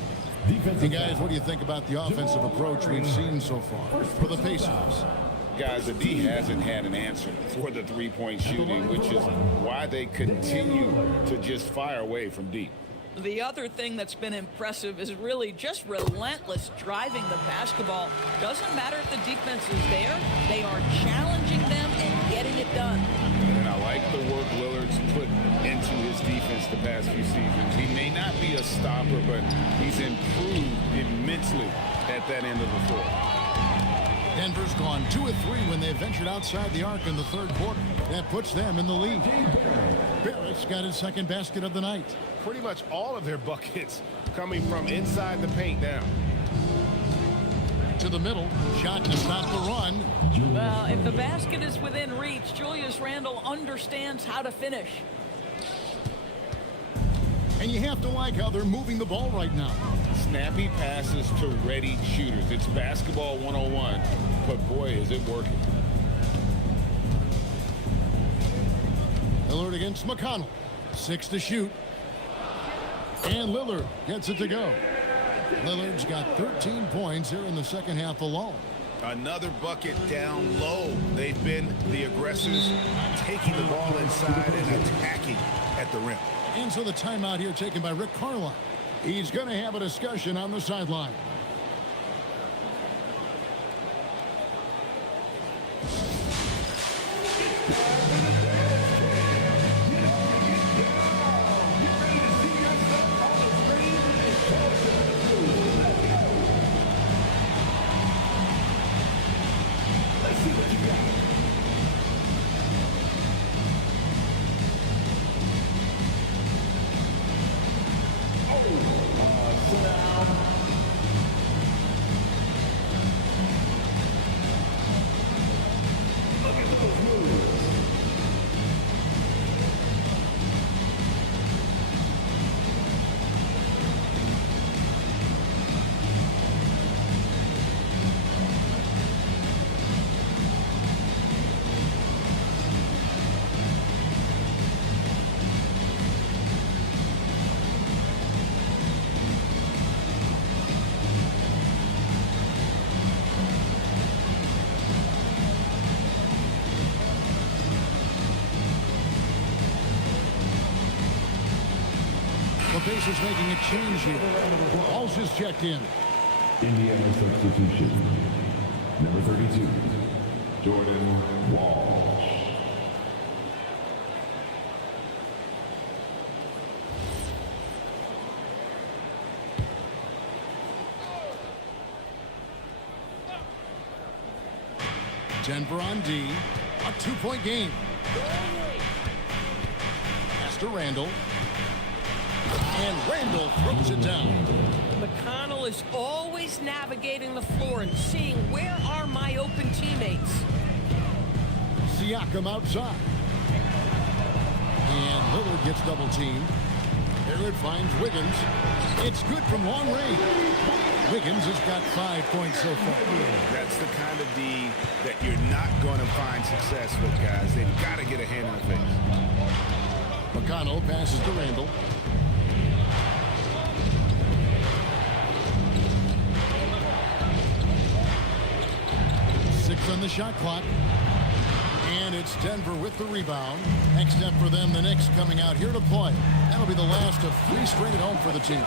Hey, guys, what do you think about the offensive approach we've seen so far for the Pacers? Guys, the D hasn't had an answer for the three-point shooting, which is why they continue to just fire away from deep. The other thing that's been impressive is really just relentless driving the basketball. Doesn't matter if the defense is there, they are challenging them and getting it done. And I like the work Lillard's put into his defense the past few seasons. He may not be a stopper, but he's improved immensely at that end of the floor. Denver's gone 2 of 3 when they ventured outside the arc in the third quarter. That puts them in the lead. Barrett's got his second basket of the night. Pretty much all of their buckets coming from inside the paint now. To the middle, shot to stop the run. Well, if the basket is within reach, Julius Randle understands how to finish. And you have to like how they're moving the ball right now. Snappy passes to ready shooters. It's basketball 101, but boy, is it working. Lillard against McConnell. 6 to shoot. And Lillard gets it to go. Lillard's got 13 points here in the second half alone. Another bucket down low. They've been the aggressors, taking the ball inside and attacking at the rim. And so the timeout here taken by Rick Carlisle. He's going to have a discussion on the sideline. The Pacers making a change here. Walsh is checked in. Indiana substitution. Number 32, Jordan Walsh. Denver on D. A 2-point game. Pass to Randle. And Randle throws it down. McConnell is always navigating the floor and seeing where are my open teammates. Siakam outside. And Lillard gets double teamed. Lillard finds Wiggins. It's good from long range. Wiggins has got 5 points so far. That's the kind of D that you're not going to find success with, guys. They've got to get a hand in the face. McConnell passes to Randle. On the shot clock. And it's Denver with the rebound. Next step for them, the Knicks coming out here to play. That'll be the last of 3 straight at home for the team.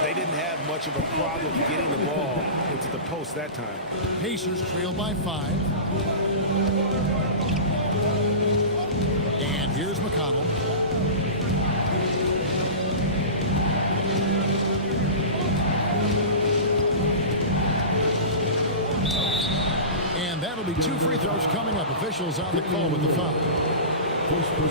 They didn't have much of a problem getting the ball into the post that time. Pacers trail by 5. And here's McConnell. And that'll be 2 free throws coming up. Officials on the call with the foul.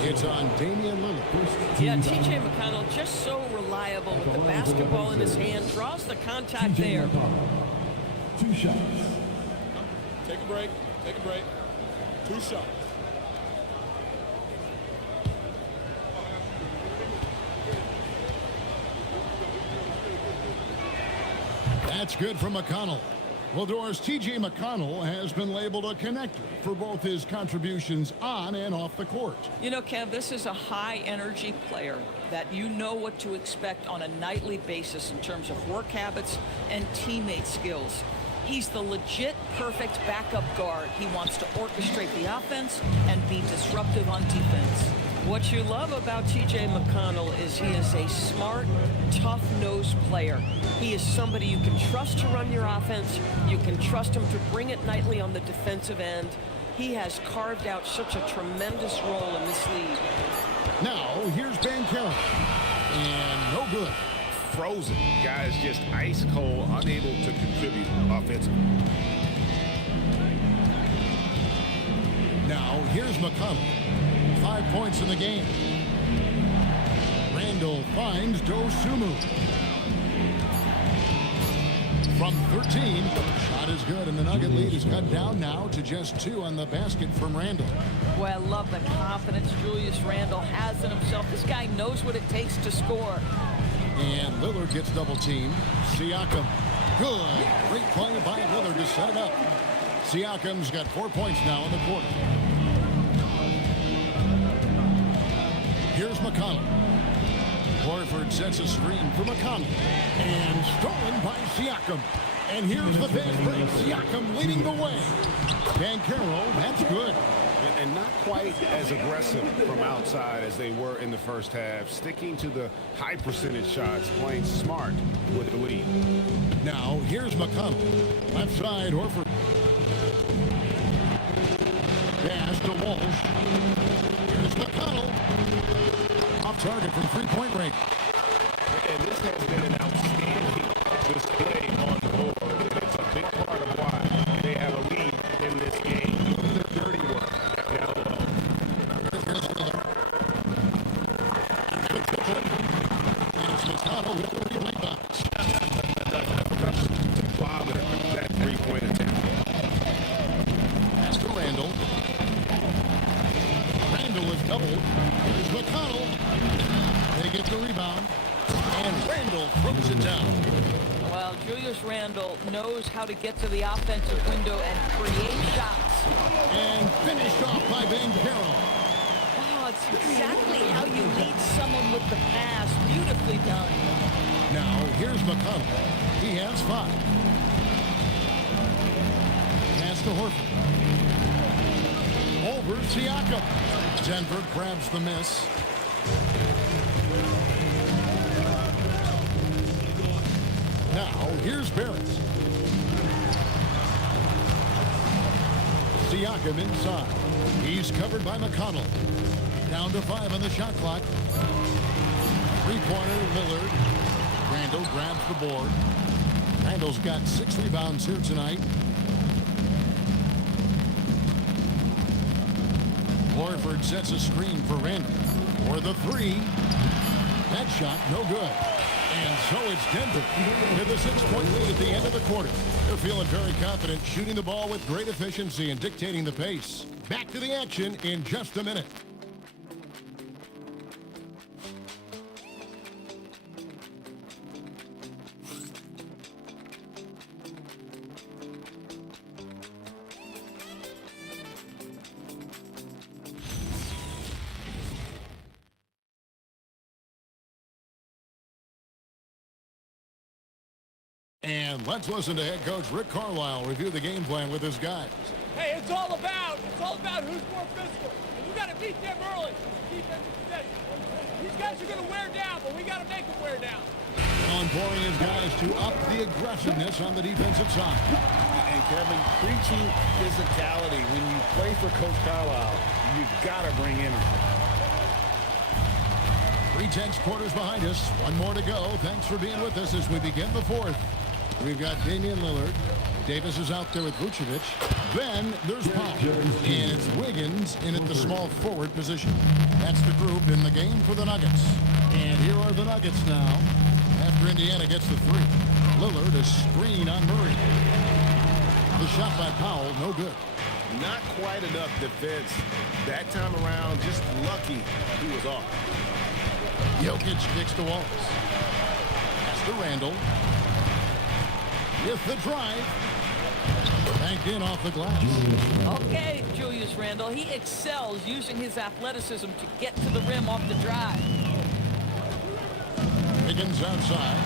It's on Damian Lillard. Yeah, T.J. McConnell just so reliable with the basketball in his hand. Draws the contact there. 2 shots. Take a break. Take a break. 2 shots. That's good from McConnell. Well, Doris, T.J. McConnell has been labeled a connector for both his contributions on and off the court. You know, Kev, this is a high-energy player that you know what to expect on a nightly basis in terms of work habits and teammate skills. He's the legit perfect backup guard. He wants to orchestrate the offense and be disruptive on defense. What you love about T.J. McConnell is he is a smart, tough-nosed player. He is somebody you can trust to run your offense. You can trust him to bring it nightly on the defensive end. He has carved out such a tremendous role in this league. Now, here's Ben Carroll. And no good. Frozen. Guys just ice cold, unable to contribute offensively. Now, here's McConnell. 5 points in the game. Randall finds Dosunmu. From 13, shot is good, and the Nugget lead is cut down now to just 2 on the basket from Randall. Boy, I love the confidence Julius Randle has in himself. This guy knows what it takes to score. And Lillard gets double teamed. Siakam, good. Great play by Lillard to set it up. Siakam's got 4 points now in the quarter. Here's McConnell. Horford sets a screen for McConnell. And stolen by Siakam. And here's the fast break. Siakam leading the way. Banchero, that's good. And not quite as aggressive from outside as they were in the first half. Sticking to the high percentage shots, playing smart with the lead. Now, here's McConnell. Left side, Horford. Pass to Walsh. Here's McConnell. Off target from three-point range. And this has been an outstanding display on the board. And it's a big part of why they have a lead in this game. The dirty work down low. It's McConnell with 3 rebounds. To bother that three-point attempt. Pass to Randall. Randall is doubled. Here's McConnell. They get the rebound. And Randall throws it down. Well, Julius Randle knows how to get to the offensive window and create shots. And finished off by Banchero. Wow, it's exactly how you lead someone with the pass. Beautifully done. Now, here's McConnell. He has 5. Pass to Horford. Over Siakam. Denver grabs the miss. Now, here's Barrett. Siakam inside. He's covered by McConnell. Down to 5 on the shot clock. Three-pointer, Lillard. Randall grabs the board. Randall's got 6 rebounds here tonight. Horford sets a screen for Randall. For the 3. That shot, no good. And so it's Denver with a 6-point lead at the end of the quarter. They're feeling very confident, shooting the ball with great efficiency and dictating the pace. Back to the action in just a minute. And let's listen to head coach Rick Carlisle review the game plan with his guys. Hey, it's all about who's more physical. And you got to beat them early. Defensive possession. These guys are going to wear down, but we got to make them wear down. Employing his guys to up the aggressiveness on the defensive side. And Kevin, preaching physicality. When you play for Coach Carlisle, you've got to bring energy. 3 tenths quarters behind us. One more to go. Thanks for being with us as we begin the 4th. We've got Damian Lillard. Davis is out there with Vucevic. Then there's Powell. And it's Wiggins in at the small forward position. That's the group in the game for the Nuggets. And here are the Nuggets now. After Indiana gets the 3. Lillard, a screen on Murray. The shot by Powell, no good. Not quite enough defense. That time around, just lucky he was off. Jokic kicks to Wallace. Pass to Randall. With the drive. Banked in off the glass. Okay, Julius Randle. He excels using his athleticism to get to the rim off the drive. Wiggins outside.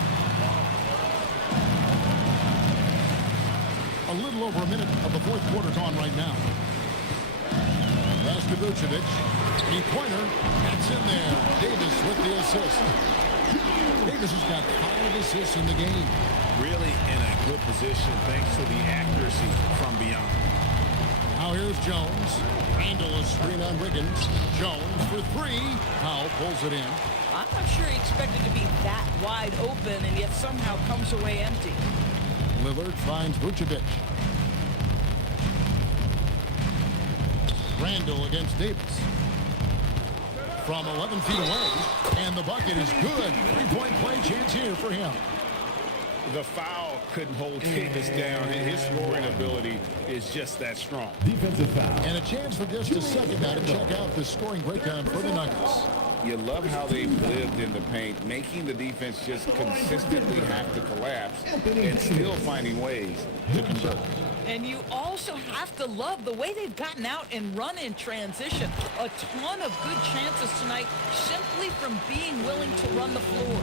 A little over a minute of the 4th quarter gone right now. Pass to Vucevic. 3-pointer. That's in there. Davis with the assist. Davis has got 5 assists in the game. Really in a good position thanks to the accuracy from beyond. Now here's Jones. Randall is screen on Wiggins. Jones for 3. Powell pulls it in. I'm not sure he expected to be that wide open and yet somehow comes away empty. Lillard finds Vucevic. Randall against Davis. From 11 feet away, and the bucket is good. Three-point play chance here for him. The foul couldn't hold Davis down. His scoring ability is just that strong. Defensive foul. And a chance for just a second now to check out the scoring breakdown for the Nuggets. You love how they've lived in the paint, making the defense just consistently have to collapse and still finding ways to convert. And you also have to love the way they've gotten out and run in transition. A ton of good chances tonight simply from being willing to run the floor.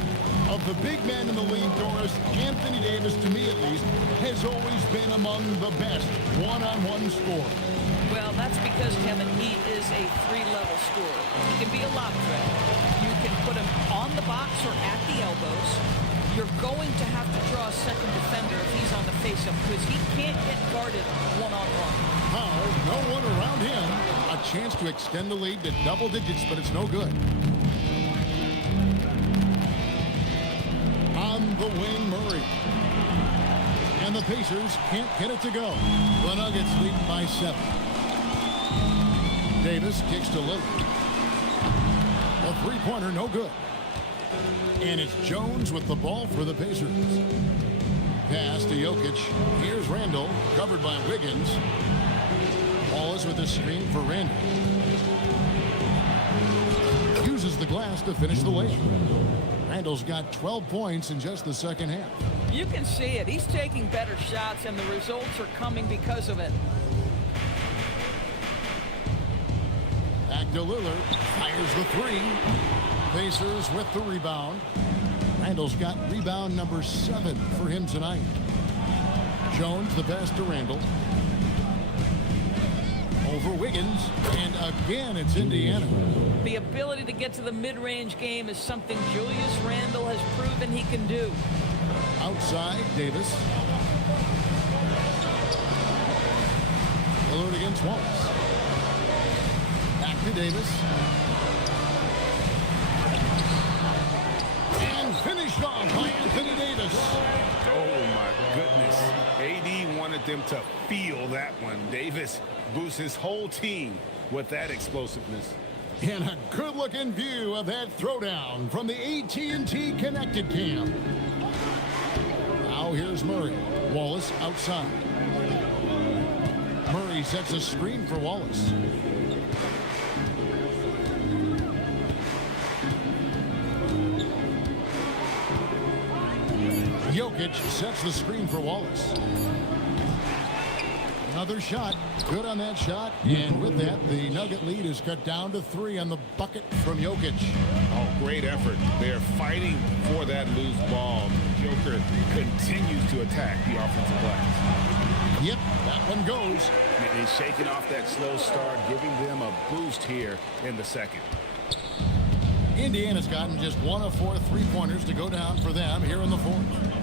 Of the big men in the league, Doris, Anthony Davis, to me at least, has always been among the best one-on-one scorers. Well, that's because, Kevin, he is a three-level scorer. He can be a lob threat. You can put him on the box or at the elbows. You're going to have to draw a second defender if he's on the face-up because he can't get guarded one-on-one. How? No one around him. A chance to extend the lead to double digits, but it's no good. On the wing, Murray. And the Pacers can't get it to go. The Nuggets lead by 7. Davis kicks to Lillard. A three-pointer, no good. And it's Jones with the ball for the Pacers. Pass to Jokic. Here's Randall, covered by Wiggins. Wallace with a screen for Randall. Uses the glass to finish the layup. Randall's got 12 points in just the second half. You can see it. He's taking better shots, and the results are coming because of it. Back to Lillard. Fires the three. Pacers with the rebound. Randall's got rebound number 7 for him tonight. Jones the pass to Randall. Over Wiggins, and again it's Indiana. The ability to get to the mid-range game is something Julius Randle has proven he can do. Outside, Davis. Lillard against Wallace. Back to Davis. And finished off by Anthony Davis. Oh, my goodness. AD wanted them to feel that one. Davis boosts his whole team with that explosiveness. And a good-looking view of that throwdown from the AT&T Connected Cam. Now here's Murray. Wallace outside. Murray sets a screen for Wallace. Jokic sets the screen for Wallace. Another shot. Good on that shot. And with that, the Nugget lead is cut down to 3 on the bucket from Jokic. Oh, great effort. They're fighting for that loose ball. Joker continues to attack the offensive glass. Yep, that one goes. And he's shaking off that slow start, giving them a boost here in the second. Indiana's gotten just 1 of 4 three-pointers to go down for them here in the fourth.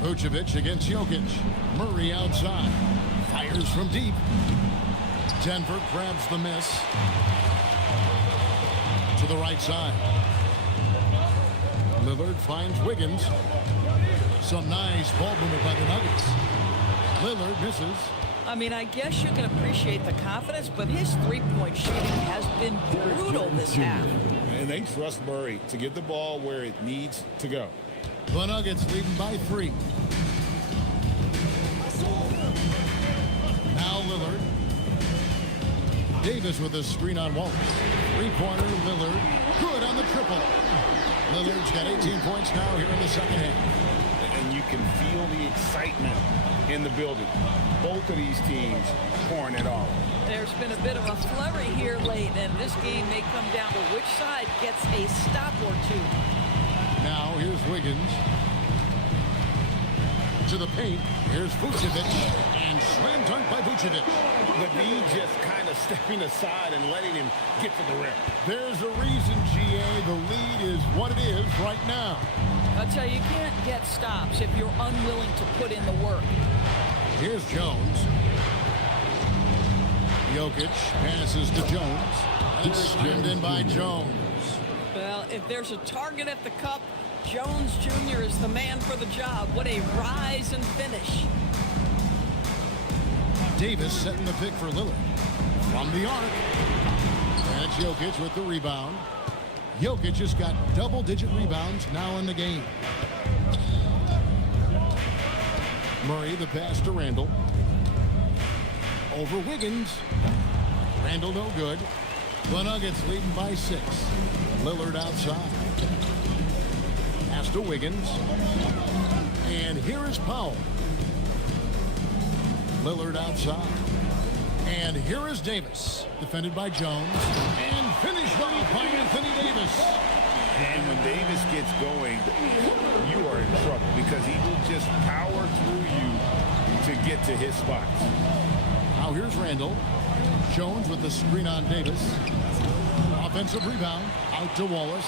Vucevic against Jokic. Murray outside. Fires from deep. Denver grabs the miss. To the right side. Lillard finds Wiggins. Some nice ball movement by the Nuggets. Lillard misses. I mean, I guess you can appreciate the confidence, but his three-point shooting has been brutal this half. And they trust Murray to get the ball where it needs to go. The Nuggets leading by 3. Now Lillard. Davis with a screen on Wallace. Three-pointer, Lillard. Good on the triple. Lillard's got 18 points now here in the second half. And you can feel the excitement in the building. Both of these teams pouring it all. There's been a bit of a flurry here late, and this game may come down to which side gets a stop or two. Now here's Wiggins. To the paint. Here's Vucevic. And slam dunk by Vucevic. The D just kind of stepping aside and letting him get to the rim. There's a reason, GA. The lead is what it is right now. I'll tell you, you can't get stops if you're unwilling to put in the work. Here's Jones. Jokic passes to Jones. And it's skimmed in by Jones. Well, if there's a target at the cup, Jones Jr. is the man for the job. What a rise and finish. Davis setting the pick for Lillard. From the arc. And it's Jokic with the rebound. Jokic has got double-digit rebounds now in the game. Murray the pass to Randall. Over Wiggins. Randall no good. The Nuggets leading by 6. Lillard outside. Pass to Wiggins. And here is Powell. Lillard outside. And here is Davis. Defended by Jones. And finished off by Anthony Davis. And when Davis gets going, you are in trouble because he will just power through you to get to his spots. Now here's Randall. Jones with the screen on Davis. Offensive rebound. Out to Wallace.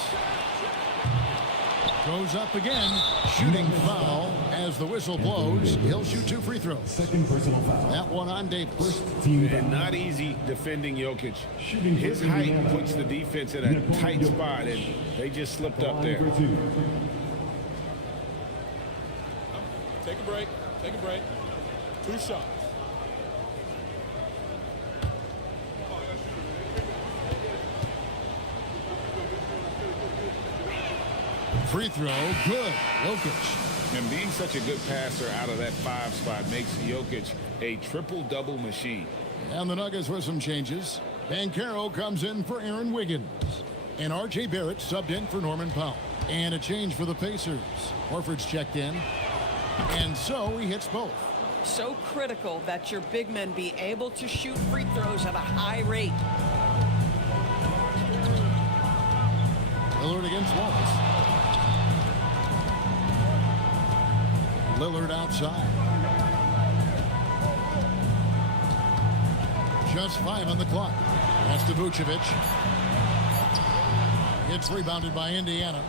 Goes up again. Shooting foul as the whistle blows. He'll shoot 2 free throws. Second personal foul. That one on Davis. And not easy defending Jokic. His height puts the defense in a tight spot, and they just slipped up there. Take a break. Take a break. 2 shots. Free throw, good. Jokic. And being such a good passer out of that 5 spot makes Jokic a triple-double machine. And the Nuggets with some changes. Banchero comes in for Aaron Wiggins. And R.J. Barrett subbed in for Norman Powell. And a change for the Pacers. Horford's checked in. And so he hits both. So critical that your big men be able to shoot free throws at a high rate. Lillard against Wallace. Lillard outside. Just 5 on the clock. That's to Vucevic. It's rebounded by Indiana.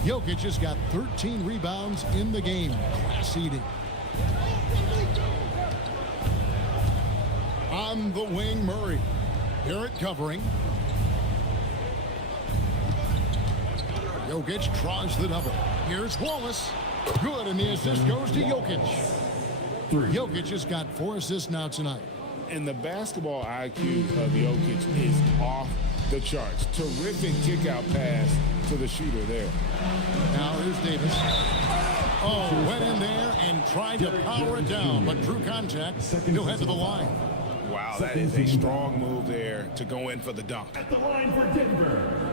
Jokic has got 13 rebounds in the game. Class eating. On the wing, Murray. Barrett covering. Jokic draws the double. Here's Wallace. Good, and the assist goes to Jokic. Jokic has got 4 assists now tonight. And the basketball IQ of Jokic is off the charts. Terrific kick-out pass to the shooter there. Now here's Davis. Oh, went in there and tried to power it down, but drew contact. He'll head to the line. Wow, that is a strong move there to go in for the dunk. At the line for Denver,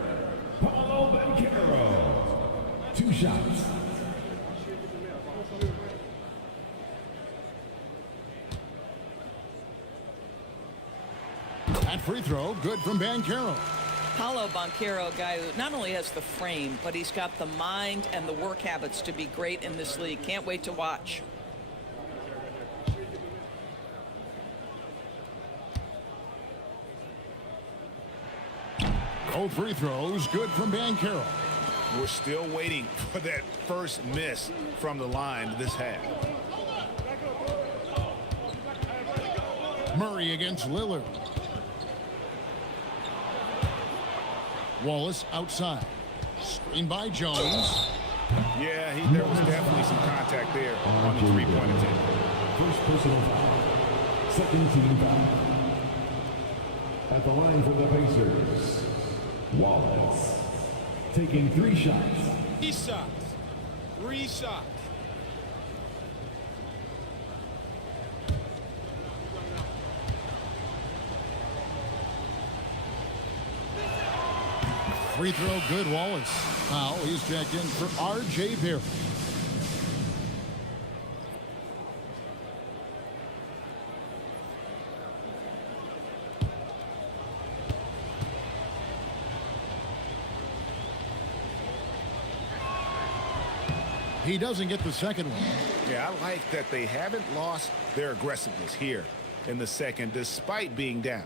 Paulo Banchero. 2 shots. That free throw, good from Banchero. Paulo Banchero, a guy who not only has the frame, but he's got the mind and the work habits to be great in this league. Can't wait to watch. Both free throws, good from Banchero. We're still waiting for that first miss from the line this half. Murray against Lillard. Wallace outside. Screen by Jones. Yeah, there was definitely some contact there on the three-point attempt. First personal foul. Second team foul. At the line for the Pacers, Wallace taking 3 shots. 3 shots. 3 shots. Free throw, good. Wallace. Now he's checked in for R.J. Barrett. He doesn't get the second one. Yeah, I like that they haven't lost their aggressiveness here in the second, despite being down.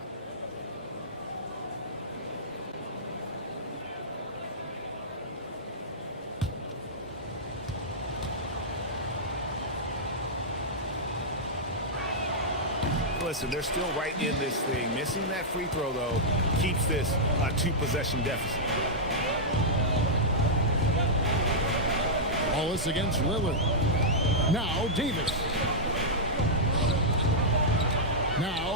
Listen, they're still right in this thing. Missing that free throw, though, keeps this a 2-possession deficit. Wallace against Lillard. Now Davis.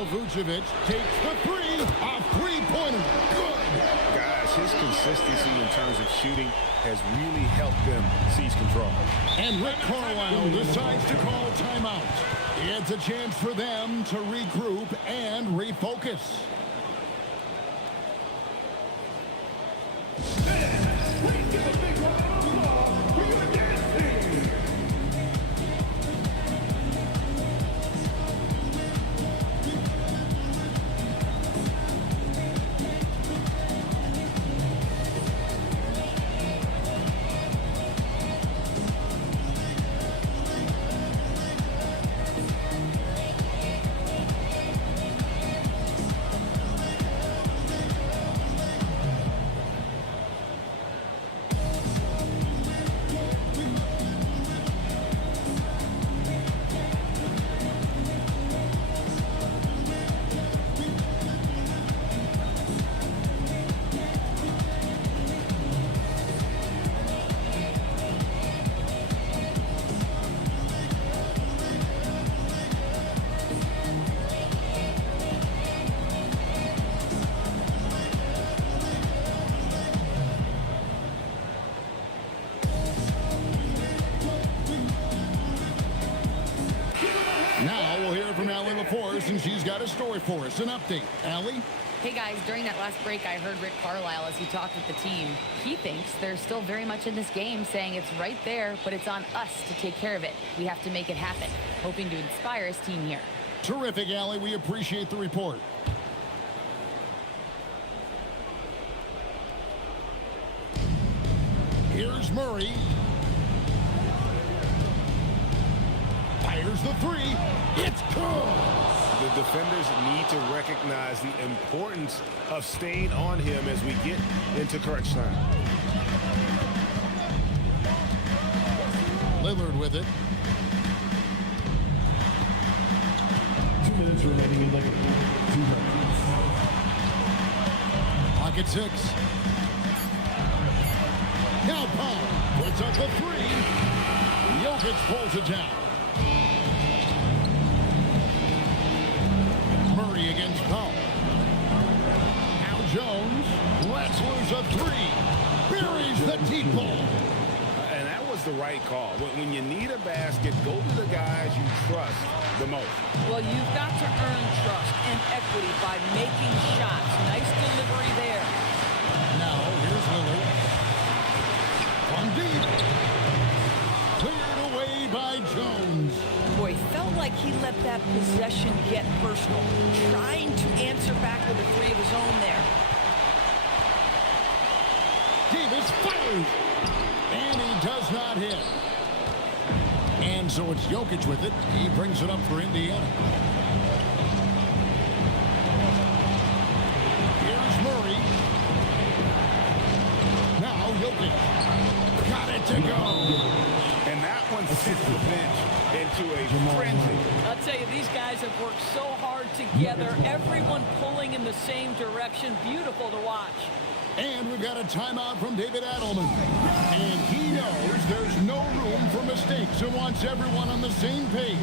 Now Vucevic takes the three. A three-pointer. Good. Guys, his consistency in terms of shooting has really helped them seize control. And Rick Carlisle decides to call timeout. It's a chance for them to regroup and refocus. And she's got a story for us. An update. Allie? Hey guys, during that last break, I heard Rick Carlisle as he talked with the team. He thinks they're still very much in this game, saying it's right there, but it's on us to take care of it. We have to make it happen, hoping to inspire his team here. Terrific, Allie. We appreciate the report. Here's Murray. Fires the three. It's good. The defenders need to recognize the importance of staying on him as we get into crunch time. Lillard with it. 2 minutes remaining in Lakers. 2 minutes. Pocket 6. Now Powell puts up the three. Jokic pulls it down. Murray against Powell. Now Jones lets loose a three. Buries the deep ball. And that was the right call. When you need a basket, go to the guys you trust the most. Well, you've got to earn trust and equity by making shots. Nice delivery there. Now, here's Lillard. From deep. Cleared away by Jones. Boy, felt like he let that possession get personal. Trying to answer back with a three of his own there. Davis fires. And he does not hit. And so it's Jokic with it. He brings it up for Indiana. Here's Murray. Now Jokic. Got it to go. And that one sent the bench into a frenzy. I'll tell you, these guys have worked so hard together. Everyone pulling in the same direction. Beautiful to watch. And we've got a timeout from David Adelman. And he knows there's no room for mistakes and wants everyone on the same page.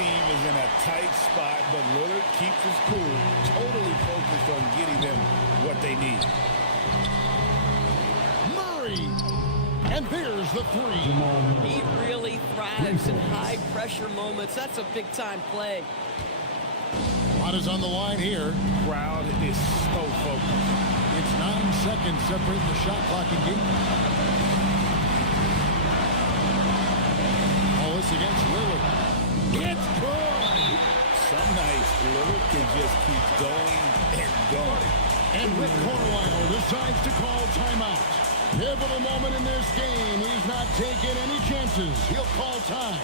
team is in a tight spot, but Lillard keeps his cool, totally focused on getting them what they need. Murray. And there's the three. He really thrives in high-pressure moments. That's a big-time play. What is on the line here? Crowd is so focused. It's 9 seconds separating the shot clock and game. All this against Lillard. It's good. Some nights Lillard can just keep going and going. And Rick Carlisle decides to call timeout. Pivotal moment in this game. He's not taking any chances. He'll call time.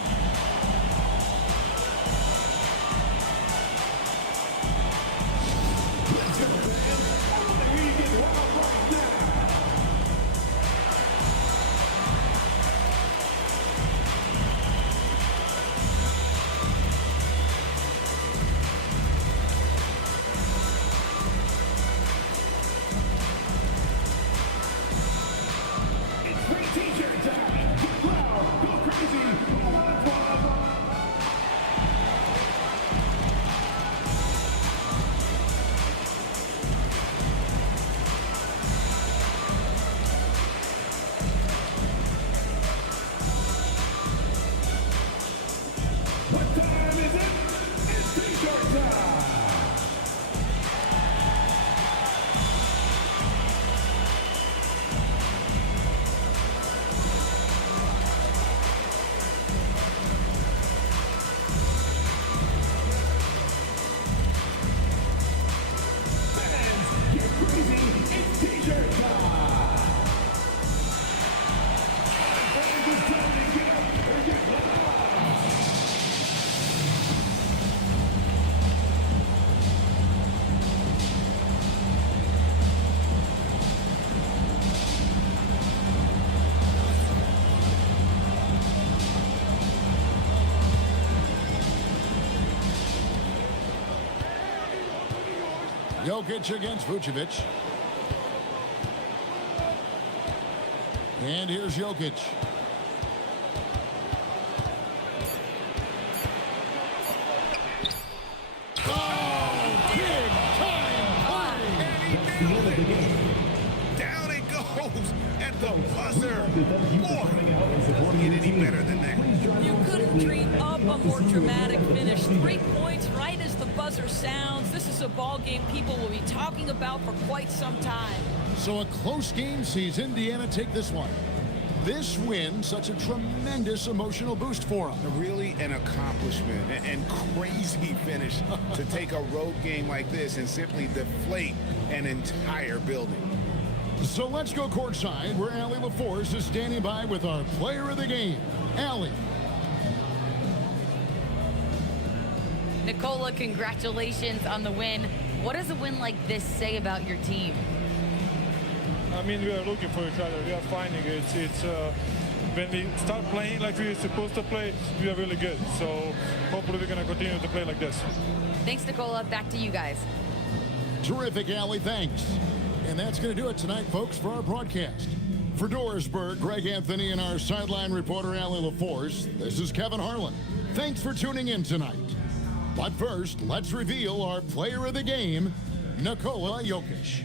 Jokic against Vucevic. And here's Jokic. Down it goes at the buzzer. Boy, doesn't get any better than that. You couldn't dream up a more dramatic finish. 3 points right as the buzzer sounds. This is a ball game people will be talking about for quite some time. So a close game sees Indiana take this one. This win, such a tremendous emotional boost for them. Really an accomplishment and crazy finish to take a road game like this and simply deflate an entire building. So let's go courtside where Allie LaForce is standing by with our player of the game, Allie. Nicola, congratulations on the win. What does a win like this say about your team? I mean, we are looking for each other. We are finding it. It's when we start playing like we're supposed to play, we are really good. So hopefully we're going to continue to play like this. Thanks, Nicola. Back to you guys. Terrific, Allie. Thanks. And that's going to do it tonight, folks, for our broadcast. For Dorisburg, Greg Anthony, and our sideline reporter, Allie LaForce, this is Kevin Harlan. Thanks for tuning in tonight. But first, let's reveal our player of the game, Nikola Jokic.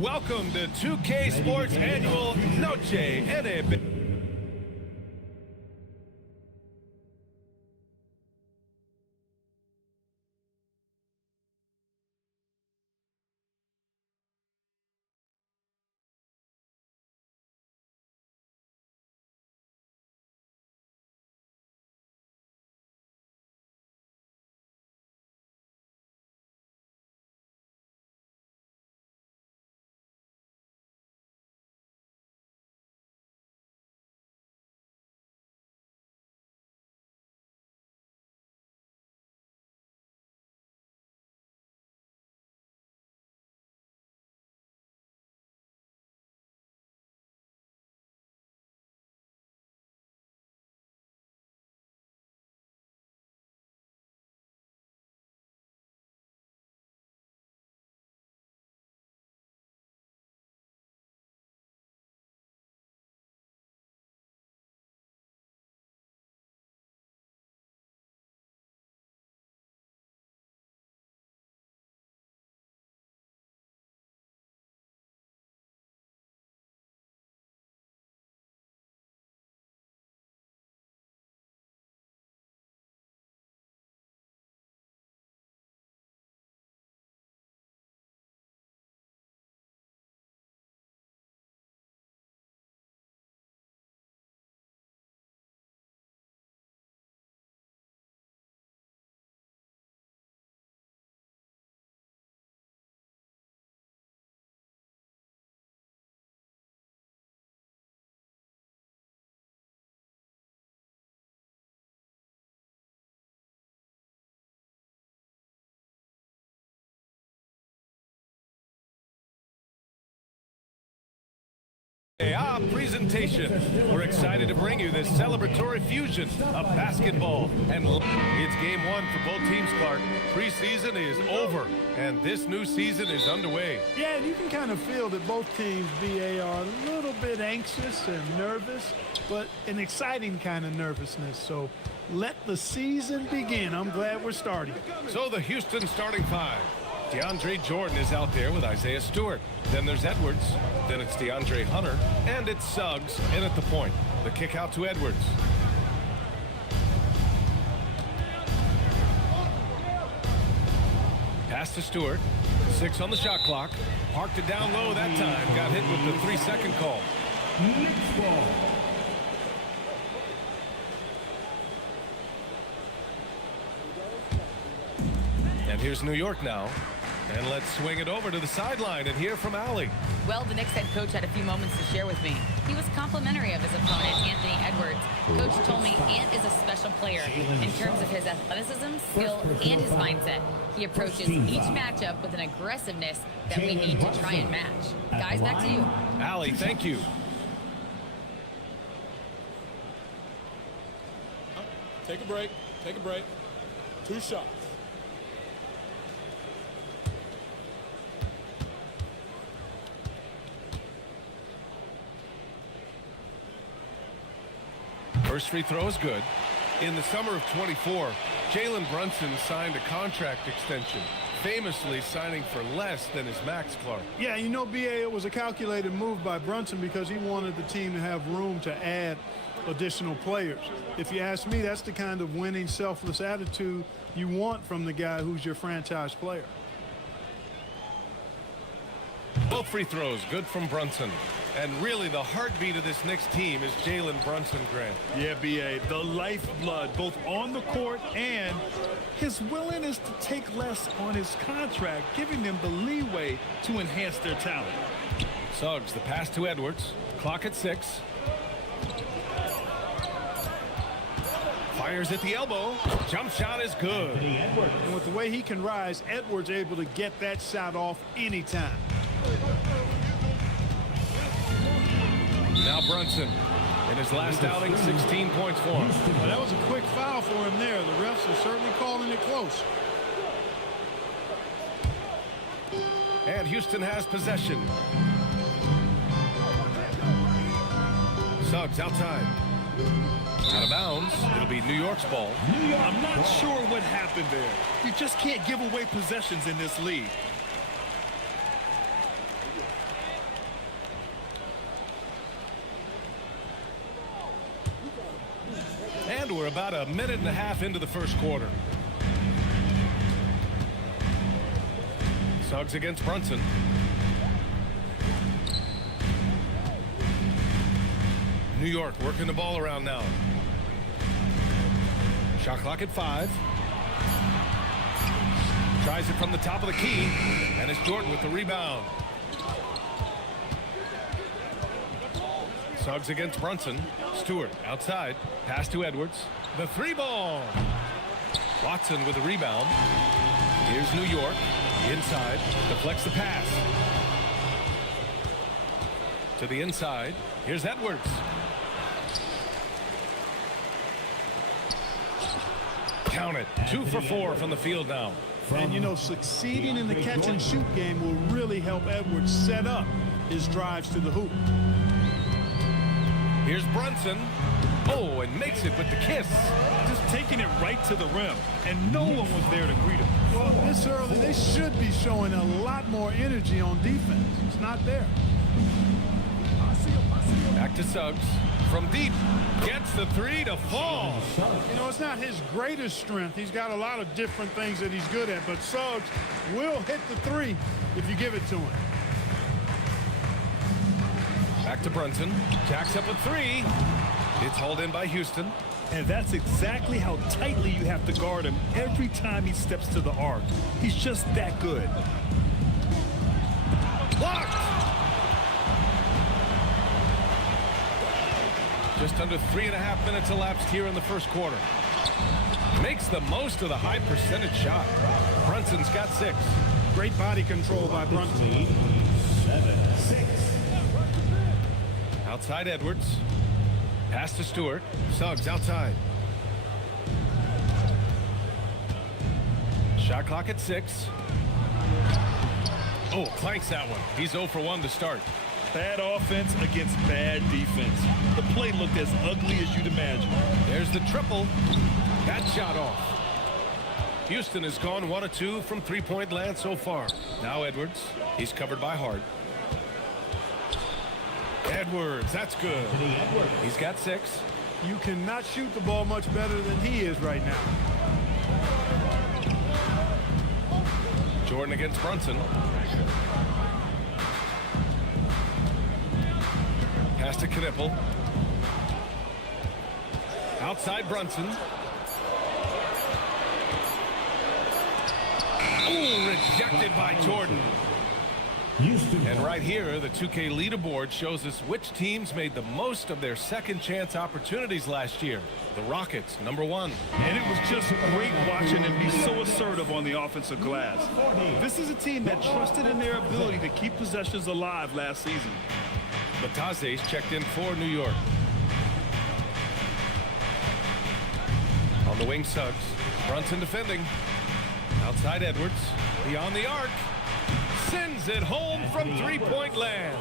Welcome to 2K Sports Annual Noche NBA. Presentation. We're excited to bring you this celebratory fusion of basketball and it's game one for both teams, Clark. Preseason is over and this new season is underway. Yeah, and you can kind of feel that both teams, BA, are a little bit anxious and nervous, but an exciting kind of nervousness. So let the season begin. I'm glad we're starting. So the Houston starting five. DeAndre Jordan is out there with Isaiah Stewart. Then there's Edwards. Then it's DeAndre Hunter. And it's Suggs in at the point. The kick out to Edwards. Pass to Stewart. 6 on the shot clock. Parked it down low that time. Got hit with the 3-second call. Next ball. And here's New York now. And let's swing it over to the sideline and hear from Allie. Well, the Knicks head coach had a few moments to share with me. He was complimentary of his opponent, Anthony Edwards. Coach told me Ant is a special player in terms of his athleticism, skill, and his mindset. He approaches each matchup with an aggressiveness that we need to try and match. Guys, back to you. Allie, thank you. Take a break. Take a break. 2 shots. First free throw is good. In the summer of 24, Jalen Brunson signed a contract extension, famously signing for less than his max, Clark. Yeah, you know, BA, it was a calculated move by Brunson because he wanted the team to have room to add additional players. If you ask me, that's the kind of winning, selfless attitude you want from the guy who's your franchise player. Both free throws good from Brunson. And really the heartbeat of this Knicks team is Jalen Brunson, Grant. Yeah, BA, the lifeblood, both on the court and his willingness to take less on his contract, giving them the leeway to enhance their talent. Suggs, the pass to Edwards. Clock at 6. Fires at the elbow. Jump shot is good. And with the way he can rise, Edwards able to get that shot off anytime. Now Brunson. In his last outing, 16 points for him. Well, that was a quick foul for him there. The refs are certainly calling it close. And Houston has possession. Suggs outside. Out of bounds. It'll be New York's ball. I'm not sure what happened there. You just can't give away possessions in this league. we're about a minute and a half into the first quarter. Suggs against Brunson. New York working the ball around now. Shot clock at 5. Tries it from the top of the key, and it's Jordan with the rebound. Suggs against Brunson. Stewart outside. Pass to Edwards. The 3-ball. Watson with the rebound. Here's New York. Inside. Deflects the pass. To the inside. Here's Edwards. Count it. 2 for 4 from the field now. And, you know, succeeding in the catch-and-shoot game will really help Edwards set up his drives to the hoop. Here's Brunson. Oh, and makes it with the kiss. Just taking it right to the rim, and no one was there to greet him. Well, this early, they should be showing a lot more energy on defense. It's not there. Back to Suggs. From deep. Gets the 3 to fall. You know, it's not his greatest strength. He's got a lot of different things that he's good at, but Suggs will hit the 3 if you give it to him. Back to Brunson. Jacks up a 3. It's hauled in by Houston. And that's exactly how tightly you have to guard him every time he steps to the arc. He's just that good. Blocked! Just under 3.5 minutes elapsed here in the first quarter. Makes the most of the high percentage shot. Brunson's got 6. Great body control by Brunson. 7-6. Outside Edwards. Pass to Stewart. Suggs outside. Shot clock at 6. Oh, clanks that one. He's 0 for 1 to start. Bad offense against bad defense. The play looked as ugly as you'd imagine. There's the triple. That shot off. Houston has gone 1 of 2 from three-point land so far. Now Edwards. He's covered by Hart. Edwards, that's good. He's got 6. You cannot shoot the ball much better than he is right now. Jordan against Brunson. Pass to Knipple. Outside Brunson. Oh, rejected by Jordan. And right here, the 2K leaderboard shows us which teams made the most of their second chance opportunities last year. The Rockets, number 1. And it was just great watching them be so assertive on the offensive glass. This is a team that trusted in their ability to keep possessions alive last season. Bataze's checked in for New York. On the wing, Suggs. Brunson defending. Outside Edwards. Beyond the arc. Sends it home from three-point land.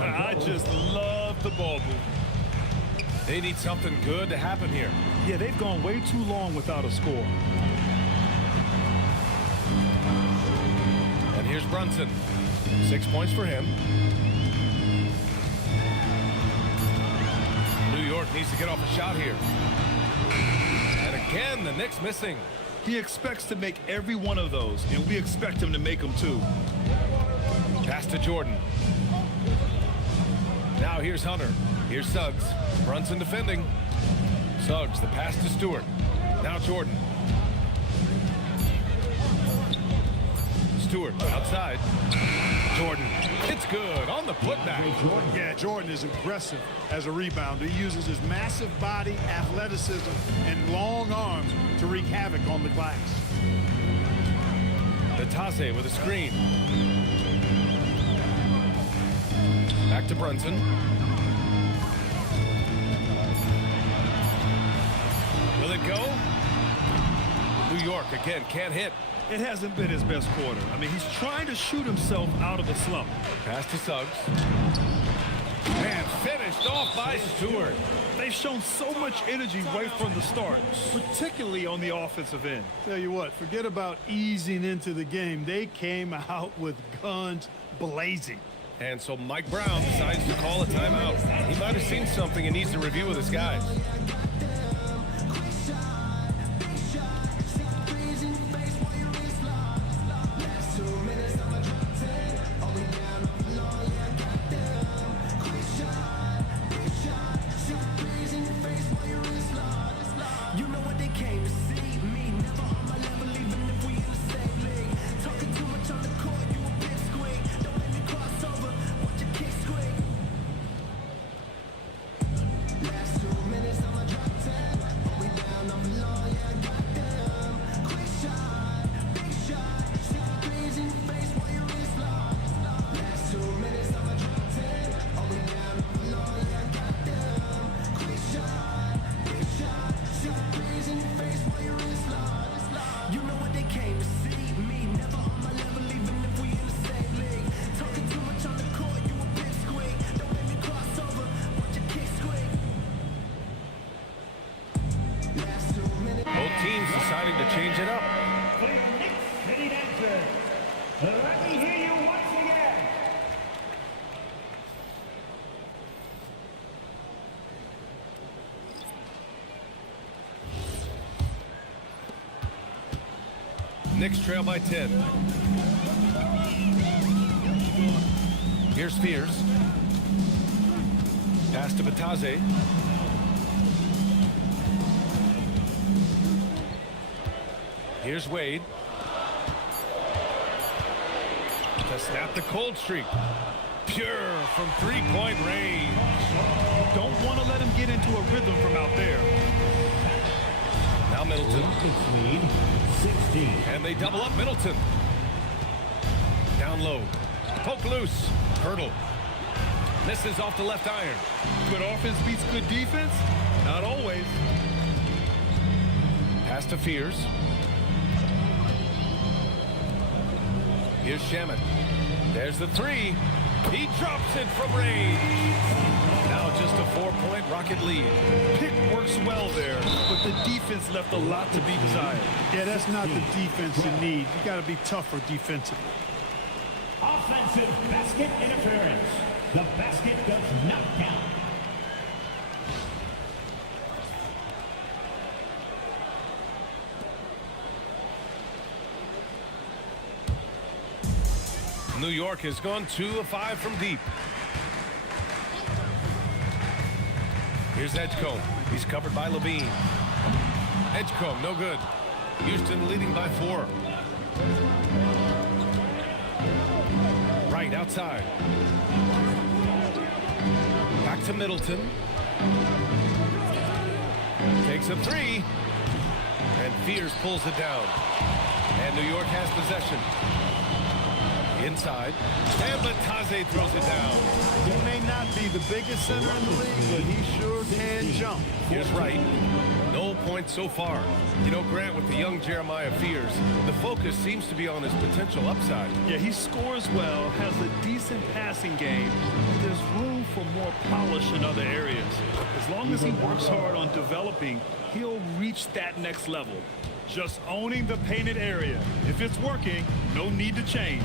I just love the ball move. They need something good to happen here. Yeah, they've gone way too long without a score. And here's Brunson. 6 points for him. New York needs to get off a shot here. And again, the Knicks missing. He expects to make every one of those, and we expect him to make them too. Pass to Jordan. Now here's Hunter. Here's Suggs. Brunson defending. Suggs, the pass to Stewart. Now Jordan. Stewart outside. Jordan. It's good on the putback. Yeah, Jordan is aggressive as a rebounder. He uses his massive body, athleticism, and long arms to wreak havoc on the glass. Bataze with a screen. Back to Brunson. Will it go? New York again can't hit. It hasn't been his best quarter. I mean, he's trying to shoot himself out of the slump. Pass to Suggs. And finished off by Stewart. They've shown so much energy right from the start, particularly on the offensive end. Tell you what, forget about easing into the game. They came out with guns blazing. And so Mike Brown decides to call a timeout. He might have seen something and needs to review with his guys. Knicks trail by 10. Here's Fears. Pass to Bataze. Here's Wade. To snap the cold streak. Pure from three-point range. Don't want to let him get into a rhythm from out there. Now Middleton. Lead 16. And they double up Middleton. Down low. Poke loose. Hurdle. Misses off the left iron. Good offense beats good defense? Not always. Pass to Fears. Here's Shamet. There's the three. He drops it from range. Now just a 4-point Rocket lead. Pick works well there, but the defense left a lot to be desired. Yeah, that's not the defense you need. You got to be tougher defensively. Offensive basket interference. The basket does not count. New York has gone 2 of 5 from deep. Here's Edgecombe. He's covered by Levine. Edgecombe, no good. Houston leading by 4. Right outside. Back to Middleton. Takes a 3. And Fears pulls it down. And New York has possession. Inside. And Bataze throws it down. He may not be the biggest center in the league, but he sure can jump. Here's Wright. No points so far. You know, Grant, with the young Jeremiah Fears, the focus seems to be on his potential upside. Yeah, he scores well, has a decent passing game, but there's room for more polish in other areas. As long as he works hard on developing, he'll reach that next level. Just owning the painted area. If it's working, no need to change.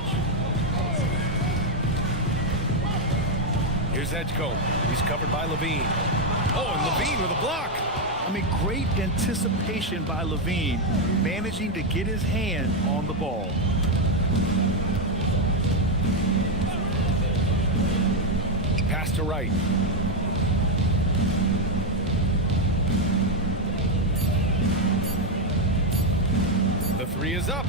Here's Edgecombe. He's covered by Levine. Oh, and Levine with a block. I mean, great anticipation by Levine, managing to get his hand on the ball. Pass to Wright. The 3 is up.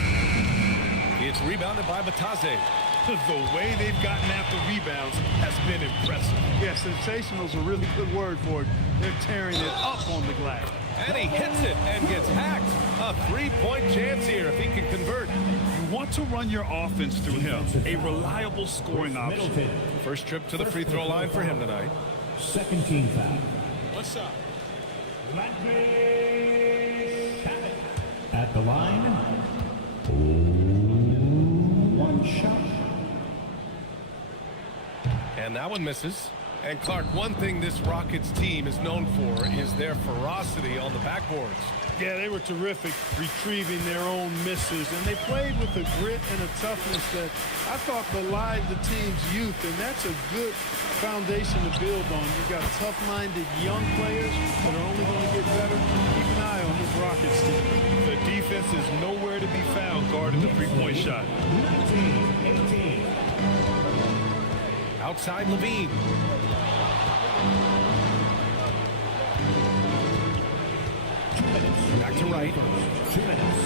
It's rebounded by Bataze. The way they've gotten after rebounds has been impressive. Yeah, sensational is a really good word for it. They're tearing it up on the glass. And he hits it and gets hacked. A 3-point chance here if he can convert. You want to run your offense through him. A reliable scoring option. First trip to the free throw line for him tonight. Second team foul. What's up? At the line. 1 shot. And that one misses. And Clark, one thing this Rockets team is known for is their ferocity on the backboards. Yeah, they were terrific retrieving their own misses, and they played with a grit and a toughness that I thought belied the team's youth, and that's a good foundation to build on. You've got tough-minded young players that are only going to get better. Keep an eye on this Rockets team. The defense is nowhere to be found guarding the three-point shot. 19-18. Outside Levine. Back to Wright. 2 minutes.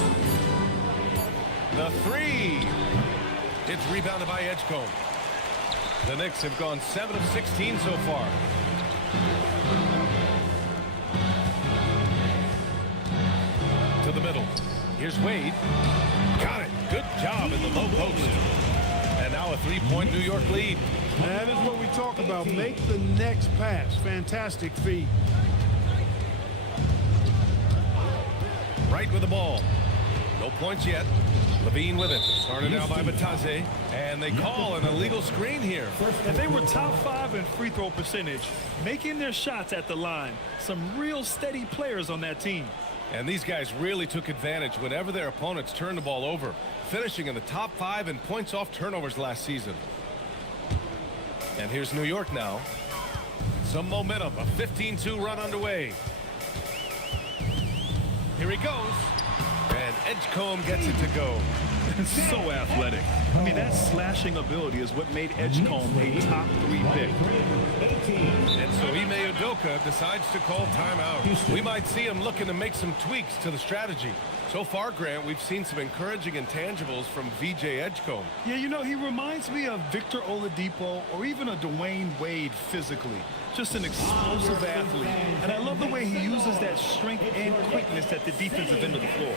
The 3. It's rebounded by Edgecombe. The Knicks have gone 7 of 16 so far. To the middle. Here's Wade. Got it. Good job in the low post. And now a 3-point New York lead. That is what we talk about. Make the next pass. Fantastic feed. Right with the ball. No points yet. Levine with it. Started out by Bataze. And they call an illegal screen here. And they were top 5 in free throw percentage, making their shots at the line. Some real steady players on that team. And these guys really took advantage whenever their opponents turned the ball over, finishing in the top 5 in points off turnovers last season. And here's New York now. Some momentum. A 15-2 run underway. Here he goes. And Edgecombe gets it to go. So athletic. I mean, that slashing ability is what made Edgecombe a top 3 pick. And so Ime Udoka decides to call timeout. We might see him looking to make some tweaks to the strategy. So far, Grant, we've seen some encouraging intangibles from VJ Edgecombe. Yeah, you know, he reminds me of Victor Oladipo or even a Dwayne Wade physically. Just an explosive athlete. And I love the way he uses that strength and quickness at the defensive end of the floor.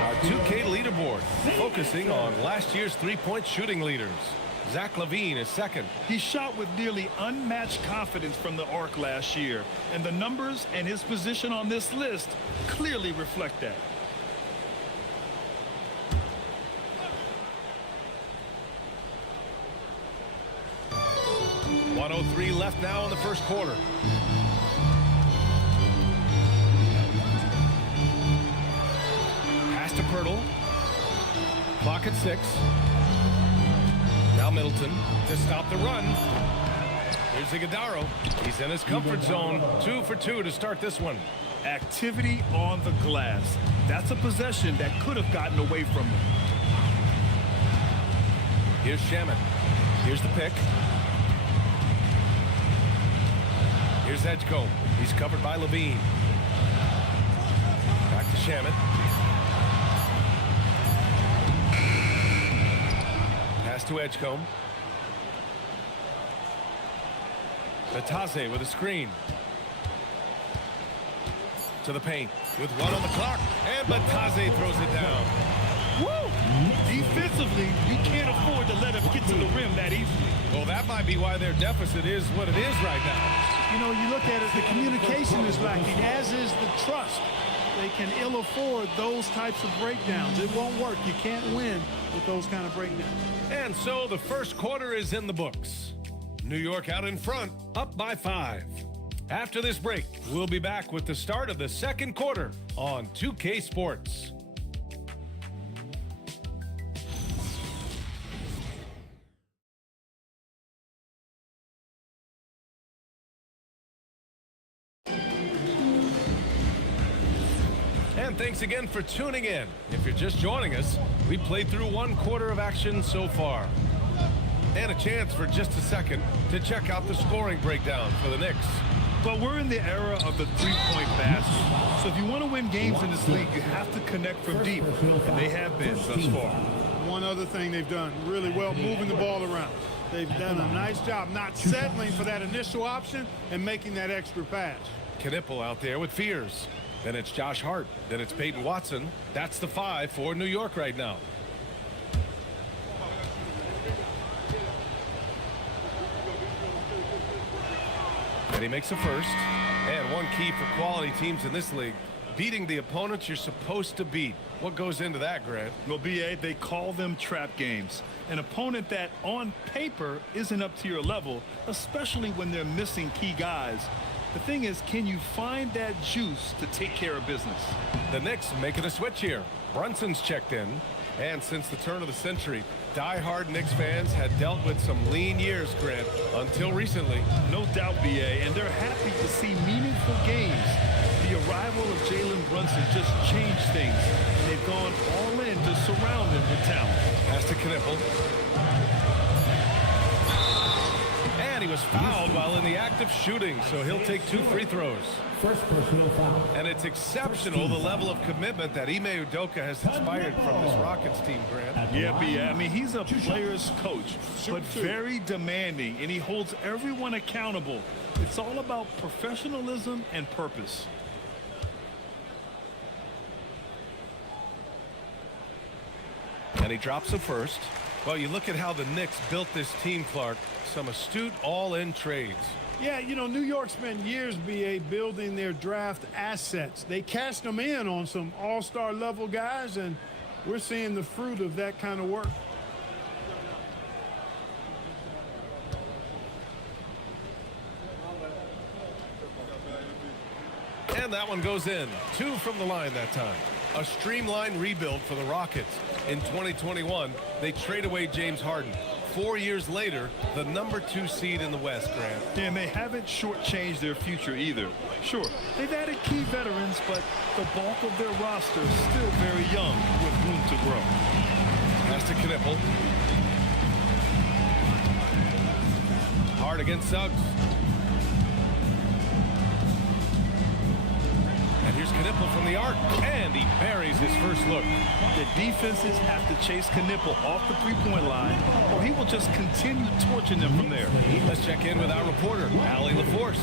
Our 2K leaderboard, focusing on last year's three-point shooting leaders. Zach LaVine is second. He shot with nearly unmatched confidence from the arc last year, and the numbers and his position on this list clearly reflect that. .103 left now in the first quarter. Pass to Pirtle. Clock at 6. Now Middleton to stop the run. Here's Iguodala. He's in his comfort zone. 2 for 2 to start this one. Activity on the glass. That's a possession that could have gotten away from him. Here's Shamet. Here's the pick. Here's Edgecombe. He's covered by LaVine. Back to Shamet. Pass to Edgecombe. Batase with a screen. To the paint with 1 on the clock. And Batase throws it down. Woo! Defensively, you can't afford to let him get to the rim that easily. Well, that might be why their deficit is what it is right now. You know, you look at it, the communication is lacking, as is the trust. They can ill afford those types of breakdowns. It won't work. You can't win with those kind of breakdowns. And so the first quarter is in the books. New York out in front, up by 5. After this break, we'll be back with the start of the second quarter on 2K Sports. And thanks again for tuning in. If you're just joining us, we played through 1 quarter of action so far. And a chance for just a second to check out the scoring breakdown for the Knicks. But we're in the era of the three-point basket. So if you want to win games in this league, you have to connect from deep. And they have been thus far. One other thing they've done really well, moving the ball around. They've done a nice job not settling for that initial option and making that extra pass. Knipple out there with fears. Then it's Josh Hart. Then it's Peyton Watson. That's the 5 for New York right now. And he makes a first. And one key for quality teams in this league, beating the opponents you're supposed to beat. What goes into that, Grant? Well, B.A., they call them trap games. An opponent that, on paper, isn't up to your level, especially when they're missing key guys. The thing is, can you find that juice to take care of business? The Knicks making a switch here. Brunson's checked in. And since the turn of the century, die-hard Knicks fans had dealt with some lean years, Grant, until recently. No doubt, B.A., and they're happy to see meaningful games. The arrival of Jalen Brunson just changed things, and they've gone all in to surround him with talent. Pass to Knipple. And he was fouled while in the act of shooting, so he'll take 2 free throws. First personal foul. And it's exceptional the level of commitment that Ime Udoka has inspired from this Rockets team, Grant. Yeah, B.A. I mean, he's a player's coach, but very demanding, and he holds everyone accountable. It's all about professionalism and purpose. And he drops the first. Well, you look at how the Knicks built this team, Clark. Some astute all-in trades. Yeah, you know, New York spent years, B.A., building their draft assets. They cashed them in on some all-star level guys, and we're seeing the fruit of that kind of work. And that one goes in. 2 from the line that time. A streamlined rebuild for the Rockets. In 2021, they trade away James Harden. 4 years later, the #2 seed in the West, Grant. And they haven't shortchanged their future either. Sure, they've added key veterans, but the bulk of their roster is still very young with room to grow. Pass to Knipple. Hard against Suggs. And here's Knipple from the arc, and he buries his first look. The defenses have to chase Knipple off the three-point line, or he will just continue torching them from there. Let's check in with our reporter, Allie LaForce.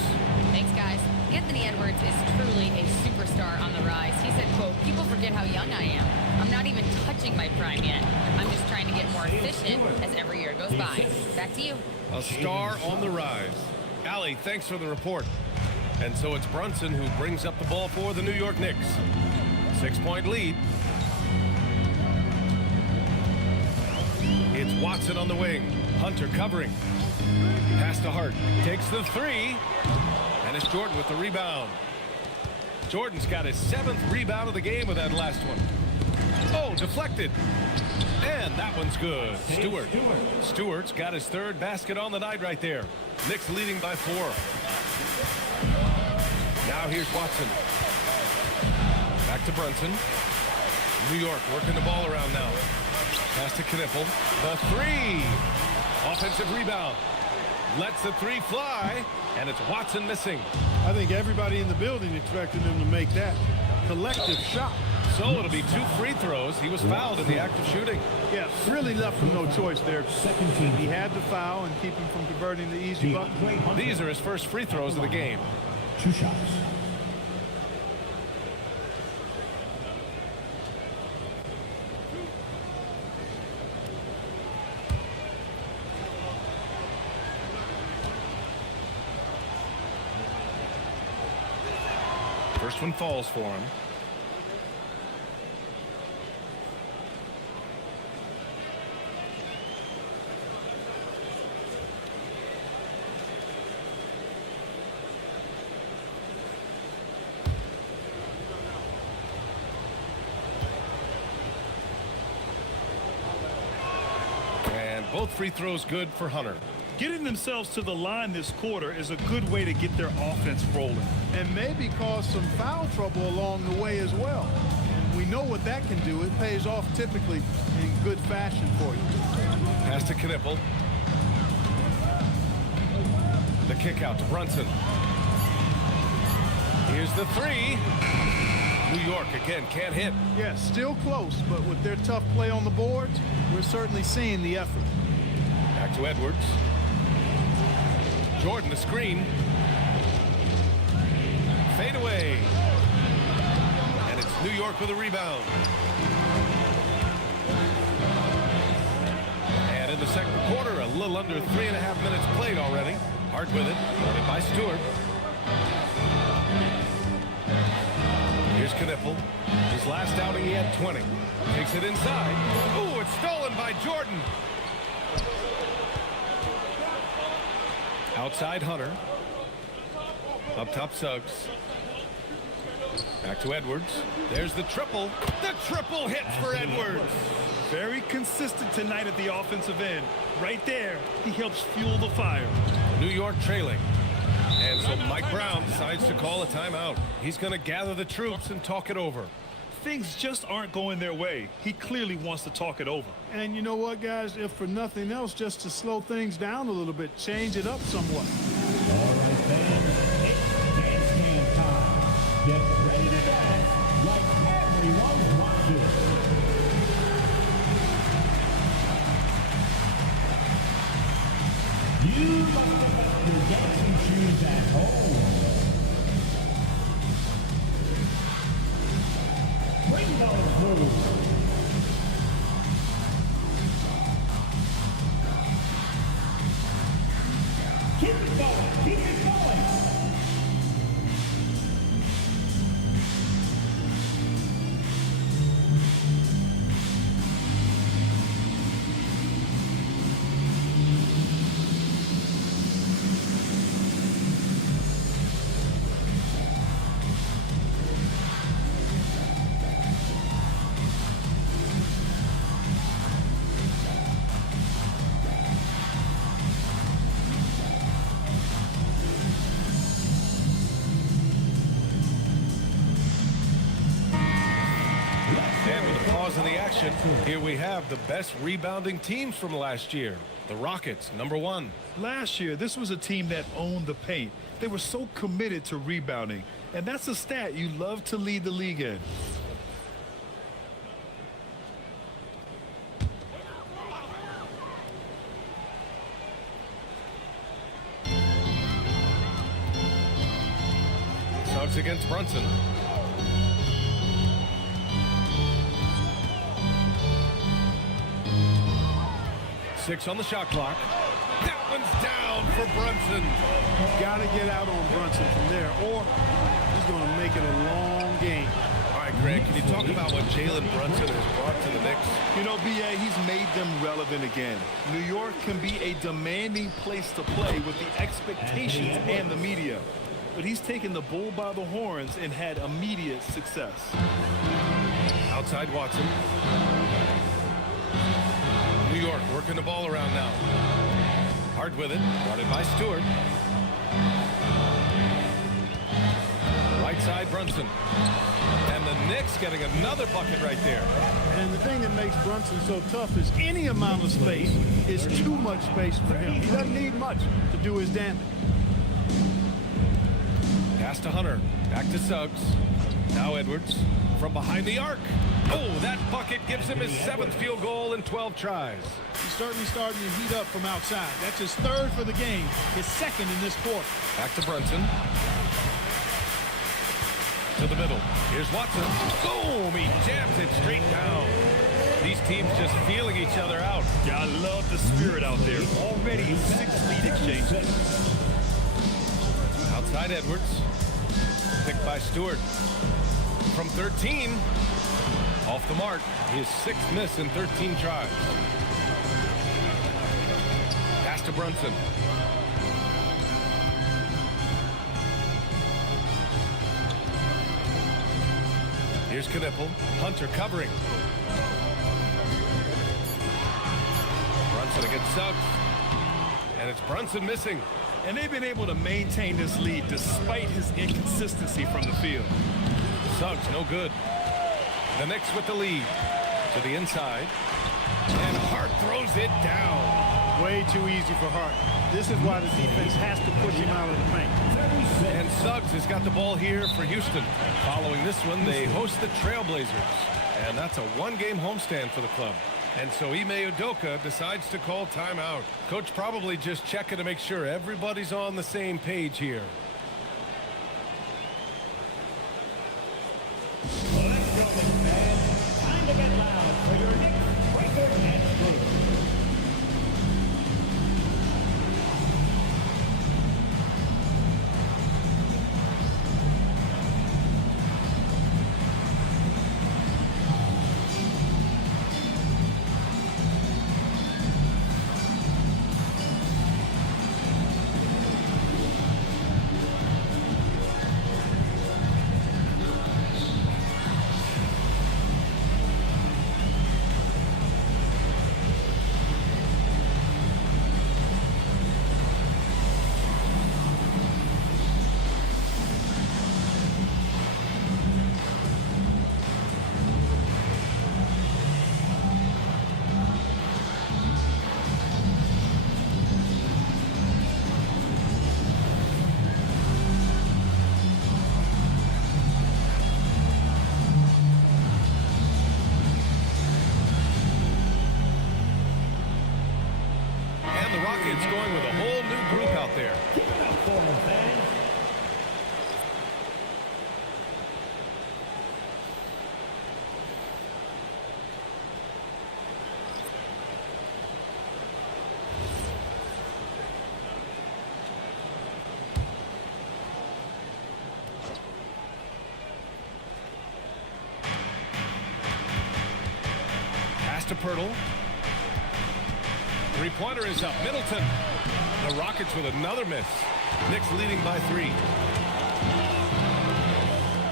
Thanks, guys. Anthony Edwards is truly a superstar on the rise. He said, quote, "People forget how young I am. I'm not even touching my prime yet. I'm just trying to get more efficient as every year goes by." Back to you. A star on the rise. Allie, thanks for the report. And so it's Brunson who brings up the ball for the New York Knicks. 6-point lead. It's Watson on the wing. Hunter covering. Pass to Hart. Takes the 3. And it's Jordan with the rebound. Jordan's got his 7th rebound of the game with that last one. Oh, deflected. And that one's good. Stewart's got his 3rd basket on the night right there. Knicks leading by 4. Now here's Watson. Back to Brunson. New York working the ball around now. Pass to Knipple. The 3. Offensive rebound. Lets the 3 fly. And it's Watson missing. I think everybody in the building expected him to make that collective shot. So it'll be 2 free throws. He was fouled in the act of shooting. Yeah, really left him no choice there. He had to foul and keep him from converting the easy bucket. These are his first free throws of the game. 2 shots. First one falls for him. And both free throws good for Hunter. Getting themselves to the line this quarter is a good way to get their offense rolling. And maybe cause some foul trouble along the way as well. And we know what that can do. It pays off typically in good fashion for you. Pass to Knipple. The kick out to Brunson. Here's the 3. New York again can't hit. Yeah, still close, but with their tough play on the boards, we're certainly seeing the effort. Back to Edwards. Jordan the screen. Fade away. And it's New York with a rebound. And in the second quarter, a little under 3.5 minutes played already. Hart with it. Guarded by Stewart. Here's Knipple. His last outing, he had 20. Takes it inside. Ooh, it's stolen by Jordan. Outside Hunter. Up top Suggs. Back to Edwards. There's the triple. The triple hit for Edwards. Very consistent tonight at the offensive end. Right there, he helps fuel the fire. New York trailing. And so Mike Brown decides to call a timeout. He's going to gather the troops and talk it over. things just aren't going their way, he clearly wants to talk it over. And you know what, guys? If for nothing else, just to slow things down a little bit, change it up somewhat. All right, fans, it's dance time. Get ready to dance like everyone's watching. You must have left your dancing shoes at home. Bring those moves. Keep it going, keep it going. And with a pause in the action, here we have the best rebounding teams from last year. The Rockets, #1. Last year, this was a team that owned the paint. They were so committed to rebounding, and that's a stat you love to lead the league in. Suggs against Brunson. Six on the shot clock. That one's down for Brunson. Got to get out on Brunson from there, or he's going to make it a long game. All right, Greg, can you talk about what Jalen Brunson has brought to the Knicks? You know, B.A., he's made them relevant again. New York can be a demanding place to play with the expectations and the media. But he's taken the bull by the horns and had immediate success. Outside Watson. New York working the ball around now. Hard with it, guarded by Stewart. Right side Brunson. And the Knicks getting another bucket right there. And the thing that makes Brunson so tough is any amount of space is too much space for him. He doesn't need much to do his damage. Pass to Hunter. Back to Suggs. Now Edwards from behind the arc. Oh, that bucket gives him his 7th field goal in 12 tries. He's certainly starting to heat up from outside. That's his 3rd for the game, his 2nd in this quarter. Back to Brunson. To the middle. Here's Watson. Boom! He jams it straight down. These teams just feeling each other out. Yeah, I love the spirit out there. Already 6 lead exchanges. Outside Edwards. Picked by Stewart. From 13. Off the mark. His 6th miss in 13 tries. Pass to Brunson. Here's Knippel. Hunter covering. Brunson against Suggs. And it's Brunson missing. And they've been able to maintain this lead despite his inconsistency from the field. Suggs, no good. The Knicks with the lead. To the inside. And Hart throws it down. Way too easy for Hart. This is why the defense has to push him out of the paint. And Suggs has got the ball here for Houston. Following this one, they host the Trailblazers. And that's a one-game homestand for the club. And so Ime Udoka decides to call timeout. Coach probably just checking to make sure everybody's on the same page here. Let's go, fans. Time to get loud for your Knicks record and group. Rockets going with a whole new group out there. To Pirtle. Three-pointer is up. Middleton. The Rockets with another miss. Knicks leading by 3.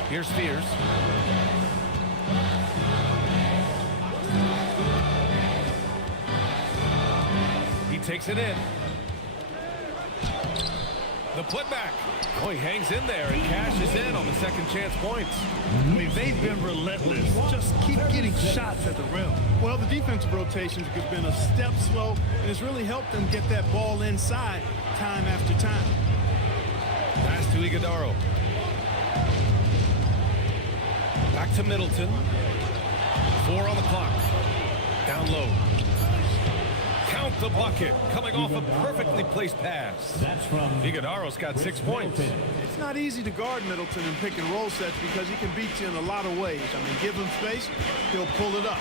Here's Spears. He takes it in. The putback. Oh, he hangs in there and cashes in on the second chance points. I mean, they've been relentless. Just keep getting shots at the rim. Well, the defensive rotations have been a step slow, and it's really helped them get that ball inside time after time. Pass to Iguodaro. Back to Middleton. 4 on the clock. Down low. Count the bucket. Coming off a perfectly placed pass. That's from Iguodaro's got 6 points. It's not easy to guard Middleton in pick and roll sets because he can beat you in a lot of ways. I mean, give him space, he'll pull it up.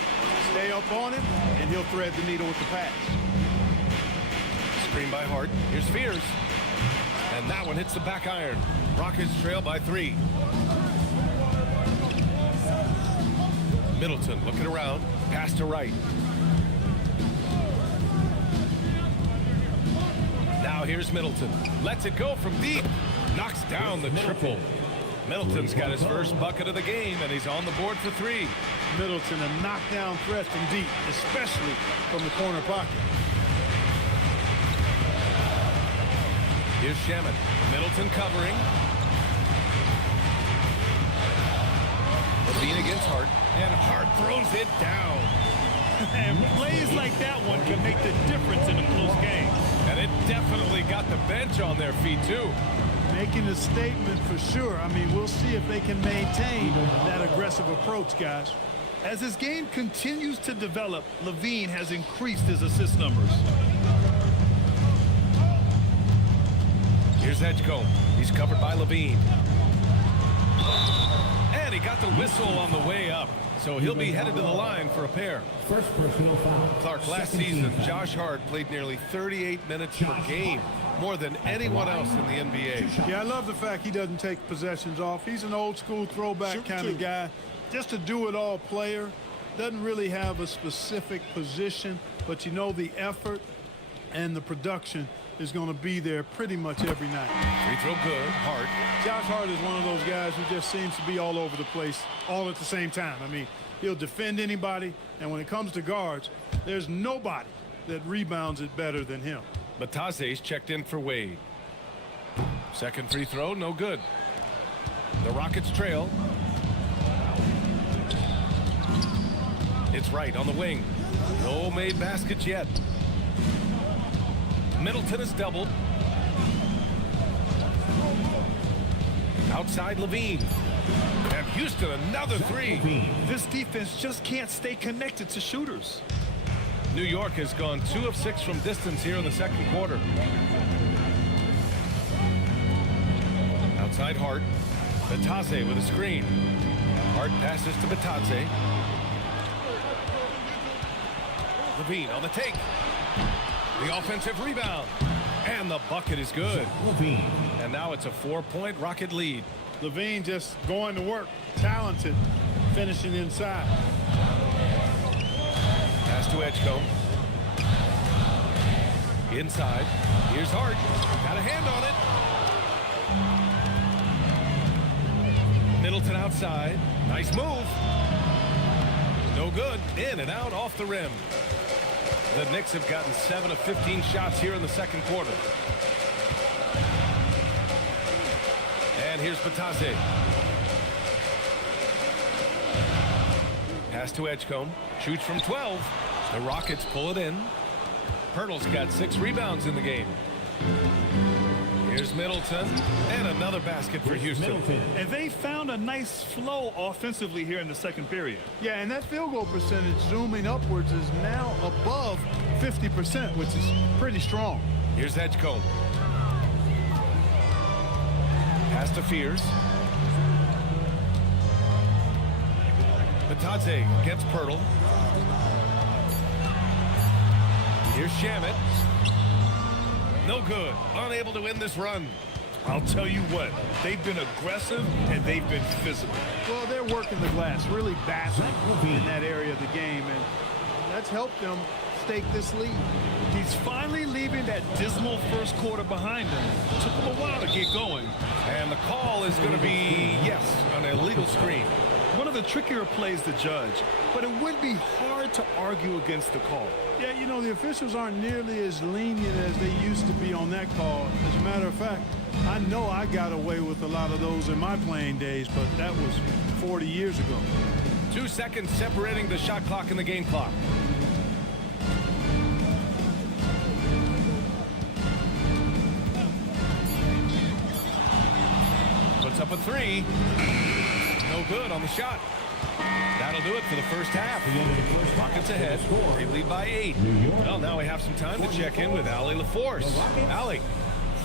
Stay up on him, and he'll thread the needle with the pass. Screen by Hart. Here's Spears. And that one hits the back iron. Rockets trail by 3. Middleton looking around. Pass to Wright. Now here's Middleton. Lets it go from deep. Knocks down the triple. Middleton's got his first bucket of the game, and he's on the board for 3. Middleton, a knockdown threat from deep, especially from the corner pocket. Here's Shamet. Middleton covering. Levine against Hart. And Hart throws it down. And plays like that one can make the difference in a close game. And it definitely got the bench on their feet, too. Making a statement for sure. I mean, we'll see if they can maintain that aggressive approach, guys. As his game continues to develop, Levine has increased his assist numbers. Here's Edgecombe. He's covered by Levine. And he got the whistle on the way up. So he'll be headed to the line for a pair. First personal foul. Clark, last season, Josh Hart played nearly 38 minutes per game, more than anyone else in the NBA. Yeah, I love the fact he doesn't take possessions off. He's an old school throwback kind of guy. Just a do-it-all player. Doesn't really have a specific position, but you know the effort and the production is going to be there pretty much every night. Free throw good. Hart. Josh Hart is one of those guys who just seems to be all over the place all at the same time. I mean, he'll defend anybody, and when it comes to guards, there's nobody that rebounds it better than him. Batase's checked in for Wade. Second free throw, no good. The Rockets trail. It's Wright on the wing. No made baskets yet. Middleton is doubled. Outside Levine. And Houston another 3. This defense just can't stay connected to shooters. New York has gone 2 of 6 from distance here in the second quarter. Outside Hart. Batase with a screen. Hart passes to Batase. Levine on the take. The offensive rebound. And the bucket is good. And now it's a 4-point Rocket lead. Levine just going to work. Talented. Finishing inside. Pass to Edgecombe. Inside. Here's Hart. Got a hand on it. Middleton outside. Nice move. No good. In and out off the rim. The Knicks have gotten 7 of 15 shots here in the second quarter. And here's Batase. Pass to Edgecombe. Shoots from 12. The Rockets pull it in. Pirtle's got 6 rebounds in the game. Here's Here's Middleton, and another basket for Houston. And they found a nice flow offensively here in the second period. Yeah, and that field goal percentage zooming upwards is now above 50%, which is pretty strong. Here's Edgecombe. Pass to Fears. Batadze gets Pirtle. Here's Shamet. No good. Unable to win this run. I'll tell you what, they've been aggressive and they've been physical. Well, they're working the glass, really battling in that area of the game, and that's helped them stake this lead. He's finally leaving that dismal first quarter behind him. It took him a while to get going. And the call is going to be, yes, an illegal screen. One of the trickier plays to judge, but it would be hard to argue against the call. Yeah, you know, the officials aren't nearly as lenient as they used to be on that call. As a matter of fact, I know I got away with a lot of those in my playing days, but that was 40 years ago. 2 seconds separating the shot clock and the game clock. Puts up a three. No good on the shot. That'll do it for the first half. Rockets ahead. They lead by 8. Well, now we have some time to check in with Allie LaForce. Allie.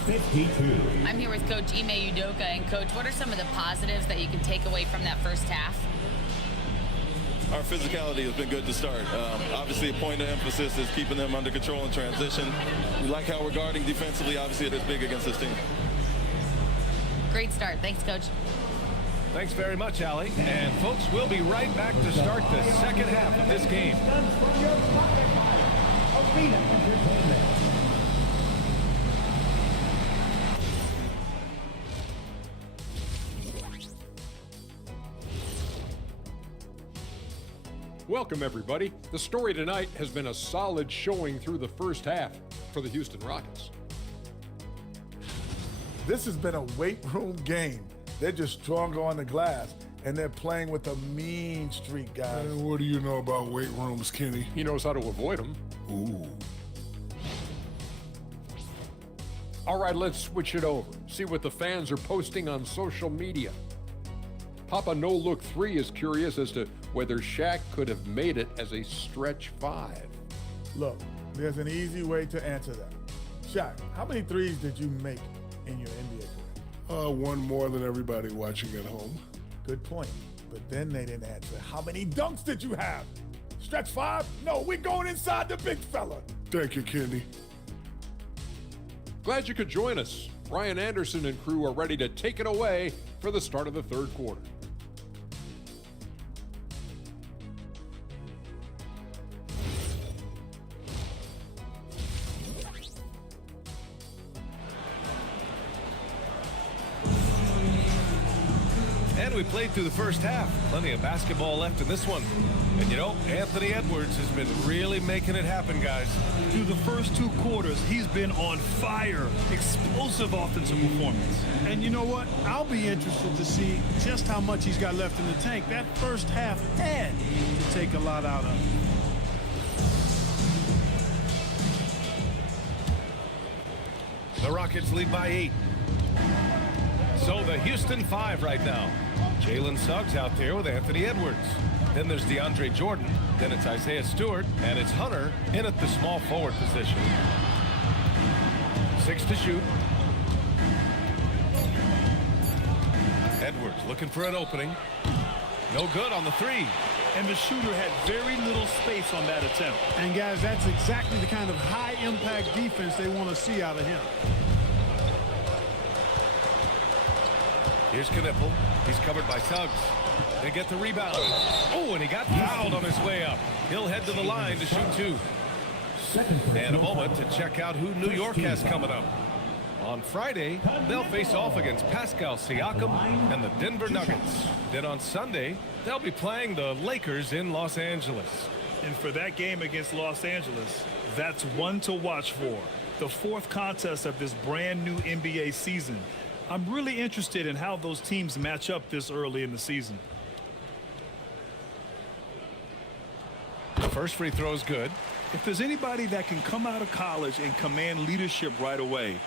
52. I'm here with Coach Ime Udoka. And, Coach, what are some of the positives that you can take away from that first half? Our physicality has been good to start. Obviously, a point of emphasis is keeping them under control in transition. We like how we're guarding defensively. Obviously, it is big against this team. Great start. Thanks, Coach. Thanks very much, Allie. And, folks, we'll be right back to start the second half of this game. Welcome, everybody. The story tonight has been a solid showing through the first half for the Houston Rockets. This has been a weight room game. They're just stronger on the glass, and they're playing with a mean streak, guys. And what do you know about weight rooms, Kenny? He knows how to avoid them. Ooh. All right, let's switch it over. See what the fans are posting on social media. Papa No Look 3 is curious as to whether Shaq could have made it as a stretch 5. Look, there's an easy way to answer that. Shaq, how many threes did you make in your NBA career? One more than everybody watching at home. Good point. But then they didn't answer. How many dunks did you have? Stretch 5? No, we're going inside the big fella. Thank you, Kenny. Glad you could join us. Brian Anderson and crew are ready to take it away for the start of the third quarter. And we played through the first half. Plenty of basketball left in this one. And, you know, Anthony Edwards has been really making it happen, guys. Through the first 2 quarters, he's been on fire. Explosive offensive performance. And you know what? I'll be interested to see just how much he's got left in the tank. That first half had to take a lot out of him. The Rockets lead by 8. So the Houston 5 right now. Jalen Suggs out there with Anthony Edwards. Then there's DeAndre Jordan. Then it's Isaiah Stewart. And it's Hunter in at the small forward position. 6 to shoot. Edwards looking for an opening. No good on the 3. And the shooter had very little space on that attempt. And guys, that's exactly the kind of high-impact defense they want to see out of him. Here's Knipple. He's covered by Suggs. They get the rebound. Oh, and he got fouled on his way up. He'll head to the line to shoot 2. And a moment to check out who New York has coming up. On Friday, they'll face off against Pascal Siakam and the Denver Nuggets. Then on Sunday, they'll be playing the Lakers in Los Angeles. And for that game against Los Angeles, that's one to watch for. The 4th contest of this brand new NBA season. I'm really interested in how those teams match up this early in the season. The first free throw is good. If there's anybody that can come out of college and command leadership right away,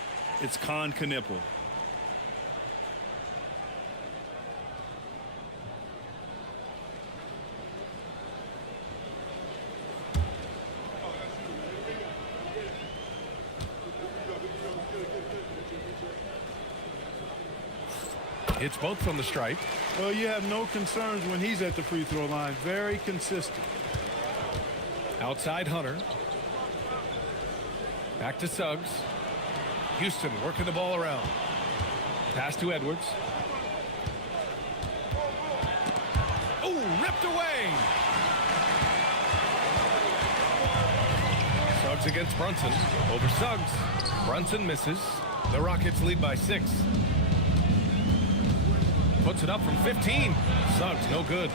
It's Con Knipple. It's both from the stripe. Well, you have no concerns when he's at the free throw line. Very consistent. Outside Hunter. Back to Suggs. Houston working the ball around. Pass to Edwards. Oh, ripped away. Suggs against Brunson. Over Suggs. Brunson misses. The Rockets lead by 6. Puts it up from 15. Suggs, no good.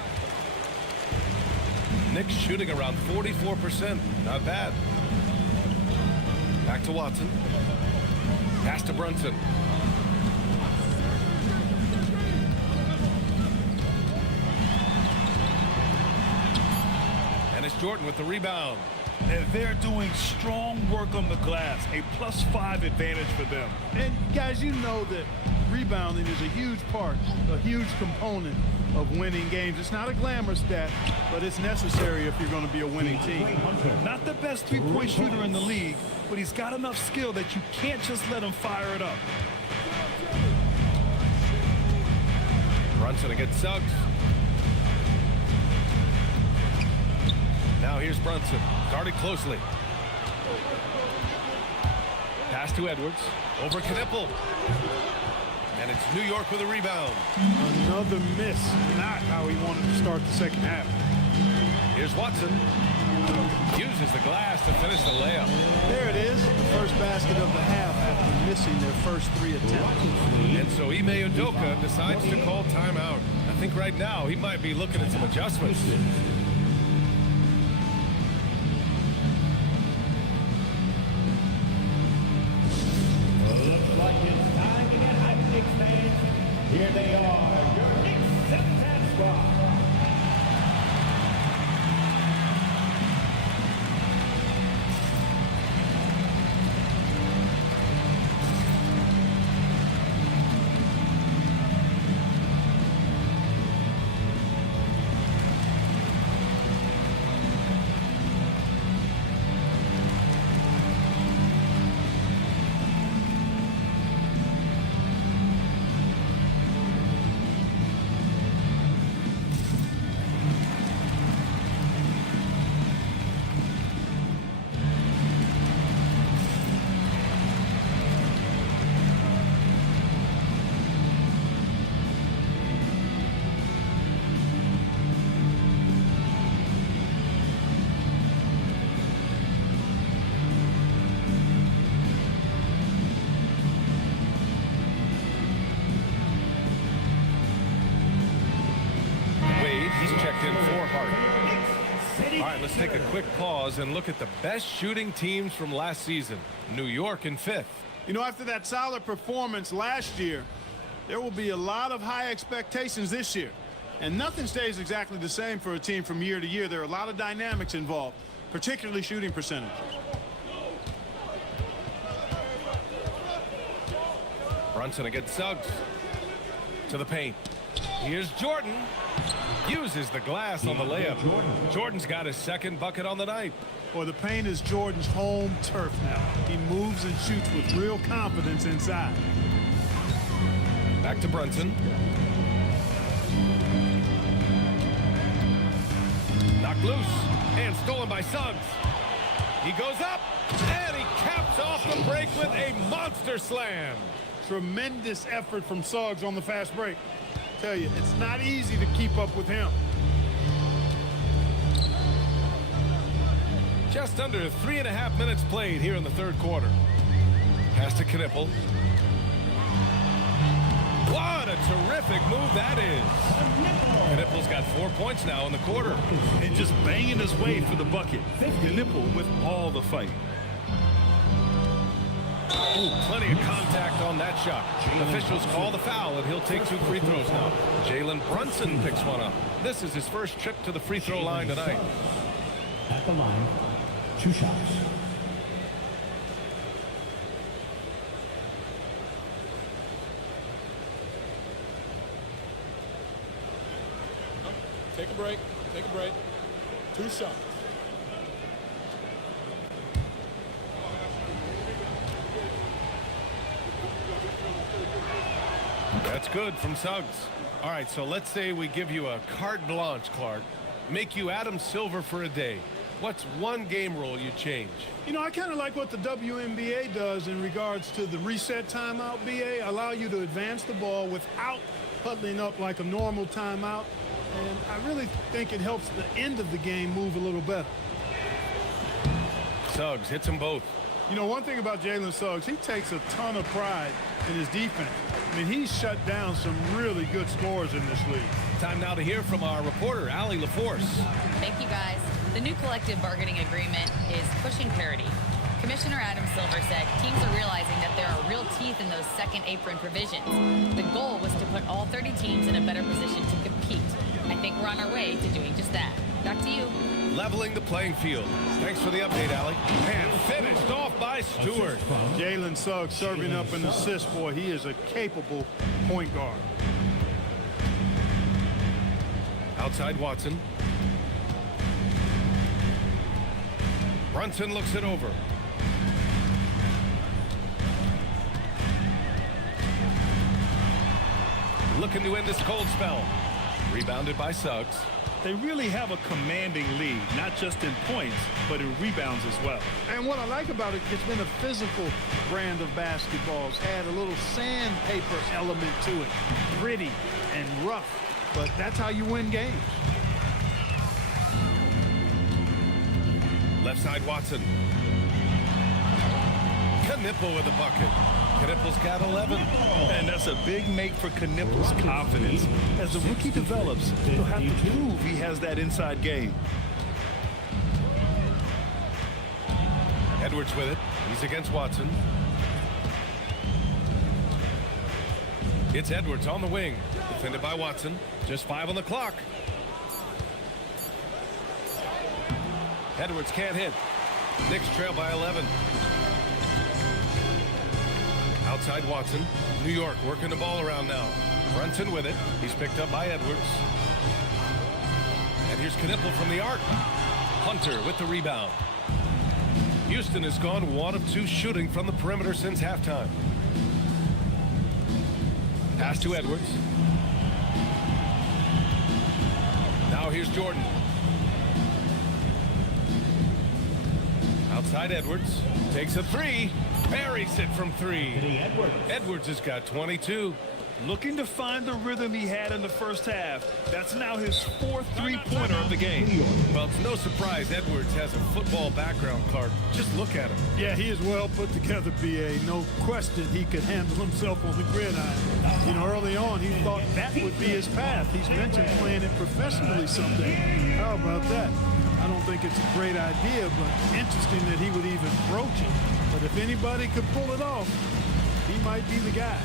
Knicks shooting around 44%. Not bad. Back to Watson. Pass to Brunson. And it's Jordan with the rebound. And they're doing strong work on the glass. A +5 advantage for them. And guys, you know that rebounding is a huge part, a huge component of winning games. It's not a glamour stat, but it's necessary if you're going to be a winning team. Not the best three-point shooter in the league, but he's got enough skill that you can't just let him fire it up. Brunson against Suggs. Now here's Brunson, guarded closely. Pass to Edwards, over Knipple. And it's New York with a rebound. Another miss, not how he wanted to start the second half. Here's Watson. Uses the glass to finish the layup. There it is, the first basket of the half after missing their first 3 attempts. And so Ime Udoka decides to call timeout. I think right now he might be looking at some adjustments. Looks like it's time to get hyped, Knicks fans. Here they are, your Knicks Septet squad. All right, let's take a quick pause and look at the best shooting teams from last season. New York in 5th. You know, after that solid performance last year, there will be a lot of high expectations this year. And nothing stays exactly the same for a team from year to year. There are a lot of dynamics involved, particularly shooting percentages. Brunson against Suggs. To the paint. Here's Jordan. Uses the glass on the layup. Jordan's got his second bucket on the night. Boy, the paint is Jordan's home turf now. He moves and shoots with real confidence inside. Back to Brunson. Knocked loose and stolen by Suggs. He goes up and he caps off the break with a monster slam. Tremendous effort from Suggs on the fast break. Tell you, it's not easy to keep up with him. Just under 3.5 minutes played here in the third quarter. Pass to Knipple. What a terrific move that is. Knipple's got 4 points now in the quarter. And just banging his way for the bucket. Knipple with all the fight. Ooh, plenty of contact on that shot. Officials call the foul, and he'll take 2 free throws now. Jalen Brunson picks one up. This is his first trip to the free throw line tonight. At the line, 2 shots. Take a break. Take a break. 2 shots. That's good from Suggs. All right, so let's say we give you a carte blanche, Clark. Make you Adam Silver for a day. What's one game rule you change? You know, I kind of like what the WNBA does in regards to the reset timeout, BA. Allow you to advance the ball without huddling up like a normal timeout. And I really think it helps the end of the game move a little better. Suggs hits them both. You know, one thing about Jalen Suggs, he takes a ton of pride in his defense. I mean, he's shut down some really good scorers in this league. Time now to hear from our reporter, Allie LaForce. Thank you, guys. The new collective bargaining agreement is pushing parity. Commissioner Adam Silver said teams are realizing that there are real teeth in those second apron provisions. The goal was to put all 30 teams in a better position to compete. I think we're on our way to doing just that. Back to you. Leveling the playing field. Thanks for the update, Allie. And finished off by Stewart. Jalen Suggs serving up an assist, boy. He is a capable point guard. Outside Watson. Brunson looks it over. Looking to end this cold spell. Rebounded by Suggs. They really have a commanding lead, not just in points, but in rebounds as well. And what I like about it, it's been a physical brand of basketball. It's had a little sandpaper element to it. Gritty and rough, but that's how you win games. Left side Watson. Knipple with a bucket. Knipple's got 11. And that's a big make for Knipple's confidence. As the rookie develops, he'll have to prove he has that inside game. Edwards with it. He's against Watson. It's Edwards on the wing. Defended by Watson. Just 5 on the clock. Edwards can't hit. Knicks trail by 11. Outside Watson. New York working the ball around now. Brunson with it. He's picked up by Edwards. And here's Knipple from the arc. Hunter with the rebound. Houston has gone 1 of 2 shooting from the perimeter since halftime. Pass to Edwards. Now here's Jordan. Outside Edwards. Takes a 3. Buries it from 3. Edwards has got 22. Looking to find the rhythm he had in the first half. That's now his 4th three-pointer of the game. Well, it's no surprise Edwards has a football background, Clark. Just look at him. Yeah, he is well put together, B.A. No question he could handle himself on the gridiron. You know, early on, he thought that would be his path. He's mentioned playing it professionally someday. How about that? I don't think it's a great idea, but interesting that he would even broach it. But if anybody could pull it off, he might be the guy.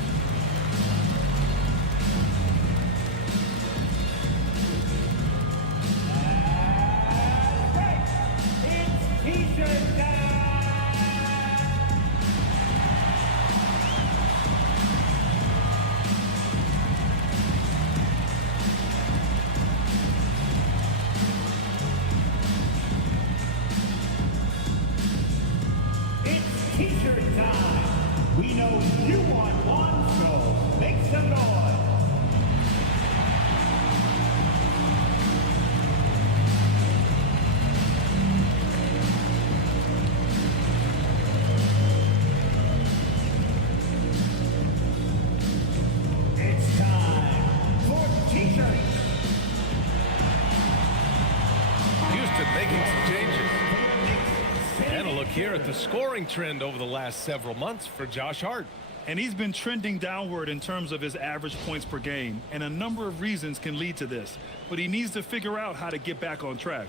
Here at the scoring trend over the last several months for Josh Hart. And he's been trending downward in terms of his average points per game, and a number of reasons can lead to this, but he needs to figure out how to get back on track.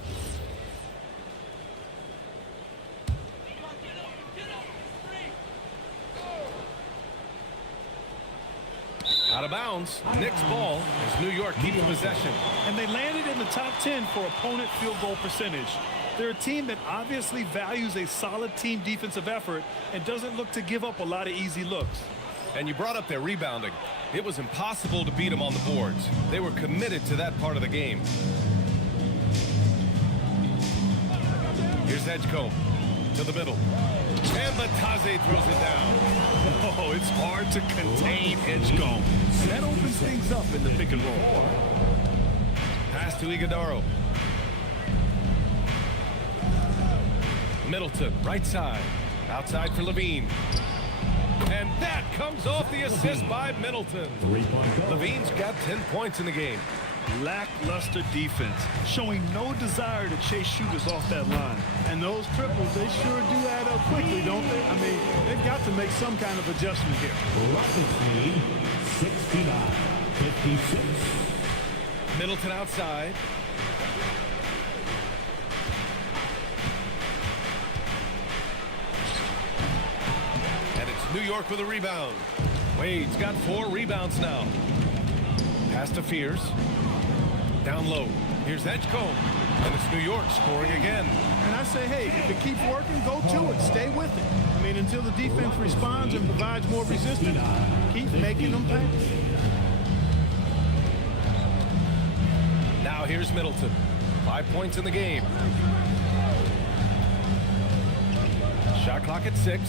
Out of bounds. Knicks ball as New York keeps possession. And they landed in the top 10 for opponent field goal percentage. They're a team that obviously values a solid team defensive effort and doesn't look to give up a lot of easy looks. And you brought up their rebounding. It was impossible to beat them on the boards. They were committed to that part of the game. Here's Edgecombe to the middle. And Batase throws it down. Oh, it's hard to contain Edgecombe. That opens things up in the pick and roll. Pass to Iguodaro. Middleton, right side. Outside for Levine. And that comes off the assist by Middleton. Levine's got 10 points in the game. Lackluster defense, showing no desire to chase shooters off that line. And those triples, they sure do add up quickly, don't they? I mean, they've got to make some kind of adjustment here. Rockets lead 69-56. Middleton outside. And it's New York with a rebound. Wade's got 4 rebounds now. Pass to Fears. Down low. Here's Edgecombe. And it's New York scoring again. And I say, hey, if it keeps working, go to it. Stay with it. I mean, until the defense responds and provides more resistance, keep making them pay. Now here's Middleton. 5 points in the game. Shot clock at 6.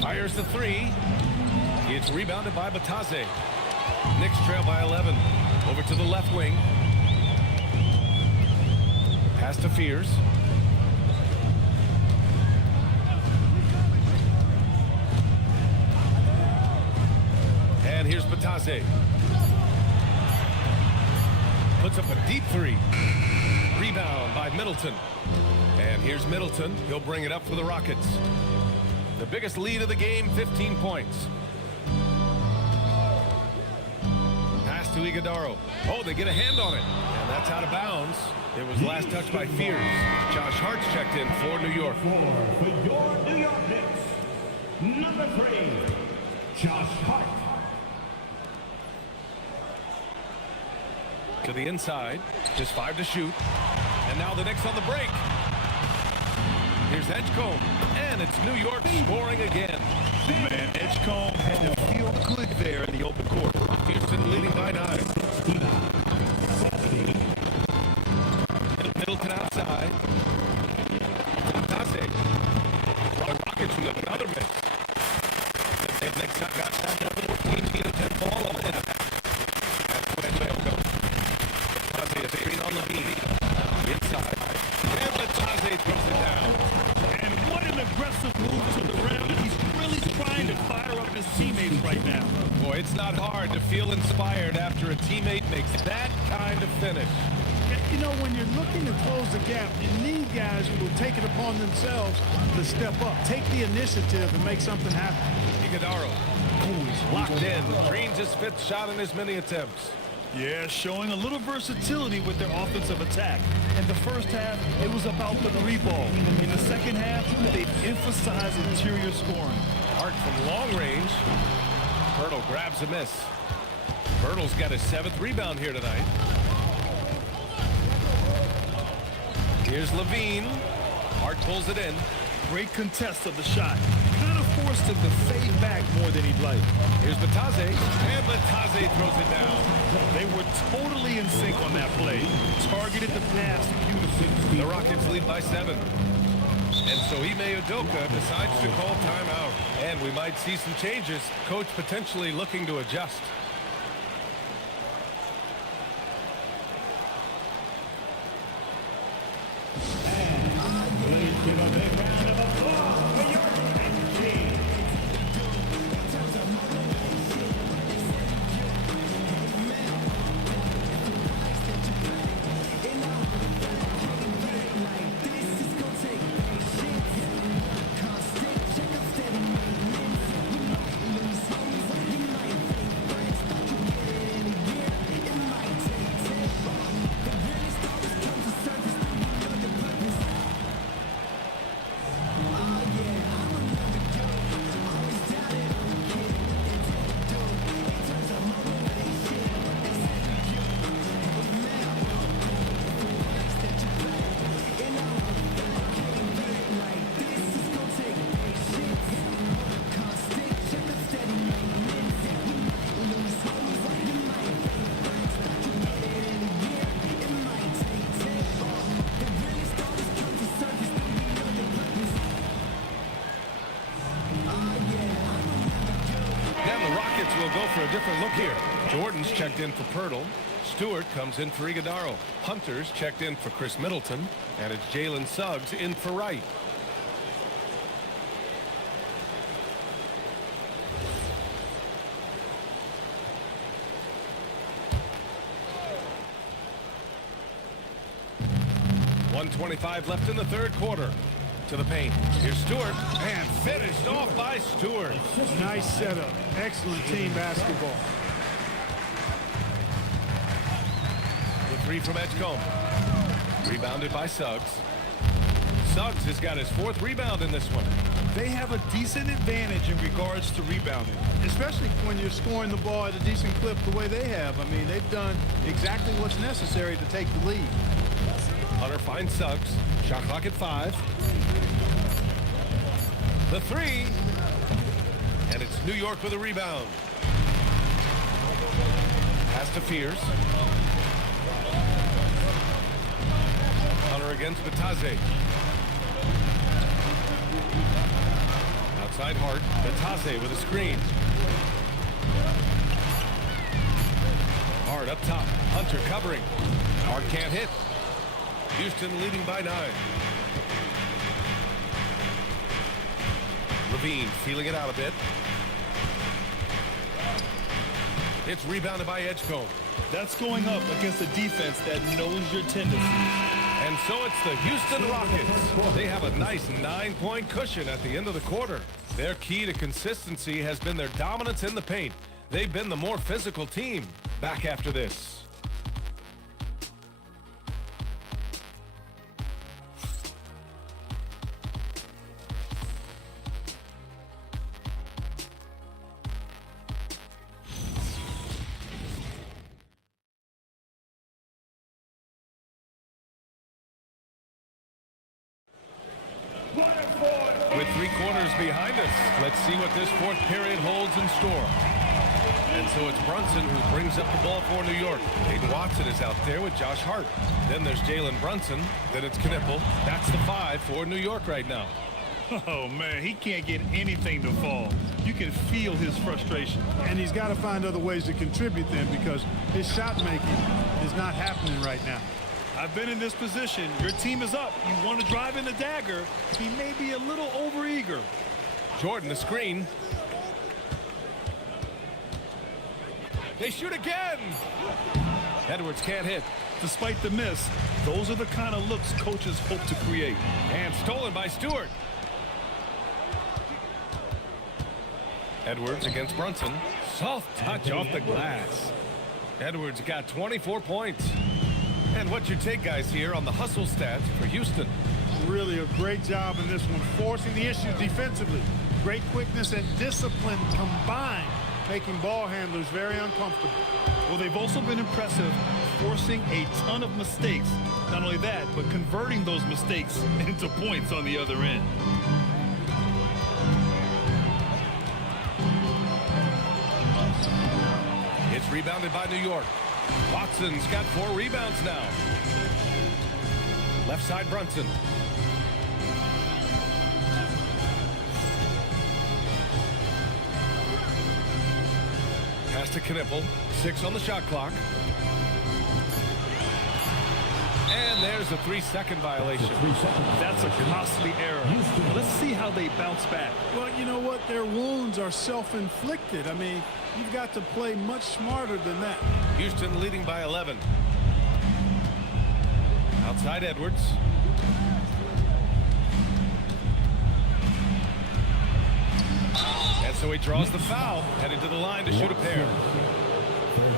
Fires the 3. It's rebounded by Batase. Knicks trail by 11. Over to the left wing. Pass to Fears. And here's Batase. Puts up a deep 3. Rebound by Middleton. And here's Middleton. He'll bring it up for the Rockets. The biggest lead of the game, 15 points. Pass to Iguodaro. Oh, they get a hand on it. And that's out of bounds. It was last touched by Fears. Josh Hart's checked in for New York. For your New York Knicks, number 3, Josh Hart. To the inside. Just 5 to shoot. And now the Knicks on the break. Here's Edgecombe. And it's New York scoring again. Man, Edgecombe had to feel good there in the open court. Houston leading by 9. Middleton outside. Batase. The Rockets with another miss. The Knicks got that 14-10 ball on it. That's where they'll go. Batase is screen on Levine. Inside. And Batase throws it down. And what an aggressive move to the rim. He's really trying to fire up his teammates right now. Boy, it's not hard to feel inspired after a teammate makes that kind of finish. You know, when you're looking to close the gap, you need guys who will take it upon themselves to step up, take the initiative and make something happen. Iguodaro. Ooh, he's locked in. Green's his 5th shot in as many attempts. Yeah, showing a little versatility with their offensive attack. In the first half, it was about the 3 ball. In the second half, they emphasized interior scoring. Hart from long range. Birtle grabs a miss. Birtle's got his 7th rebound here tonight. Here's Levine. Hart pulls it in. Great contest of the shot. Kind of forced him to fade back more than he'd like. Here's Batase. And Batase throws it down. They were totally in sync on that play. Targeted the pass beautifully. The Rockets lead by 7. And so Ime Udoka decides to call timeout. And we might see some changes. Coach potentially looking to adjust. Give a big round of applause for your team. Rockets will go for a different look here. Jordan's checked in for Pirtle. Stewart comes in for Iguodaro. Hunter's checked in for Chris Middleton. And it's Jalen Suggs in for Wright. .125 left in the third quarter. To the paint. Here's Stewart. And finished off by Stewart. Nice setup. Excellent team basketball. The three from Edgecombe. Rebounded by Suggs. Suggs has got his fourth rebound in this one. They have a decent advantage in regards to rebounding, especially when you're scoring the ball at a decent clip the way they have. I mean, they've done exactly what's necessary to take the lead. Hunter finds Suggs. Shot clock at 5. The three. And it's New York with a rebound. Pass to Fears. Hunter against Batase. Outside Hart. Batase with a screen. Hart up top. Hunter covering. Hart can't hit. Houston leading by 9. Levine feeling it out a bit. It's rebounded by Edgecombe. That's going up against a defense that knows your tendencies. And so it's the Houston Rockets. They have a nice 9-point cushion at the end of the quarter. Their key to consistency has been their dominance in the paint. They've been the more physical team. Back after this. With 3 quarters behind us, let's see what this fourth period holds in store. And so it's Brunson who brings up the ball for New York. Hayden Watson is out there with Josh Hart. Then there's Jalen Brunson. Then it's Knipple. That's the 5 for New York right now. Oh, man, he can't get anything to fall. You can feel his frustration. And he's got to find other ways to contribute then, because his shot making is not happening right now. I've been in this position. Your team is up. You want to drive in the dagger. He may be a little overeager. Jordan, the screen. They shoot again. Edwards can't hit. Despite the miss, those are the kind of looks coaches hope to create. And stolen by Stewart. Edwards against Brunson. Soft touch off the glass. Edwards got 24 points. And what's your take, guys, here on the hustle stats for Houston? Really a great job in this one, forcing the issues defensively. Great quickness and discipline combined, making ball handlers very uncomfortable. Well, they've also been impressive, forcing a ton of mistakes. Not only that, but converting those mistakes into points on the other end. It's rebounded by New York. Watson's got 4 rebounds now. Left side Brunson. Pass to Knipple. 6 on the shot clock. And there's a 3-second violation. That's a costly error. Let's see how they bounce back. Well, you know what? Their wounds are self-inflicted. I mean, you've got to play much smarter than that. Houston leading by 11. Outside Edwards. And so he draws the foul, headed to the line to shoot a pair.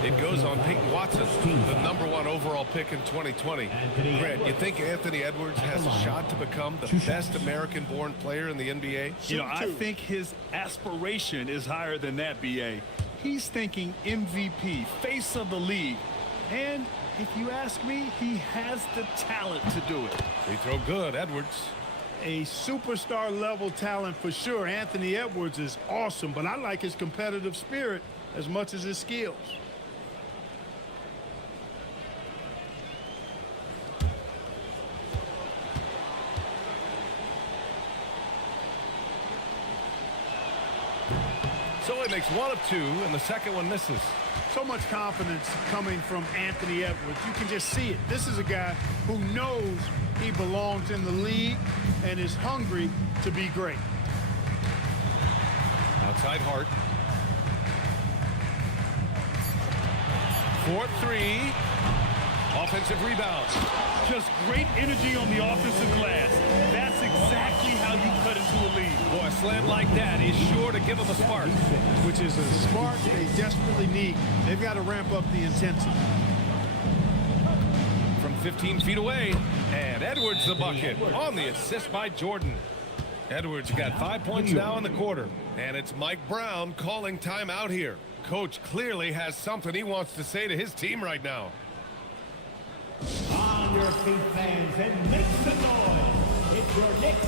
It goes on Peyton Watson, the #1 overall pick in 2020. Grant, you think Anthony Edwards has a shot to become the best American-born player in the NBA? You know, I think his aspiration is higher than that, B.A. He's thinking MVP, face of the league. And if you ask me, he has the talent to do it. Free throw good, Edwards. A superstar level talent for sure. Anthony Edwards is awesome, but I like his competitive spirit as much as his skills. So he makes one of two, and the second one misses. So much confidence coming from Anthony Edwards. You can just see it. This is a guy who knows he belongs in the league and is hungry to be great. Outside Hart. 4-3. Offensive rebound. Just great energy on the offensive glass. That's exactly how you cut into a lead. Boy, a slam like that is sure to give them a spark. Which is a spark they desperately need. They've got to ramp up the intensity. From 15 feet away, and Edwards the bucket on the assist by Jordan. Edwards got 5 points now in the quarter, and it's Mike Brown calling timeout here. Coach clearly has something he wants to say to his team right now. On your feet, fans, and make some noise. It's your Knicks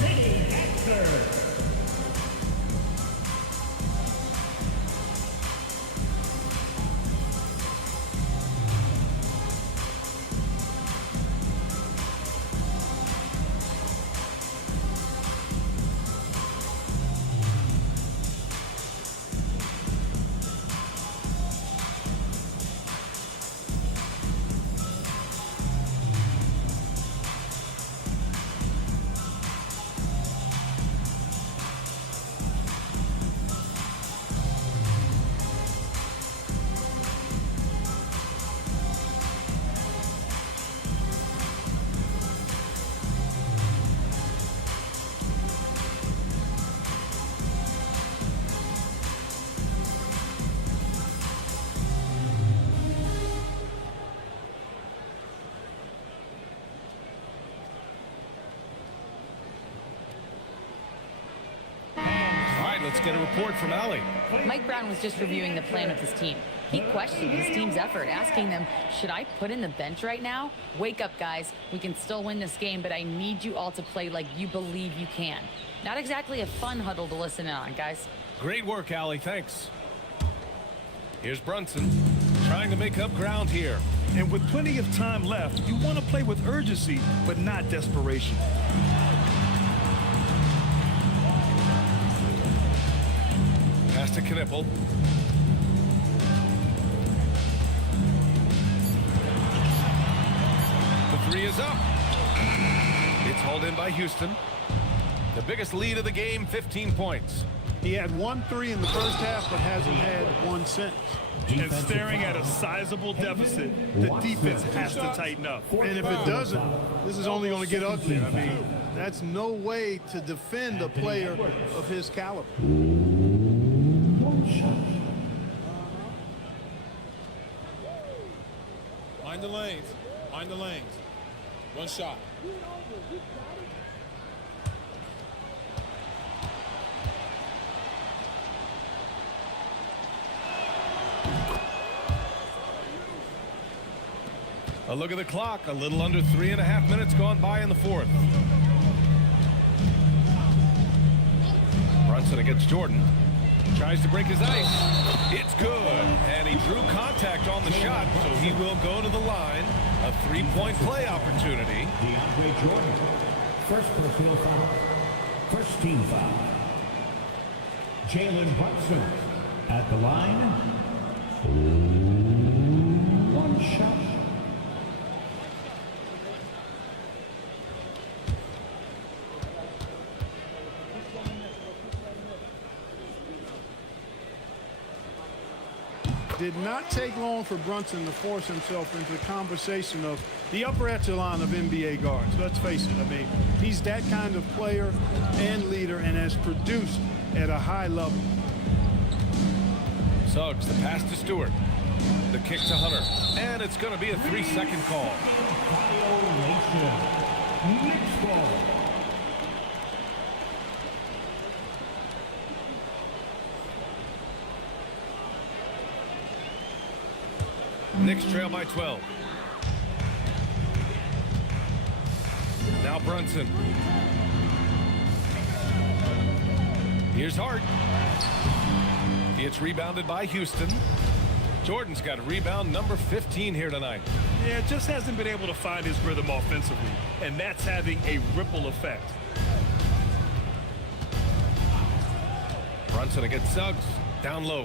City Answer. Let's get a report from Allie. Mike Brown was just reviewing the plan with his team. He questioned his team's effort, asking them, should I put in the bench right now? Wake up, guys. We can still win this game, but I need you all to play like you believe you can. Not exactly a fun huddle to listen in on, guys. Great work, Allie. Thanks. Here's Brunson trying to make up ground here. And with plenty of time left, you want to play with urgency, but not desperation. Pass to Knippel. The three is up. It's hauled in by Houston. The biggest lead of the game, 15 points. He had 1-3 in the first half, but hasn't had one since. And staring at a sizable deficit, the defense has to tighten up. And if it doesn't, this is only going to get uglier. I mean, that's no way to defend a player of his caliber. Mind the lanes. Mind the lanes. One shot. A look at the clock. A little under 3.5 minutes gone by in the fourth. Brunson against Jordan. Tries to break his ice. It's good. And he drew contact on the shot, so he will go to the line. A three-point play opportunity. DeAndre Jordan. First personal foul. First team foul. Jalen Brunson at the line. One shot. Did not take long for Brunson to force himself into the conversation of the upper echelon of NBA guards. Let's face it, I mean, he's that kind of player and leader and has produced at a high level. Suggs, the pass to Stewart. The kick to Hunter. And it's going to be a 3-second call. Next ball. Knicks trail by 12. Now Brunson. Here's Hart. It's rebounded by Houston. Jordan's got a rebound number 15 here tonight. Yeah, just hasn't been able to find his rhythm offensively, and that's having a ripple effect. Brunson against Suggs. Down low.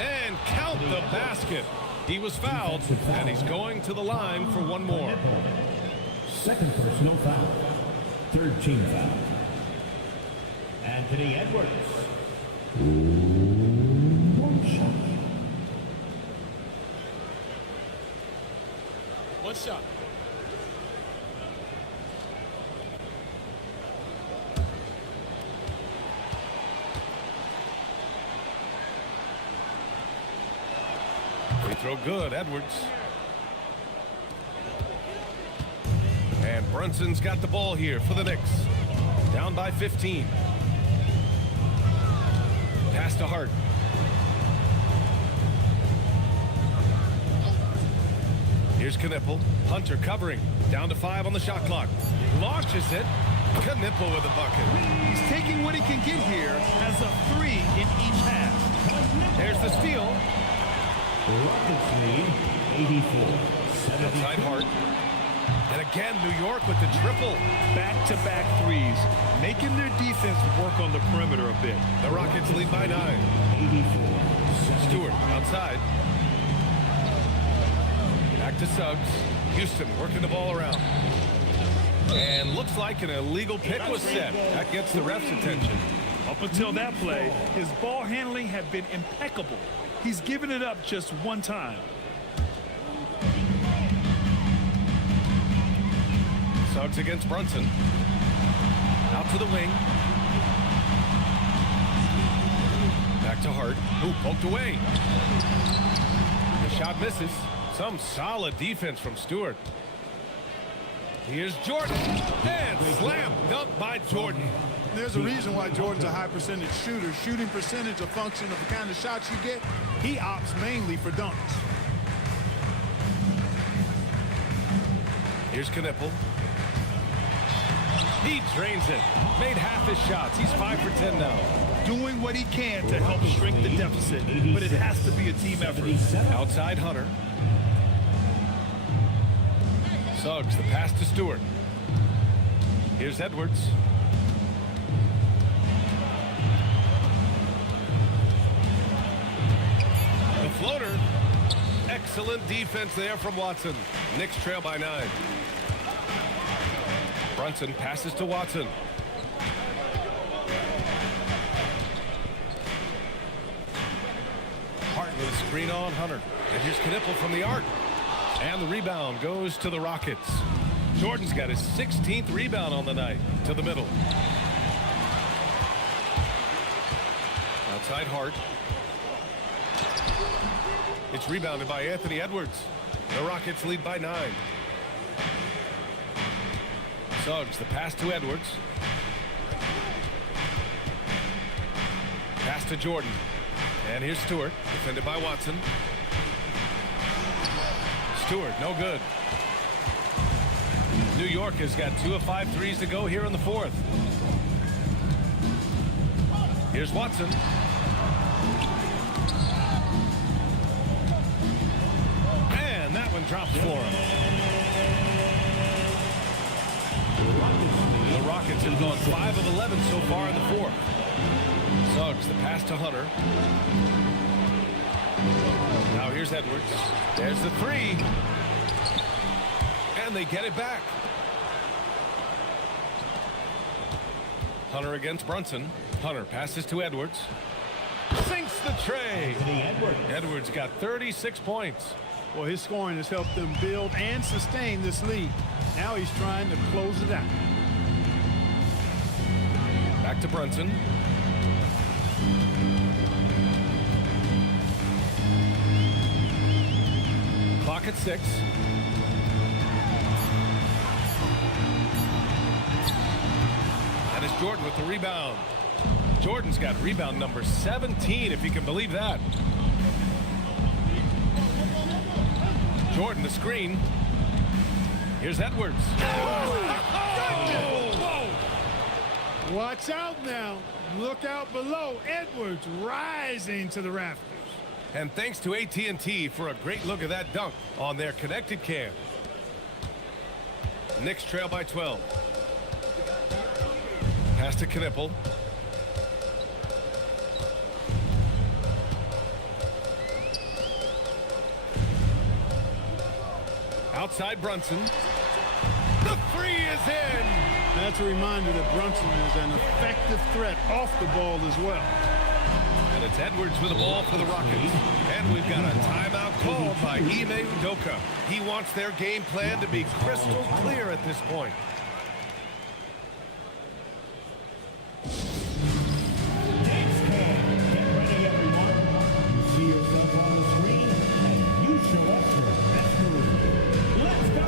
And count the basket. He was fouled, and he's going to the line for one more. Second personal foul. Third team foul. Anthony Edwards. One shot. One shot. Free throw good, Edwards. And Brunson's got the ball here for the Knicks. Down by 15. Pass to Hart. Here's Knipple. Hunter covering. Down to 5 on the shot clock. Launches it. Knipple with a bucket. He's taking what he can get here as a 3 in each half. There's the steal. Rockets lead 84-72. Outside Hart. And again, New York with the triple. Back-to-back threes, making their defense work on the perimeter a bit. The Rockets lead by 9. 84-74. Stewart outside. Back to Suggs. Houston working the ball around. And looks like an illegal pick was set. That gets the ref's attention. Up until that play, his ball handling had been impeccable. He's given it up just one time. Suggs against Brunson. Out to the wing. Back to Hart, who poked away. The shot misses. Some solid defense from Stewart. Here's Jordan. And slam dunk by Jordan. There's a reason why Jordan's a high percentage shooter. Shooting percentage a function of the kind of shots you get. He opts mainly for dunks. Here's Knipple. He drains it. Made half his shots. He's 5 for 10 now. Doing what he can to help shrink the deficit, but it has to be a team effort. Outside Hunter. Suggs, the pass to Stewart. Here's Edwards. The floater. Excellent defense there from Watson. Knicks trail by 9. Brunson passes to Watson. Hart with a screen on Hunter. And here's Knipple from the arc. And the rebound goes to the Rockets. Jordan's got his 16th rebound on the night. To the middle. Outside Hart. It's rebounded by Anthony Edwards. The Rockets lead by 9. Suggs, the pass to Edwards. Pass to Jordan. And here's Stewart, defended by Watson. Stewart, no good. New York has got 2 of 5 threes to go here in the 4th. Here's Watson. And that one drops for him. The Rockets have gone 5 of 11 so far in the 4th. Suggs, the pass to Hunter. Now here's Edwards. There's the 3. And they get it back. Hunter against Brunson. Hunter passes to Edwards. Sinks the tray. Edwards got 36 points. Well, his scoring has helped them build and sustain this lead. Now he's trying to close it out. Back to Brunson. Clock at 6. And it's Jordan with the rebound. Jordan's got rebound number 17, if you can believe that. Jordan, the screen. Here's Edwards. Whoa. Watch out now. Look out below. Edwards rising to the rafters. And thanks to AT&T for a great look at that dunk on their connected cam. Knicks trail by 12. Pass to Knipple. Outside Brunson. The three is in. That's a reminder that Brunson is an effective threat off the ball as well. And it's Edwards with the ball for the Rockets. And we've got a timeout called by Ime Udoka. He wants their game plan to be crystal clear at this point. Get ready, everyone. You see yourself on the screen, and you show us your best move. Let's go.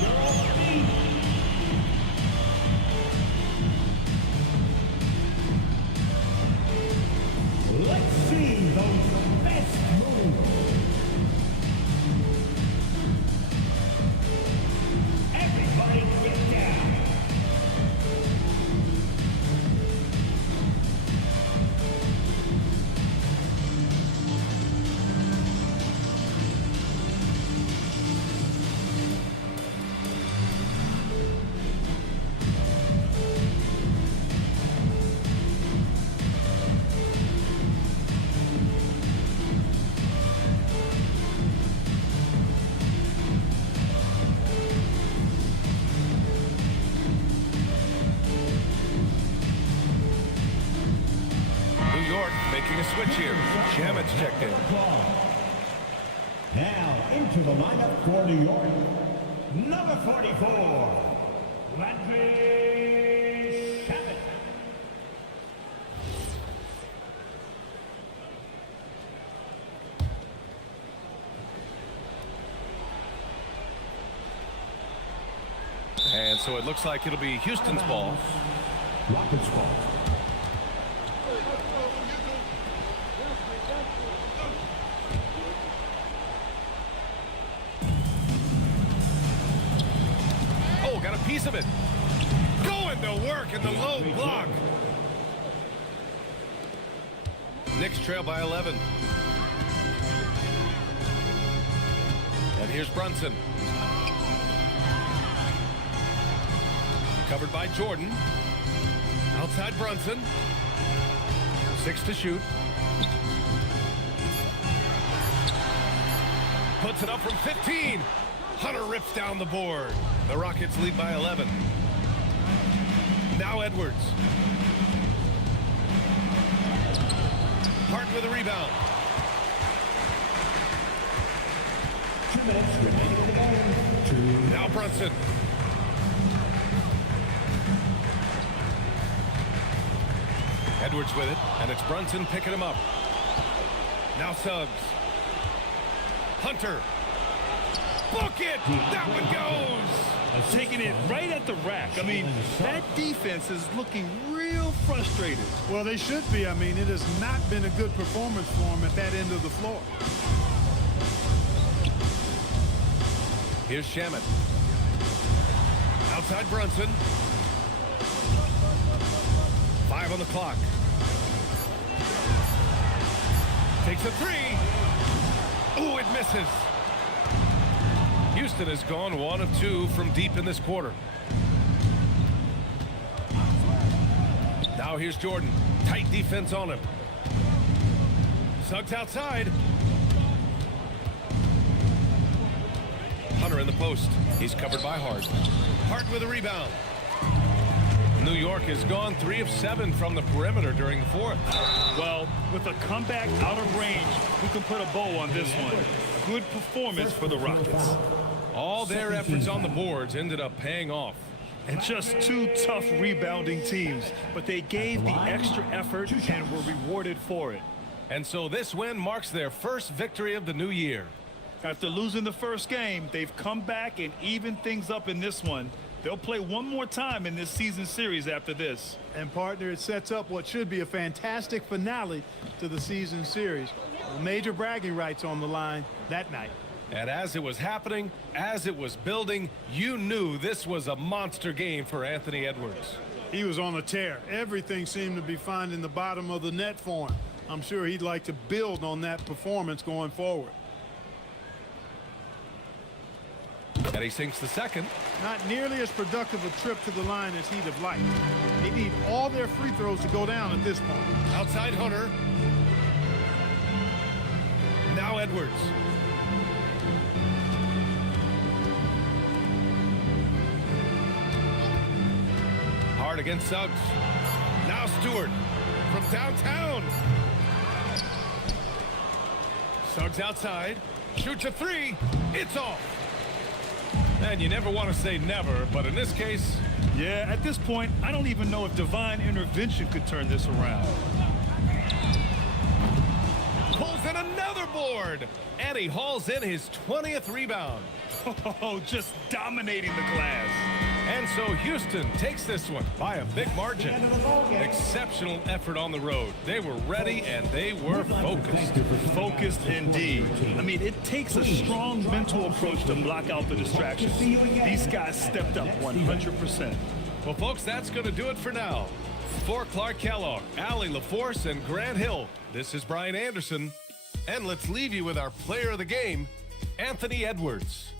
You're all speed. Let's see those best moves. Everybody get down. New York making a switch here. Shamit's checked in. Now into the lineup for New York, number 44, Landry Shamit. And so it looks like it'll be Houston's ball. Rockets ball. Oh, got a piece of it. Going to work in the low block. Knicks trail by 11. And here's Brunson. Covered by Jordan. Outside Brunson. 6 to shoot. Puts it up from 15. Hunter rips down the board. The Rockets lead by 11. Now Edwards. Hart with a rebound. 2 minutes remaining in the game. Now Brunson. Edwards with it, and it's Brunson picking him up. Now Suggs. Hunter. Book it! That one goes! Taking it right at the rack. I mean, that defense is looking real frustrated. Well, they should be. I mean, it has not been a good performance for them at that end of the floor. Here's Shamit. Outside Brunson. 5 on the clock. Takes a 3. Ooh, it misses. Houston has gone 1 of 2 from deep in this quarter. Now here's Jordan. Tight defense on him. Suggs outside. Hunter in the post. He's covered by Hart. Hart with a rebound. New York has gone 3 of 7 from the perimeter during the fourth. Well, with a comeback out of range, we can put a bow on this one. Good performance for the Rockets. All their efforts on the boards ended up paying off. And just 2 tough rebounding teams, but they gave the extra effort and were rewarded for it. And so this win marks their first victory of the new year. After losing the first game, they've come back and evened things up in this one. They'll play one more time in this season series after this. And partner, it sets up what should be a fantastic finale to the season series. Major bragging rights on the line that night. And as it was happening, as it was building, you knew this was a monster game for Anthony Edwards. He was on a tear. Everything seemed to be finding the bottom of the net for him. I'm sure he'd like to build on that performance going forward. And he sinks the second. Not nearly as productive a trip to the line as he'd have liked. They need all their free throws to go down at this point. Outside Hunter. Now Edwards. Hard against Suggs. Now Stewart from downtown. Suggs outside. Shoots a three. It's off. And you never want to say never, but in this case... Yeah, at this point, I don't even know if divine intervention could turn this around. Pulls in another board. And he hauls in his 20th rebound. Oh, just dominating the glass. And so Houston takes this one by a big margin. Exceptional effort on the road. They were ready and they were focused. Focused indeed. I mean, it takes a strong mental approach to block out the distractions. These guys stepped up 100%. Well, folks, that's going to do it for now. For Clark Kellogg, Allie LaForce, and Grant Hill, this is Brian Anderson. And let's leave you with our player of the game, Anthony Edwards.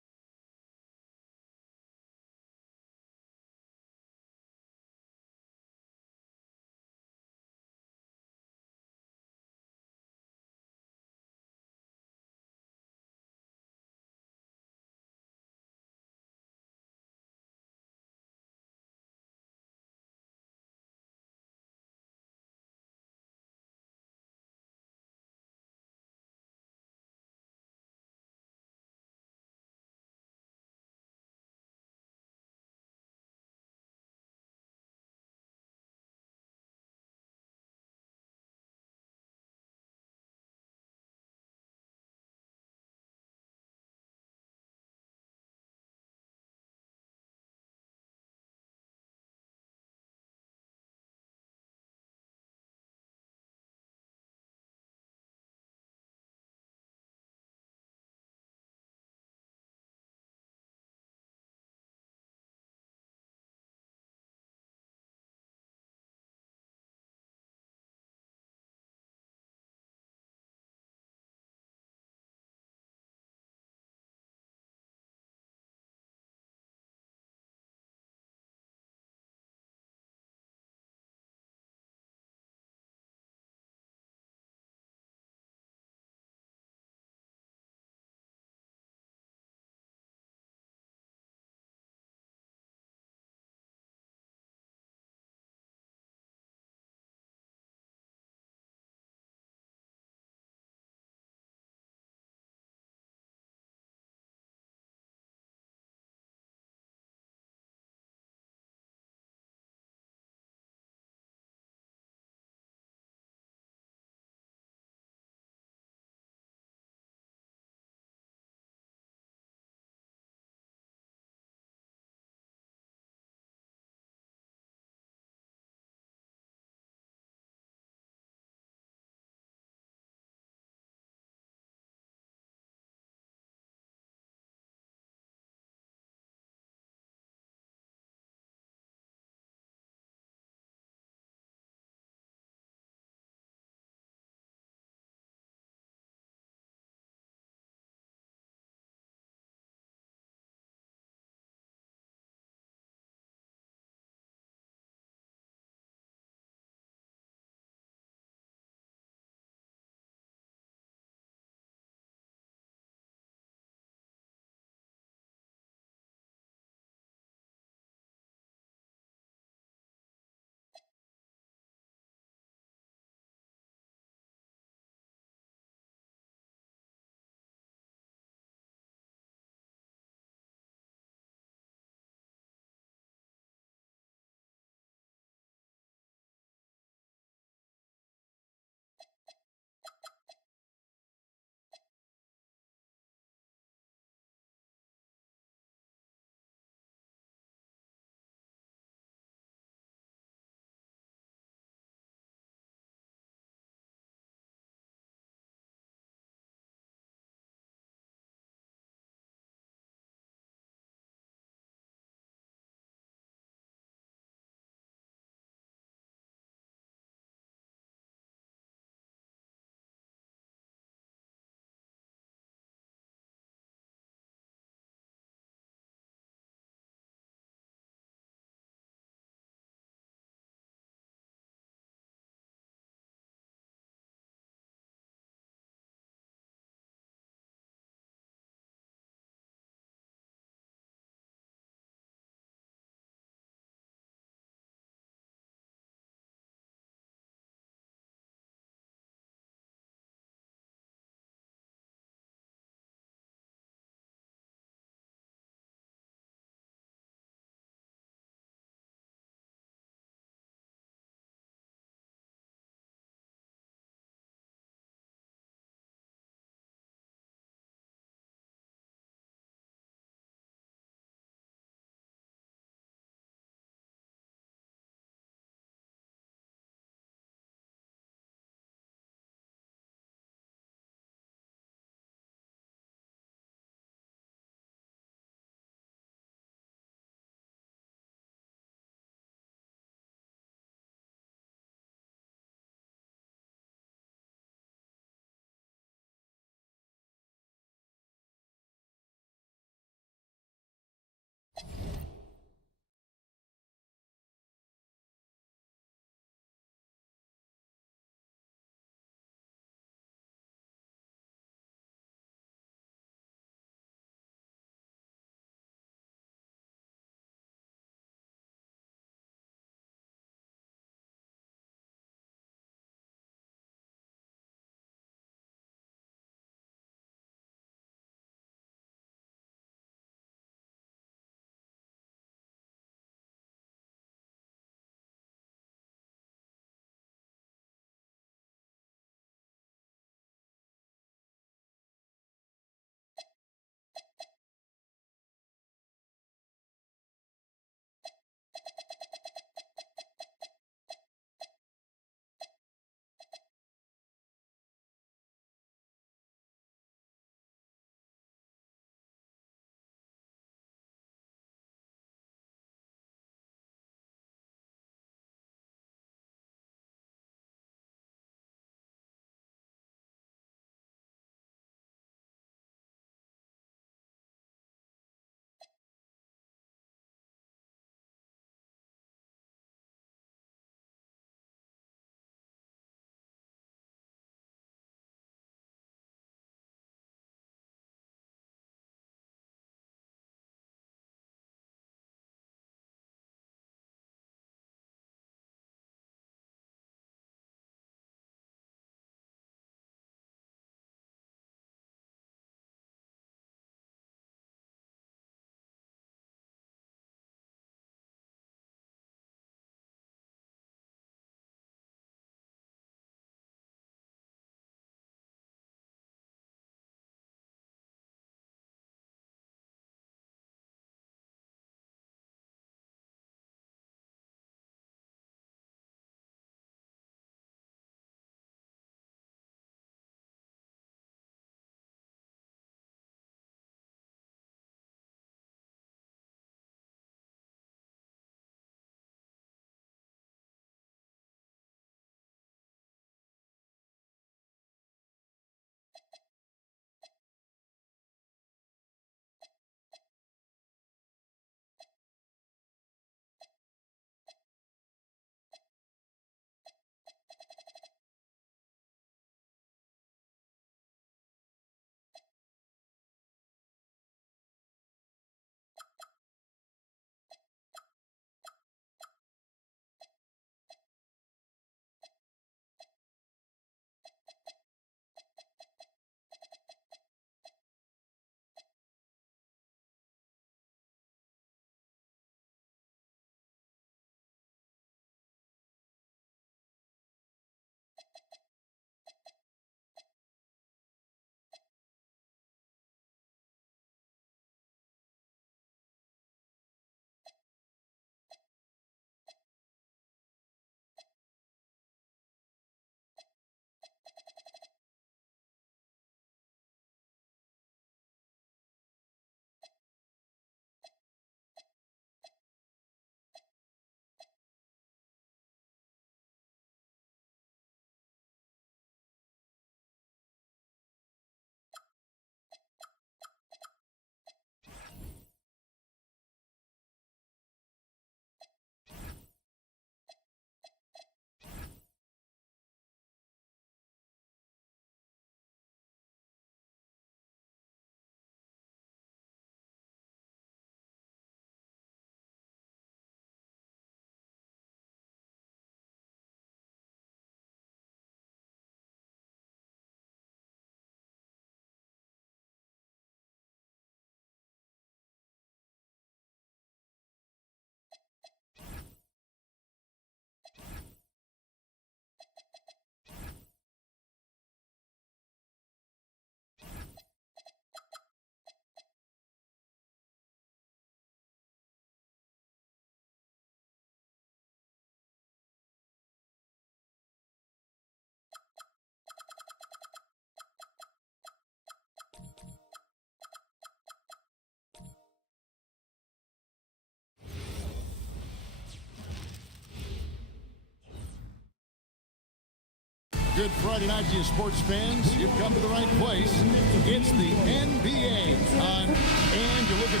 Good Friday night to you sports fans. You've come to the right place. It's the NBA and you look at...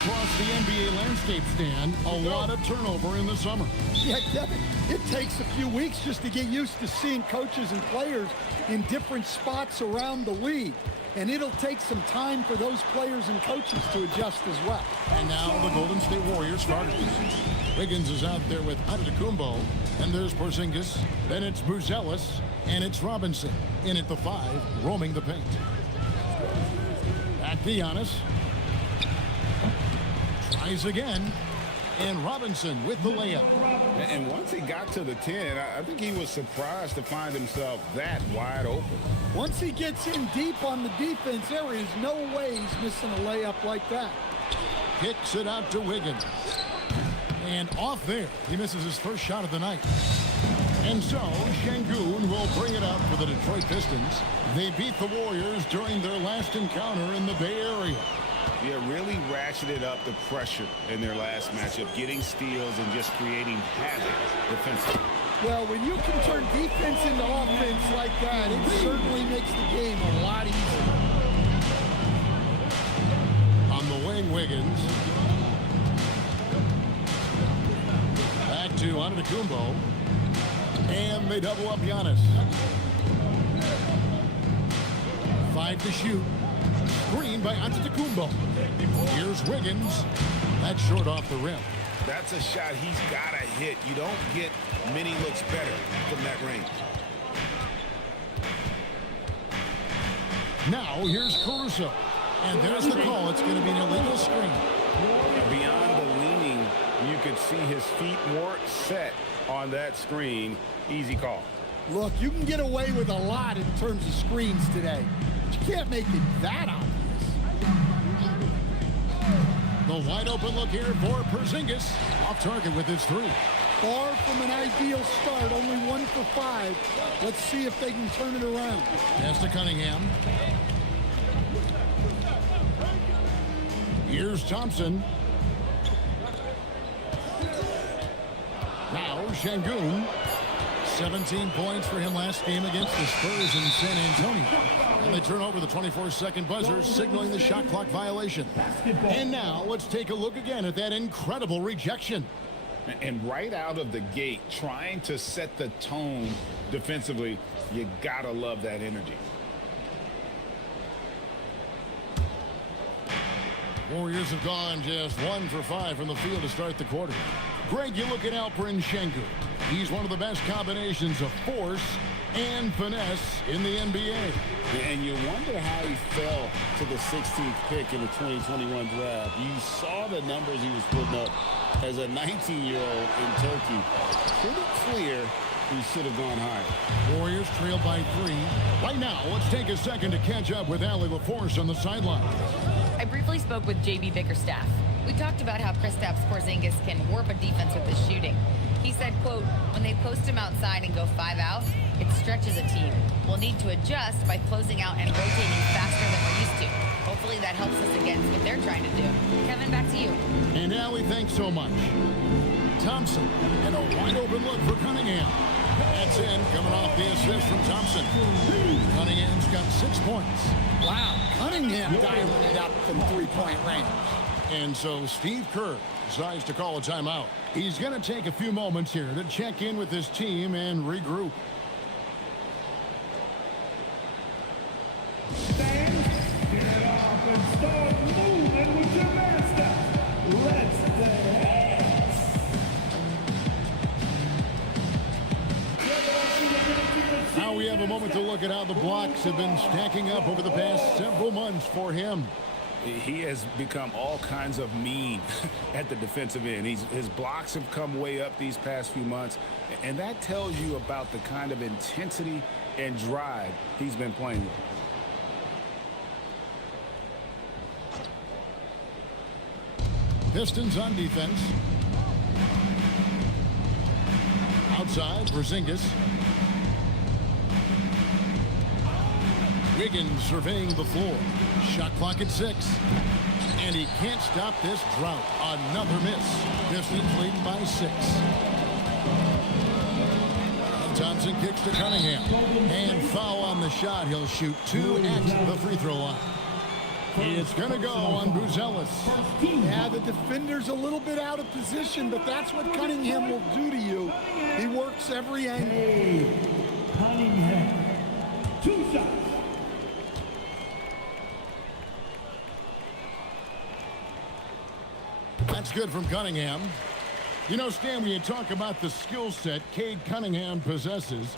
Across the NBA landscape, Stan, a lot of turnover in the summer. Yeah, Kevin, it takes a few weeks just to get used to seeing coaches and players in different spots around the league. And it'll take some time for those players and coaches to adjust as well. And now the Golden State Warriors starters. Wiggins is out there with Antetokounmpo, and there's Porzingis. Then it's Buzelis, and it's Robinson in at the 5, roaming the paint. Back to Giannis. Tries again, and Robinson with the layup. And once he got to the 10, I think he was surprised to find himself that wide open. Once he gets in deep on the defense, there is no way he's missing a layup like that. Kicks it out to Wiggins. And off there, he misses his first shot of the night. And so, Şengün will bring it up for the Detroit Pistons. They beat the Warriors during their last encounter in the Bay Area. Yeah, really ratcheted up the pressure in their last matchup, getting steals and just creating havoc defensively. Well, when you can turn defense into offense like that, it certainly makes the game a lot easier. On the wing, Wiggins. Back to Antetokounmpo. And they double up Giannis. 5 to shoot. Screen by Antetokounmpo. Here's Wiggins. That's short off the rim. That's a shot he's got to hit. You don't get many looks better from that range. Now here's Caruso. And there's the call. It's going to be an illegal screen. Beyond the leaning, you could see his feet more set on that screen. Easy call. Look, you can get away with a lot in terms of screens today. But you can't make it that obvious. The wide open look here for Porzingis. Off target with his 3. Far from an ideal start, only 1 for 5. Let's see if they can turn it around. Pass to Cunningham. Here's Thompson. Now Şengün. 17 points for him last game against the Spurs in San Antonio. And they turn over the 24-second buzzer, signaling the shot clock violation. And now let's take a look again at that incredible rejection. And right out of the gate, trying to set the tone defensively, you gotta love that energy. Warriors have gone just 1 for 5 from the field to start the quarter. Greg, you look at Alperen Şengün. He's one of the best combinations of force and finesse in the NBA. And you wonder how he fell to the 16th pick in the 2021 draft. You saw the numbers he was putting up as a 19-year-old in Turkey. Pretty clear he should have gone higher. Warriors trail by 3. Right now, let's take a second to catch up with Allie LaForce on the sideline. I briefly spoke with JB Bickerstaff. We talked about how Kristaps Porzingis can warp a defense with his shooting. He said, quote, when they post him outside and go 5 out, it stretches a team. We'll need to adjust by closing out and rotating faster than we're used to. Hopefully that helps us against what they're trying to do. Kevin, back to you. And Allie, thanks so much. Thompson, and a wide open look for Cunningham. That's in, coming off the assist from Thompson. Cunningham's got 6 points. Wow, Cunningham dialing it up from 3-point range. And so Steve Kerr decides to call a timeout. He's going to take a few moments here to check in with his team and regroup. Stand, get it off, and start moving with your master. Let's dance. Now we have a moment to look at how the blocks have been stacking up over the past several months for him. He has become all kinds of mean at the defensive end. His blocks have come way up these past few months, and that tells you about the kind of intensity and drive he's been playing with. Pistons on defense. Outside, Porzingis. Wiggins surveying the floor. Shot clock at 6. And he can't stop this drought. Another miss. Pistons leading by 6. And Thompson kicks to Cunningham. And foul on the shot. He'll shoot 2 at the free throw line. It's going to go on Buzelis. Yeah, the defender's a little bit out of position, but that's what Cunningham will do to you. He works every angle. Cunningham, 2 shots. That's good from Cunningham. You know, Stan, when you talk about the skill set Cade Cunningham possesses,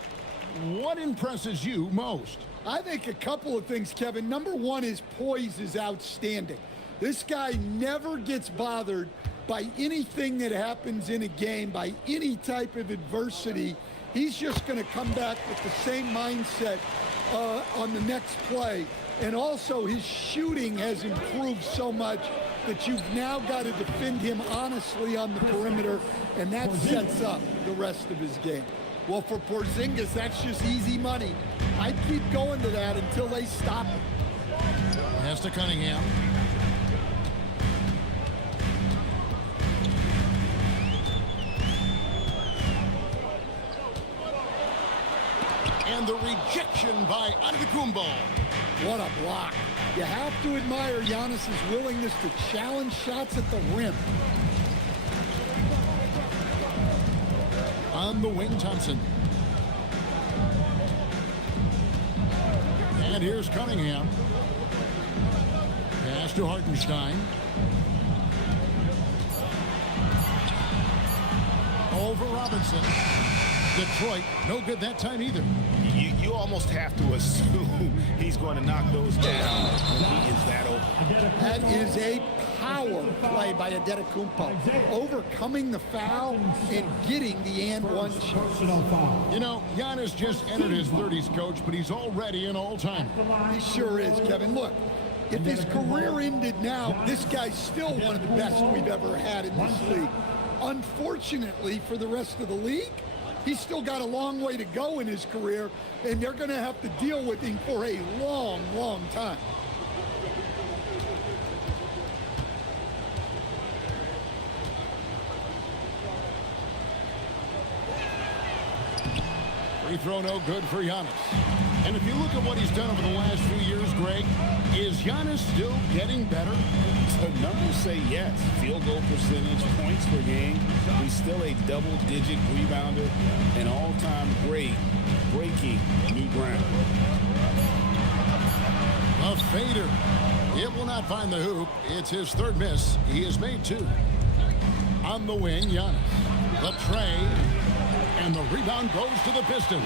what impresses you most? I think a couple of things, Kevin. Number one, his poise is outstanding. This guy never gets bothered by anything that happens in a game, by any type of adversity. He's just going to come back with the same mindset on the next play. And also, his shooting has improved so much that you've now got to defend him honestly on the perimeter, and that sets up the rest of his game. Well, for Porzingis, that's just easy money. I'd keep going to that until they stop him. Pass to Cunningham. And the rejection by Antetokounmpo. What a block. You have to admire Giannis's willingness to challenge shots at the rim. On the wing, Thompson. And here's Cunningham. Pass to Hartenstein. Over Robinson. Detroit, no good that time either. You almost have to assume he's going to knock those down when he is that open. That is a power play by Antetokounmpo, overcoming the foul and getting the and one shot. You know, Giannis just entered his 30s, Coach, but he's already an all-timer. He sure is, Kevin. Look, if his career ended now, this guy's still one of the best we've ever had in this league. Unfortunately for the rest of the league, he's still got a long way to go in his career, and they're going to have to deal with him for a long, long time. Free throw no good for Giannis. And if you look at what he's done over the last few years, Greg, is Giannis still getting better? The numbers say yes. Field goal percentage, points per game. He's still a double-digit rebounder, an all-time great, breaking new ground. A fader. It will not find the hoop. It's his third miss. He has made 2. On the wing, Giannis. The tray. And the rebound goes to the Pistons.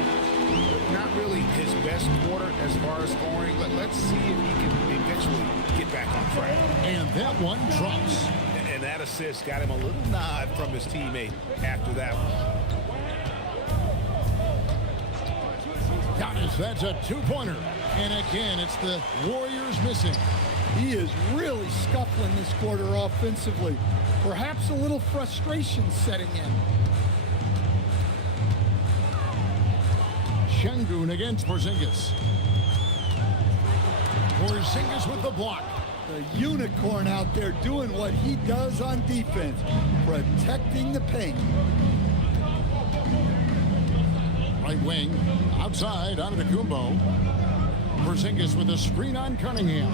Not really his best quarter as far as scoring, but let's see if he can eventually get back on track. And that one drops. And that assist got him a little nod from his teammate after that one. Giannis, that's a 2-pointer. And again, it's the Warriors missing. He is really scuffling this quarter offensively. Perhaps a little frustration setting in. Şengün against Porzingis. Porzingis with the block. The unicorn out there doing what he does on defense, protecting the paint. Right wing, outside, Antetokounmpo. Porzingis with a screen on Cunningham.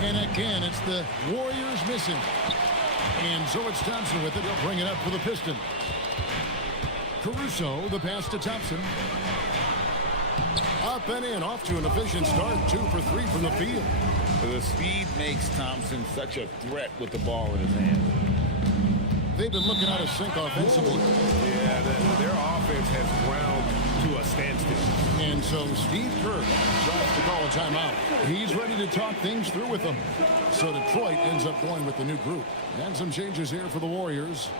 And again, it's the Warriors missing. And so it's Thompson with it. He'll bring it up for the Pistons. Caruso, the pass to Thompson. Up and in, off to an efficient start. 2 for 3 from the field. The speed makes Thompson such a threat with the ball in his hand. they've been looking out of sync offensively. Yeah, their offense has ground to a standstill. And so Steve Kerr tries to call a timeout. He's ready to talk things through with them. So Detroit ends up going with the new group. And some changes here for the Warriors.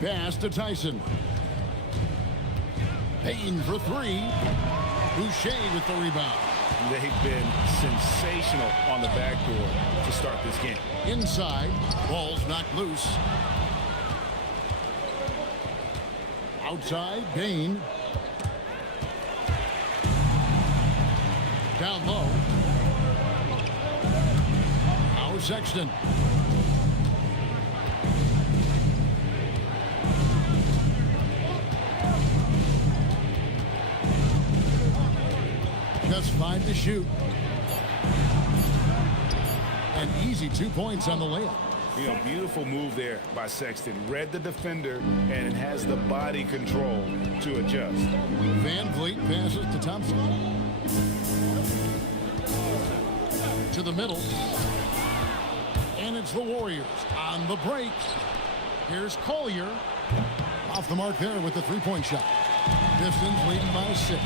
Pass to Tyson. Payne for three. Boucher with the rebound. They've been sensational on the backboard to start this game. Inside, ball's knocked loose. Outside, Payne. Down low. Now Sexton. Just 5 to shoot. An easy 2 points on the layup. You know, beautiful move there by Sexton. Read the defender and has the body control to adjust. Van Vliet passes to Thompson. To the middle. And it's the Warriors on the break. Here's Collier. Off the mark there with the three-point shot. Pistons leading by 6.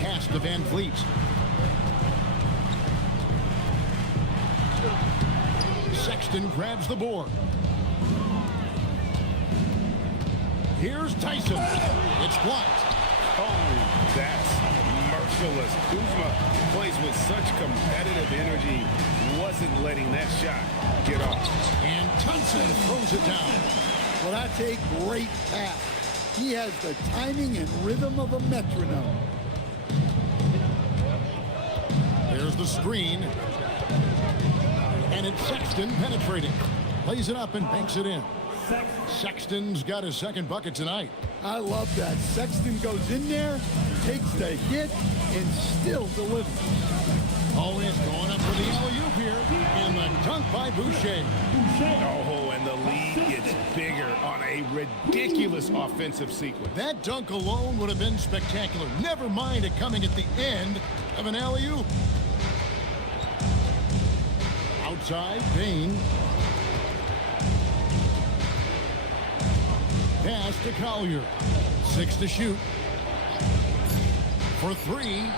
Pass to Van Vliet. Sexton grabs the board. Here's Tyson. It's blocked. Oh, that's merciless. Kuzma plays with such competitive energy. Wasn't letting that shot get off. And Thompson throws it down. Well, that's a great pass. He has the timing and rhythm of a metronome. There's the screen. And it's Sexton penetrating. Lays it up and banks it in. Sexton's got his second bucket tonight. I love that. Sexton goes in there, takes the hit, and still delivers. Always going up for the alley-oop here. And the dunk by Boucher. Oh, and the lead gets bigger on a ridiculous offensive sequence. That dunk alone would have been spectacular. Never mind it coming at the end of an alley-oop. Outside, Payne. Pass to Collier. 6 to shoot. For 3.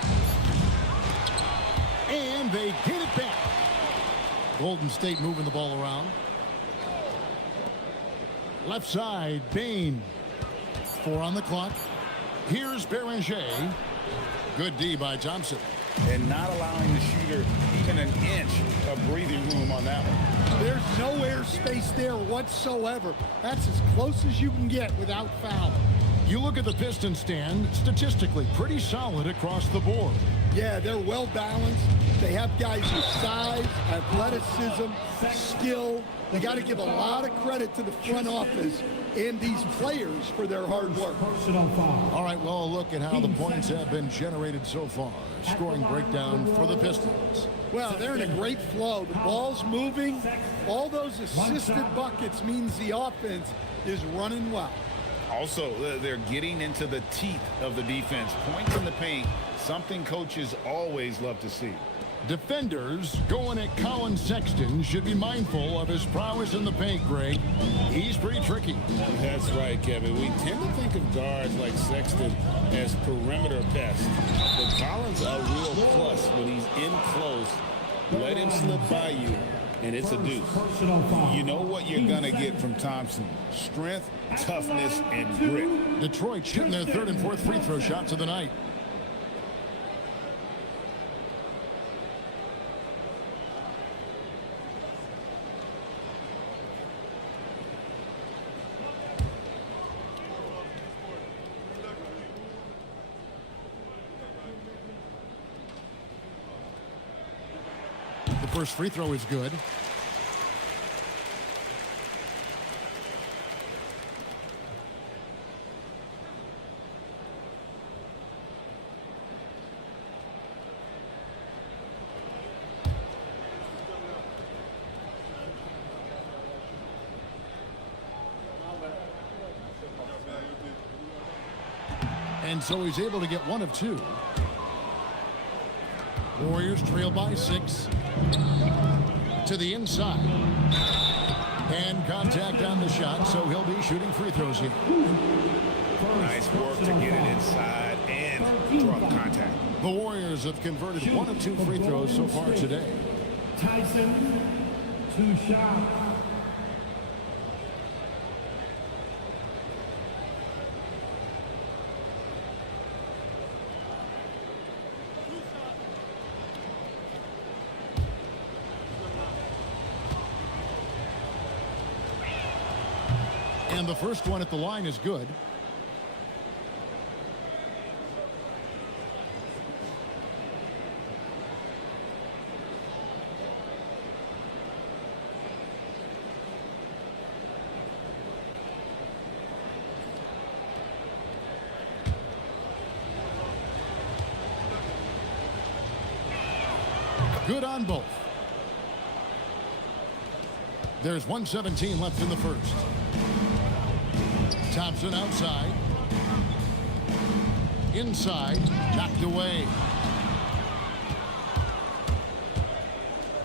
And they get it back. Golden State moving the ball around. Left side, Payne. 4 on the clock. Here's Beranger. Good D by Thompson. And not allowing the shooter even an inch of breathing room on that one. There's no air space there whatsoever. That's as close as you can get without foul. You look at the Pistons stand, statistically pretty solid across the board. Yeah, they're well balanced. They have guys with size, athleticism, skill. They got to give a lot of credit to the front office and these players for their hard work. All right, well, look at how the points have been generated so far. Scoring breakdown for the Pistons. Well, they're in a great flow. The ball's moving. All those assisted buckets means the offense is running well. Also, they're getting into the teeth of the defense. Points in the paint, something coaches always love to see. Defenders going at Colin Sexton should be mindful of his prowess in the paint, Greg. He's pretty tricky. That's right, Kevin. We tend to think of guards like Sexton as perimeter pests. But Collins a real plus when he's in close. Let him slip by you, and it's a deuce. You know what you're going to get from Thompson. Strength, toughness, and grit. Detroit shooting their third and fourth free throw shots of the night. The first free throw is good. And so he's able to get 1 of 2. Warriors trail by 6. To the inside. And contact on the shot, so he'll be shooting free throws here. Nice work to get it inside and draw the contact. The Warriors have converted 1 of 2 free throws so far today. Tyson, 2 shots. And the first one at the line is good. Good on both. There's 1:17 left in the first. Thompson outside. Inside. Knocked away.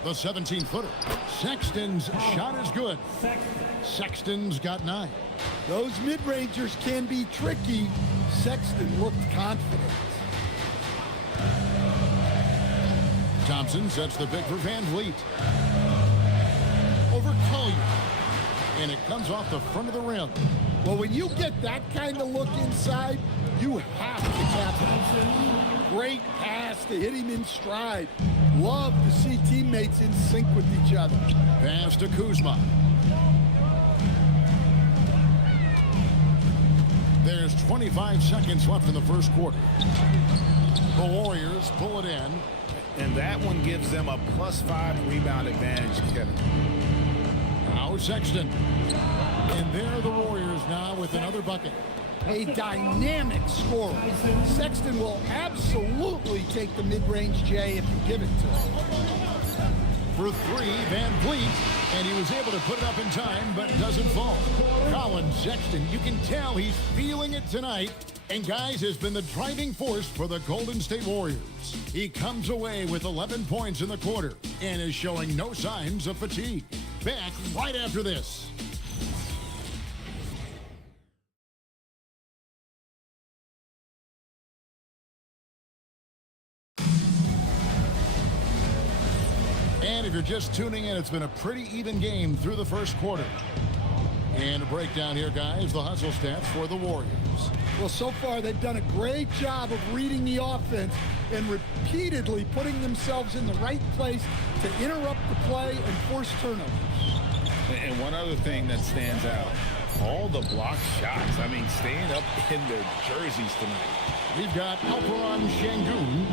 The 17-footer. Sexton's shot is good. Sexton's got 9. Those mid-rangers can be tricky. Sexton looked confident. Thompson sets the pick for Van Vliet. Over Collier. And it comes off the front of the rim. Well, when you get that kind of look inside, you have to capitalize. Great pass to hit him in stride. Love to see teammates in sync with each other. Pass to Kuzma. There's 25 seconds left in the first quarter. The Warriors pull it in. And that one gives them a +5 rebound advantage, Kevin. Now Sexton. And there are the Warriors now with another bucket. A dynamic scorer. Sexton will absolutely take the mid-range J if you give it to him. For 3, Van Vliet. And he was able to put it up in time, but doesn't fall. Colin Sexton, you can tell he's feeling it tonight. And, guys, has been the driving force for the Golden State Warriors. He comes away with 11 points in the quarter and is showing no signs of fatigue. Back right after this. And if you're just tuning in, it's been a pretty even game through the first quarter. And a breakdown here, guys, the hustle stats for the Warriors. Well, so far they've done a great job of reading the offense and repeatedly putting themselves in the right place to interrupt the play and force turnovers. And one other thing that stands out, all the blocked shots. I mean, staying up in their jerseys tonight. We've got Alperon Şengün,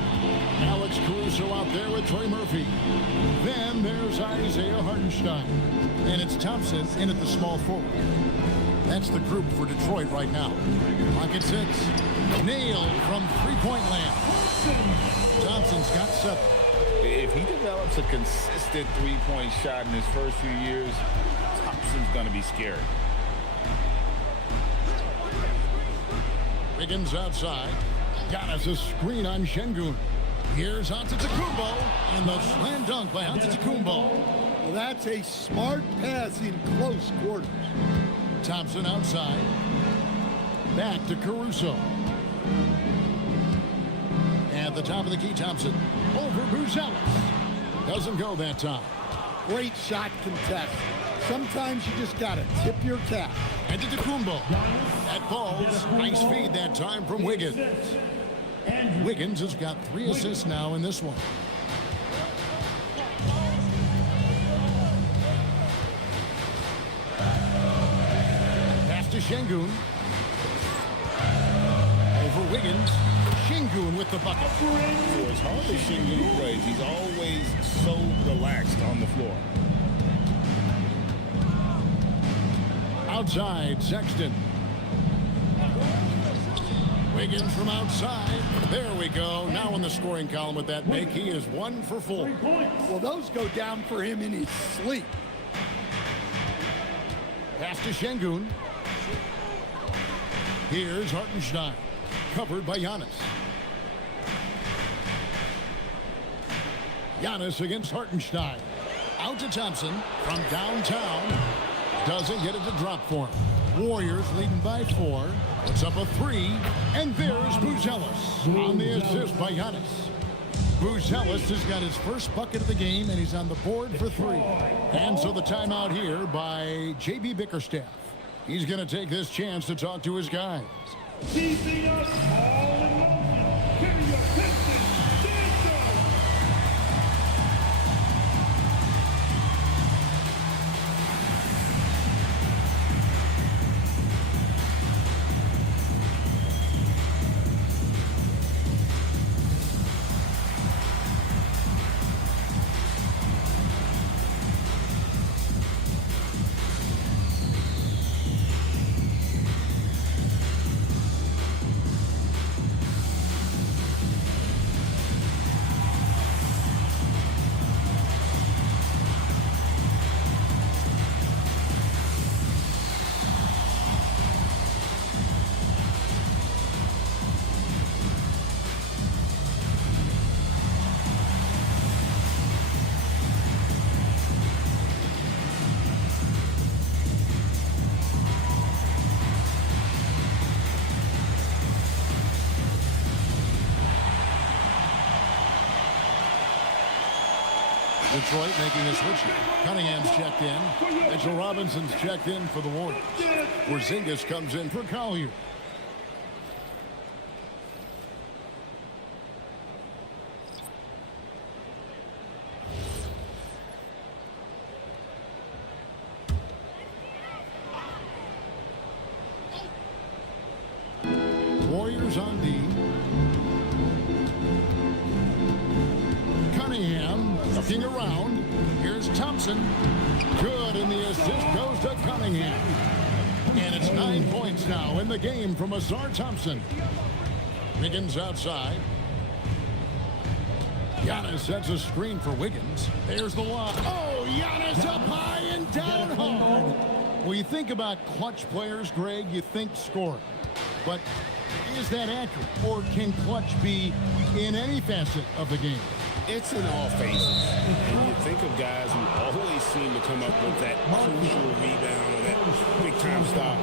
Alex Caruso out there with Troy Murphy. Then there's Isaiah Hartenstein. And it's Thompson in at the small forward. That's the group for Detroit right now. Clock at 6. Nailed from three-point land. Thompson's got 7. If he develops a consistent three-point shot in his first few years, Thompson's going to be scary. Wiggins outside. Got us a screen on Şengün. Here's Antetokounmpo, and the slam dunk by Antetokounmpo. Well, that's a smart pass in close quarters. Thompson outside. Back to Caruso. At the top of the key, Thompson. Over Buzelis. Doesn't go that time. Great shot contest. Sometimes you just got to tip your cap. Antetokounmpo. That falls. Nice feed that time from Wiggins. Wiggins has got 3 assists now in this one. Pass to Şengün. Over Wiggins. Şengün with the bucket. For as hard as Şengün plays, he's always so relaxed on the floor. Outside, Sexton. Wiggins from outside. There we go. Now in the scoring column with that make, he is 1 for 4. Well, those go down for him in his sleep. Pass to Şengün. Here's Hartenstein. Covered by Giannis. Giannis against Hartenstein. Out to Thompson from downtown. Doesn't get it to drop for him. Warriors leading by 4. Puts up a 3. And there's Buzelis on the assist by Giannis. Buzelis has got his first bucket of the game, and he's on the board for 3. And so the timeout here by J.B. Bickerstaff. He's going to take this chance to talk to his guys. Keeping us all in motion. Give me your Pistons. Detroit making a switch. Cunningham's checked in. Mitchell Robinson's checked in for the Warriors. Porzingis comes in for Collier. Warriors on D. Cunningham looking around. Here's Thompson. Good, and the assist goes to Cunningham. And it's 9 points now in the game from Azar Thompson. Wiggins outside. Giannis sets a screen for Wiggins. There's the lob. Oh, Giannis up high and down hard. When you think about clutch players, Greg, you think scoring. But is that accurate? Or can clutch be in any facet of the game? It's in all phases. And you think of guys who always seem to come up with that crucial rebound or that big-time stop.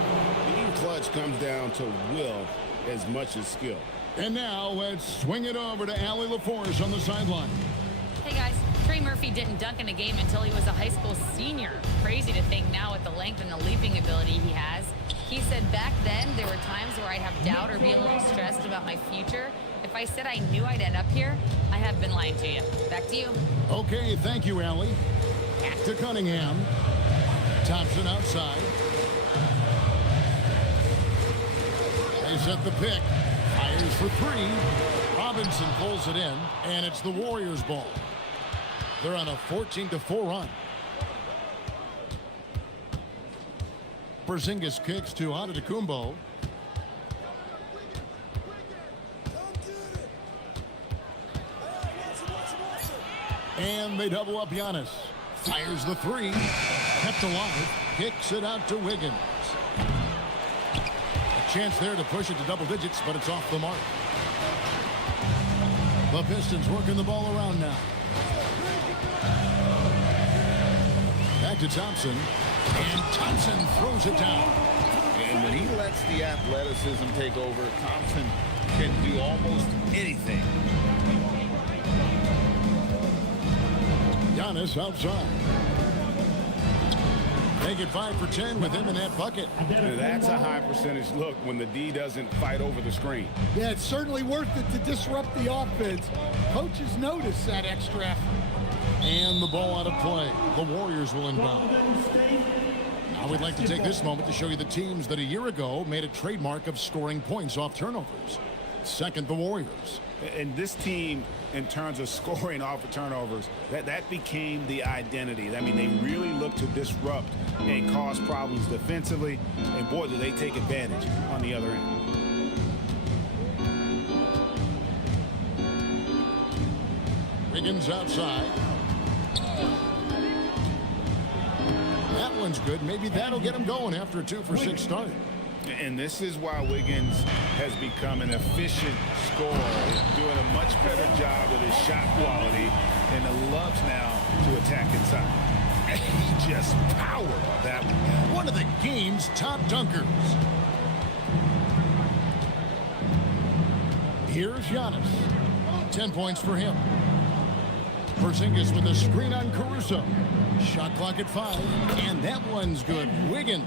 Being clutch comes down to will as much as skill. And now let's swing it over to Allie LaForce on the sideline. Hey, guys. Trey Murphy didn't dunk in a game until he was a high school senior. Crazy to think now with the length and the leaping ability he has. He said back then there were times where I'd have doubt or be a little stressed about my future. If I said I knew I'd end up here, I have been lying to you. Back to you. Okay, thank you, Allie. Back to Cunningham. Thompson outside. They set the pick. Fires for 3. Robinson pulls it in, and it's the Warriors' ball. They're on a 14-4 run. Porzingis kicks to Antetokounmpo. And they double up Giannis. Fires the 3. Kept alive. Kicks it out to Wiggins. A chance there to push it to double digits, but it's off the mark. The Pistons working the ball around now. Back to Thompson. And Thompson throws it down. And when he lets the athleticism take over, Thompson can do almost anything. Giannis outside. Make it 5 for 10 with him in that bucket. That's a high percentage look when the D doesn't fight over the screen. Yeah, it's certainly worth it to disrupt the offense. Coaches notice that extra effort. And the ball out of play. The Warriors will inbound. Now we'd like to take this moment to show you the teams that a year ago made a trademark of scoring points off turnovers. Second, the Warriors. And this team, in terms of scoring off of turnovers, that became the identity. I mean, they really look to disrupt and cause problems defensively. And boy, do they take advantage on the other end. Wiggins outside. That one's good. Maybe that'll get him going after a 2 for 6 start. And this is why Wiggins has become an efficient scorer, doing a much better job with his shot quality, and loves now to attack inside. And he just powered that one. One of the game's top dunkers. Here's Giannis. 10 points for him. Porzingis with a screen on Caruso. Shot clock at 5, and that one's good. Wiggins.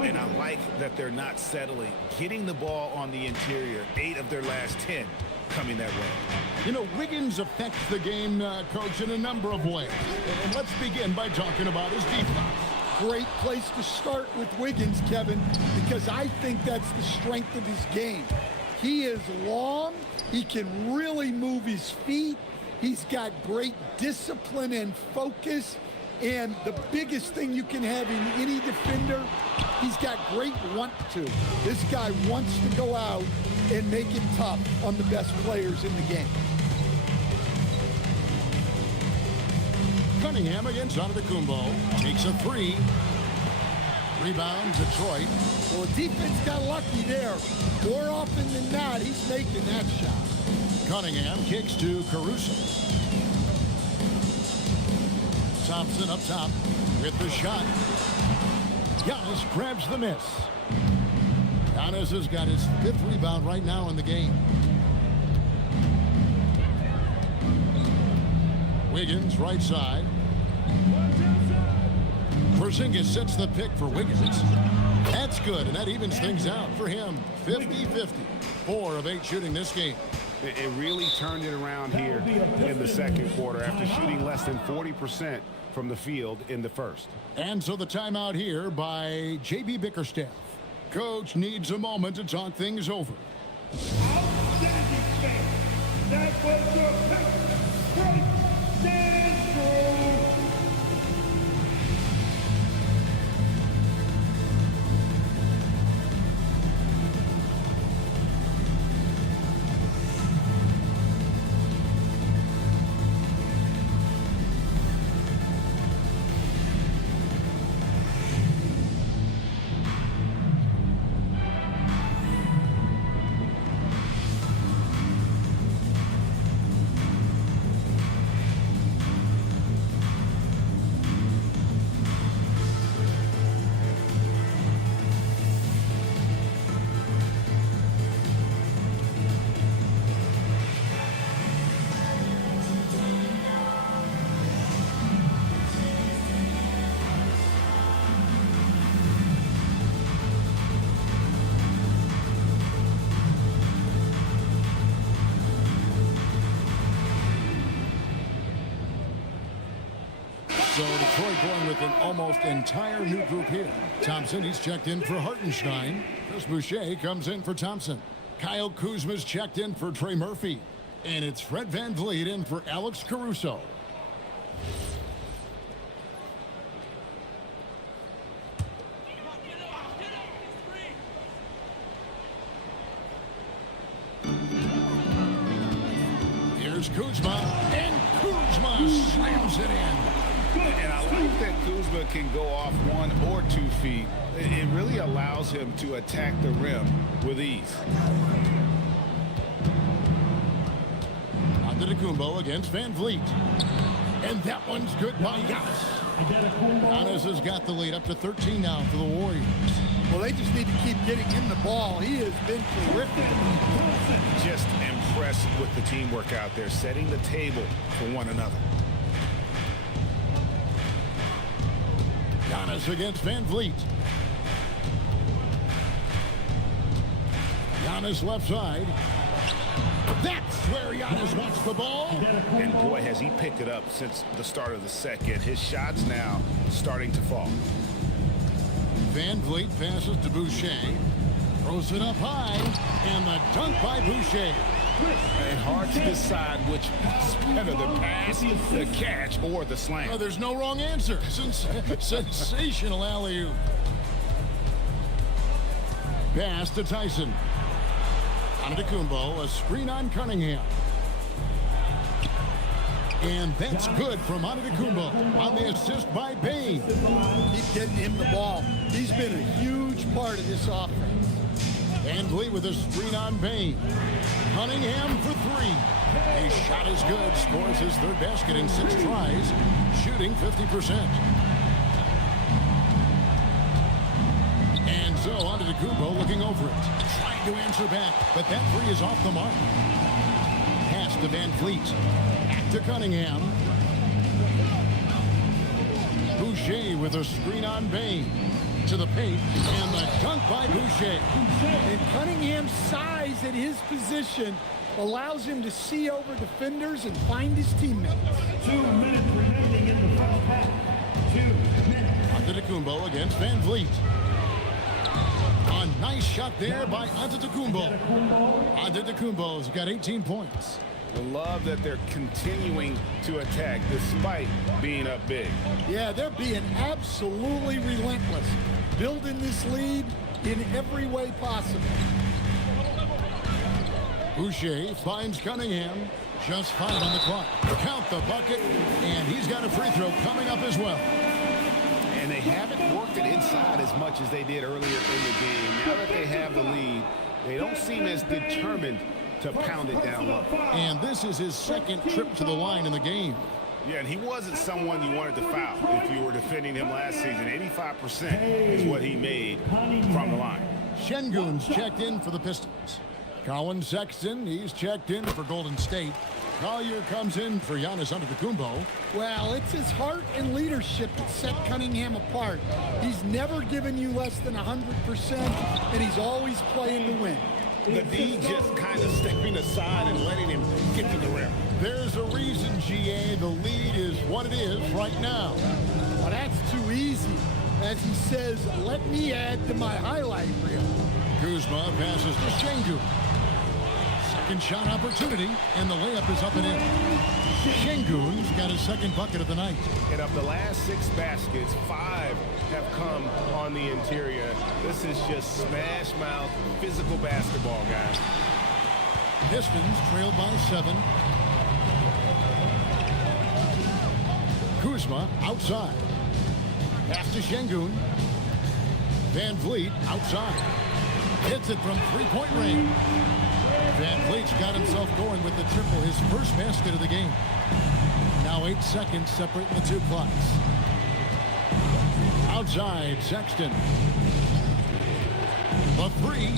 And I like that they're not settling, getting the ball on the interior. 8 of their last 10 coming that way. You know, Wiggins affects the game, Coach, in a number of ways. And let's begin by talking about his defense. Great place to start with Wiggins, Kevin, because I think that's the strength of his game. He is long. He can really move his feet. He's got great discipline and focus. And the biggest thing you can have in any defender, he's got great want to. This guy wants to go out and make it tough on the best players in the game. Cunningham against Antetokounmpo. Takes a 3. Rebound, Detroit. Well, the defense got lucky there. More often than not, he's making that shot. Cunningham kicks to Caruso. Thompson up top with the shot. Giannis grabs the miss. Giannis has got his 5th rebound right now in the game. Wiggins right side. Porzingis sets the pick for Wiggins. That's good, and that evens things out for him. 50-50. 4 of 8 shooting this game. It really turned it around here in the second quarter after shooting less than 40% from the field in the first. And so the timeout here by J.B. Bickerstaff. Coach needs a moment to talk things over. Outstanding game. That was your pick. Great stand. So Detroit going with an almost entire new group here. Thompson, he's checked in for Hartenstein. Chris Boucher comes in for Thompson. Kyle Kuzma's checked in for Trey Murphy. And it's Fred VanVleet in for Alex Caruso. Here's Kuzma, and Kuzma slams it in. And I like that Kuzma can go off 1 or 2 feet. It really allows him to attack the rim with ease. Antetokounmpo against VanVleet. And that one's good by Giannis. Giannis has got the lead up to 13 now for the Warriors. Well, they just need to keep getting him the ball. He has been terrific. Just impressed with the teamwork out there, setting the table for one another. Giannis against VanVleet. Giannis left side. That's where Giannis wants the ball. And boy, has he picked it up since the start of the second. His shots now starting to fall. VanVleet passes to Boucher. Throws it up high. And the dunk by Boucher. And hard to decide which is better, the pass, the catch, or the slam. Oh, there's no wrong answer. Sensational alley-oop. Pass to Tyson. Antetokounmpo, a screen on Cunningham. And that's good from Antetokounmpo on the assist by Bain. Keep getting him the ball. He's been a huge part of this offense. Van Vliet with a screen on Bain. Cunningham for three. His shot is good. Scores his third basket in 6 tries. Shooting 50%. And so Antetokounmpo looking over it. Trying to answer back, but that three is off the mark. Pass to Van Vliet. Back to Cunningham. Boucher with a screen on Bain. To the paint, and the dunk by Boucher. And Cunningham's size at his position allows him to see over defenders and find his teammates. 2 minutes remaining in the first half. 2 minutes. Antetokounmpo against Van Vliet. A nice shot there by Antetokounmpo. Antetokounmpo's got 18 points. I love that they're continuing to attack despite being up big. Yeah, they're being absolutely relentless, building this lead in every way possible. Boucher finds Cunningham. Just 5 on the clock. Count the bucket, and he's got a free throw coming up as well. And they haven't worked it inside as much as they did earlier in the game. Now that they have the lead, they don't seem as determined to pound it down low. And this is his second trip to the line in the game. Yeah, and he wasn't someone you wanted to foul if you were defending him last season. 85% is what he made from the line. Şengün's checked in for the Pistons. Colin Sexton, he's checked in for Golden State. Collier comes in for Giannis Antetokounmpo. Well, it's his heart and leadership that set Cunningham apart. He's never given you less than 100%, and he's always playing to win. The D just kind of stepping aside and letting him get to the rim. There's a reason, GA, the lead is what it is right now. Well, that's too easy. As he says, let me add to my highlight reel. Kuzma passes to Şengün. Second shot opportunity, and the layup is up and in. Şengün's got his second bucket of the night. And of the last 6 baskets, 5 have come on the interior. This is just smash mouth physical basketball, guys. Pistons trail by 7. Kuzma outside. Pass to Şengün. Van Vliet outside. Hits it from 3-point range. Van Vliet's got himself going with the triple, his first basket of the game. Now 8 seconds separating the 2 clocks. Outside, Sexton. The 3,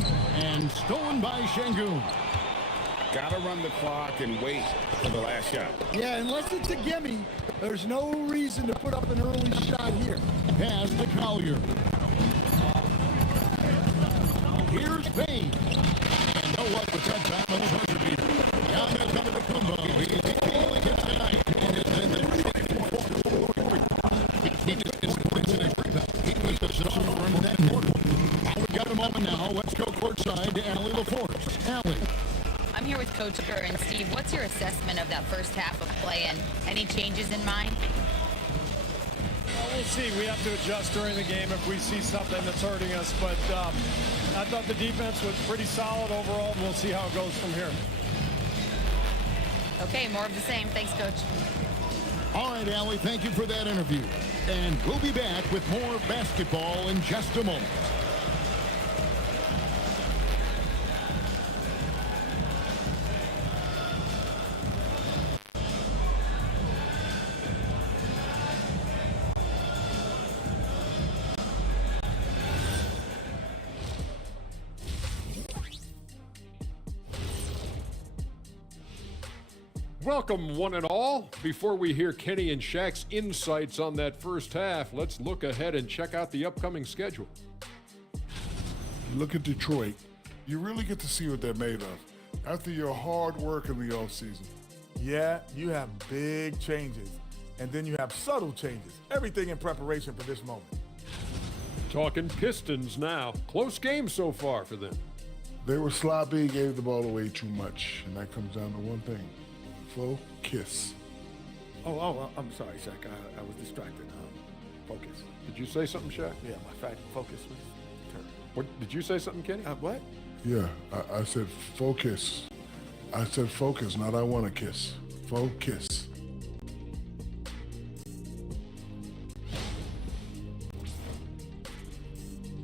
and stolen by Şengün. Gotta run the clock and wait for the last shot. Yeah, unless it's a gimme, there's no reason to put up an early shot here. Pass to Collier. Here's Bain. And no luck with that time on the buzzer beater. Giannis Antetokounmpo. He only gets tonight and is in the training quarter. He just missed points in a rebound. He was the star in that quarter. We got a moment now. Let's go courtside to Allie LaForce. Allie. I'm here with Coach Kerr and Steve. What's your assessment of that first half of play and any changes in mind? Well, we'll see. We have to adjust during the game if we see something that's hurting us. But I thought the defense was pretty solid overall. We'll see how it goes from here. Okay, more of the same. Thanks, Coach. All right, Allie, thank you for that interview. And we'll be back with more basketball in just a moment. Welcome, one and all. Before we hear Kenny and Shaq's insights on that first half, let's look ahead and check out the upcoming schedule. You look at Detroit, you really get to see what they're made of after your hard work in the offseason. Yeah, you have big changes, and then you have subtle changes. Everything in preparation for this moment. Talking Pistons now. Close game so far for them. They were sloppy, gave the ball away too much, and that comes down to one thing. Focus. I'm sorry, Shaq. I was distracted. Focus. Did you say something, Shaq? Yeah, my focus was turned. What, did you say something, Kenny? What? Yeah, I said focus. I said focus, not I want to kiss. Focus.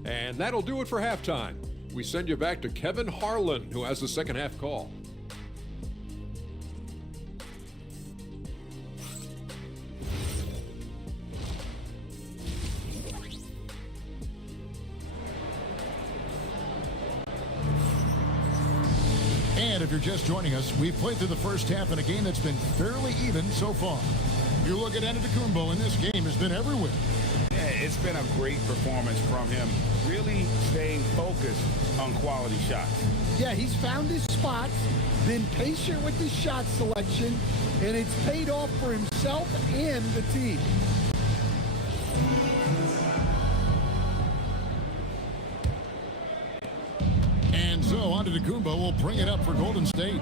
And that'll do it for halftime. We send you back to Kevin Harlan, who has the second half call. And if you're just joining us, we've played through the first half in a game that's been fairly even so far. You look at Antetokounmpo, and this game has been everywhere. Yeah, it's been a great performance from him, really staying focused on quality shots. Yeah, he's found his spots, been patient with his shot selection, and it's paid off for himself and the team. And so Antetokounmpo will bring it up for Golden State.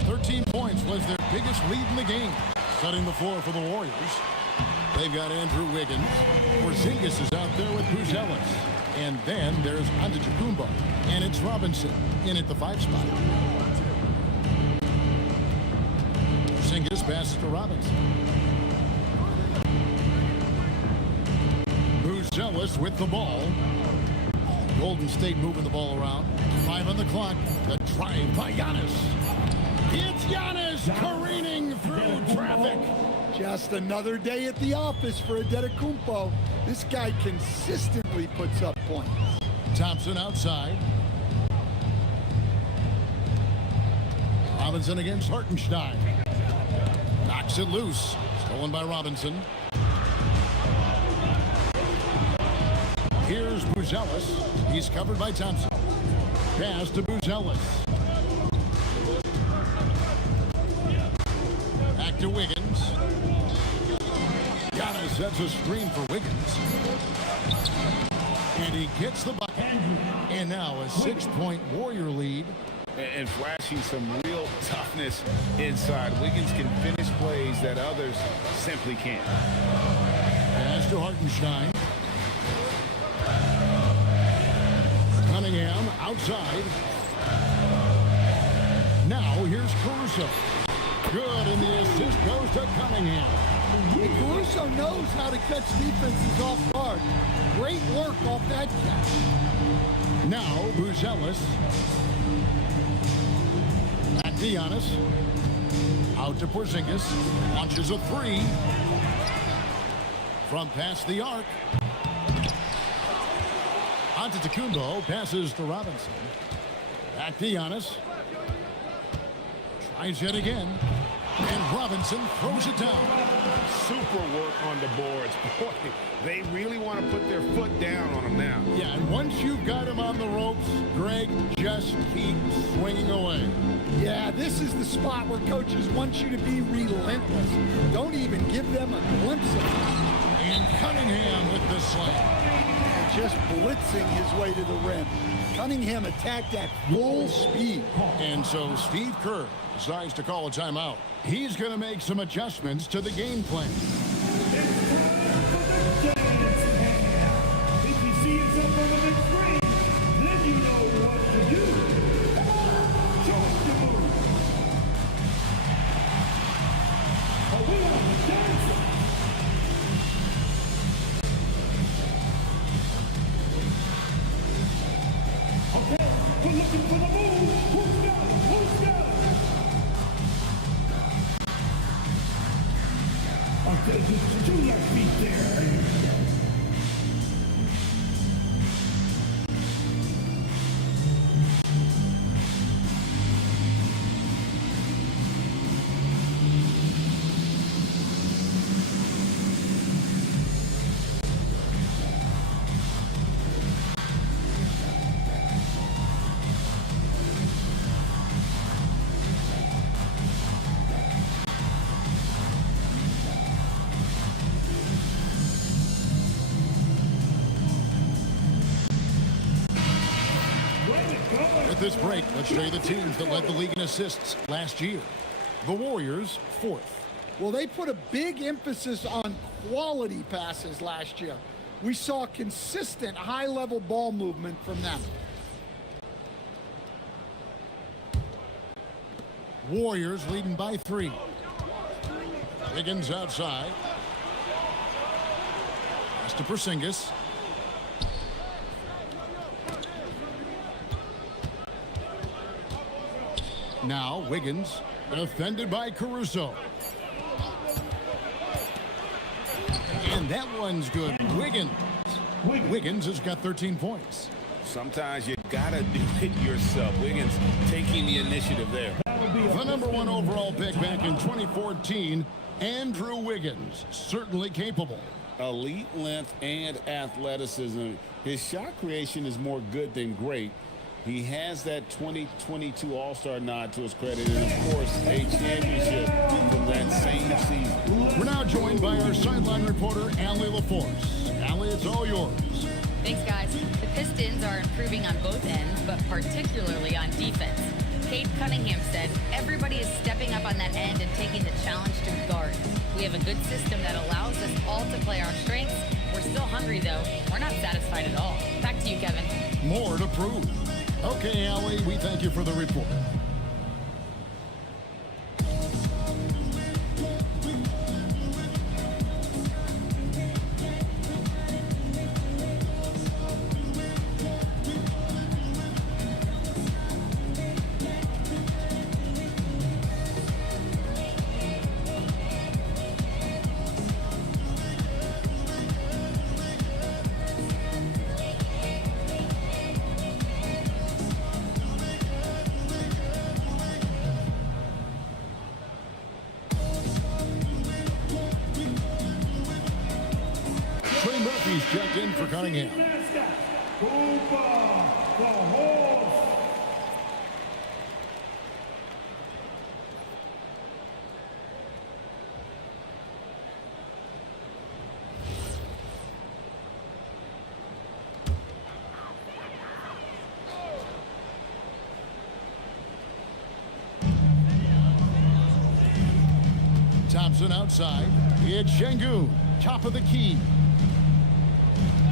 13 points was their biggest lead in the game, setting the floor for the Warriors. They've got Andrew Wiggins. Porzingis is out there with Buzelis. And then there's Antetokounmpo. And it's Robinson in at the 5 spot. Porzingis passes to Robinson. Buzelis with the ball. Golden State moving the ball around. 5 on the clock. The drive by Giannis. It's Giannis careening through traffic. Just another day at the office for Antetokounmpo. This guy consistently puts up points. Thompson outside. Robinson against Hartenstein. Knocks it loose. Stolen by Robinson. Here's Buzelis. He's covered by Thompson. Pass to Buzelis. Back to Wiggins. Giannis sets a screen for Wiggins. And he gets the bucket. And now a 6-point Warrior lead. And flashing some real toughness inside. Wiggins can finish plays that others simply can't. Pass to Hartenstein. Cunningham outside. Now here's Caruso. Good, and the assist goes to Cunningham. And Caruso knows how to catch defenses off guard. Great work off that catch. Now Buzelis. Back to Giannis. Out to Porzingis. Launches a 3. From past the arc. Antetokounmpo passes to Robinson. Back to Giannis. Tries yet again. And Robinson throws it down. Super work on the boards. Boy, they really want to put their foot down on him now. Yeah, and once you've got him on the ropes, Greg, just keep swinging away. Yeah, this is the spot where coaches want you to be relentless. Don't even give them a glimpse of it. And Cunningham with the slam. Just blitzing his way to the rim. Cunningham attacked at full speed. And so Steve Kerr decides to call a timeout. He's going to make some adjustments to the game plan. If you see yourself on the big screen, then you know what to do. Choke the move. Oh, we want to dance. Okay, we're looking for the move. Who's got it? Who's got it? Okay, just 2 left feet there. At this break, let's show you the teams that led the league in assists last year. The Warriors, 4th. Well, they put a big emphasis on quality passes last year. We saw consistent high-level ball movement from them. Warriors leading by 3. Wiggins outside. Pass to Porzingis. Now Wiggins, defended by Caruso. And that one's good. Wiggins has got 13 points. Sometimes you gotta do it yourself. Wiggins taking the initiative there. The #1 overall pick back in 2014, Andrew Wiggins, certainly capable. Elite length and athleticism. His shot creation is more good than great. He has that 2022 All-Star nod to his credit, and of course, a championship from that same season. We're now joined by our sideline reporter, Allie LaForce. Allie, it's all yours. Thanks, guys. The Pistons are improving on both ends, but particularly on defense. Cade Cunningham said, everybody is stepping up on that end and taking the challenge to guard. We have a good system that allows us all to play our strengths. We're still hungry, though. We're not satisfied at all. Back to you, Kevin. More to prove. Okay, Allie, we thank you for the report. Murphy's checked in for Cunningham. Thompson outside. It's Şengün, top of the key.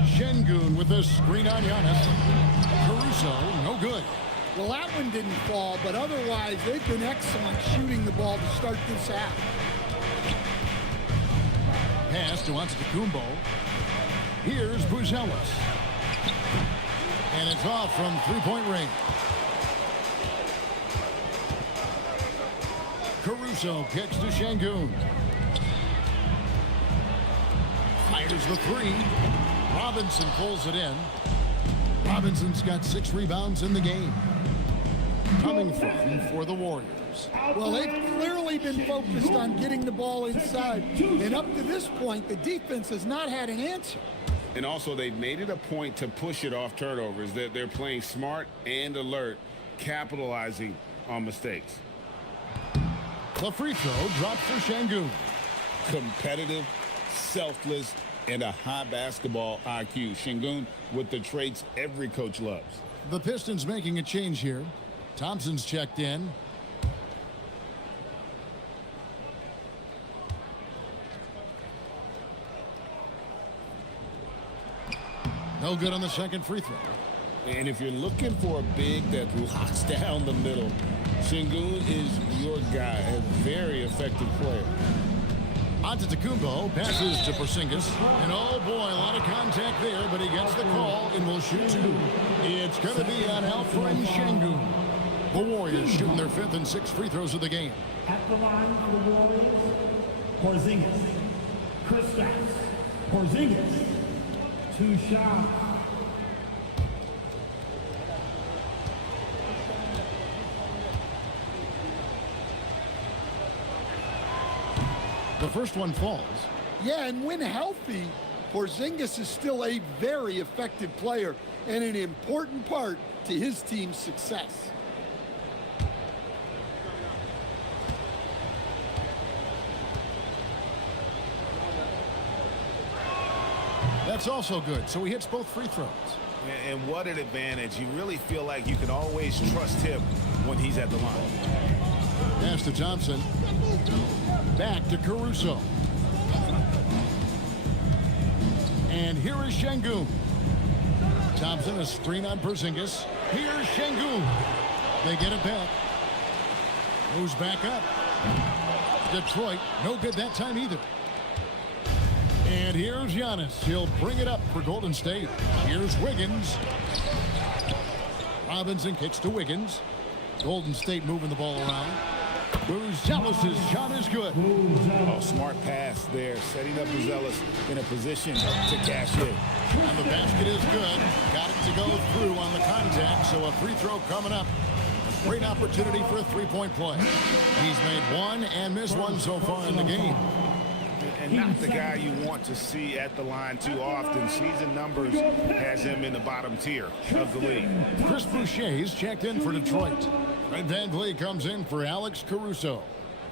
Şengün with a screen on Giannis. Caruso, no good. Well, that one didn't fall, but otherwise, they've been excellent shooting the ball to start this half. Pass to Antetokounmpo. Here's Buzelis. And it's off from three-point range. Caruso kicks to Şengün. Fires the three. Robinson pulls it in. Robinson's got 6 rebounds in the game. Coming from for the Warriors. Well, they've clearly been focused on getting the ball inside. And up to this point, the defense has not had an answer. And also, they've made it a point to push it off turnovers. They're playing smart and alert, capitalizing on mistakes. The free throw drops for Şengün. Competitive, selfless, and a high basketball IQ. Şengün with the traits every coach loves. The Pistons making a change here. Thompson's checked in. No good on the second free throw. And if you're looking for a big that locks down the middle, Şengün is your guy, a very effective player. Antetokounmpo passes to Porzingis. And oh boy, a lot of contact there, but he gets the call and will shoot 2. It's going to be on Alperen Şengün. The Warriors shooting their 5th and 6th free throws of the game. At the line for the Warriors, Porzingis. Kristaps. Porzingis. 2 shots. The first one falls. Yeah, and when healthy, Porzingis is still a very effective player and an important part to his team's success. That's also good, so he hits both free throws. And what an advantage. You really feel like you can always trust him when he's at the line. Pass to Thompson. Back to Caruso. And here is Şengün. Thompson, a screen on Porzingis. Here's Şengün. They get it back. Moves back up. Detroit, no good that time either. And here's Giannis. He'll bring it up for Golden State. Here's Wiggins. Robinson kicks to Wiggins. Golden State moving the ball around. Buzelis' shot is good. Oh, smart pass there, setting up Buzelis in a position to cash in. And the basket is good. Got it to go through on the contact, so a free throw coming up. A great opportunity for a three-point play. He's made one and missed one so far in the game. And not the guy you want to see at the line too often. Season numbers has him in the bottom tier of the league. Chris Boucher's checked in for Detroit. Fred VanVleet comes in for Alex Caruso.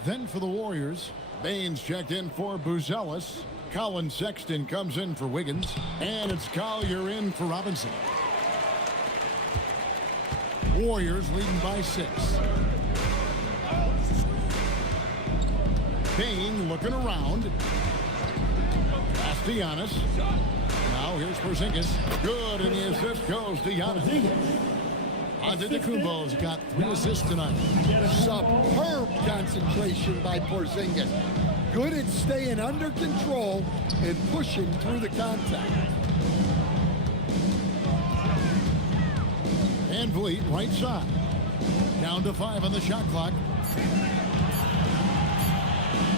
Then for the Warriors, Baines checked in for Buzelis. Colin Sexton comes in for Wiggins. And it's Collier in for Robinson. Warriors leading by 6. Payne looking around. Pass to Giannis. Now here's Porzingis. Good, and the assist goes to Giannis. Antetokounmpo's got 3 assists tonight. Superb concentration by Porzingis. Good at staying under control and pushing through the contact. VanVleet right side. Down to 5 on the shot clock.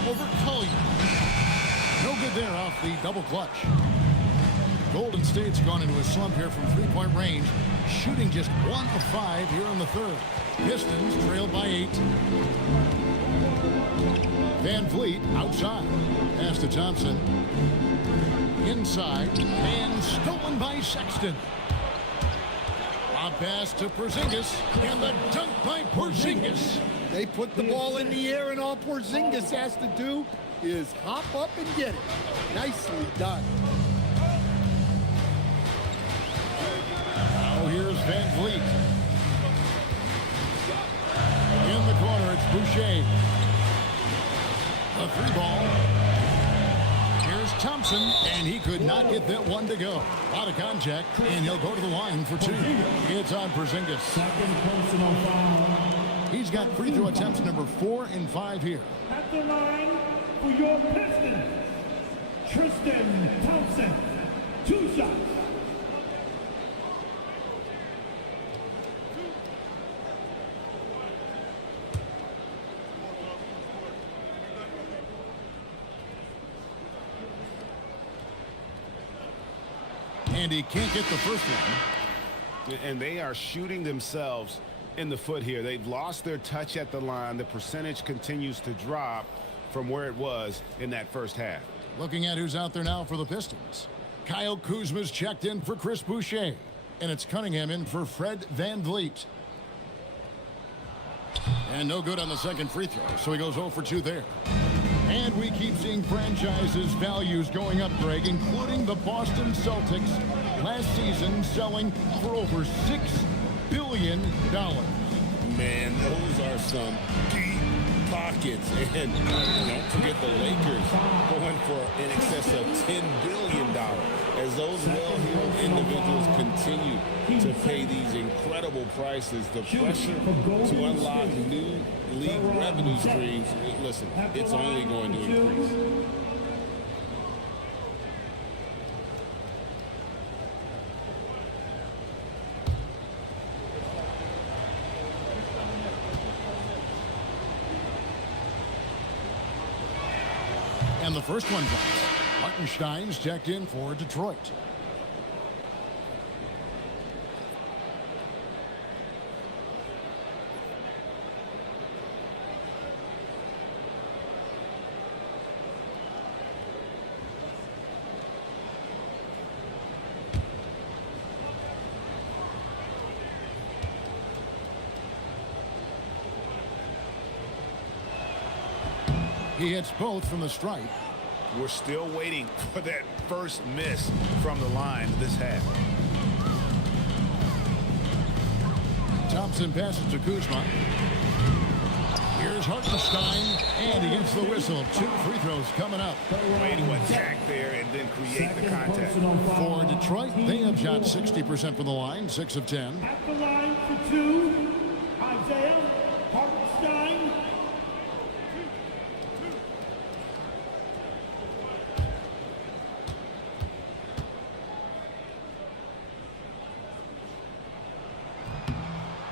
Over Collier. No good there off the double clutch. Golden State's gone into a slump here from three-point range, shooting just 1 of 5 here in the third. Pistons trailed by 8. VanVleet outside. Pass to Thompson. Inside. And stolen by Sexton. A pass to Porzingis. And the dunk by Porzingis. They put the ball in the air, and all Porzingis has to do is hop up and get it. Nicely done. Now here's VanVleet. In the corner, it's Boucher. A 3-ball. Here's Thompson, and he could not get that one to go. Out of contact, and he'll go to the line for 2. It's on Porzingis. Second personal foul. He's got free throw attempts number 4 and 5 here. At the line for your Pistons, Tristan Thompson. 2 shots. And he can't get the first one. And they are shooting themselves in the foot here. They've lost their touch at the line. The percentage continues to drop from where it was in that first half. Looking at who's out there now for the Pistons. Kyle Kuzma's checked in for Chris Boucher. And it's Cunningham in for Fred VanVleet. And no good on the second free throw, so he goes 0 for 2 there. And we keep seeing franchises' values going up, Greg, including the Boston Celtics last season selling for over $6 billion. Man, those are some deep pockets. And don't forget the Lakers going for in excess of $10 billion as those well-heeled individuals continue to pay these incredible prices. The pressure to unlock new league revenue streams, listen, it's only going to increase. And the first one drops. Hartenstein's checked in for Detroit. He hits both from the stripe. We're still waiting for that first miss from the line this half. Thompson passes to Kuzma. Here's Hartenstein, and he gets the whistle. 2 free throws coming up. Way to attack there and then create the contact. For Detroit, they have shot 60% from the line, 6 of 10. At the line for 2, Isaiah Hartenstein.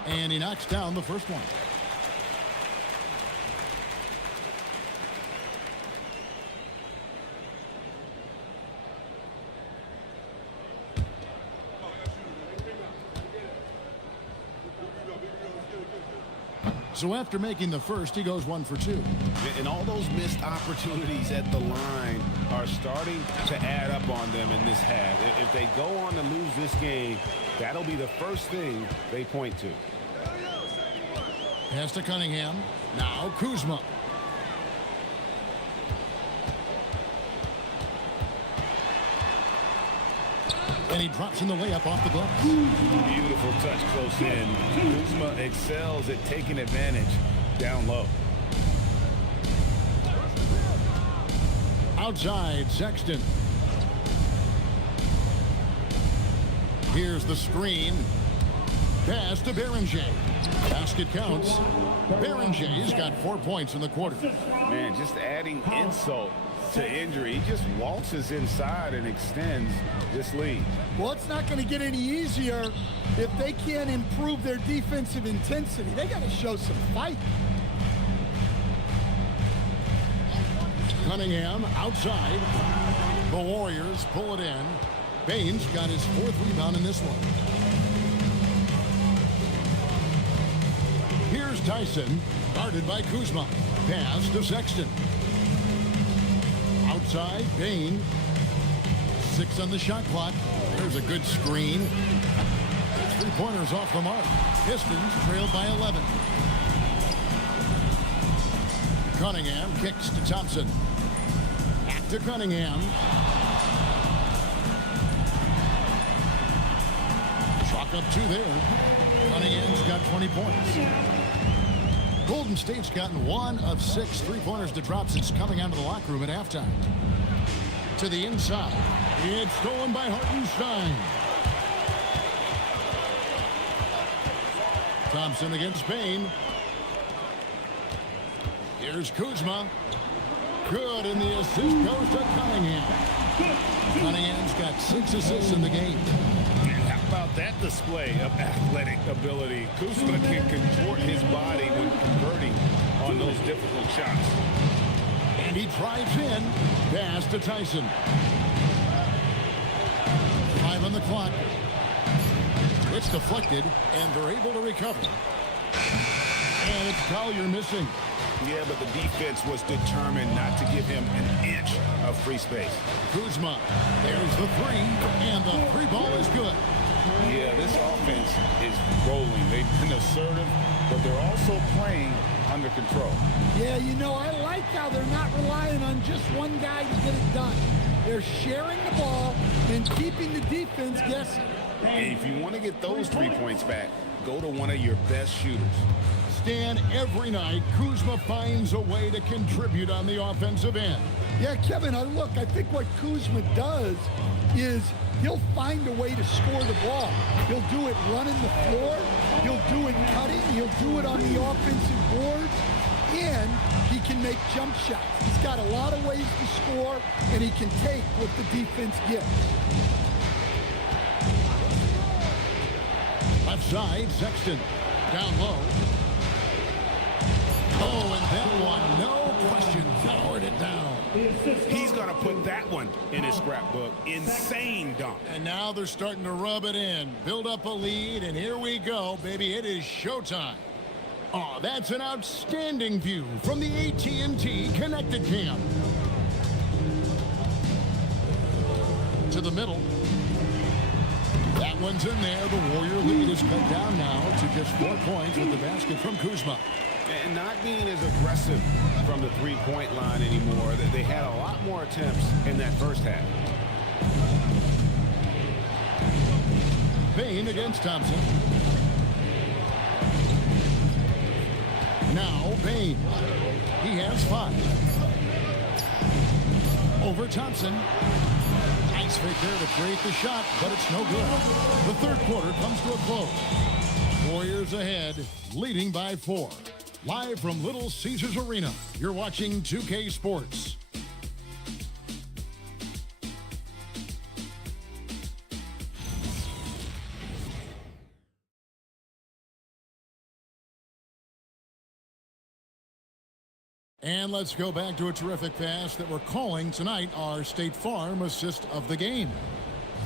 And he knocks down the first one. So after making the first, he goes 1 for 2. And all those missed opportunities at the line are starting to add up on them in this half. If they go on to lose this game, that'll be the first thing they point to. Pass to Cunningham. Now Kuzma. And he drops in the layup off the glass. Beautiful touch close in. Kuzma excels at taking advantage down low. Outside, Sexton. Here's the screen. Pass to Berenger. Basket counts. Berenger's got 4 points in the quarter. Man, just adding insult to injury. He just waltzes inside and extends this lead. Well, it's not going to get any easier if they can't improve their defensive intensity. They got to show some fight. Cunningham outside. The Warriors pull it in. Baines got his 4th rebound in this one. Here's Tyson, guarded by Kuzma. Pass to Sexton. Outside, Bain. 6 on the shot clock. There's a good screen. 3-pointers off the mark. Pistons trailed by 11. Cunningham kicks to Thompson. Back to Cunningham. Chalk up 2 there. Cunningham's got 20 points. Golden State's gotten 1 of 6 3-pointers to drop since coming out of the locker room at halftime. To the inside. It's stolen by Hartenstein. Thompson against Bain. Here's Kuzma. Good, and the assist goes to Cunningham. Cunningham's got 6 assists in the game. How about that display of athletic ability? Kuzma can contort his body when converting on those difficult shots. And he drives in. Pass to Tyson. 5 on the clock. It's deflected, and they're able to recover. And it's Collier missing. Yeah, but the defense was determined not to give him an inch of free space. Kuzma. There's the 3, and the 3 ball is good. Yeah, this offense is rolling. They've been assertive, but they're also playing under control. Yeah, you know, I like how they're not relying on just one guy to get it done. They're sharing the ball and keeping the defense guessing. And if you want to get those 3 points back, go to one of your best shooters. Stan, every night, Kuzma finds a way to contribute on the offensive end. Yeah, Kevin, I think what Kuzma does is he'll find a way to score the ball. He'll do it running the floor. He'll do it cutting. He'll do it on the offensive boards. And he can make jump shots. He's got a lot of ways to score, and he can take what the defense gives. Left side, Sexton. Down low. Oh, and that one, no question, powered it down. He's going to put that one in his scrapbook. Insane dunk. And now they're starting to rub it in, build up a lead, and here we go, baby. It is showtime. Oh, that's an outstanding view from the AT&T Connected Cam. To the middle. That one's in there. The Warrior lead is cut down now to just 4 points with the basket from Kuzma. And not being as aggressive from the three-point line anymore. They had a lot more attempts in that first half. Bain against Thompson. Now Bain. He has 5. Over Thompson. Nice fake there to create the shot, but it's no good. The third quarter comes to a close. Warriors ahead, leading by 4. Live from Little Caesars Arena, you're watching 2K Sports. And let's go back to a terrific pass that we're calling tonight our State Farm assist of the game.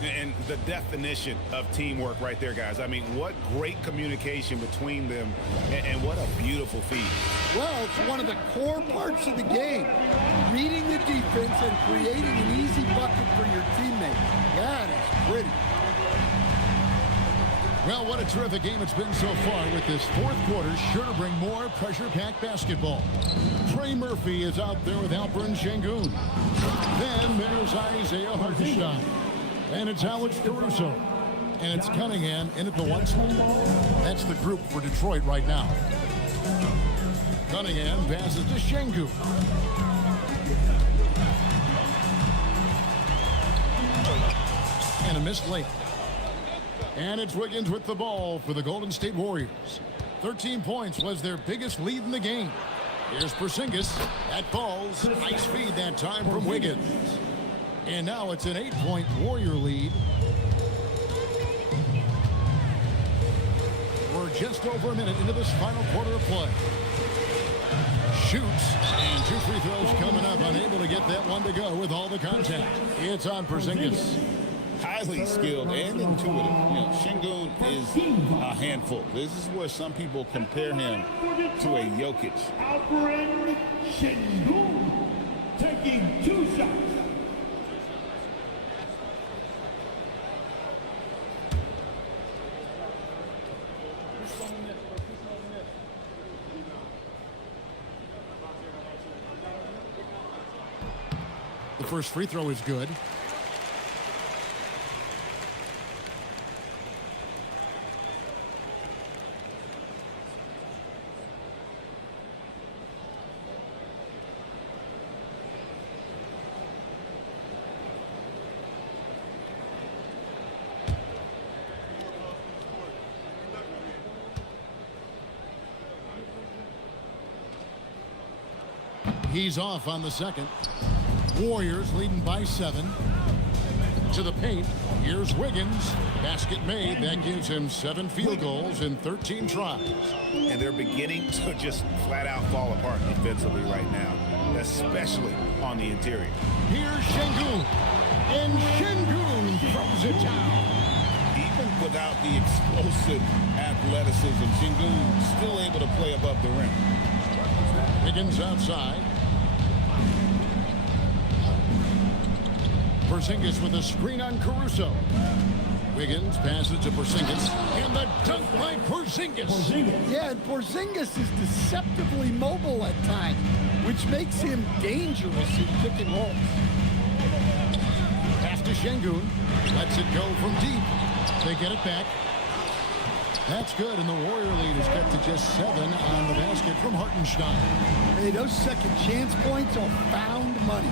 And the definition of teamwork right there, guys. I mean, what great communication between them, and what a beautiful feed. Well, it's one of the core parts of the game. Reading the defense and creating an easy bucket for your teammate. That is pretty. Well, what a terrific game it's been so far, with this fourth quarter sure to bring more pressure-packed basketball. Trey Murphy is out there with Alperen Şengün. Then there's Isaiah Hartenstein. And it's Alex Caruso. And it's Cunningham in at the one spot. That's the group for Detroit right now. Cunningham passes to Şengün. And a missed layup. And it's Wiggins with the ball for the Golden State Warriors. 13 points was their biggest lead in the game. Here's Porzingis. That falls. Nice feed that time from Wiggins. And now it's an 8-point Warrior lead. We're just over a minute into this final quarter of play. Shoots, and 2 free throws coming up. Unable to get that one to go with all the contact. It's on Porzingis. Highly skilled and intuitive. You know, Şengün is a handful. This is where some people compare him to a Jokic. Alperen Şengün taking 2 shots. The first free throw is good. He's off on the second. Warriors leading by 7. To the paint. Here's Wiggins. Basket made. That gives him 7 field goals in 13 tries. And they're beginning to just flat out fall apart defensively right now, especially on the interior. Here's Şengün. And Şengün throws it down. Even without the explosive athleticism, Şengün still able to play above the rim. Wiggins outside. Porzingis with a screen on Caruso. Wiggins passes to Porzingis. And the dunk by Porzingis. Yeah, and Porzingis is deceptively mobile at times, which makes him dangerous in pick and rolls. Pass to Şengün. Lets it go from deep. They get it back. That's good, and the Warrior lead is cut to just 7 on the basket from Hartenstein. Hey, those second chance points are found money.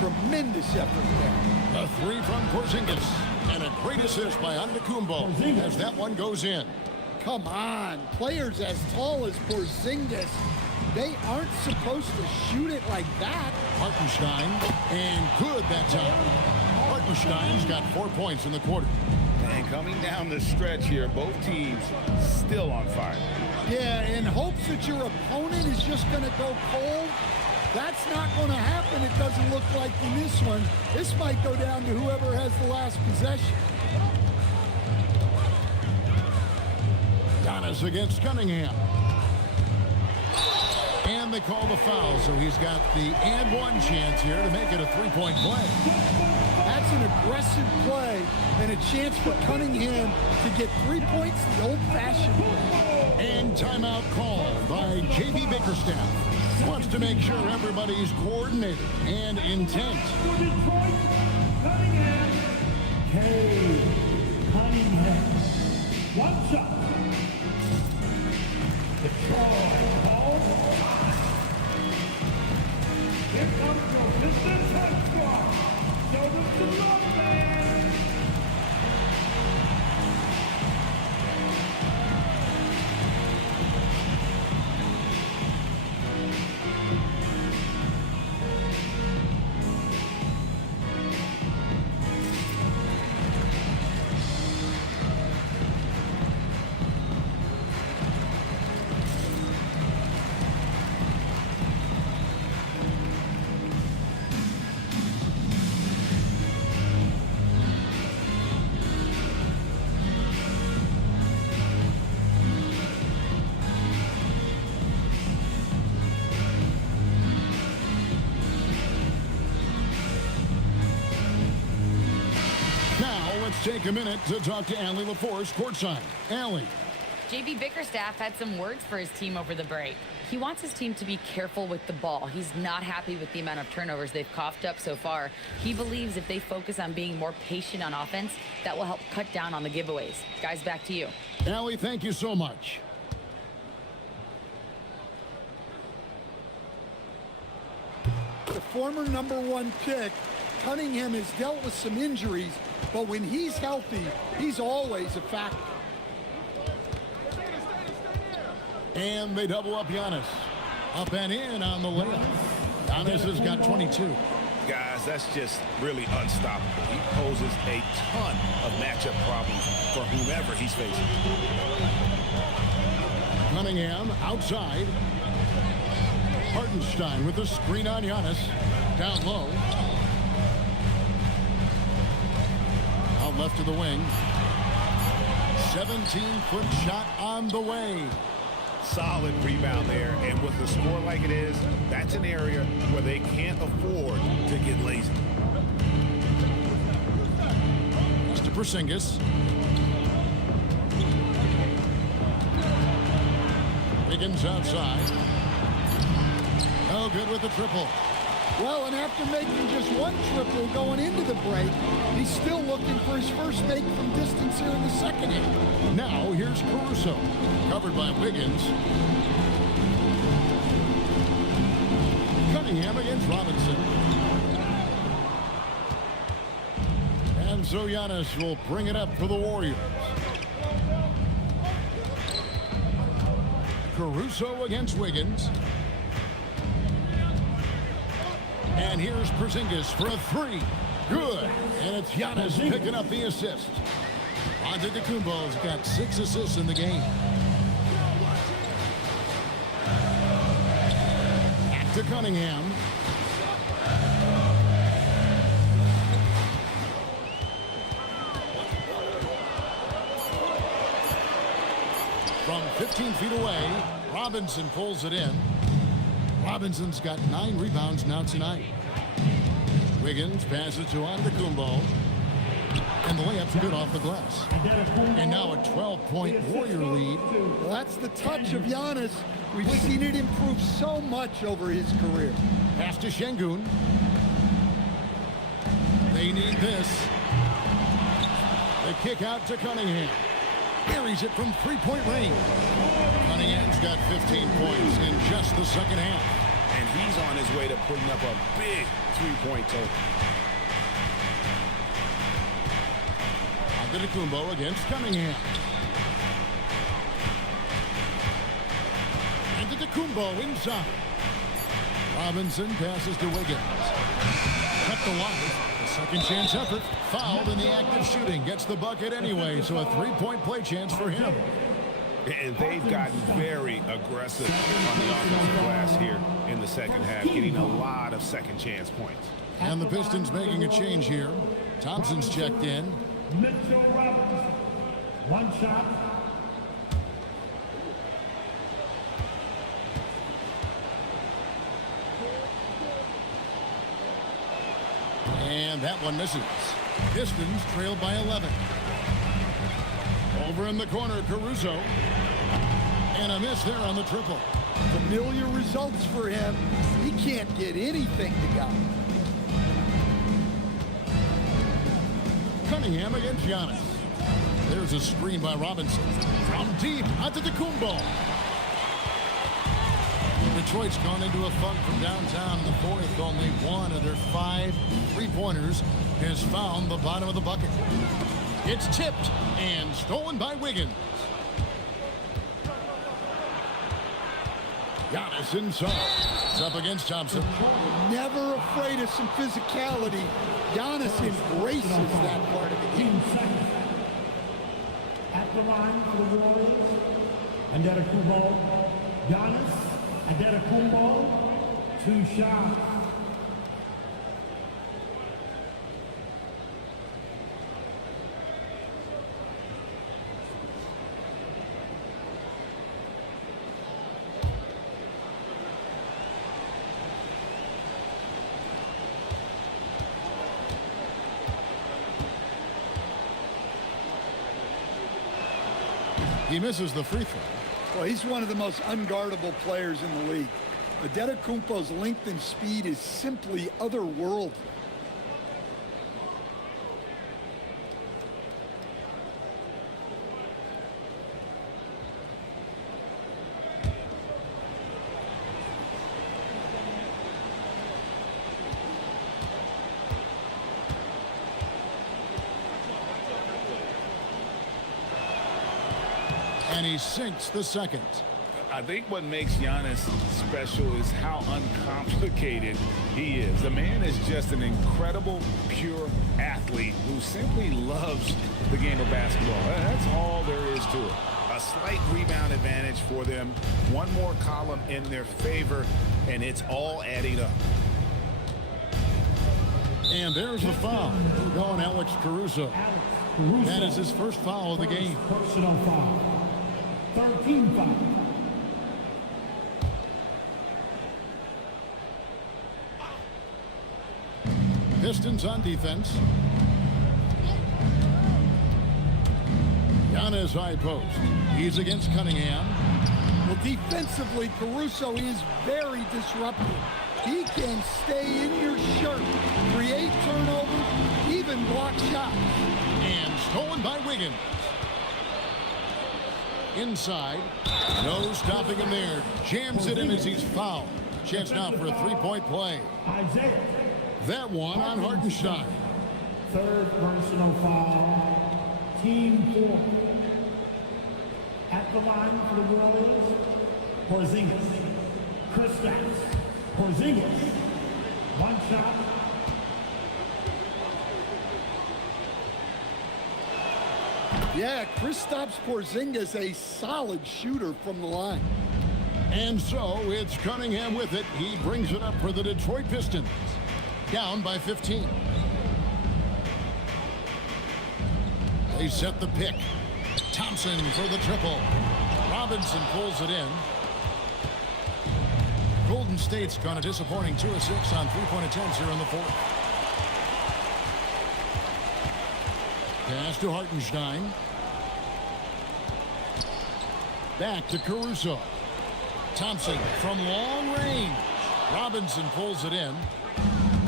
Tremendous effort there. A 3 from Porzingis. And a great assist by Antetokounmpo as that one goes in. Come on. Players as tall as Porzingis, they aren't supposed to shoot it like that. Hartenstein, and good that time. Hartenstein's got 4 points in the quarter. And coming down the stretch here, both teams still on fire. Yeah, in hopes that your opponent is just going to go cold. That's not going to happen. It doesn't look like in this one. This might go down to whoever has the last possession. Giannis against Cunningham. And they call the foul, so he's got the and one chance here to make it a 3-point play. That's an aggressive play and a chance for Cunningham to get 3 points the old-fashioned way. And timeout called by J.B. Bickerstaff. Wants to make sure everybody's coordinated and intent. Detroit, Cunningham. Cunningham. 1 shot. Detroit calls. Here comes your Mr. Touch Squad. Show them some love, man. take a minute to talk to Allie LaForce courtside. Allie. JB Bickerstaff had some words for his team over the break. He wants his team to be careful with the ball. He's not happy with the amount of turnovers they've coughed up so far. He believes if they focus on being more patient on offense, that will help cut down on the giveaways. Guys, back to you. Allie, thank you so much. The former #1 pick, Cunningham has dealt with some injuries, but when he's healthy, he's always a factor. And they double up Giannis. Up and in on the layup. Giannis has got 22. Guys, that's just really unstoppable. He poses a ton of matchup problems for whomever he's facing. Cunningham outside. Hartenstein with the screen on Giannis. Down low. Out left to the wing. 17-foot shot on the way. Solid rebound there, and with the score like it is, that's an area where they can't afford to get lazy. Mr. Porzingis. Wiggins outside. Oh, good with the triple. Well, and after making just one triple going into the break, he's still looking for his first make from distance here in the second half. Now here's Caruso, covered by Wiggins. Cunningham against Robinson. And so Giannis will bring it up for the Warriors. Caruso against Wiggins. And here's Porzingis for a three. Good. And it's Giannis picking up the assist. Antetokounmpo's got 6 assists in the game. Back to Cunningham. From 15 feet away, Robinson pulls it in. Robinson's got 9 rebounds now tonight. Wiggins passes to Antetokounmpo. And the layup's good off the glass. And now a 12-point Warrior lead. Well, that's the touch of Giannis. We've seen it improve so much over his career. Pass to Şengün. They need this. The kick out to Cunningham. Buries it from 3-point range. Cunningham's got 15 points in just the second half. And he's on his way to putting up a big 3-point total. Antetokounmpo against Cunningham. Antetokounmpo inside. Robinson passes to Wiggins. Cut the line. A second chance effort. Fouled in the act of shooting. Gets the bucket anyway, so a 3-point play chance for him. And they've gotten very aggressive on the offensive glass here in the second half, getting a lot of second chance points. And the Pistons making a change here. Thompson's checked in. Mitchell Robinson, 1 shot. And that one misses. Pistons trailed by 11. Over in the corner, Caruso. And a miss there on the triple. Familiar results for him. He can't get anything to go. Cunningham against Giannis. There's a screen by Robinson. From deep, Antetokounmpo. Detroit's gone into a funk from downtown in the fourth. Only one of their 5 3-pointers has found the bottom of the bucket. It's tipped and stolen by Wiggins. Giannis inside. It's up against Thompson. Never afraid of some physicality. Giannis embraces that part of the game. At the line for the Warriors, Antetokounmpo, Giannis, Antetokounmpo, 2 shots. He misses the free throw. Well, he's one of the most unguardable players in the league. Adetokounmpo's length and speed is simply otherworldly. And he sinks the second. I think what makes Giannis special is how uncomplicated he is. The man is just an incredible, pure athlete who simply loves the game of basketball. That's all there is to it. A slight rebound advantage for them. One more column in their favor, and it's all adding up. And there's the foul. Going Alex Caruso. That is his first foul of the game. Personal foul. 13 foul. Pistons on defense. Giannis high post. He's against Cunningham. Well, defensively, Caruso is very disruptive. He can stay in your shirt, create turnovers, even block shots. And stolen by Wiggins. Inside. No stopping him there. Jams it in as he's fouled. Chance now for a three-point play. Isaiah. That one on Hartenstein. Third personal foul. Team 4. At the line for the Warriors, Porzingis. Kristaps. Porzingis. One shot. Yeah, Kristaps Porzingis, a solid shooter from the line. And so it's Cunningham with it. He brings it up for the Detroit Pistons. Down by 15. They set the pick. Thompson for the triple. Robinson pulls it in. Golden State's gone a disappointing 2 of 6 on three-point attempts here in the fourth. Pass to Hartenstein. Back to Caruso. Thompson from long range. Robinson pulls it in.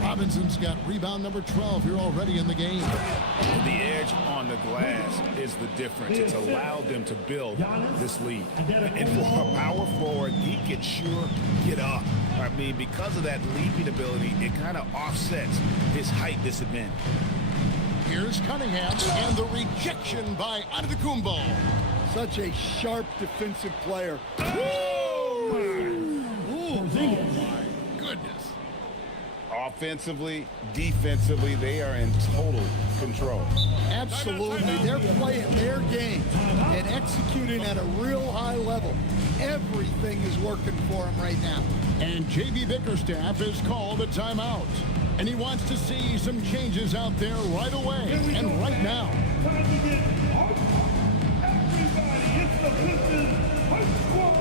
Robinson's got rebound number 12 here already in the game. The edge on the glass is the difference. It's allowed them to build this lead. And for a power forward, he can sure get up. I mean, because of that leaping ability, it kind of offsets his height disadvantage. Here's Cunningham and the rejection by Antetokounmpo. Such a sharp defensive player. Oh my goodness. Offensively, defensively, they are in total control. Absolutely. They're playing their game and executing at a real high level. Everything is working for them right now. And J.B. Bickerstaff has called a timeout. And he wants to see some changes out there right away and right now. Time to get everybody. It's the Pistons High Squad.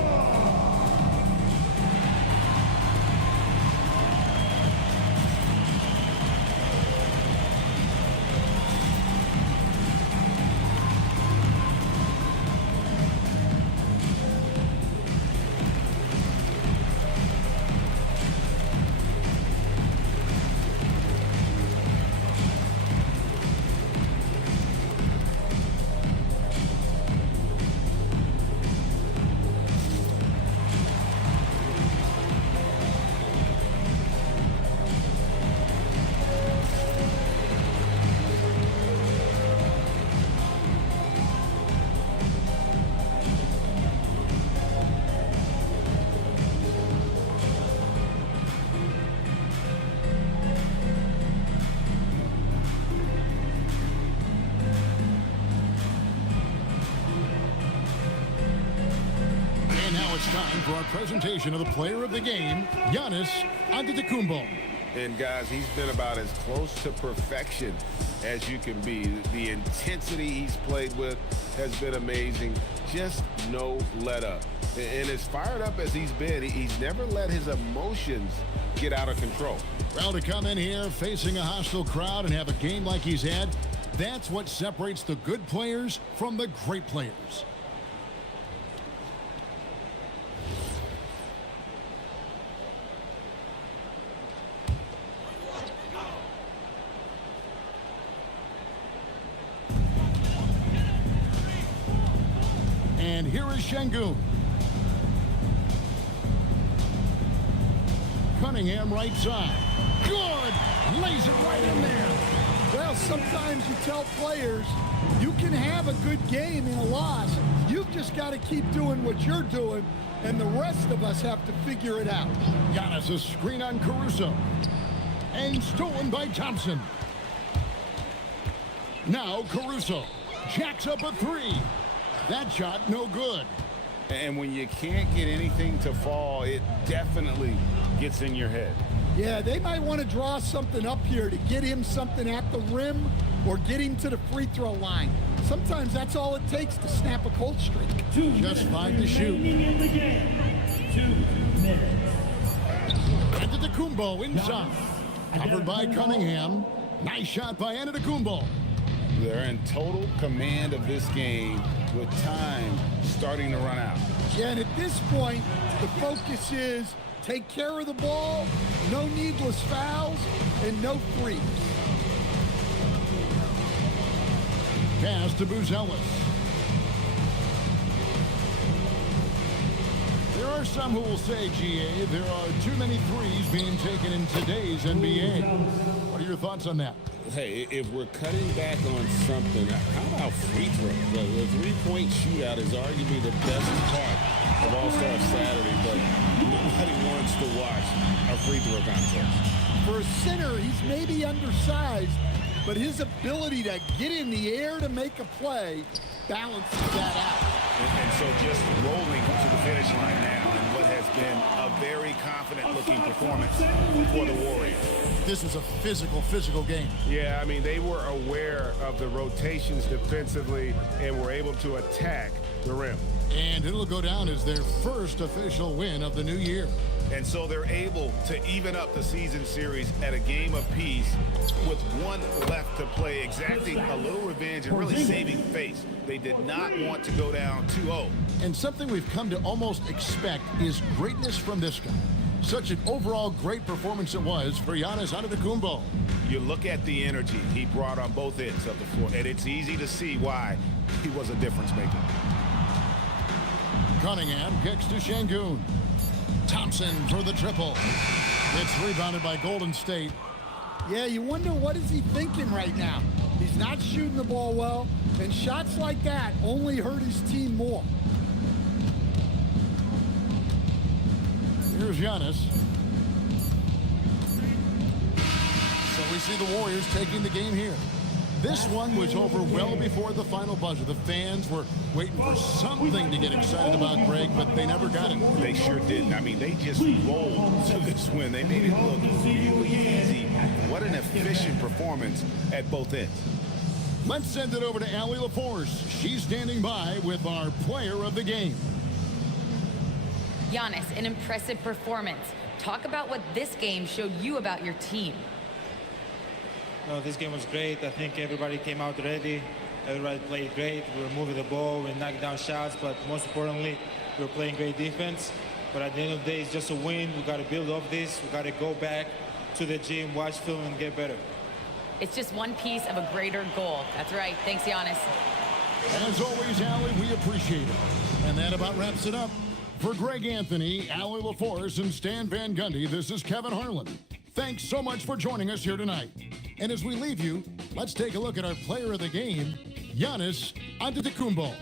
Time for our presentation of the player of the game, Giannis Antetokounmpo. And guys, he's been about as close to perfection as you can be. The intensity he's played with has been amazing. Just no let up. And as fired up as he's been, he's never let his emotions get out of control. Well, to come in here facing a hostile crowd and have a game like he's had, that's what separates the good players from the great players. And here is Şengün. Cunningham right side. Good! Lays it right in there. Well, sometimes you tell players you can have a good game in a loss. You've just got to keep doing what you're doing, and the rest of us have to figure it out. Giannis a screen on Caruso. And stolen by Thompson. Now Caruso jacks up a three. That shot no good. And when you can't get anything to fall, it definitely gets in your head. Yeah, they might want to draw something up here to get him something at the rim or get him to the free throw line. Sometimes that's all it takes to snap a cold streak. Just 5 to shoot. In the game. 2 minutes. Antetokounmpo inside. Covered by Cunningham. Nice shot by Antetokounmpo. They're in total command of this game with time starting to run out. Yeah, and at this point, the focus is take care of the ball, no needless fouls, and no freaks. Pass to Buzelis. There are some who will say, GA, there are too many threes being taken in today's NBA. What are your thoughts on that? Hey, if we're cutting back on something, how about free throws? The three-point shootout is arguably the best part of All-Star Saturday, but nobody wants to watch a free throw contest. For a center, he's maybe undersized, but his ability to get in the air to make a play balances that out. And so just rolling to the finish line now in what has been a very confident-looking performance for the Warriors. This was a physical game. Yeah, I mean, they were aware of the rotations defensively and were able to attack the rim. And it'll go down as their first official win of the new year. And so they're able to even up the season series at a game apiece with one left to play, exacting a little revenge and really saving face. They did not want to go down 2-0. And something we've come to almost expect is greatness from this guy. Such an overall great performance it was for Giannis Antetokounmpo. You look at the energy he brought on both ends of the floor, and it's easy to see why he was a difference maker. Cunningham kicks to Şengün. Thompson for the triple. It's rebounded by Golden State. Yeah, you wonder what is he thinking right now. He's not shooting the ball well, and shots like that only hurt his team more. Here's Giannis. So we see the Warriors taking the game here. This one was over well before the final buzzer. The fans were waiting for something to get excited about, Greg, but they never got it. They sure didn't. I mean, they just rolled to this win. They made it look really easy. What an efficient performance at both ends. Let's send it over to Allie LaForce. She's standing by with our player of the game. Giannis, an impressive performance. Talk about what this game showed you about your team. No, this game was great. I think everybody came out ready. Everybody played great. We were moving the ball. We knocked down shots. But most importantly, we were playing great defense. But at the end of the day, it's just a win. We got to build off this. We got to go back to the gym, watch film, and get better. It's just one piece of a greater goal. That's right. Thanks, Giannis. As always, Allie, we appreciate it. And that about wraps it up. For Greg Anthony, Allie LaForce, and Stan Van Gundy, this is Kevin Harlan. Thanks so much for joining us here tonight. And as we leave you, let's take a look at our player of the game, Giannis Antetokounmpo.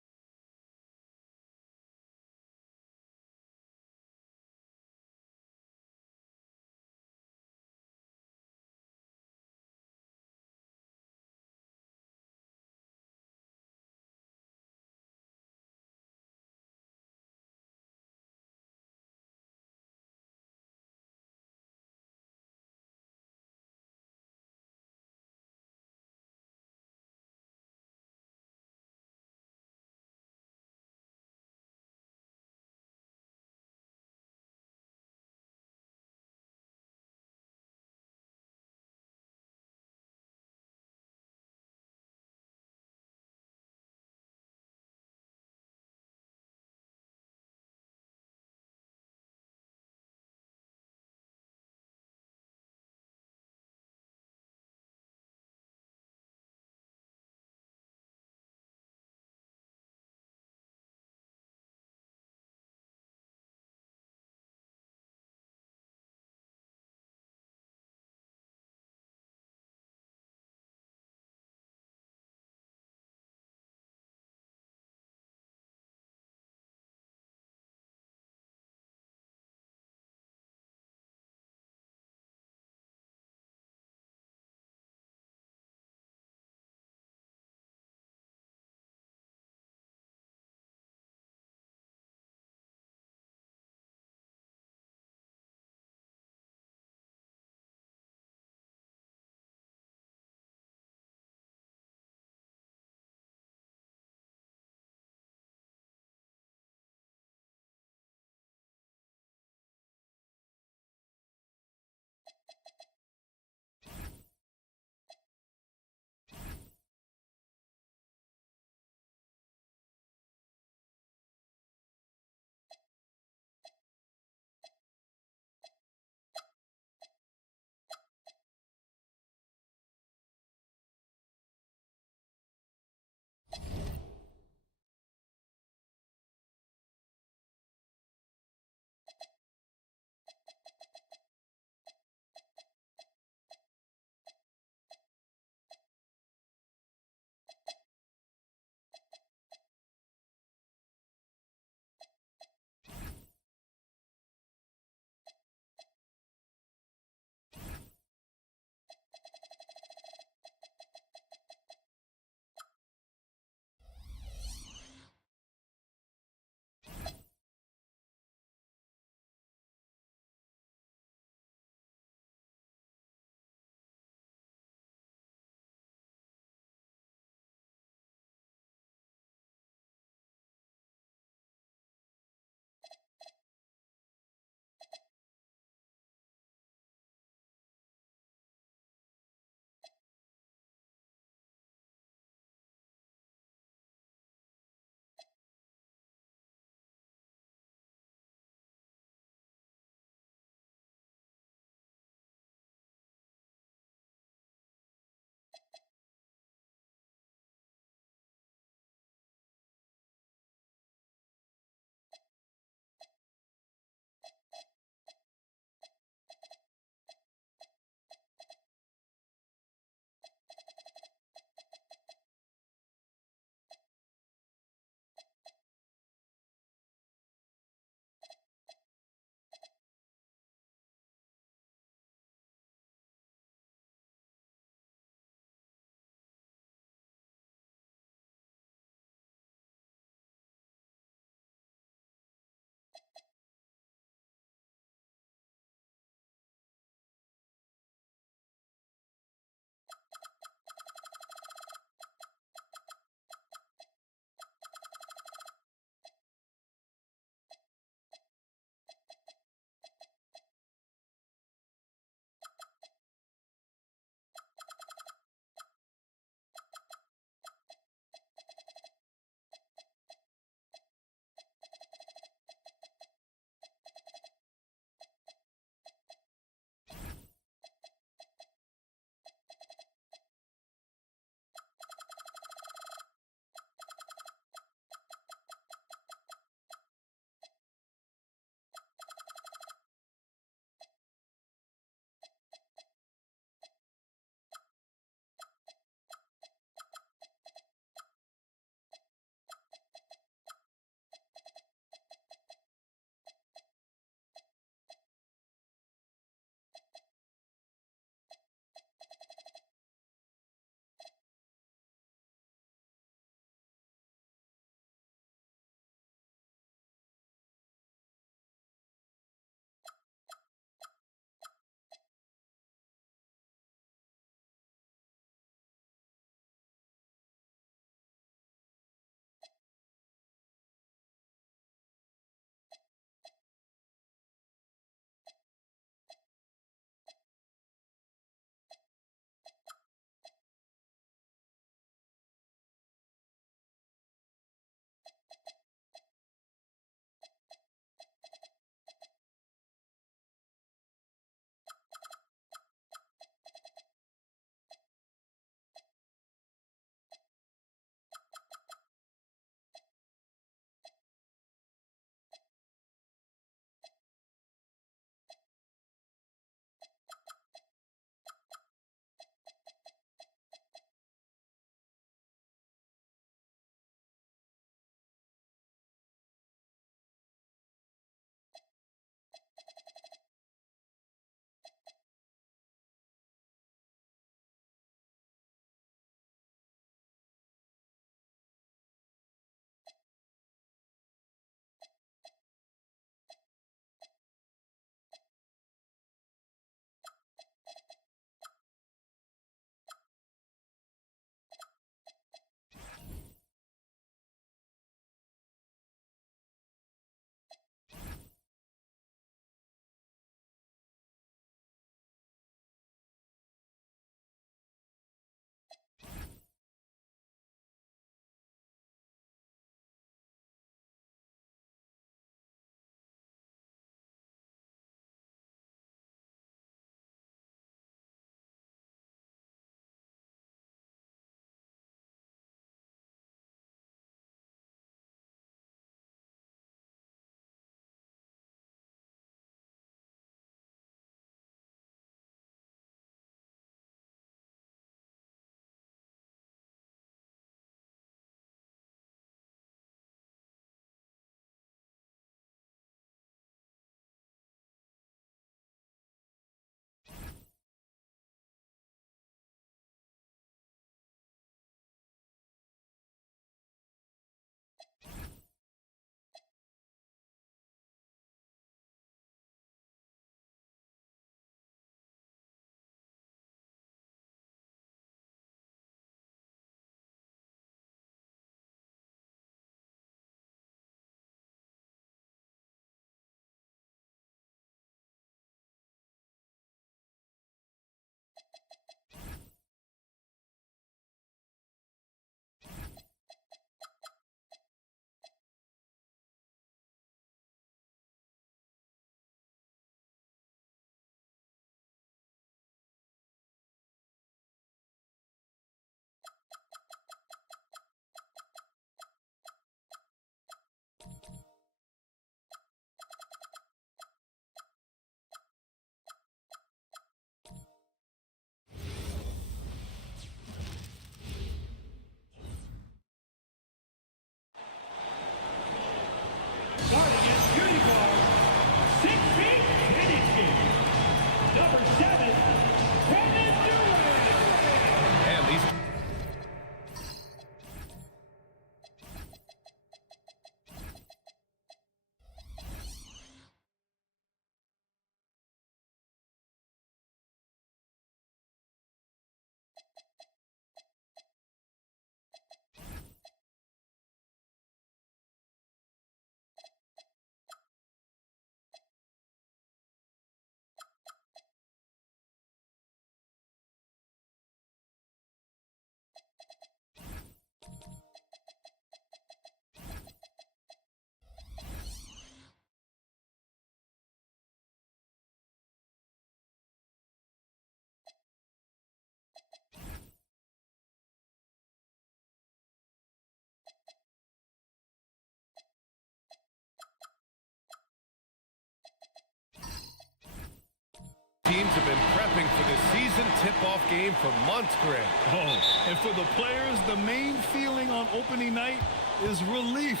teams have been prepping for the season tip-off game for months, Grant. Oh, and for the players, the main feeling on opening night is relief.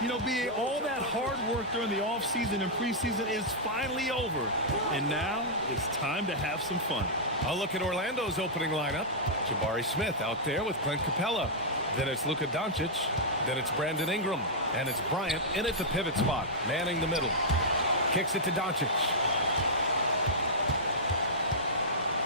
You know, BA, all that hard work during the offseason and preseason is finally over. And now it's time to have some fun. I'll look at Orlando's opening lineup. Jabari Smith out there with Clint Capella. Then it's Luka Doncic. Then it's Brandon Ingram. And it's Bryant in at the pivot spot, manning the middle. Kicks it to Doncic.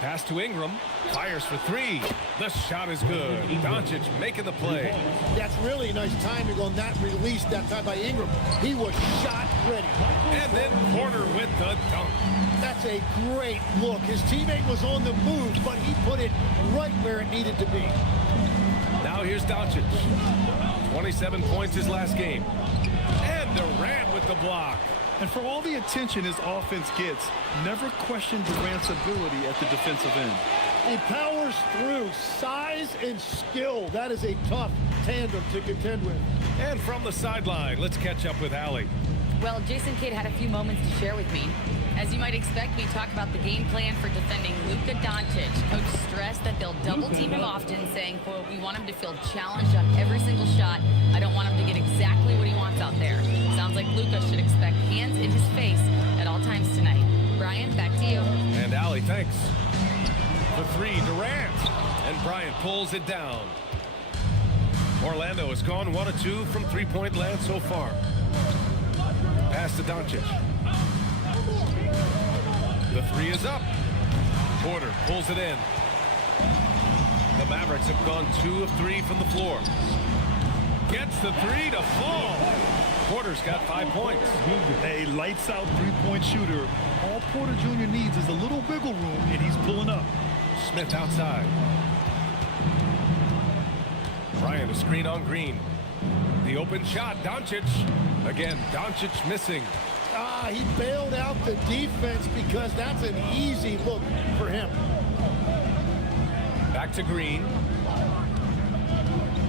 Pass to Ingram. Fires for three. The shot is good. Doncic making the play. That's really nice timing on that release that time by Ingram. He was shot ready. And then Porter with the dunk. That's a great look. His teammate was on the move, but he put it right where it needed to be. Now here's Doncic. 27 points his last game. And Durant with the block. And for all the attention his offense gets, never question Durant's ability at the defensive end. He powers through. Size and skill. That is a tough tandem to contend with. And from the sideline, let's catch up with Allie. Well, Jason Kidd had a few moments to share with me. As you might expect, we talk about the game plan for defending Luka Doncic. Coach stressed that they'll double team him often, saying, quote, we want him to feel challenged on every single shot. I don't want him to get exactly what he wants out there. Sounds like Luka should expect hands in his face at all times tonight. Brian, back to you. And Allie, thanks. For three, Durant. And Bryant pulls it down. Orlando has gone 1 of 2 from three-point land so far. Pass to Doncic. The three is up. Porter pulls it in. The Mavericks have gone 2 of 3 from the floor. Gets the three to fall. Porter's got 5 points. A lights-out three-point shooter. All Porter Jr. needs is a little wiggle room, and he's pulling up. Smith outside. Bryant a screen on Green. The open shot, Doncic. Again, Doncic missing. He bailed out the defense because that's an easy look for him. Back to Green.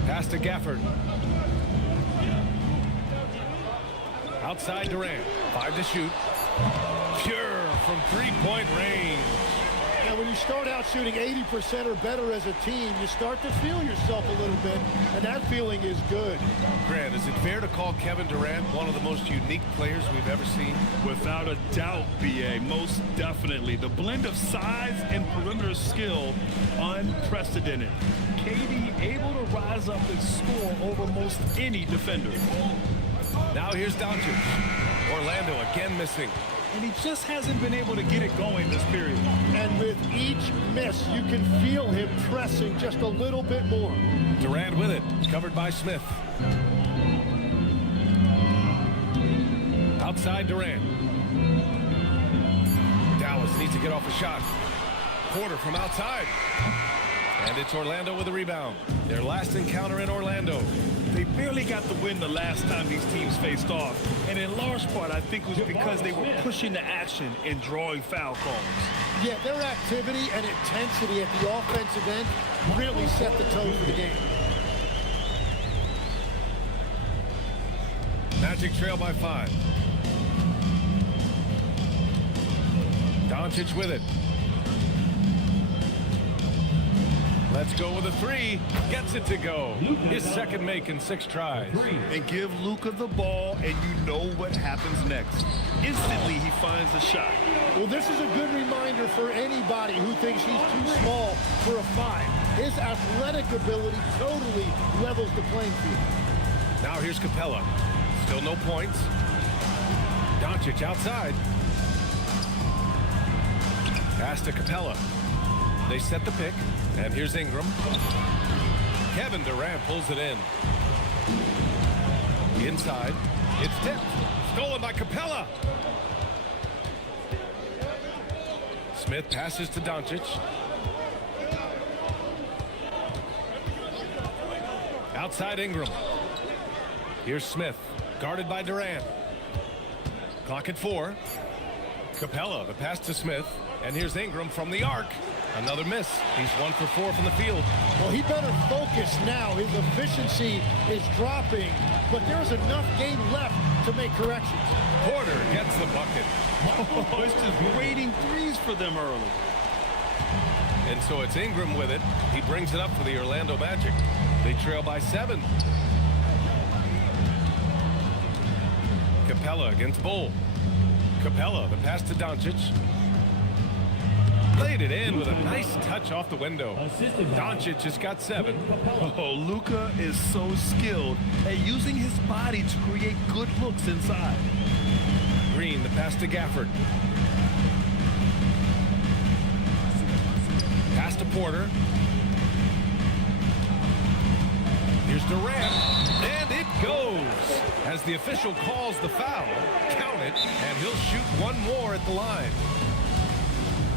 Pass to Gafford. Outside Durant. 5 to shoot. Pure from three-point range. And when you start out shooting 80% or better as a team, you start to feel yourself a little bit, and that feeling is good. Grant, is it fair to call Kevin Durant one of the most unique players we've ever seen? Without a doubt, BA, most definitely. The blend of size and perimeter skill, unprecedented. KD able to rise up and score over most any defender. Now here's Doncic. Orlando again missing. And he just hasn't been able to get it going this period. And with each miss, you can feel him pressing just a little bit more. Durant with it, covered by Smith. Outside Durant. Dallas needs to get off a shot. Porter from outside. And it's Orlando with a rebound. Their last encounter in Orlando. They barely got the win the last time these teams faced off. And in large part, I think it was because they were pushing the action and drawing foul calls. Yeah, their activity and intensity at the offensive end really set the tone for the game. Magic trail by 5. Doncic with it. Let's go with a three. Gets it to go. His second make in 6 tries. And give Luka the ball, and you know what happens next. Instantly, he finds the shot. Well, this is a good reminder for anybody who thinks he's too small for a 5. His athletic ability totally levels the playing field. Now here's Capella. Still no points. Doncic outside. Pass to Capella. They set the pick. And here's Ingram. Kevin Durant pulls it in. Inside. It's tipped. Stolen by Capella. Smith passes to Doncic. Outside Ingram. Here's Smith. Guarded by Durant. Clock at 4. Capella, the pass to Smith. And here's Ingram from the arc. Another miss. He's 1 for 4 from the field. Well, he better focus now. His efficiency is dropping, but there's enough game left to make corrections. Porter gets the bucket. Oh, it's just raining threes for them early. And so it's Ingram with it. He brings it up for the Orlando Magic. They trail by 7. Capella against Bull. Capella, the pass to Doncic. Laid it in with a nice touch off the window. Doncic has got 7. Oh, Luka is so skilled at using his body to create good looks inside. Green, the pass to Gafford. Pass to Porter. Here's Durant, and it goes. As the official calls the foul, count it, and he'll shoot one more at the line.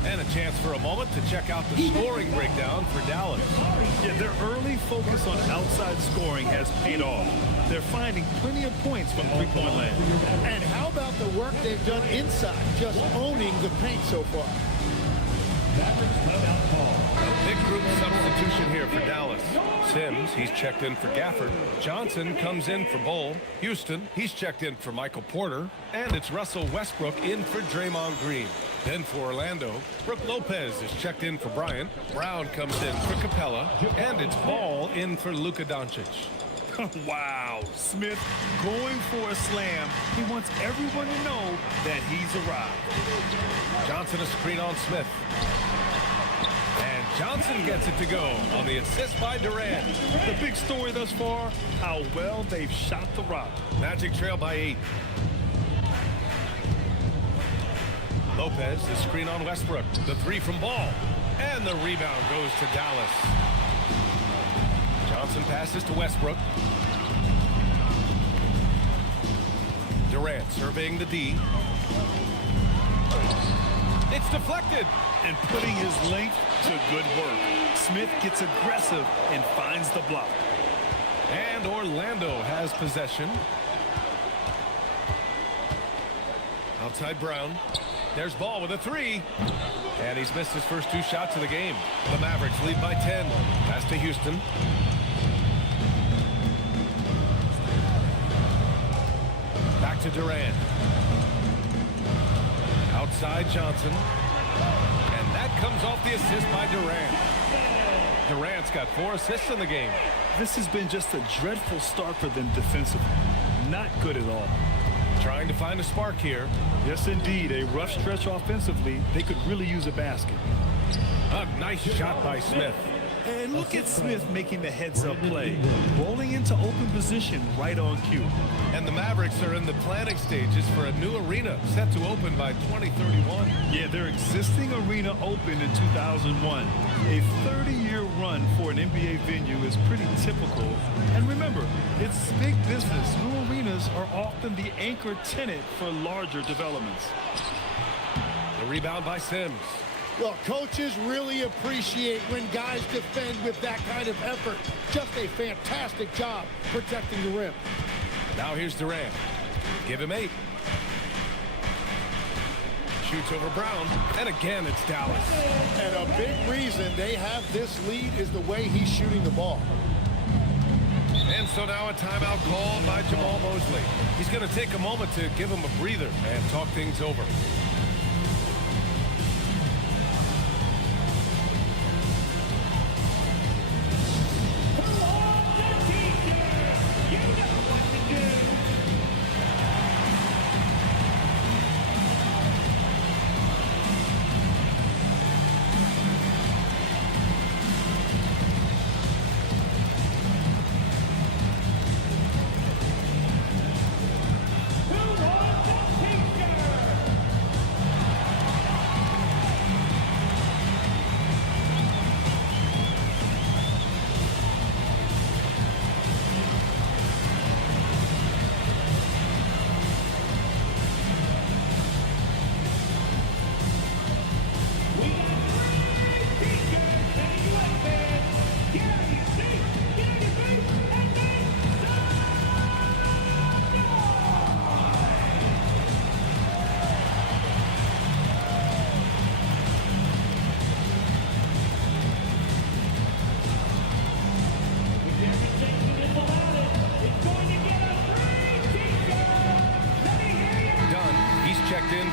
And a chance for a moment to check out the scoring breakdown for Dallas. Yeah, their early focus on outside scoring has paid off. They're finding plenty of points from three-point land. And how about the work they've done inside, just owning the paint so far? A big group substitution here for Dallas. Sims, he's checked in for Gafford. Johnson comes in for Bull. Houston, he's checked in for Michael Porter. And it's Russell Westbrook in for Draymond Green. Then for Orlando, Brook Lopez is checked in for Bryant. Brown comes in for Capella. And it's Ball in for Luka Doncic. Wow, Smith going for a slam. He wants everyone to know that he's arrived. Johnson a screen on Smith. And Johnson gets it to go on the assist by Durant. The big story thus far, how well they've shot the rock. Magic trail by 8. Lopez, the screen on Westbrook. The 3 from Ball. And the rebound goes to Dallas. Johnson passes to Westbrook. Durant surveying the D. It's deflected. And putting his length to good work. Smith gets aggressive and finds the block. And Orlando has possession. Outside Brown. There's Ball with a 3. And he's missed his first 2 shots of the game. The Mavericks lead by 10. Pass to Houston. Back to Durant. Outside Johnson. And that comes off the assist by Durant. Durant's got 4 assists in the game. This has been just a dreadful start for them defensively. Not good at all. Trying to find a spark here. Yes, indeed. A rough stretch offensively. They could really use a basket. A nice shot by Smith. And look at Smith making the heads-up play. Rolling into open position right on cue. And the Mavericks are in the planning stages for a new arena set to open by 2031. Yeah, their existing arena opened in 2001. A 30-year run for an NBA venue is pretty typical. And remember, it's big business. New arenas are often the anchor tenant for larger developments. The rebound by Sims. Well, coaches really appreciate when guys defend with that kind of effort. Just a fantastic job protecting the rim. Now here's Durant. Give him 8. Shoots over Brown. And again, it's Dallas. And a big reason they have this lead is the way he's shooting the ball. And so now a timeout called by Jamal Mosley. He's going to take a moment to give him a breather and talk things over.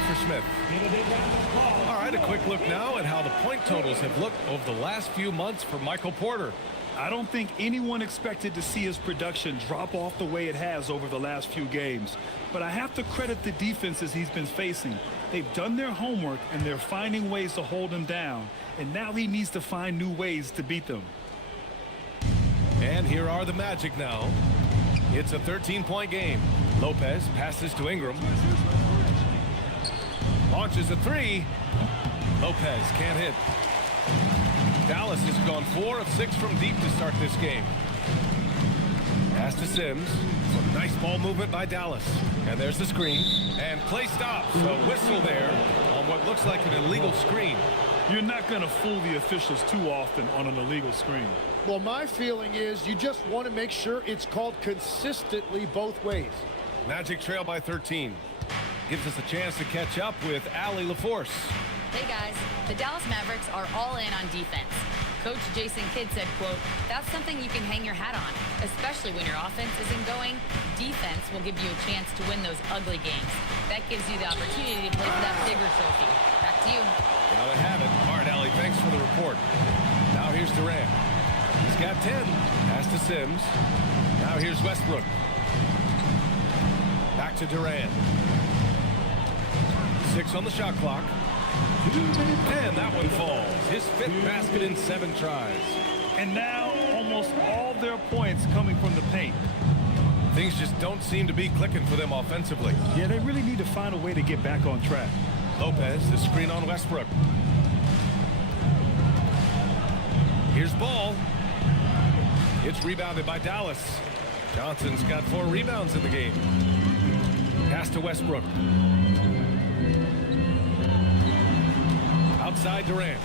for Smith. All right, a quick look now at how the point totals have looked over the last few months for Michael Porter. I don't think anyone expected to see his production drop off the way it has over the last few games. But I have to credit the defenses he's been facing. They've done their homework, and they're finding ways to hold him down. And now he needs to find new ways to beat them. And here are the Magic now. It's a 13-point game. Lopez passes to Ingram. Launches a three. Lopez can't hit. Dallas has gone 4 of 6 from deep to start this game. Pass to Sims. Some nice ball movement by Dallas. And there's the screen. And play stops. A whistle there on what looks like an illegal screen. You're not going to fool the officials too often on an illegal screen. Well, my feeling is you just want to make sure it's called consistently both ways. Magic trail by 13. Gives us a chance to catch up with Allie LaForce. Hey guys, the Dallas Mavericks are all in on defense. Coach Jason Kidd said, quote, "That's something you can hang your hat on, especially when your offense isn't going. Defense will give you a chance to win those ugly games. That gives you the opportunity to play for that bigger trophy." Back to you. Now they have it. All right, Allie, thanks for the report. Now here's Durant. He's got 10. Pass to Sims. Now here's Westbrook. Back to Durant. 6 on the shot clock. And that one falls. His 5th basket in 7 tries. And now almost all their points coming from the paint. Things just don't seem to be clicking for them offensively. Yeah, they really need to find a way to get back on track. Lopez, the screen on Westbrook. Here's Ball. It's rebounded by Dallas. Johnson's got 4 rebounds in the game. Pass to Westbrook. Outside Durant.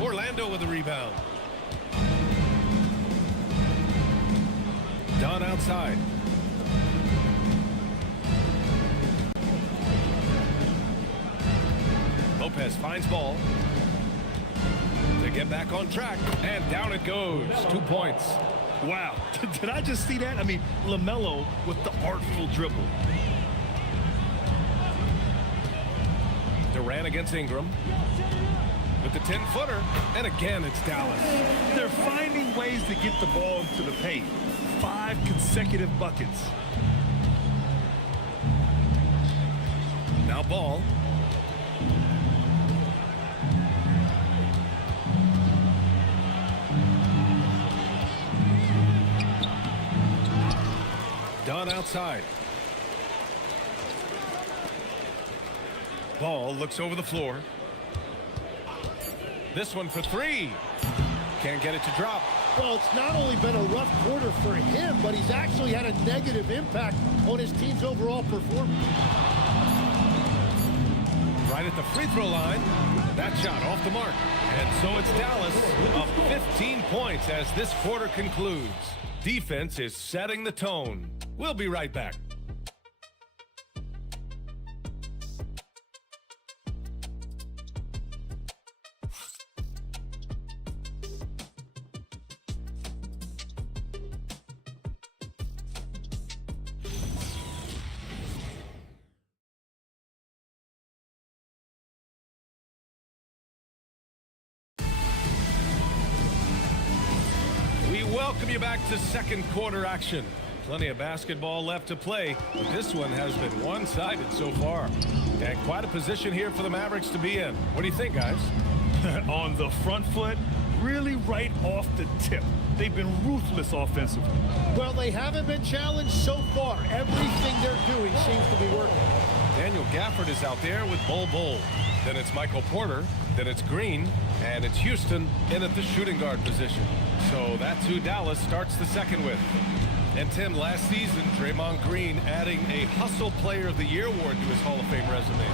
Orlando with a rebound. Dunn outside. Lopez finds Ball. They get back on track, and down it goes. 2 points. Wow, did I just see that? I mean, LaMelo with the artful dribble. Durant against Ingram. With the 10-footer, and again it's Dallas. They're finding ways to get the ball into the paint. 5 consecutive buckets. Now Ball. Dunn outside. Ball looks over the floor. This one for 3. Can't get it to drop. Well, it's not only been a rough quarter for him, but he's actually had a negative impact on his team's overall performance. Right at the free throw line. That shot off the mark. And so it's Dallas up 15 points as this quarter concludes. Defense is setting the tone. We'll be right back. We welcome you back to second quarter action. Plenty of basketball left to play, but this one has been one-sided so far. And quite a position here for the Mavericks to be in. What do you think, guys? On the front foot, really right off the tip. They've been ruthless offensively. Well, they haven't been challenged so far. Everything they're doing seems to be working. Daniel Gafford is out there with Bol. Then it's Michael Porter. Then it's Green. And it's Houston in at the shooting guard position. So that's who Dallas starts the second with. And Tim, last season, Draymond Green adding a Hustle Player of the Year award to his Hall of Fame resume.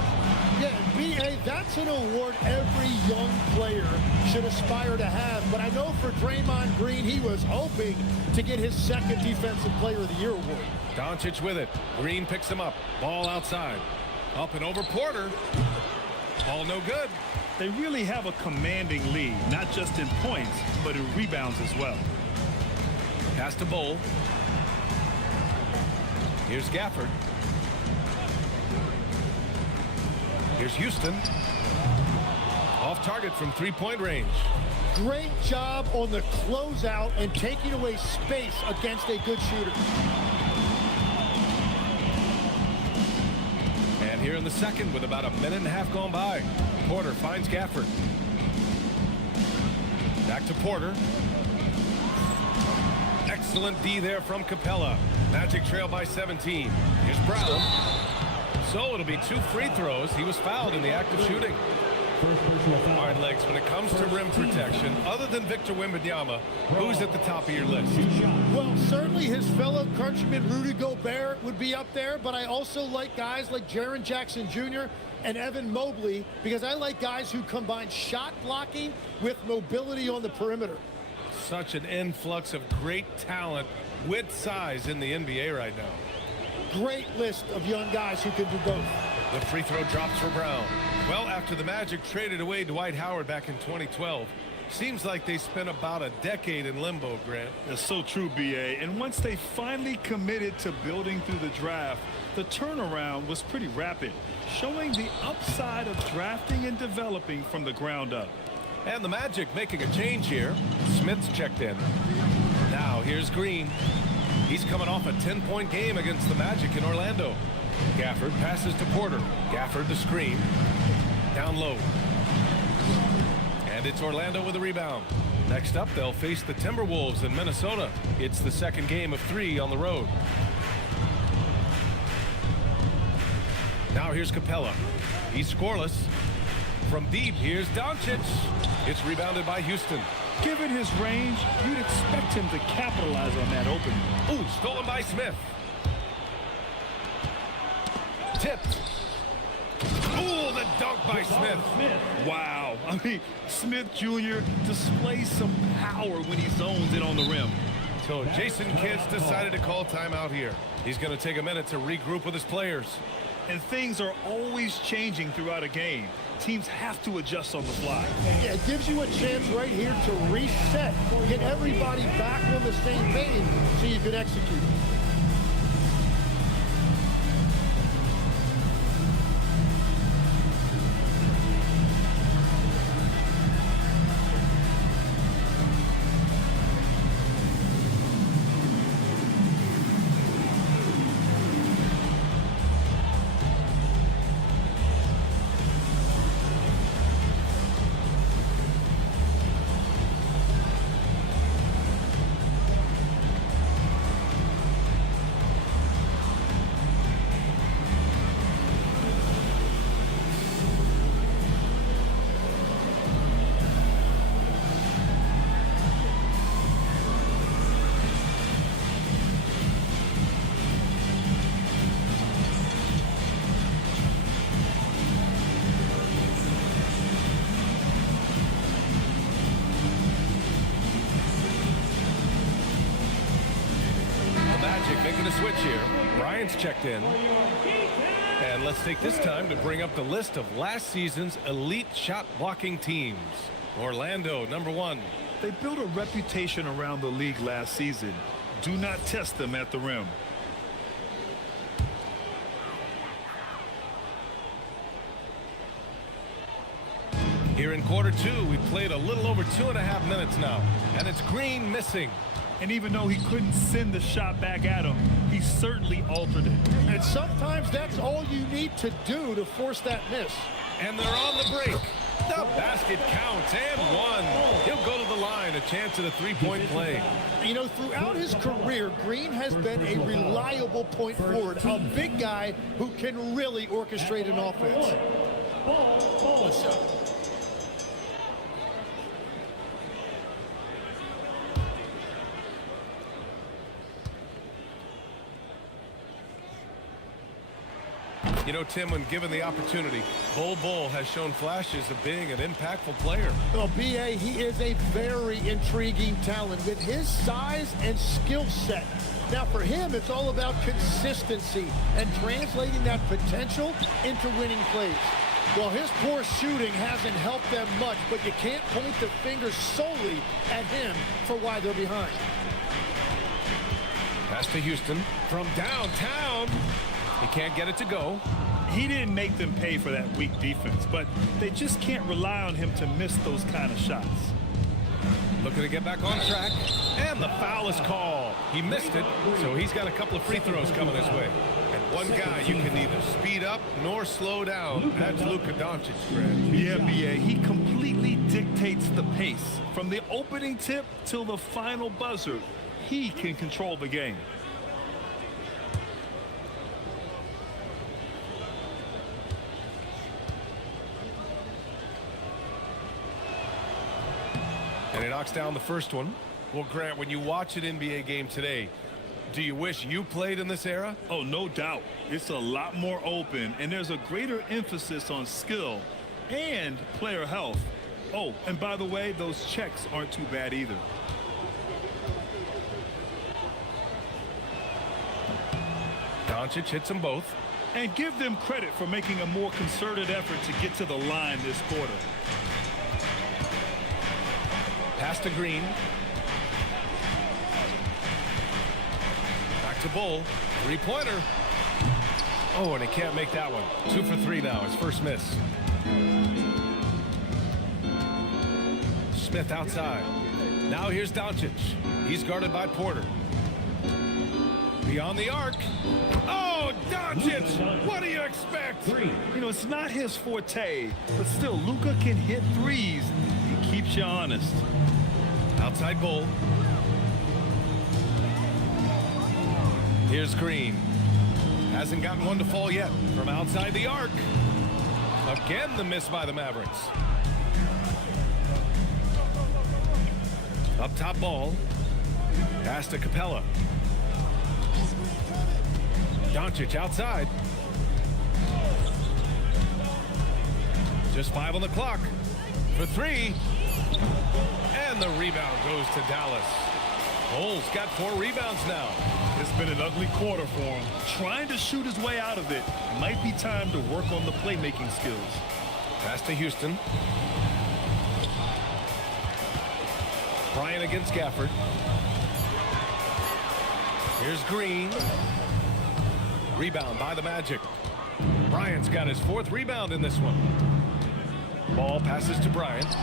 Yeah, B.A., that's an award every young player should aspire to have. But I know for Draymond Green, he was hoping to get his second Defensive Player of the Year award. Doncic with it. Green picks him up. Ball outside. Up and over Porter. Ball no good. They really have a commanding lead, not just in points, but in rebounds as well. Pass to Bowl. Here's Gafford. Here's Houston. Off target from three-point range. Great job on the closeout and taking away space against a good shooter. And here in the second with about a minute and a half gone by, Porter finds Gafford. Back to Porter. Excellent D there from Capella. Magic trail by 17. Here's Brown. So it'll be 2 free throws. He was fouled in the act of shooting. All right, Legs, when it comes to rim protection, other than Victor Wembanyama, who's at the top of your list? Well, certainly his fellow countryman Rudy Gobert would be up there, but I also like guys like Jaren Jackson Jr. and Evan Mobley because I like guys who combine shot blocking with mobility on the perimeter. Such an influx of great talent with size in the NBA right now. Great list of young guys who can do both. The free throw drops for Brown. Well, after the Magic traded away Dwight Howard back in 2012, seems like they spent about a decade in limbo, Grant. That's so true, B.A. And once they finally committed to building through the draft, the turnaround was pretty rapid, showing the upside of drafting and developing from the ground up. And the Magic making a change here. Smith's checked in. Now here's Green. He's coming off a 10-point game against the Magic in Orlando. Gafford passes to Porter. Gafford the screen. Down low. And it's Orlando with a rebound. Next up, they'll face the Timberwolves in Minnesota. It's the second game of 3 on the road. Now here's Capella. He's scoreless. From deep, here's Doncic. It's rebounded by Houston. Given his range, you'd expect him to capitalize on that opening. Ooh, stolen by Smith. Tipped. Ooh, the dunk by Smith. Wow. I mean, Smith Jr. displays some power when he zones in on the rim. So Jason Kidd's decided to call timeout here. He's going to take a minute to regroup with his players. And things are always changing throughout a game. Teams have to adjust on the fly. Yeah, it gives you a chance right here to reset, get everybody back on the same page so you can execute. Making a switch here. Bryant's checked in. And let's take this time to bring up the list of last season's elite shot blocking teams. Orlando, number 1. They built a reputation around the league last season. Do not test them at the rim. Here in quarter 2, we've played a little over 2.5 minutes now. And it's Green missing. And even though he couldn't send the shot back at him, he certainly altered it. And sometimes that's all you need to do to force that miss. And they're on the break. The basket counts and 1. He'll go to the line, a chance at a 3-point play. You know, throughout his career, Green has been a reliable point forward, a big guy who can really orchestrate an offense. What's up? You know, Tim, when given the opportunity, Bull has shown flashes of being an impactful player. Well, B.A., he is a very intriguing talent with his size and skill set. Now, for him, it's all about consistency and translating that potential into winning plays. Well, his poor shooting hasn't helped them much, but you can't point the finger solely at him for why they're behind. Pass to Houston from downtown. He can't get it to go. He didn't make them pay for that weak defense, but they just can't rely on him to miss those kind of shots. Looking to get back on track, and the foul is called. He missed it, so he's got a couple of free throws coming his way. And one guy you can neither speed up nor slow down. That's Luka Doncic, Grant. Yeah, B.A., he completely dictates the pace. From the opening tip till the final buzzer, he can control the game. And he knocks down the first one. Well, Grant, when you watch an NBA game today, do you wish you played in this era? Oh, no doubt. It's a lot more open, and there's a greater emphasis on skill and player health. Oh, and by the way, those checks aren't too bad either. Doncic hits them both. And give them credit for making a more concerted effort to get to the line this quarter. Pass to Green. Back to Bull. Three-pointer. Oh, and he can't make that one. 2 for 3 now. His first miss. Smith outside. Now here's Doncic. He's guarded by Porter. Beyond the arc. Oh, Doncic! What do you expect? You know, it's not his forte, but still, Luka can hit threes. He keeps you honest. Outside Bull. Here's Green. Hasn't gotten one to fall yet from outside the arc. Again, the miss by the Mavericks. Up top Ball. Pass to Capella. Doncic outside. Just 5 on the clock. For 3. And the rebound goes to Dallas. Bull's got 4 rebounds now. It's been an ugly quarter for him. Trying to shoot his way out of it. Might be time to work on the playmaking skills. Pass to Houston. Bryant against Gafford. Here's Green. Rebound by the Magic. Bryant's got his 4th rebound in this one. Ball passes to Bryant.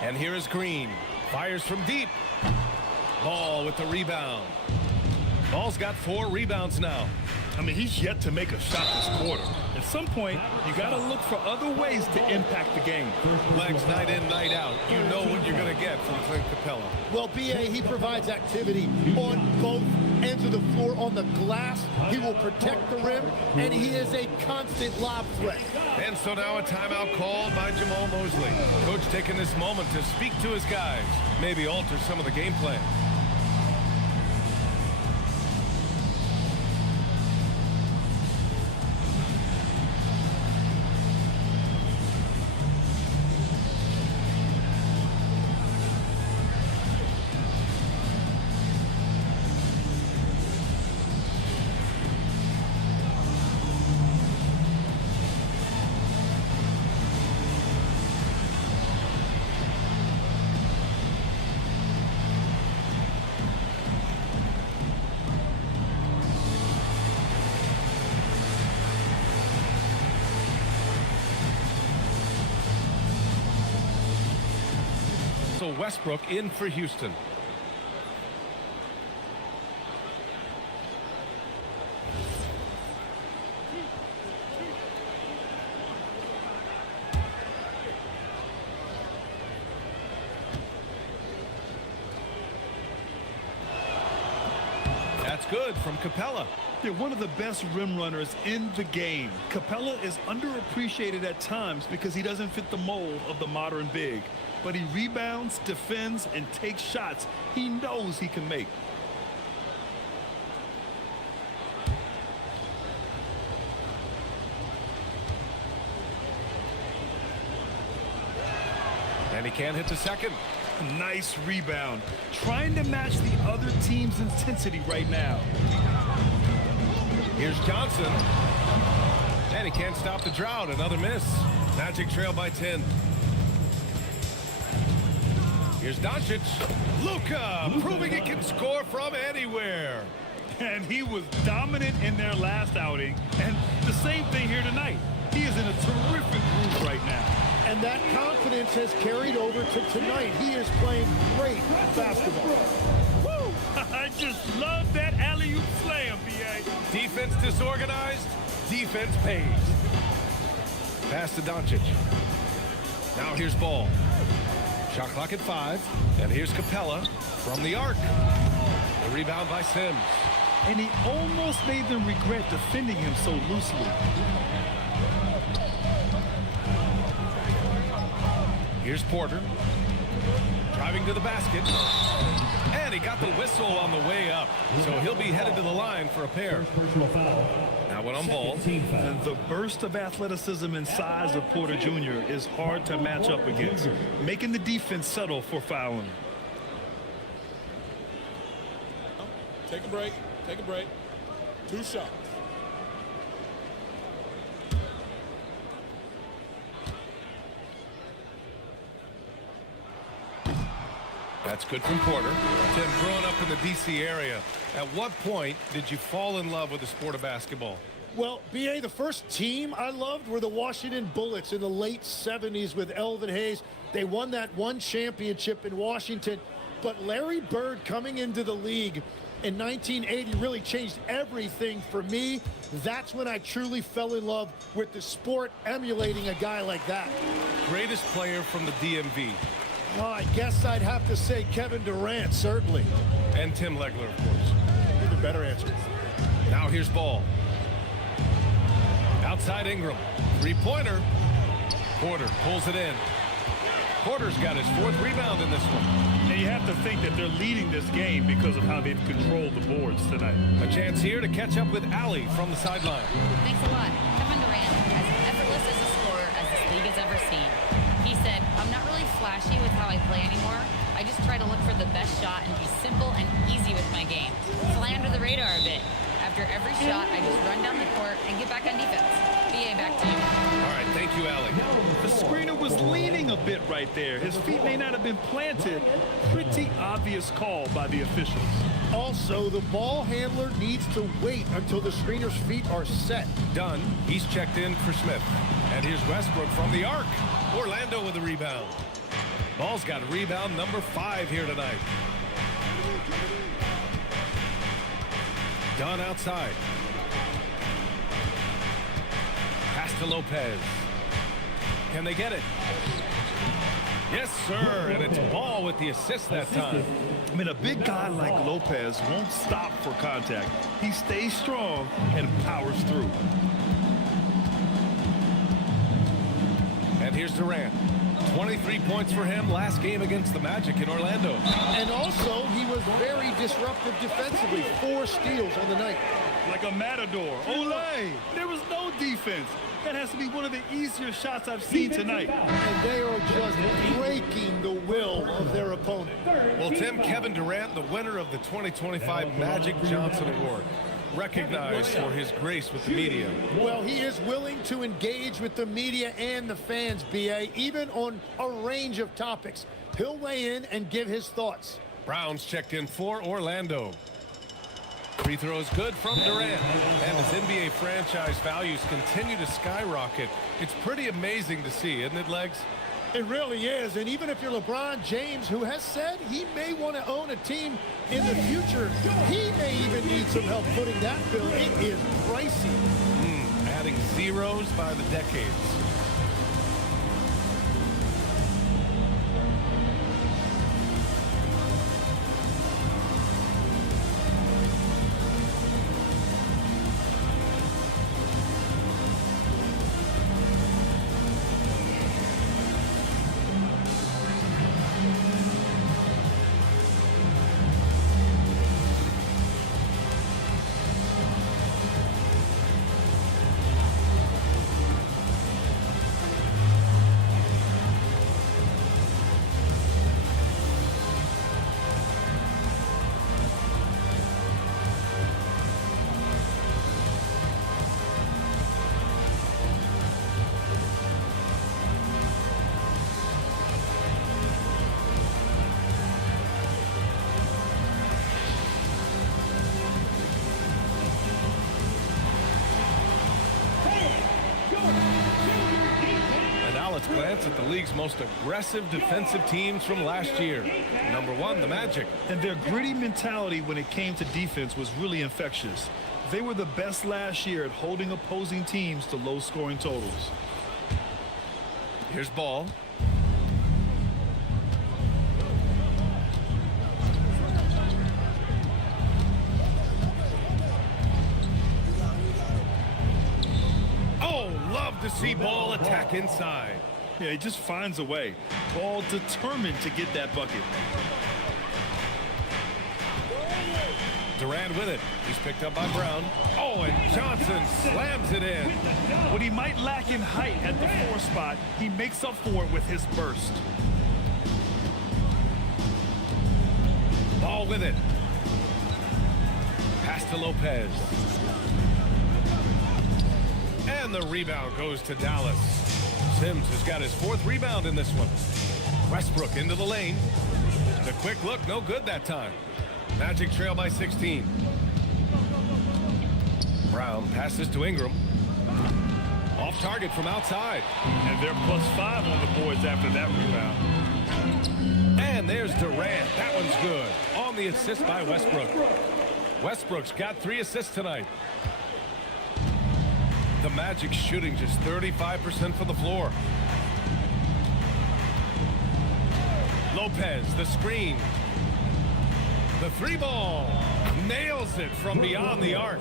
And here is Green. Fires from deep. Ball with the rebound. Ball's got 4 rebounds now. I mean, he's yet to make a shot this quarter. At some point, you got to look for other ways to impact the game. Legs night in, night out. You know what you're going to get from Clint Capella. Well, B.A., he provides activity on both ends of the floor. On the glass, he will protect the rim, and he is a constant lob threat. And so now a timeout called by Jamal Mosley. Coach taking this moment to speak to his guys, maybe alter some of the game plan. So Westbrook in for Houston. That's good from Capella. They're one of the best rim runners in the game. Capella is underappreciated at times because he doesn't fit the mold of the modern big. But he rebounds, defends, and takes shots he knows he can make. And he can't hit the second. Nice rebound. Trying to match the other team's intensity right now. Here's Johnson. And he can't stop the drought. Another miss. Magic trail by 10. Here's Doncic. Luka proving he can score from anywhere. And he was dominant in their last outing. And the same thing here tonight. He is in a terrific groove right now. And that confidence has carried over to tonight. He is playing great basketball. Woo! I just love that alley-oop slam, B.A. Defense disorganized, defense pays. Pass to Doncic. Now here's Ball. Shot clock at 5. And here's Capella from the arc. The rebound by Sims. And he almost made them regret defending him so loosely. Here's Porter. Driving to the basket. And he got the whistle on the way up. So he'll be headed to the line for a pair. Now one on Ball. And the burst of athleticism and size of Porter Jr. is hard to match up against, making the defense settle for fouling. Take a break. Take a break. 2 shots. That's good from Porter. Tim, growing up in the D.C. area, at what point did you fall in love with the sport of basketball? Well, B.A., the first team I loved were the Washington Bullets in the late 70s with Elvin Hayes. They won that one championship in Washington. But Larry Bird coming into the league in 1980 really changed everything for me. That's when I truly fell in love with the sport, emulating a guy like that. Greatest player from the DMV. Oh, I guess I'd have to say Kevin Durant, certainly. And Tim Legler, of course. Even better answer. Now here's Ball. Outside Ingram. Three-pointer. Porter pulls it in. Porter's got his 4th rebound in this one. And you have to think that they're leading this game because of how they've controlled the boards tonight. A chance here to catch up with Allie from the sideline. Thanks a lot. Kevin Durant, as effortless as a scorer as this league has ever seen. He said, I'm not really flashy with how I play anymore. I just try to look for the best shot and be simple and easy with my game. Fly under the radar a bit. After every shot, I just run down the court and get back on defense. B.A., back to you. All right, thank you, Allie. The screener was leaning a bit right there. His feet may not have been planted. Pretty obvious call by the officials. Also, the ball handler needs to wait until the screener's feet are set. Done. He's checked in for Smith. And here's Westbrook from the arc. Orlando with a rebound. Ball's got rebound number 5 here tonight. Dunn outside. Pass to Lopez. Can they get it? Yes, sir. And it's Ball with the assist that time. I mean, a big guy like Lopez won't stop for contact. He stays strong and powers through. And here's Durant. 23 points for him last game against the Magic in Orlando. And also, he was very disruptive defensively. 4 steals on the night. Like a matador. Olay! There was no defense. That has to be one of the easier shots I've seen tonight. And they are just breaking the will of their opponent. Well, Tim, Kevin Durant, the winner of the 2025 Magic Johnson Award, recognized for his grace with the media. Well, he is willing to engage with the media and the fans, B.A., even on a range of topics. He'll weigh in and give his thoughts. Brown's checked in for Orlando. Free throws good from Durant. And as NBA franchise values continue to skyrocket, it's pretty amazing to see, isn't it, Legs? It really is. And even if you're LeBron James, who has said he may want to own a team in the future, he may even need some help footing that bill. It is pricey. Adding zeros by the decades. Let's glance at the league's most aggressive defensive teams from last year. Number 1, the Magic. And their gritty mentality when it came to defense was really infectious. They were the best last year at holding opposing teams to low-scoring totals. Here's Ball. Oh, love to see Ball attack inside. Yeah, he just finds a way. Ball determined to get that bucket. Durant with it. He's picked up by Brown. Oh, and Johnson slams it in. What he might lack in height at the 4 spot, he makes up for it with his burst. Ball with it. Pass to Lopez. And the rebound goes to Dallas. Sims has got his 4th rebound in this one. Westbrook into the lane. The quick look, no good that time. Magic trail by 16. Brown passes to Ingram. Off target from outside. And they're +5 on the boards after that rebound. And there's Durant. That one's good. On the assist by Westbrook. Westbrook's got 3 assists tonight. The Magic shooting just 35% from the floor. Lopez, the screen. The 3-ball. Nails it from beyond the arc.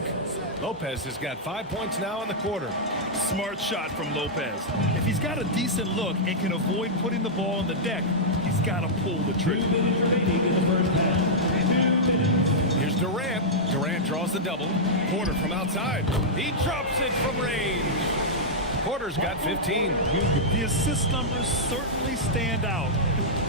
Lopez has got 5 points now in the quarter. Smart shot from Lopez. If he's got a decent look and can avoid putting the ball on the deck, he's got to pull the trigger. Here's Durant. Durant draws the double. Porter from outside. He drops it from range. Porter's got 15. The assist numbers certainly stand out.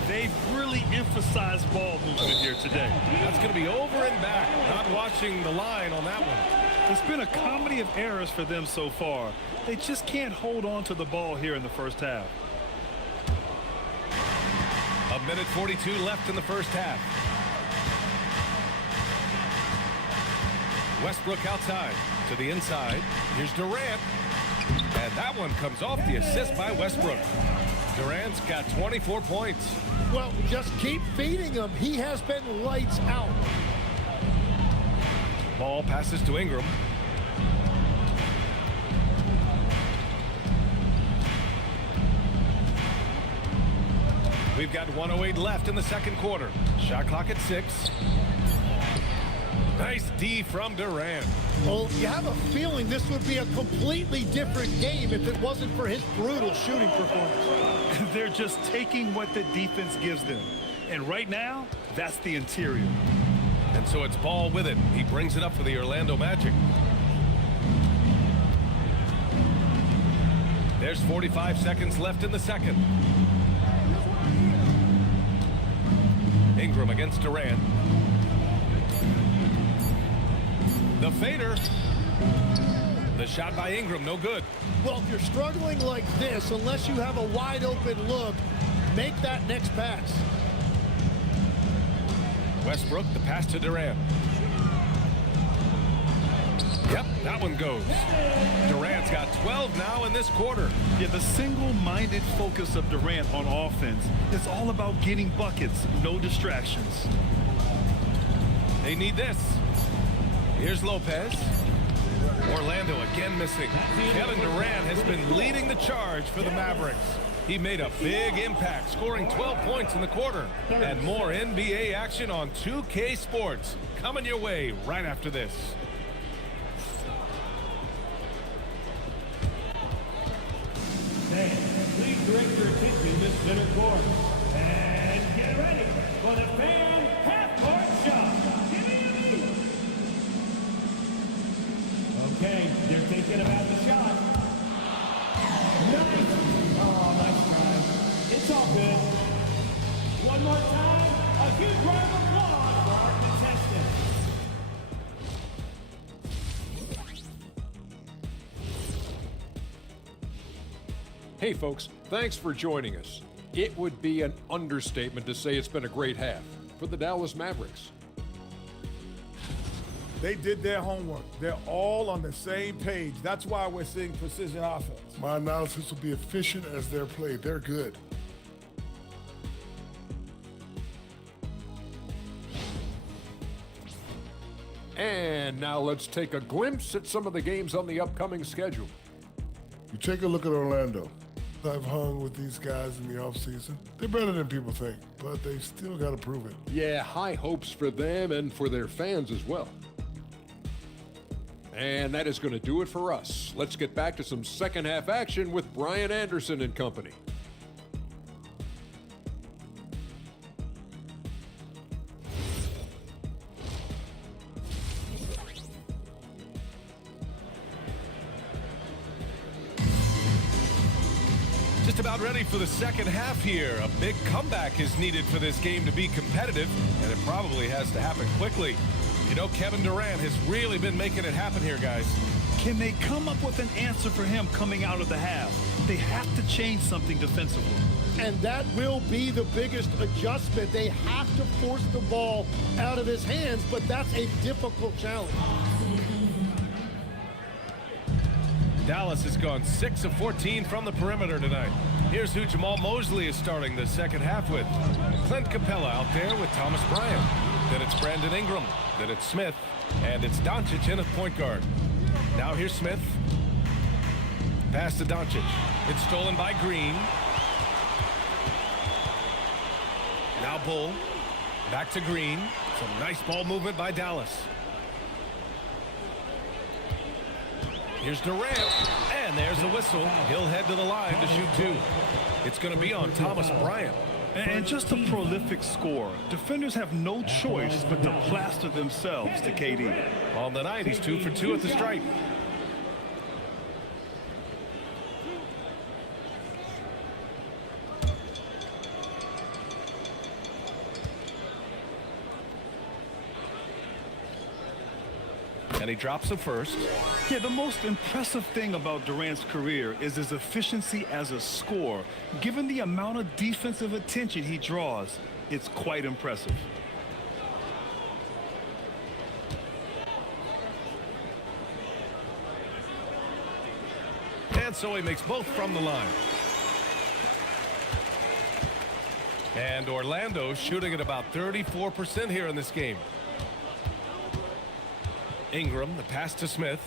They've really emphasized ball movement here today. That's going to be over and back. Not watching the line on that one. It's been a comedy of errors for them so far. They just can't hold on to the ball here in the first half. 1:42 left in the first half. Westbrook outside to the inside. Here's Durant. And that one comes off the assist by Westbrook. Durant's got 24 points. Well, just keep feeding him. He has been lights out. Ball passes to Ingram. We've got 1:08 left in the second quarter. Shot clock at 6. Nice D from Durant. Well, you have a feeling this would be a completely different game if it wasn't for his brutal shooting performance. They're just taking what the defense gives them. And right now, that's the interior. And so it's Ball with it. He brings it up for the Orlando Magic. There's 45 seconds left in the second. Ingram against Durant. The fader. The shot by Ingram, no good. Well, if you're struggling like this, unless you have a wide open look, make that next pass. Westbrook, the pass to Durant. Yep, that one goes. Durant's got 12 now in this quarter. Yeah, the single-minded focus of Durant on offense is all about getting buckets, no distractions. They need this. Here's Lopez. Orlando again missing. Kevin Durant has been leading the charge for the Mavericks. He made a big impact, scoring 12 points in the quarter. And more NBA action on 2K Sports coming your way right after this. Hey, please direct your attention to center court. And get ready for the fan half-court shot. Okay, they're thinking about the shot. Nice. Oh, nice try. It's all good. One more time, a huge round of applause for our contestants. Hey folks, thanks for joining us. It would be an understatement to say it's been a great half for the Dallas Mavericks. They did their homework. They're all on the same page. That's why we're seeing precision offense. My analysis will be efficient as they're played. They're good. And now let's take a glimpse at some of the games on the upcoming schedule. You take a look at Orlando. I've hung with these guys in the offseason. They're better than people think, but they still got to prove it. Yeah, high hopes for them and for their fans as well. And that is going to do it for us. Let's get back to some second half action with Brian Anderson and company. Just about ready for the second half here. A big comeback is needed for this game to be competitive, and it probably has to happen quickly. You know, Kevin Durant has really been making it happen here, guys. Can they come up with an answer for him coming out of the half? They have to change something defensively. And that will be the biggest adjustment. They have to force the ball out of his hands, but that's a difficult challenge. Dallas has gone 6 of 14 from the perimeter tonight. Here's who Jamal Mosley is starting the second half with. Clint Capella out there with Thomas Bryant. Then it's Brandon Ingram. Then it's Smith. And it's Doncic in at point guard. Now here's Smith. Pass to Doncic. It's stolen by Green. Now Bull. Back to Green. Some nice ball movement by Dallas. Here's Durant, and there's the whistle. He'll head to the line to shoot two. It's going to be on Thomas Bryant. And just a prolific scorer. Defenders have no choice but to plaster themselves to KD. On the night, he's 2 for 2 at the stripe. And he drops the first. Yeah, the most impressive thing about Durant's career is his efficiency as a scorer. Given the amount of defensive attention he draws, it's quite impressive. And so he makes both from the line. And Orlando shooting at about 34% here in this game. Ingram, the pass to Smith.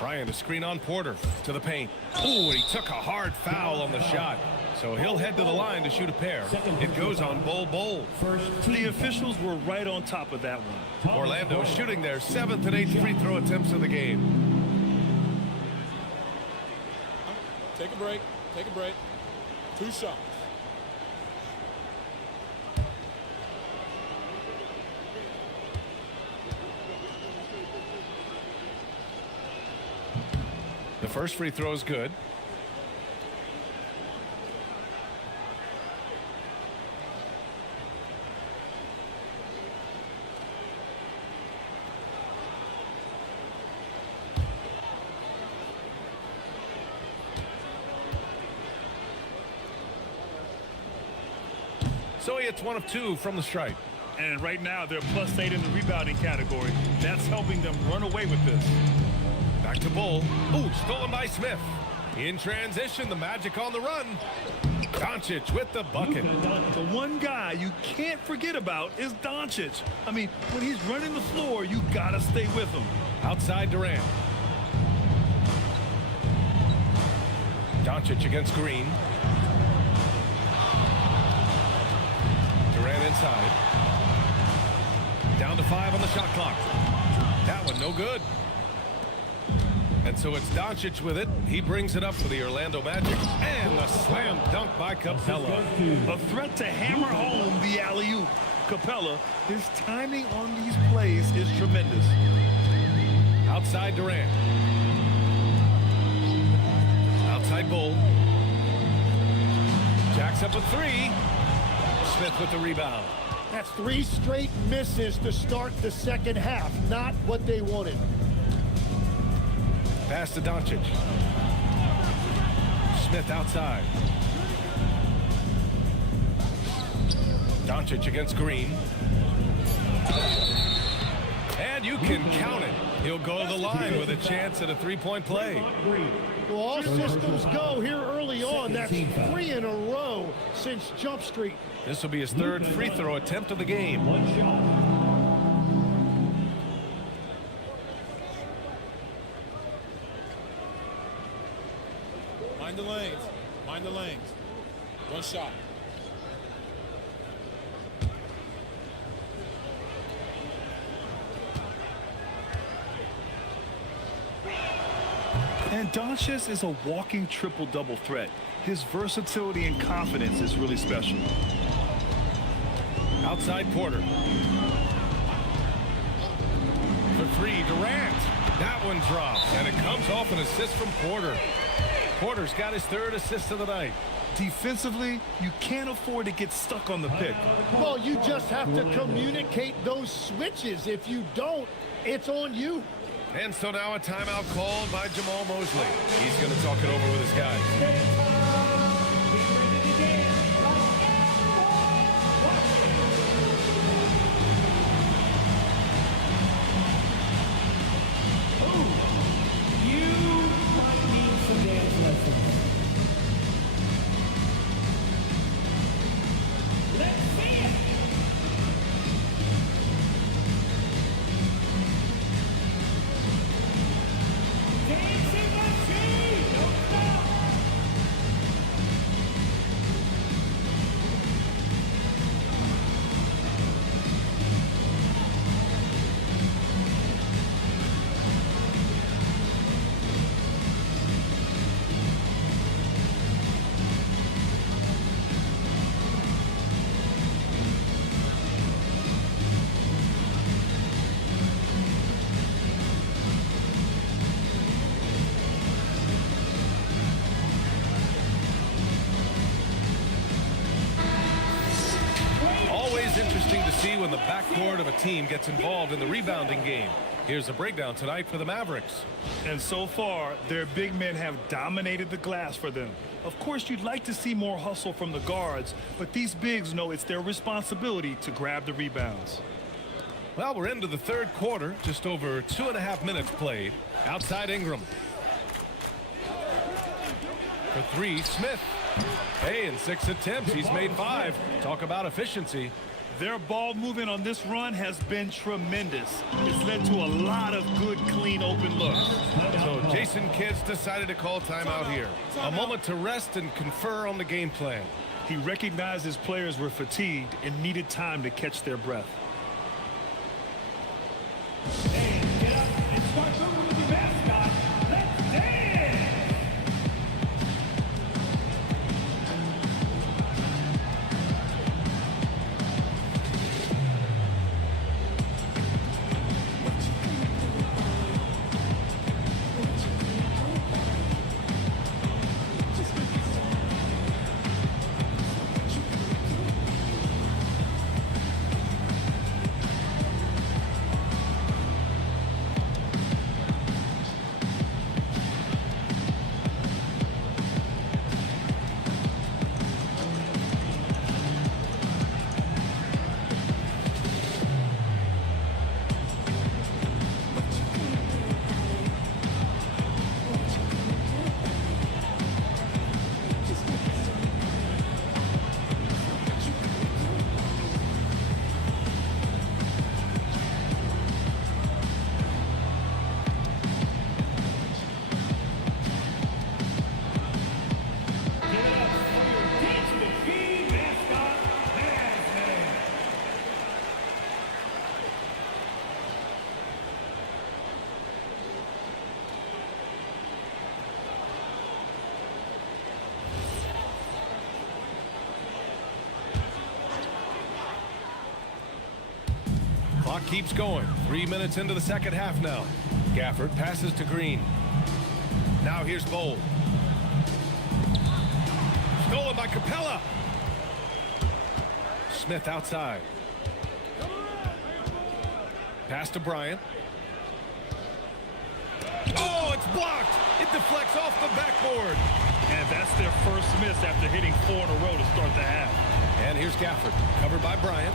Bryant, a screen on Porter to the paint. Oh, and he took a hard foul on the shot. So he'll head to the line to shoot a pair. It goes on Bull. The officials were right on top of that one. Orlando shooting their 7th and 8th free throw attempts of the game. Take a break. Take a break. 2 shots. The first free throw is good. So he hits 1 of 2 from the stripe. And right now they're +8 in the rebounding category. That's helping them run away with this. Back to Bull. Ooh, stolen by Smith. In transition, the Magic on the run. Doncic with the bucket. The one guy you can't forget about is Doncic. I mean, when he's running the floor, you gotta stay with him. Outside Durant. Doncic against Green. Durant inside. Down to 5 on the shot clock. That one no good. And so it's Doncic with it. He brings it up for the Orlando Magic. And the slam dunk by Capella. A threat to hammer home the alley-oop. Capella, his timing on these plays is tremendous. Outside Durant. Outside Bull. Jacks up a 3. Smith with the rebound. That's 3 straight misses to start the second half. Not what they wanted. Pass to Doncic. Smith outside. Doncic against Green. And you can count it. He'll go to the line with a chance at a three-point play. Well, all systems go here early on. That's 3 in a row since Jump Street. This will be his third free throw attempt of the game. One shot. Mind the lanes. Mind the lanes. One shot. And Doncic is a walking triple-double threat. His versatility and confidence is really special. Outside Porter. For three, Durant. That one drops, and it comes off an assist from Porter. Porter's got his third assist of the night. Defensively, you can't afford to get stuck on the pick. Well, you just have to communicate those switches. If you don't, it's on you. And so now a timeout called by Jamal Mosley. He's going to talk it over with his guys. You might need some dance lessons. Let's see it. Dancing machine, don't stop. Always interesting to see when the backcourt of a team gets involved in the rebounding game. Here's a breakdown tonight for the Mavericks. And so far, their big men have dominated the glass for them. Of course, you'd like to see more hustle from the guards, but these bigs know it's their responsibility to grab the rebounds. Well, we're into the third quarter, just over 2.5 minutes played. Outside Ingram. For three, Smith. Hey, in 6 attempts, he's made 5. Talk about efficiency. Their ball movement on this run has been tremendous. It's led to a lot of good, clean, open looks. So Jason Kidd's decided to call timeout here. A moment to rest and confer on the game plan. He recognized his players were fatigued and needed time to catch their breath. Get up and start moving with your mascot. Let's dance. Clock keeps going. 3 minutes into the second half now. Gafford passes to Green. Now here's Bowl. Stolen by Capella. Smith outside. Pass to Bryant. Oh, it's blocked. It deflects off the backboard. And that's their first miss after hitting 4 in a row to start the half. And here's Gafford, covered by Bryant.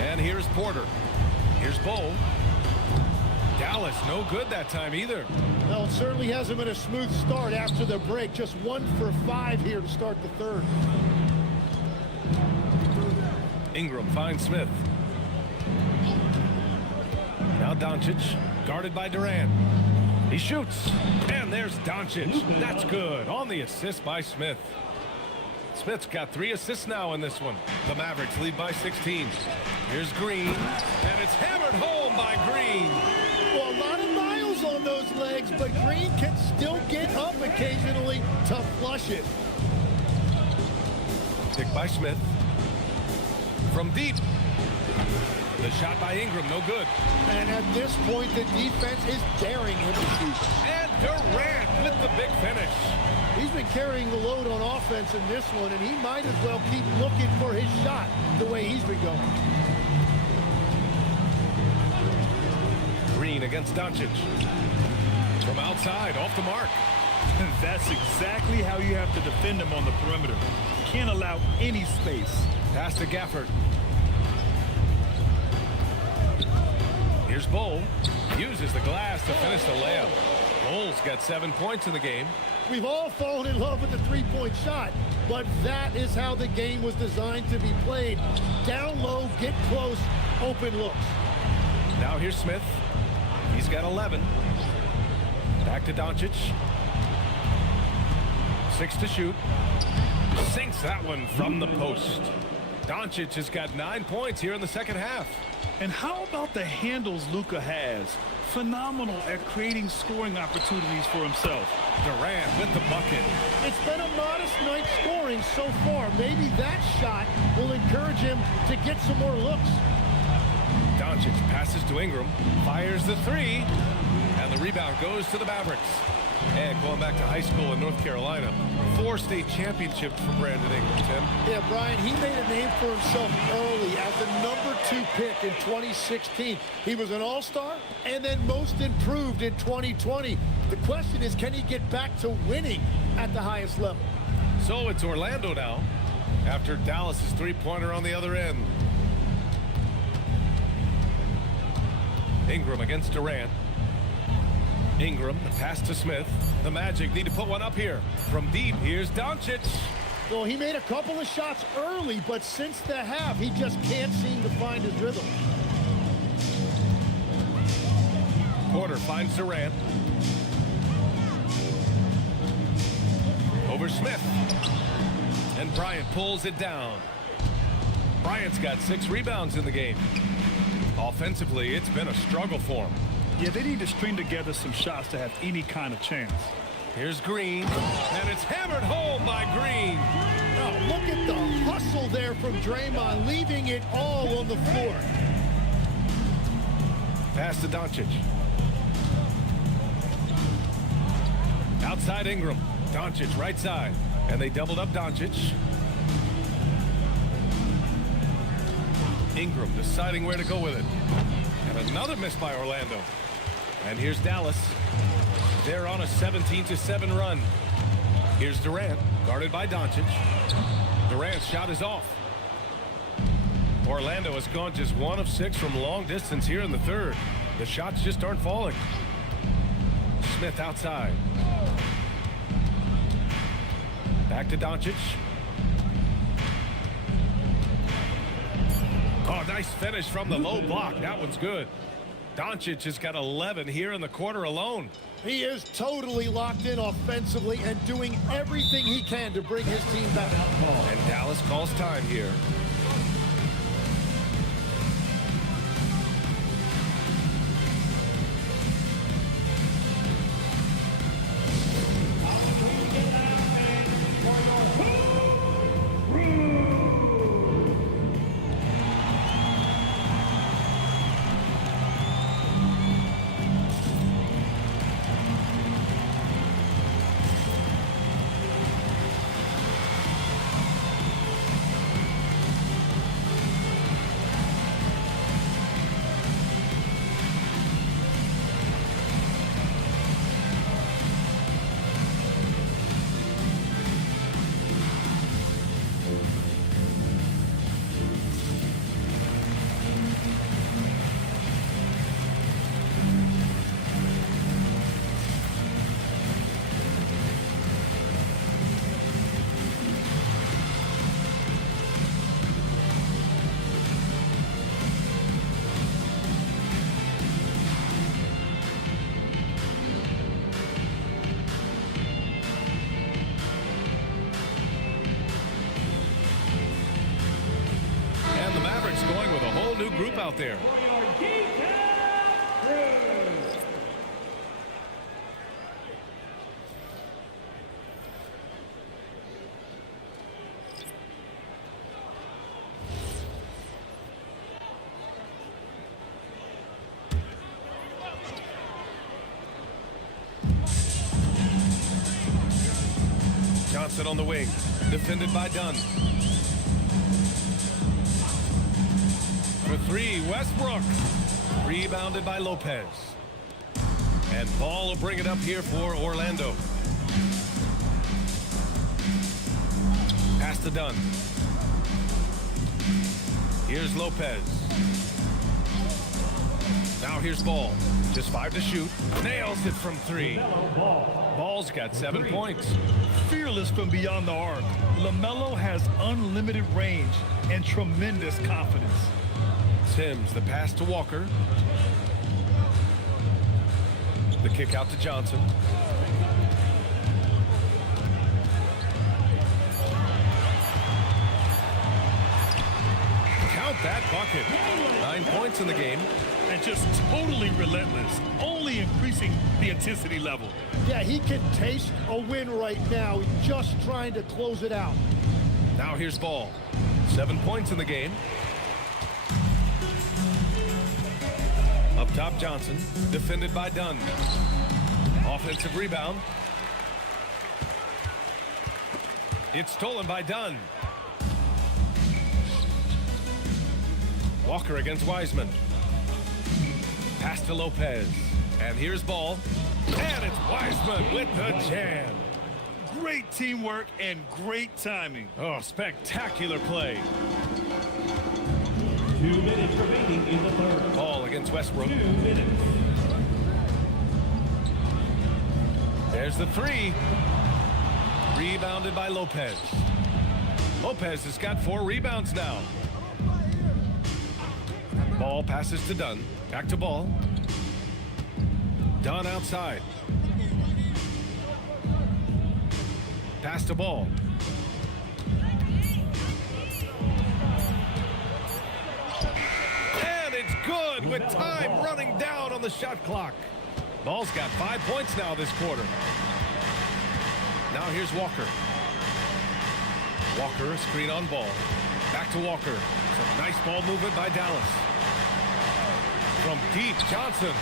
And here's Porter. Here's Bowl. Dallas, no good that time either. Well, it certainly hasn't been a smooth start after the break. Just 1 for 5 here to start the third. Ingram finds Smith. Now Doncic, guarded by Durant. He shoots, and there's Doncic. That's good on the assist by Smith. Smith's got 3 assists now in this one. The Mavericks lead by 16. Here's Green, and it's hammered home by Green. Well, a lot of miles on those legs, but Green can still get up occasionally to flush it. Pick by Smith. From deep. The shot by Ingram, no good. And at this point, the defense is daring him to shoot. And Durant with the big finish. He's been carrying the load on offense in this one, and he might as well keep looking for his shot the way he's been going. Green against Doncic. From outside, off the mark. And that's exactly how you have to defend him on the perimeter. You can't allow any space. Pass to Gafford. Here's Bowl. Uses the glass to finish the layup. Bowl's got 7 points in the game. We've all fallen in love with the three-point shot, but that is how the game was designed to be played. Down low, get close, open looks. Now here's Smith. He's got 11. Back to Doncic. 6 to shoot. Sinks that one from the post. Doncic has got 9 points here in the second half. And how about the handles Luka has? Phenomenal at creating scoring opportunities for himself. Durant with the bucket. It's been a modest night scoring so far. Maybe that shot will encourage him to get some more looks. Doncic passes to Ingram, fires the 3, and the rebound goes to the Mavericks. And going back to high school in North Carolina, 4 state championships for Brandon Ingram, Tim. Yeah, Brian, he made a name for himself early as the number 2 pick in 2016. He was an all-star and then most improved in 2020. The question is, can he get back to winning at the highest level? So it's Orlando now, after Dallas's 3-pointer on the other end. Ingram against Durant. Ingram, the pass to Smith. The Magic need to put one up here. From deep, here's Doncic. Well, he made a couple of shots early, but since the half, he just can't seem to find his rhythm. Porter finds Durant. Over Smith. And Bryant pulls it down. Bryant's got 6 rebounds in the game. Offensively, it's been a struggle for him. Yeah, they need to string together some shots to have any kind of chance. Here's Green, and it's hammered home by Green. Oh, look at the hustle there from Draymond, leaving it all on the floor. Pass to Doncic. Outside Ingram. Doncic right side. And they doubled up Doncic. Ingram deciding where to go with it. And another miss by Orlando. And here's Dallas. They're on a 17-7 run. Here's Durant, guarded by Doncic. Durant's shot is off. Orlando has gone just 1 of 6 from long distance here in the third. The shots just aren't falling. Smith outside. Back to Doncic. Oh, nice finish from the low block. That one's good. Doncic has got 11 here in the quarter alone. He is totally locked in offensively and doing everything he can to bring his team back. And Dallas calls time here. whole new group out there. Johnson on the wing, defended by Dunn. For three, Westbrook. Rebounded by Lopez. And Ball will bring it up here for Orlando. Pass to Dunn. Here's Lopez. Now here's Ball. Just 5 to shoot. Nails it from 3. Ball's got 7 points. Fearless from beyond the arc. LaMelo has unlimited range and tremendous confidence. Sims, the pass to Walker. The kick out to Johnson. Count that bucket. 9 points in the game. And just totally relentless, only increasing the intensity level. Yeah, he can taste a win right now, just trying to close it out. Now here's Ball. 7 points in the game. Up top, Johnson, defended by Dunn. Offensive rebound. It's stolen by Dunn. Walker against Wiseman. Pass to Lopez. And here's Ball. And it's Wiseman with the jam. Great teamwork and great timing. Oh, spectacular play. 2 minutes remaining in the third. Ball against Westbrook. 2 minutes. There's the 3. Rebounded by Lopez. Lopez has got 4 rebounds now. Ball passes to Dunn. Back to Ball. Dunn outside. Pass to Ball. And it's good with time running down on the shot clock. Ball's got 5 points now this quarter. Now here's Walker. Walker, a screen on Ball. Back to Walker. It's a nice ball movement by Dallas. From deep, Johnson.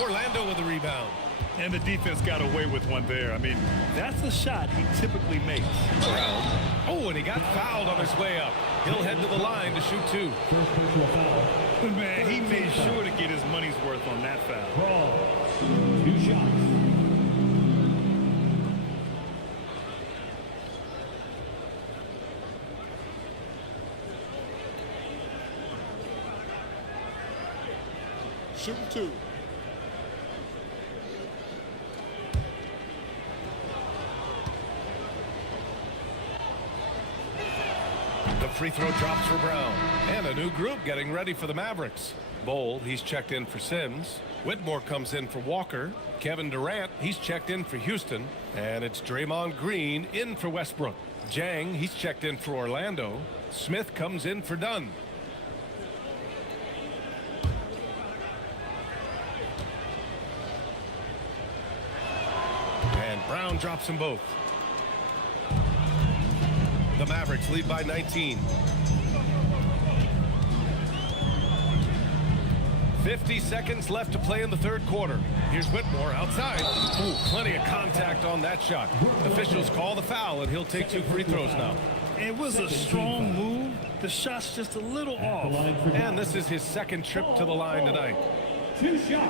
Orlando with the rebound. And the defense got away with one there. I mean, that's a shot he typically makes. Brown. Oh, and he got fouled on his way up. He'll head to the line to shoot 2. First personal foul. Man, he made sure to get his money's worth on that foul. Brawl. 2 shots. Shooting 2. The free throw drops for Brown. And a new group getting ready for the Mavericks. Bowl, he's checked in for Sims. Whitmore comes in for Walker. Kevin Durant, he's checked in for Houston. And it's Draymond Green in for Westbrook. Jang, he's checked in for Orlando. Smith comes in for Dunn. And Brown drops them both. The Mavericks lead by 19. 50 seconds left to play in the third quarter. Here's Whitmore outside. Ooh, plenty of contact on that shot. Officials call the foul, and he'll take 2 free throws now. It was a strong move. The shot's just a little off. And this is his second trip to the line tonight. 2 shots.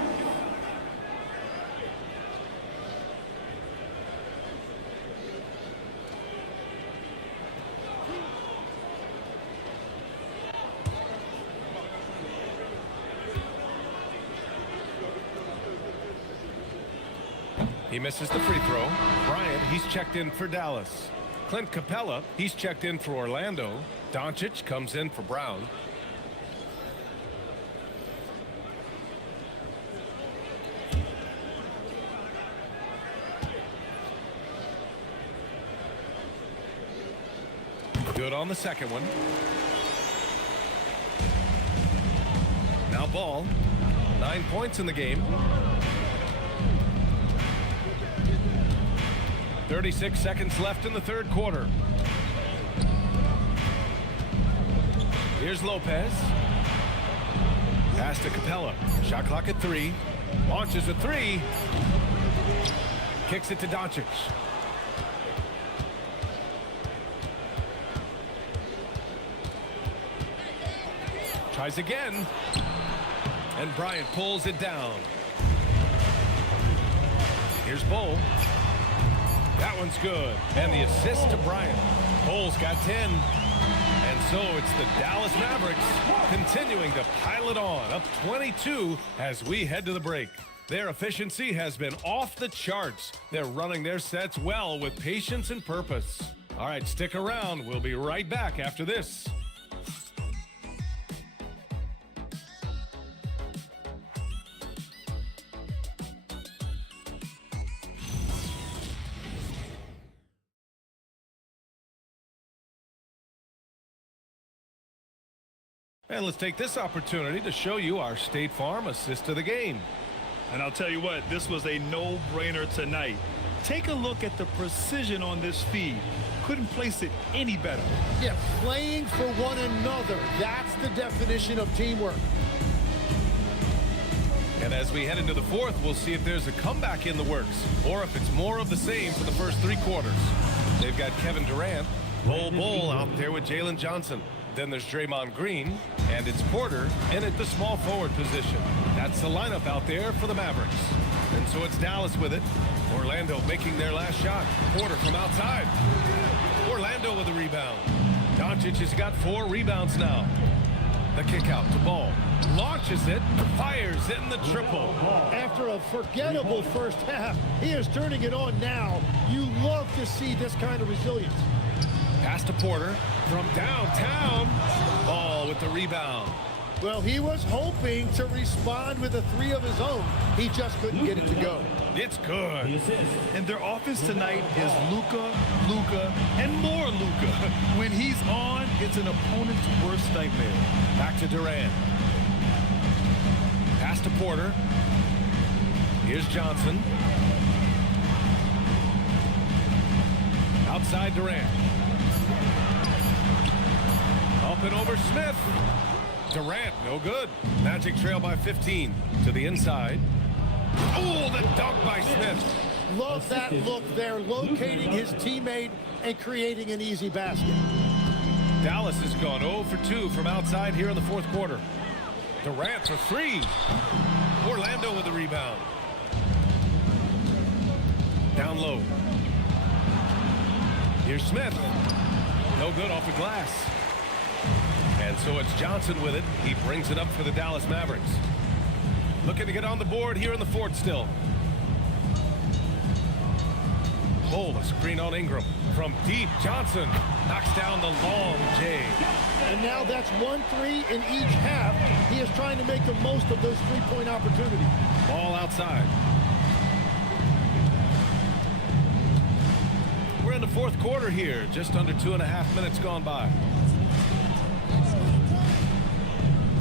He misses the free throw. Bryant, he's checked in for Dallas. Clint Capella, he's checked in for Orlando. Doncic comes in for Brown. Good on the second one. Now ball. 9 points in the game. 36 seconds left in the third quarter. Here's Lopez. Pass to Capella. Shot clock at 3. Launches a 3. Kicks it to Doncic. Tries again. And Bryant pulls it down. Here's Bull. That one's good. And the assist to Bryant. Bull's got 10. And so it's the Dallas Mavericks continuing to pile it on, up 22 as we head to the break. Their efficiency has been off the charts. They're running their sets well with patience and purpose. All right, stick around. We'll be right back after this. And let's take this opportunity to show you our State Farm assist of the game. And I'll tell you what, this was a no-brainer tonight. Take a look at the precision on this feed. Couldn't place it any better. Yeah, playing for one another. That's the definition of teamwork. And as we head into the fourth, we'll see if there's a comeback in the works or if it's more of the same for the first 3 quarters. They've got Kevin Durant, Bull out there with Jalen Johnson. Then there's Draymond Green, and it's Porter in at the small forward position. That's the lineup out there for the Mavericks. And so it's Dallas with it. Orlando making their last shot. Porter from outside. Orlando with a rebound. Doncic has got 4 rebounds now. The kick out to Ball. Launches it, fires in the triple. After a forgettable first half, he is turning it on now. You love to see this kind of resilience. Pass to Porter from downtown. Ball with the rebound. Well, he was hoping to respond with a 3 of his own. He just couldn't get it to go. It's good. And their offense tonight is Luka, and more Luka. When he's on, it's an opponent's worst nightmare. Back to Durant. Pass to Porter. Here's Johnson. Outside Durant. Up and over Smith. Durant, no good. Magic trail by 15 to the inside. Oh, the dunk by Smith. Love that look there, locating his teammate and creating an easy basket. Dallas has gone 0 for 2 from outside here in the fourth quarter. Durant for 3. Orlando with the rebound. Down low. Here's Smith. No good off the glass. And so it's Johnson with it. He brings it up for the Dallas Mavericks. Looking to get on the board here in the fourth still. Bull, a screen on Ingram. From deep, Johnson knocks down the long J. And now that's 1-3 in each half. He is trying to make the most of those 3-point opportunities. Ball outside. We're in the fourth quarter here. Just under 2.5 minutes gone by.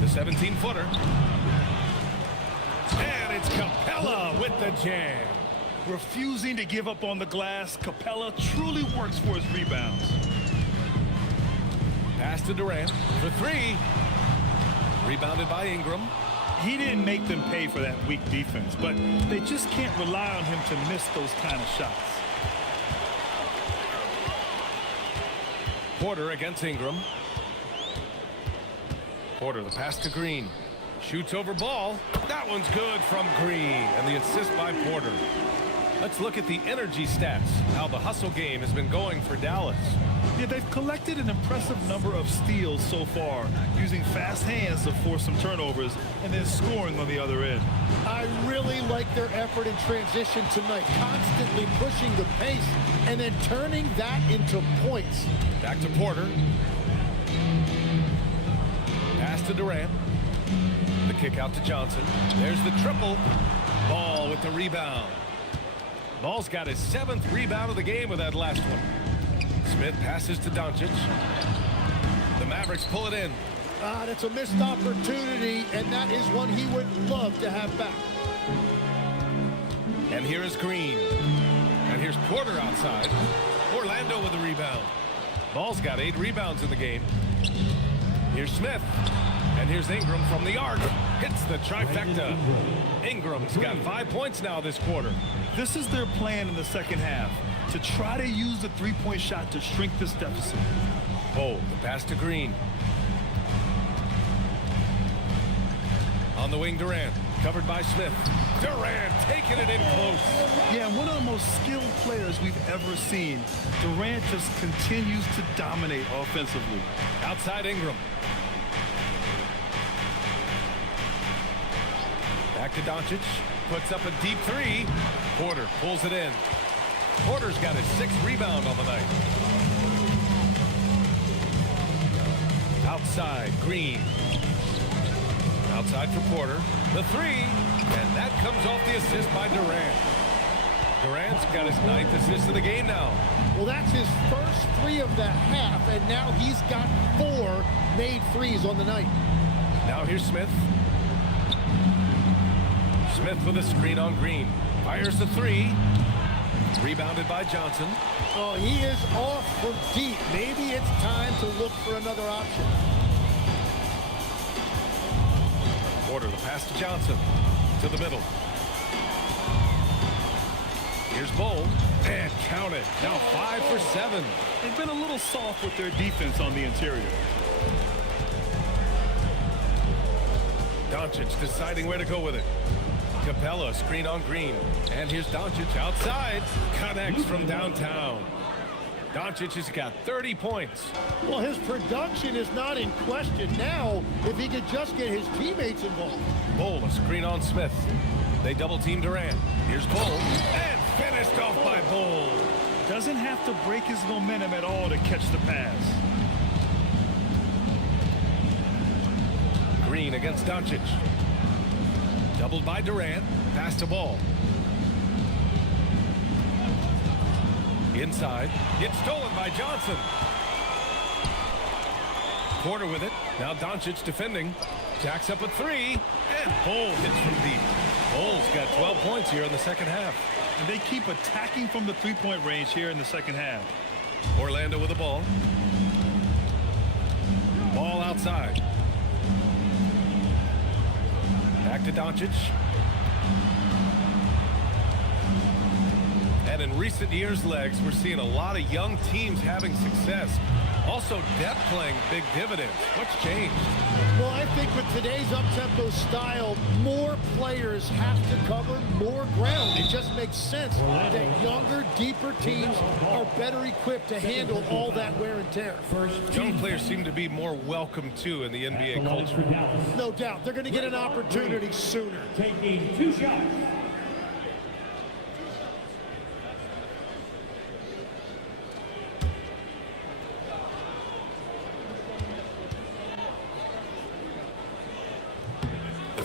The 17-footer. And it's Capella with the jam. Refusing to give up on the glass, Capella truly works for his rebounds. Pass to Durant for 3. Rebounded by Ingram. He didn't make them pay for that weak defense, but they just can't rely on him to miss those kind of shots. Porter against Ingram. Porter, the pass to Green. Shoots over Ball. That one's good from Green. And the assist by Porter. Let's look at the energy stats. How the hustle game has been going for Dallas. Yeah, they've collected an impressive number of steals so far, using fast hands to force some turnovers and then scoring on the other end. I really like their effort in transition tonight, constantly pushing the pace and then turning that into points. Back to Porter. Pass to Durant. The kick out to Johnson. There's the triple. Ball with the rebound. Ball's got his 7th rebound of the game with that last one. Smith passes to Doncic. The Mavericks pull it in. That's a missed opportunity, and that is one he would love to have back. And here is Green. And here's Porter outside. Orlando with the rebound. Ball's got 8 rebounds in the game. Here's Smith. And here's Ingram from the arc. Hits the trifecta. Ingram's got 5 points now this quarter. This is their plan in the second half, to try to use the three-point shot to shrink this deficit. Oh, the pass to Green. On the wing, Durant. Covered by Smith. Durant taking it in close. Yeah, one of the most skilled players we've ever seen. Durant just continues to dominate offensively. Outside Ingram. Back to Doncic. Puts up a deep 3. Porter pulls it in. Porter's got his 6th rebound on the night. Outside, Green. Outside for Porter. The 3. And that comes off the assist by Durant. Durant's got his 9th assist of the game now. Well, that's his first 3 of the half, and now he's got 4 made threes on the night. Now here's Smith. Smith with a screen on Green. Fires the 3. Rebounded by Johnson. Oh, he is off from deep. Maybe it's time to look for another option. Porter, the pass to Johnson. To the middle. Here's Bull. And count it. Now 5 for 7. They've been a little soft with their defense on the interior. Doncic deciding where to go with it. Capella, screen on Green. And here's Doncic outside. Connects from downtown. Doncic has got 30 points. Well, his production is not in question now if he could just get his teammates involved. Bull, a screen on Smith. They double team Durant. Here's Bull. And finished off by Bull. Doesn't have to break his momentum at all to catch the pass. Green against Doncic. Doubled by Durant. Pass to Ball. Inside. It's stolen by Johnson. Porter with it. Now Doncic defending. Jacks up a 3. And Bull hits from deep. Bull's got 12 points here in the second half. And they keep attacking from the three-point range here in the second half. Orlando with the ball. Ball outside. Back to Doncic. And in recent years, Legs, we're seeing a lot of young teams having success. Also, depth playing big dividends. What's changed? Well, I think with today's up-tempo style, more players have to cover more ground. It just makes sense that younger, deeper teams are better equipped to handle all that wear and tear. Young players seem to be more welcome, too, in the NBA culture. No doubt. They're going to get an opportunity sooner. Taking 2 shots.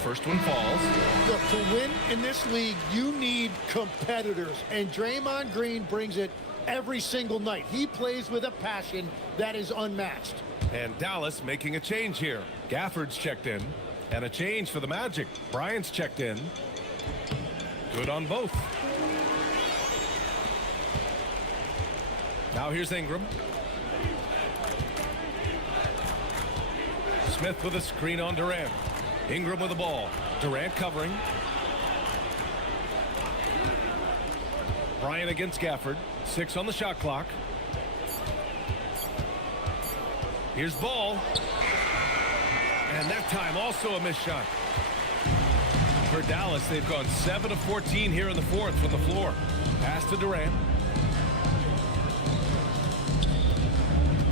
First one falls. Look, to win in this league, you need competitors, and Draymond Green brings it every single night. He plays with a passion that is unmatched. And Dallas making a change here. Gafford's checked in, and a change for the Magic. Bryant's checked in. Good on both. Now here's Ingram. Smith with a screen on Durant. Ingram with the ball. Durant covering. Bryant against Gafford. 6 on the shot clock. Here's Ball. And that time also a missed shot. For Dallas, they've gone 7 of 14 here in the fourth from the floor. Pass to Durant.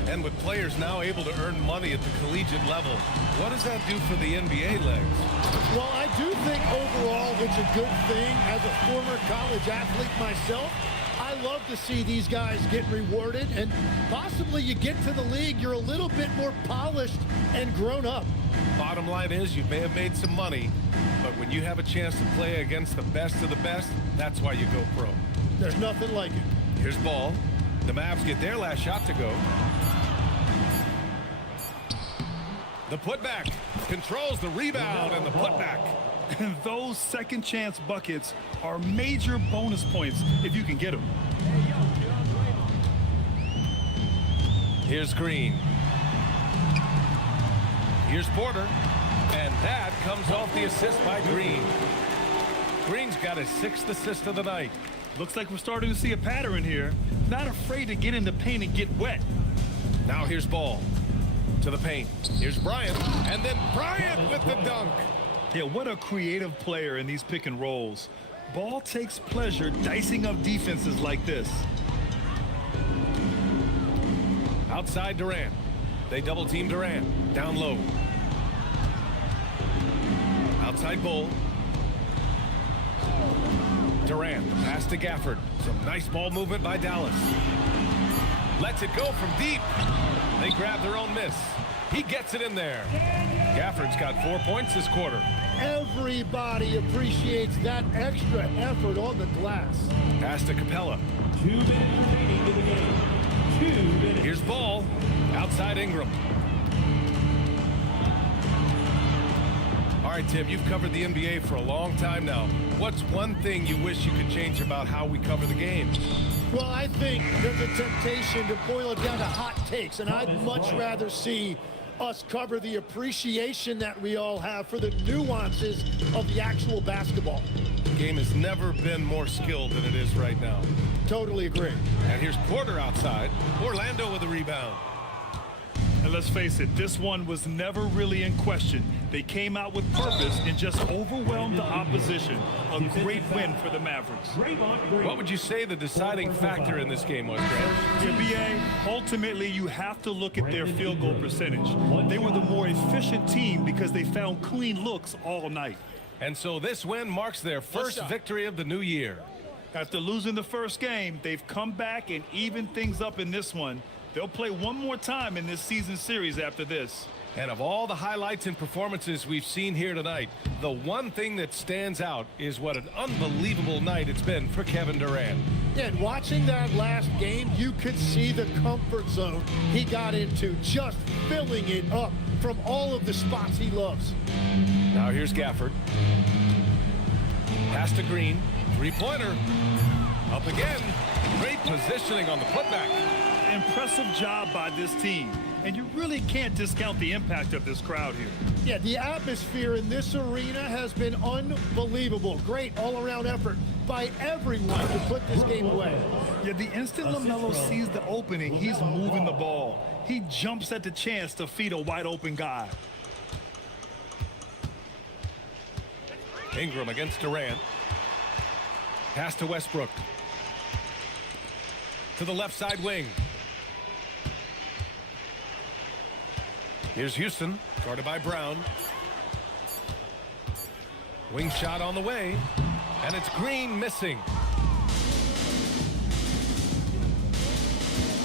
And with players now able to earn money at the collegiate level, what does that do for the NBA, Legs? Well, I do think overall it's a good thing. As a former college athlete myself, I love to see these guys get rewarded, and possibly you get to the league, you're a little bit more polished and grown up. Bottom line is, you may have made some money, but when you have a chance to play against the best of the best, that's why you go pro. There's nothing like it. Here's Ball. The Mavs get their last shot to go. The putback controls the rebound and the putback. Those second chance buckets are major bonus points if you can get them. Here's Green. Here's Porter. And that comes off the assist by Green. Green's got his 6th assist of the night. Looks like we're starting to see a pattern here. Not afraid to get in the paint and get wet. Now here's Ball to the paint. Here's Bryant, and then Bryant with the dunk. Yeah, what a creative player in these pick and rolls. Ball takes pleasure dicing up defenses like this. Outside Durant. They double team Durant. Down low. Outside Bull. Durant, pass to Gafford. Some nice ball movement by Dallas. Lets it go from deep. They grab their own miss. He gets it in there. Gafford's got 4 points this quarter. Everybody appreciates that extra effort on the glass. Pass to Capella. 2 minutes remaining in the game. 2 minutes. Here's Ball. Outside Ingram. All right, Tim, you've covered the NBA for a long time now. What's one thing you wish you could change about how we cover the game? Well, I think there's a temptation to boil it down to hot takes, and I'd much rather see us cover the appreciation that we all have for the nuances of the actual basketball. The game has never been more skilled than it is right now. Totally agree. And here's Porter outside. Orlando with a rebound. And let's face it, this one was never really in question. They came out with purpose and just overwhelmed the opposition. A great win for the Mavericks. What would you say the deciding factor in this game was, Grant? NBA, ultimately, you have to look at their field goal percentage. They were the more efficient team because they found clean looks all night. And so this win marks their first victory of the new year. After losing the first game, they've come back and evened things up in this one. They'll play one more time in this season series after this. And of all the highlights and performances we've seen here tonight, the one thing that stands out is what an unbelievable night it's been for Kevin Durant. Yeah, and watching that last game, you could see the comfort zone he got into, just filling it up from all of the spots he loves. Now here's Gafford. Pass to Green. Three-pointer. Up again. Great positioning on the putback. Impressive job by this team. And you really can't discount the impact of this crowd here. Yeah, the atmosphere in this arena has been unbelievable. Great all-around effort by everyone to put this game away. Yeah, the instant LaMelo sees the opening, he's moving the ball. He jumps at the chance to feed a wide-open guy. Ingram against Durant. Pass to Westbrook. To the left side wing. Here's Houston, guarded by Brown. Wing shot on the way, and it's Green missing.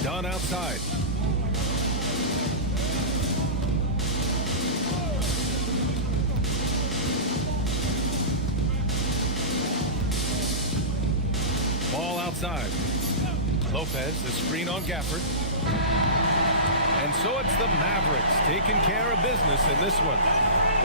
Dunn outside. Ball outside. Lopez, the screen on Gafford. And so it's the Mavericks taking care of business in this one.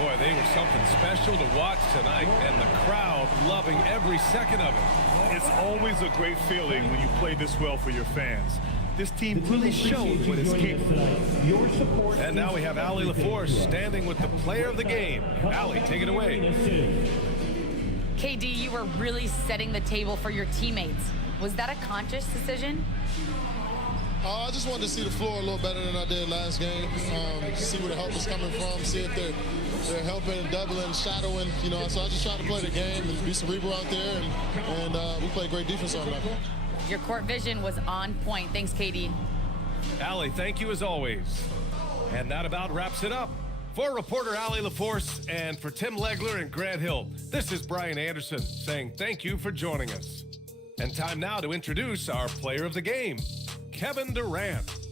Boy, they were something special to watch tonight, and the crowd loving every second of it. It's always a great feeling when you play this well for your fans. This team really showed what it's capable of. And now we have Allie LaForce standing with the player of the game. Allie, take it away. KD, you were really setting the table for your teammates. Was that a conscious decision? I just wanted to see the floor a little better than I did last game. See where the help is coming from, see if they're helping, doubling, shadowing, you know. So I just tried to play the game and be cerebral out there, and we played great defense on that. Your court vision was on point. Thanks, KD. Allie, thank you as always. And that about wraps it up. For reporter Allie LaForce and for Tim Legler and Grant Hill, this is Brian Anderson saying thank you for joining us. And time now to introduce our player of the game, Kevin Durant.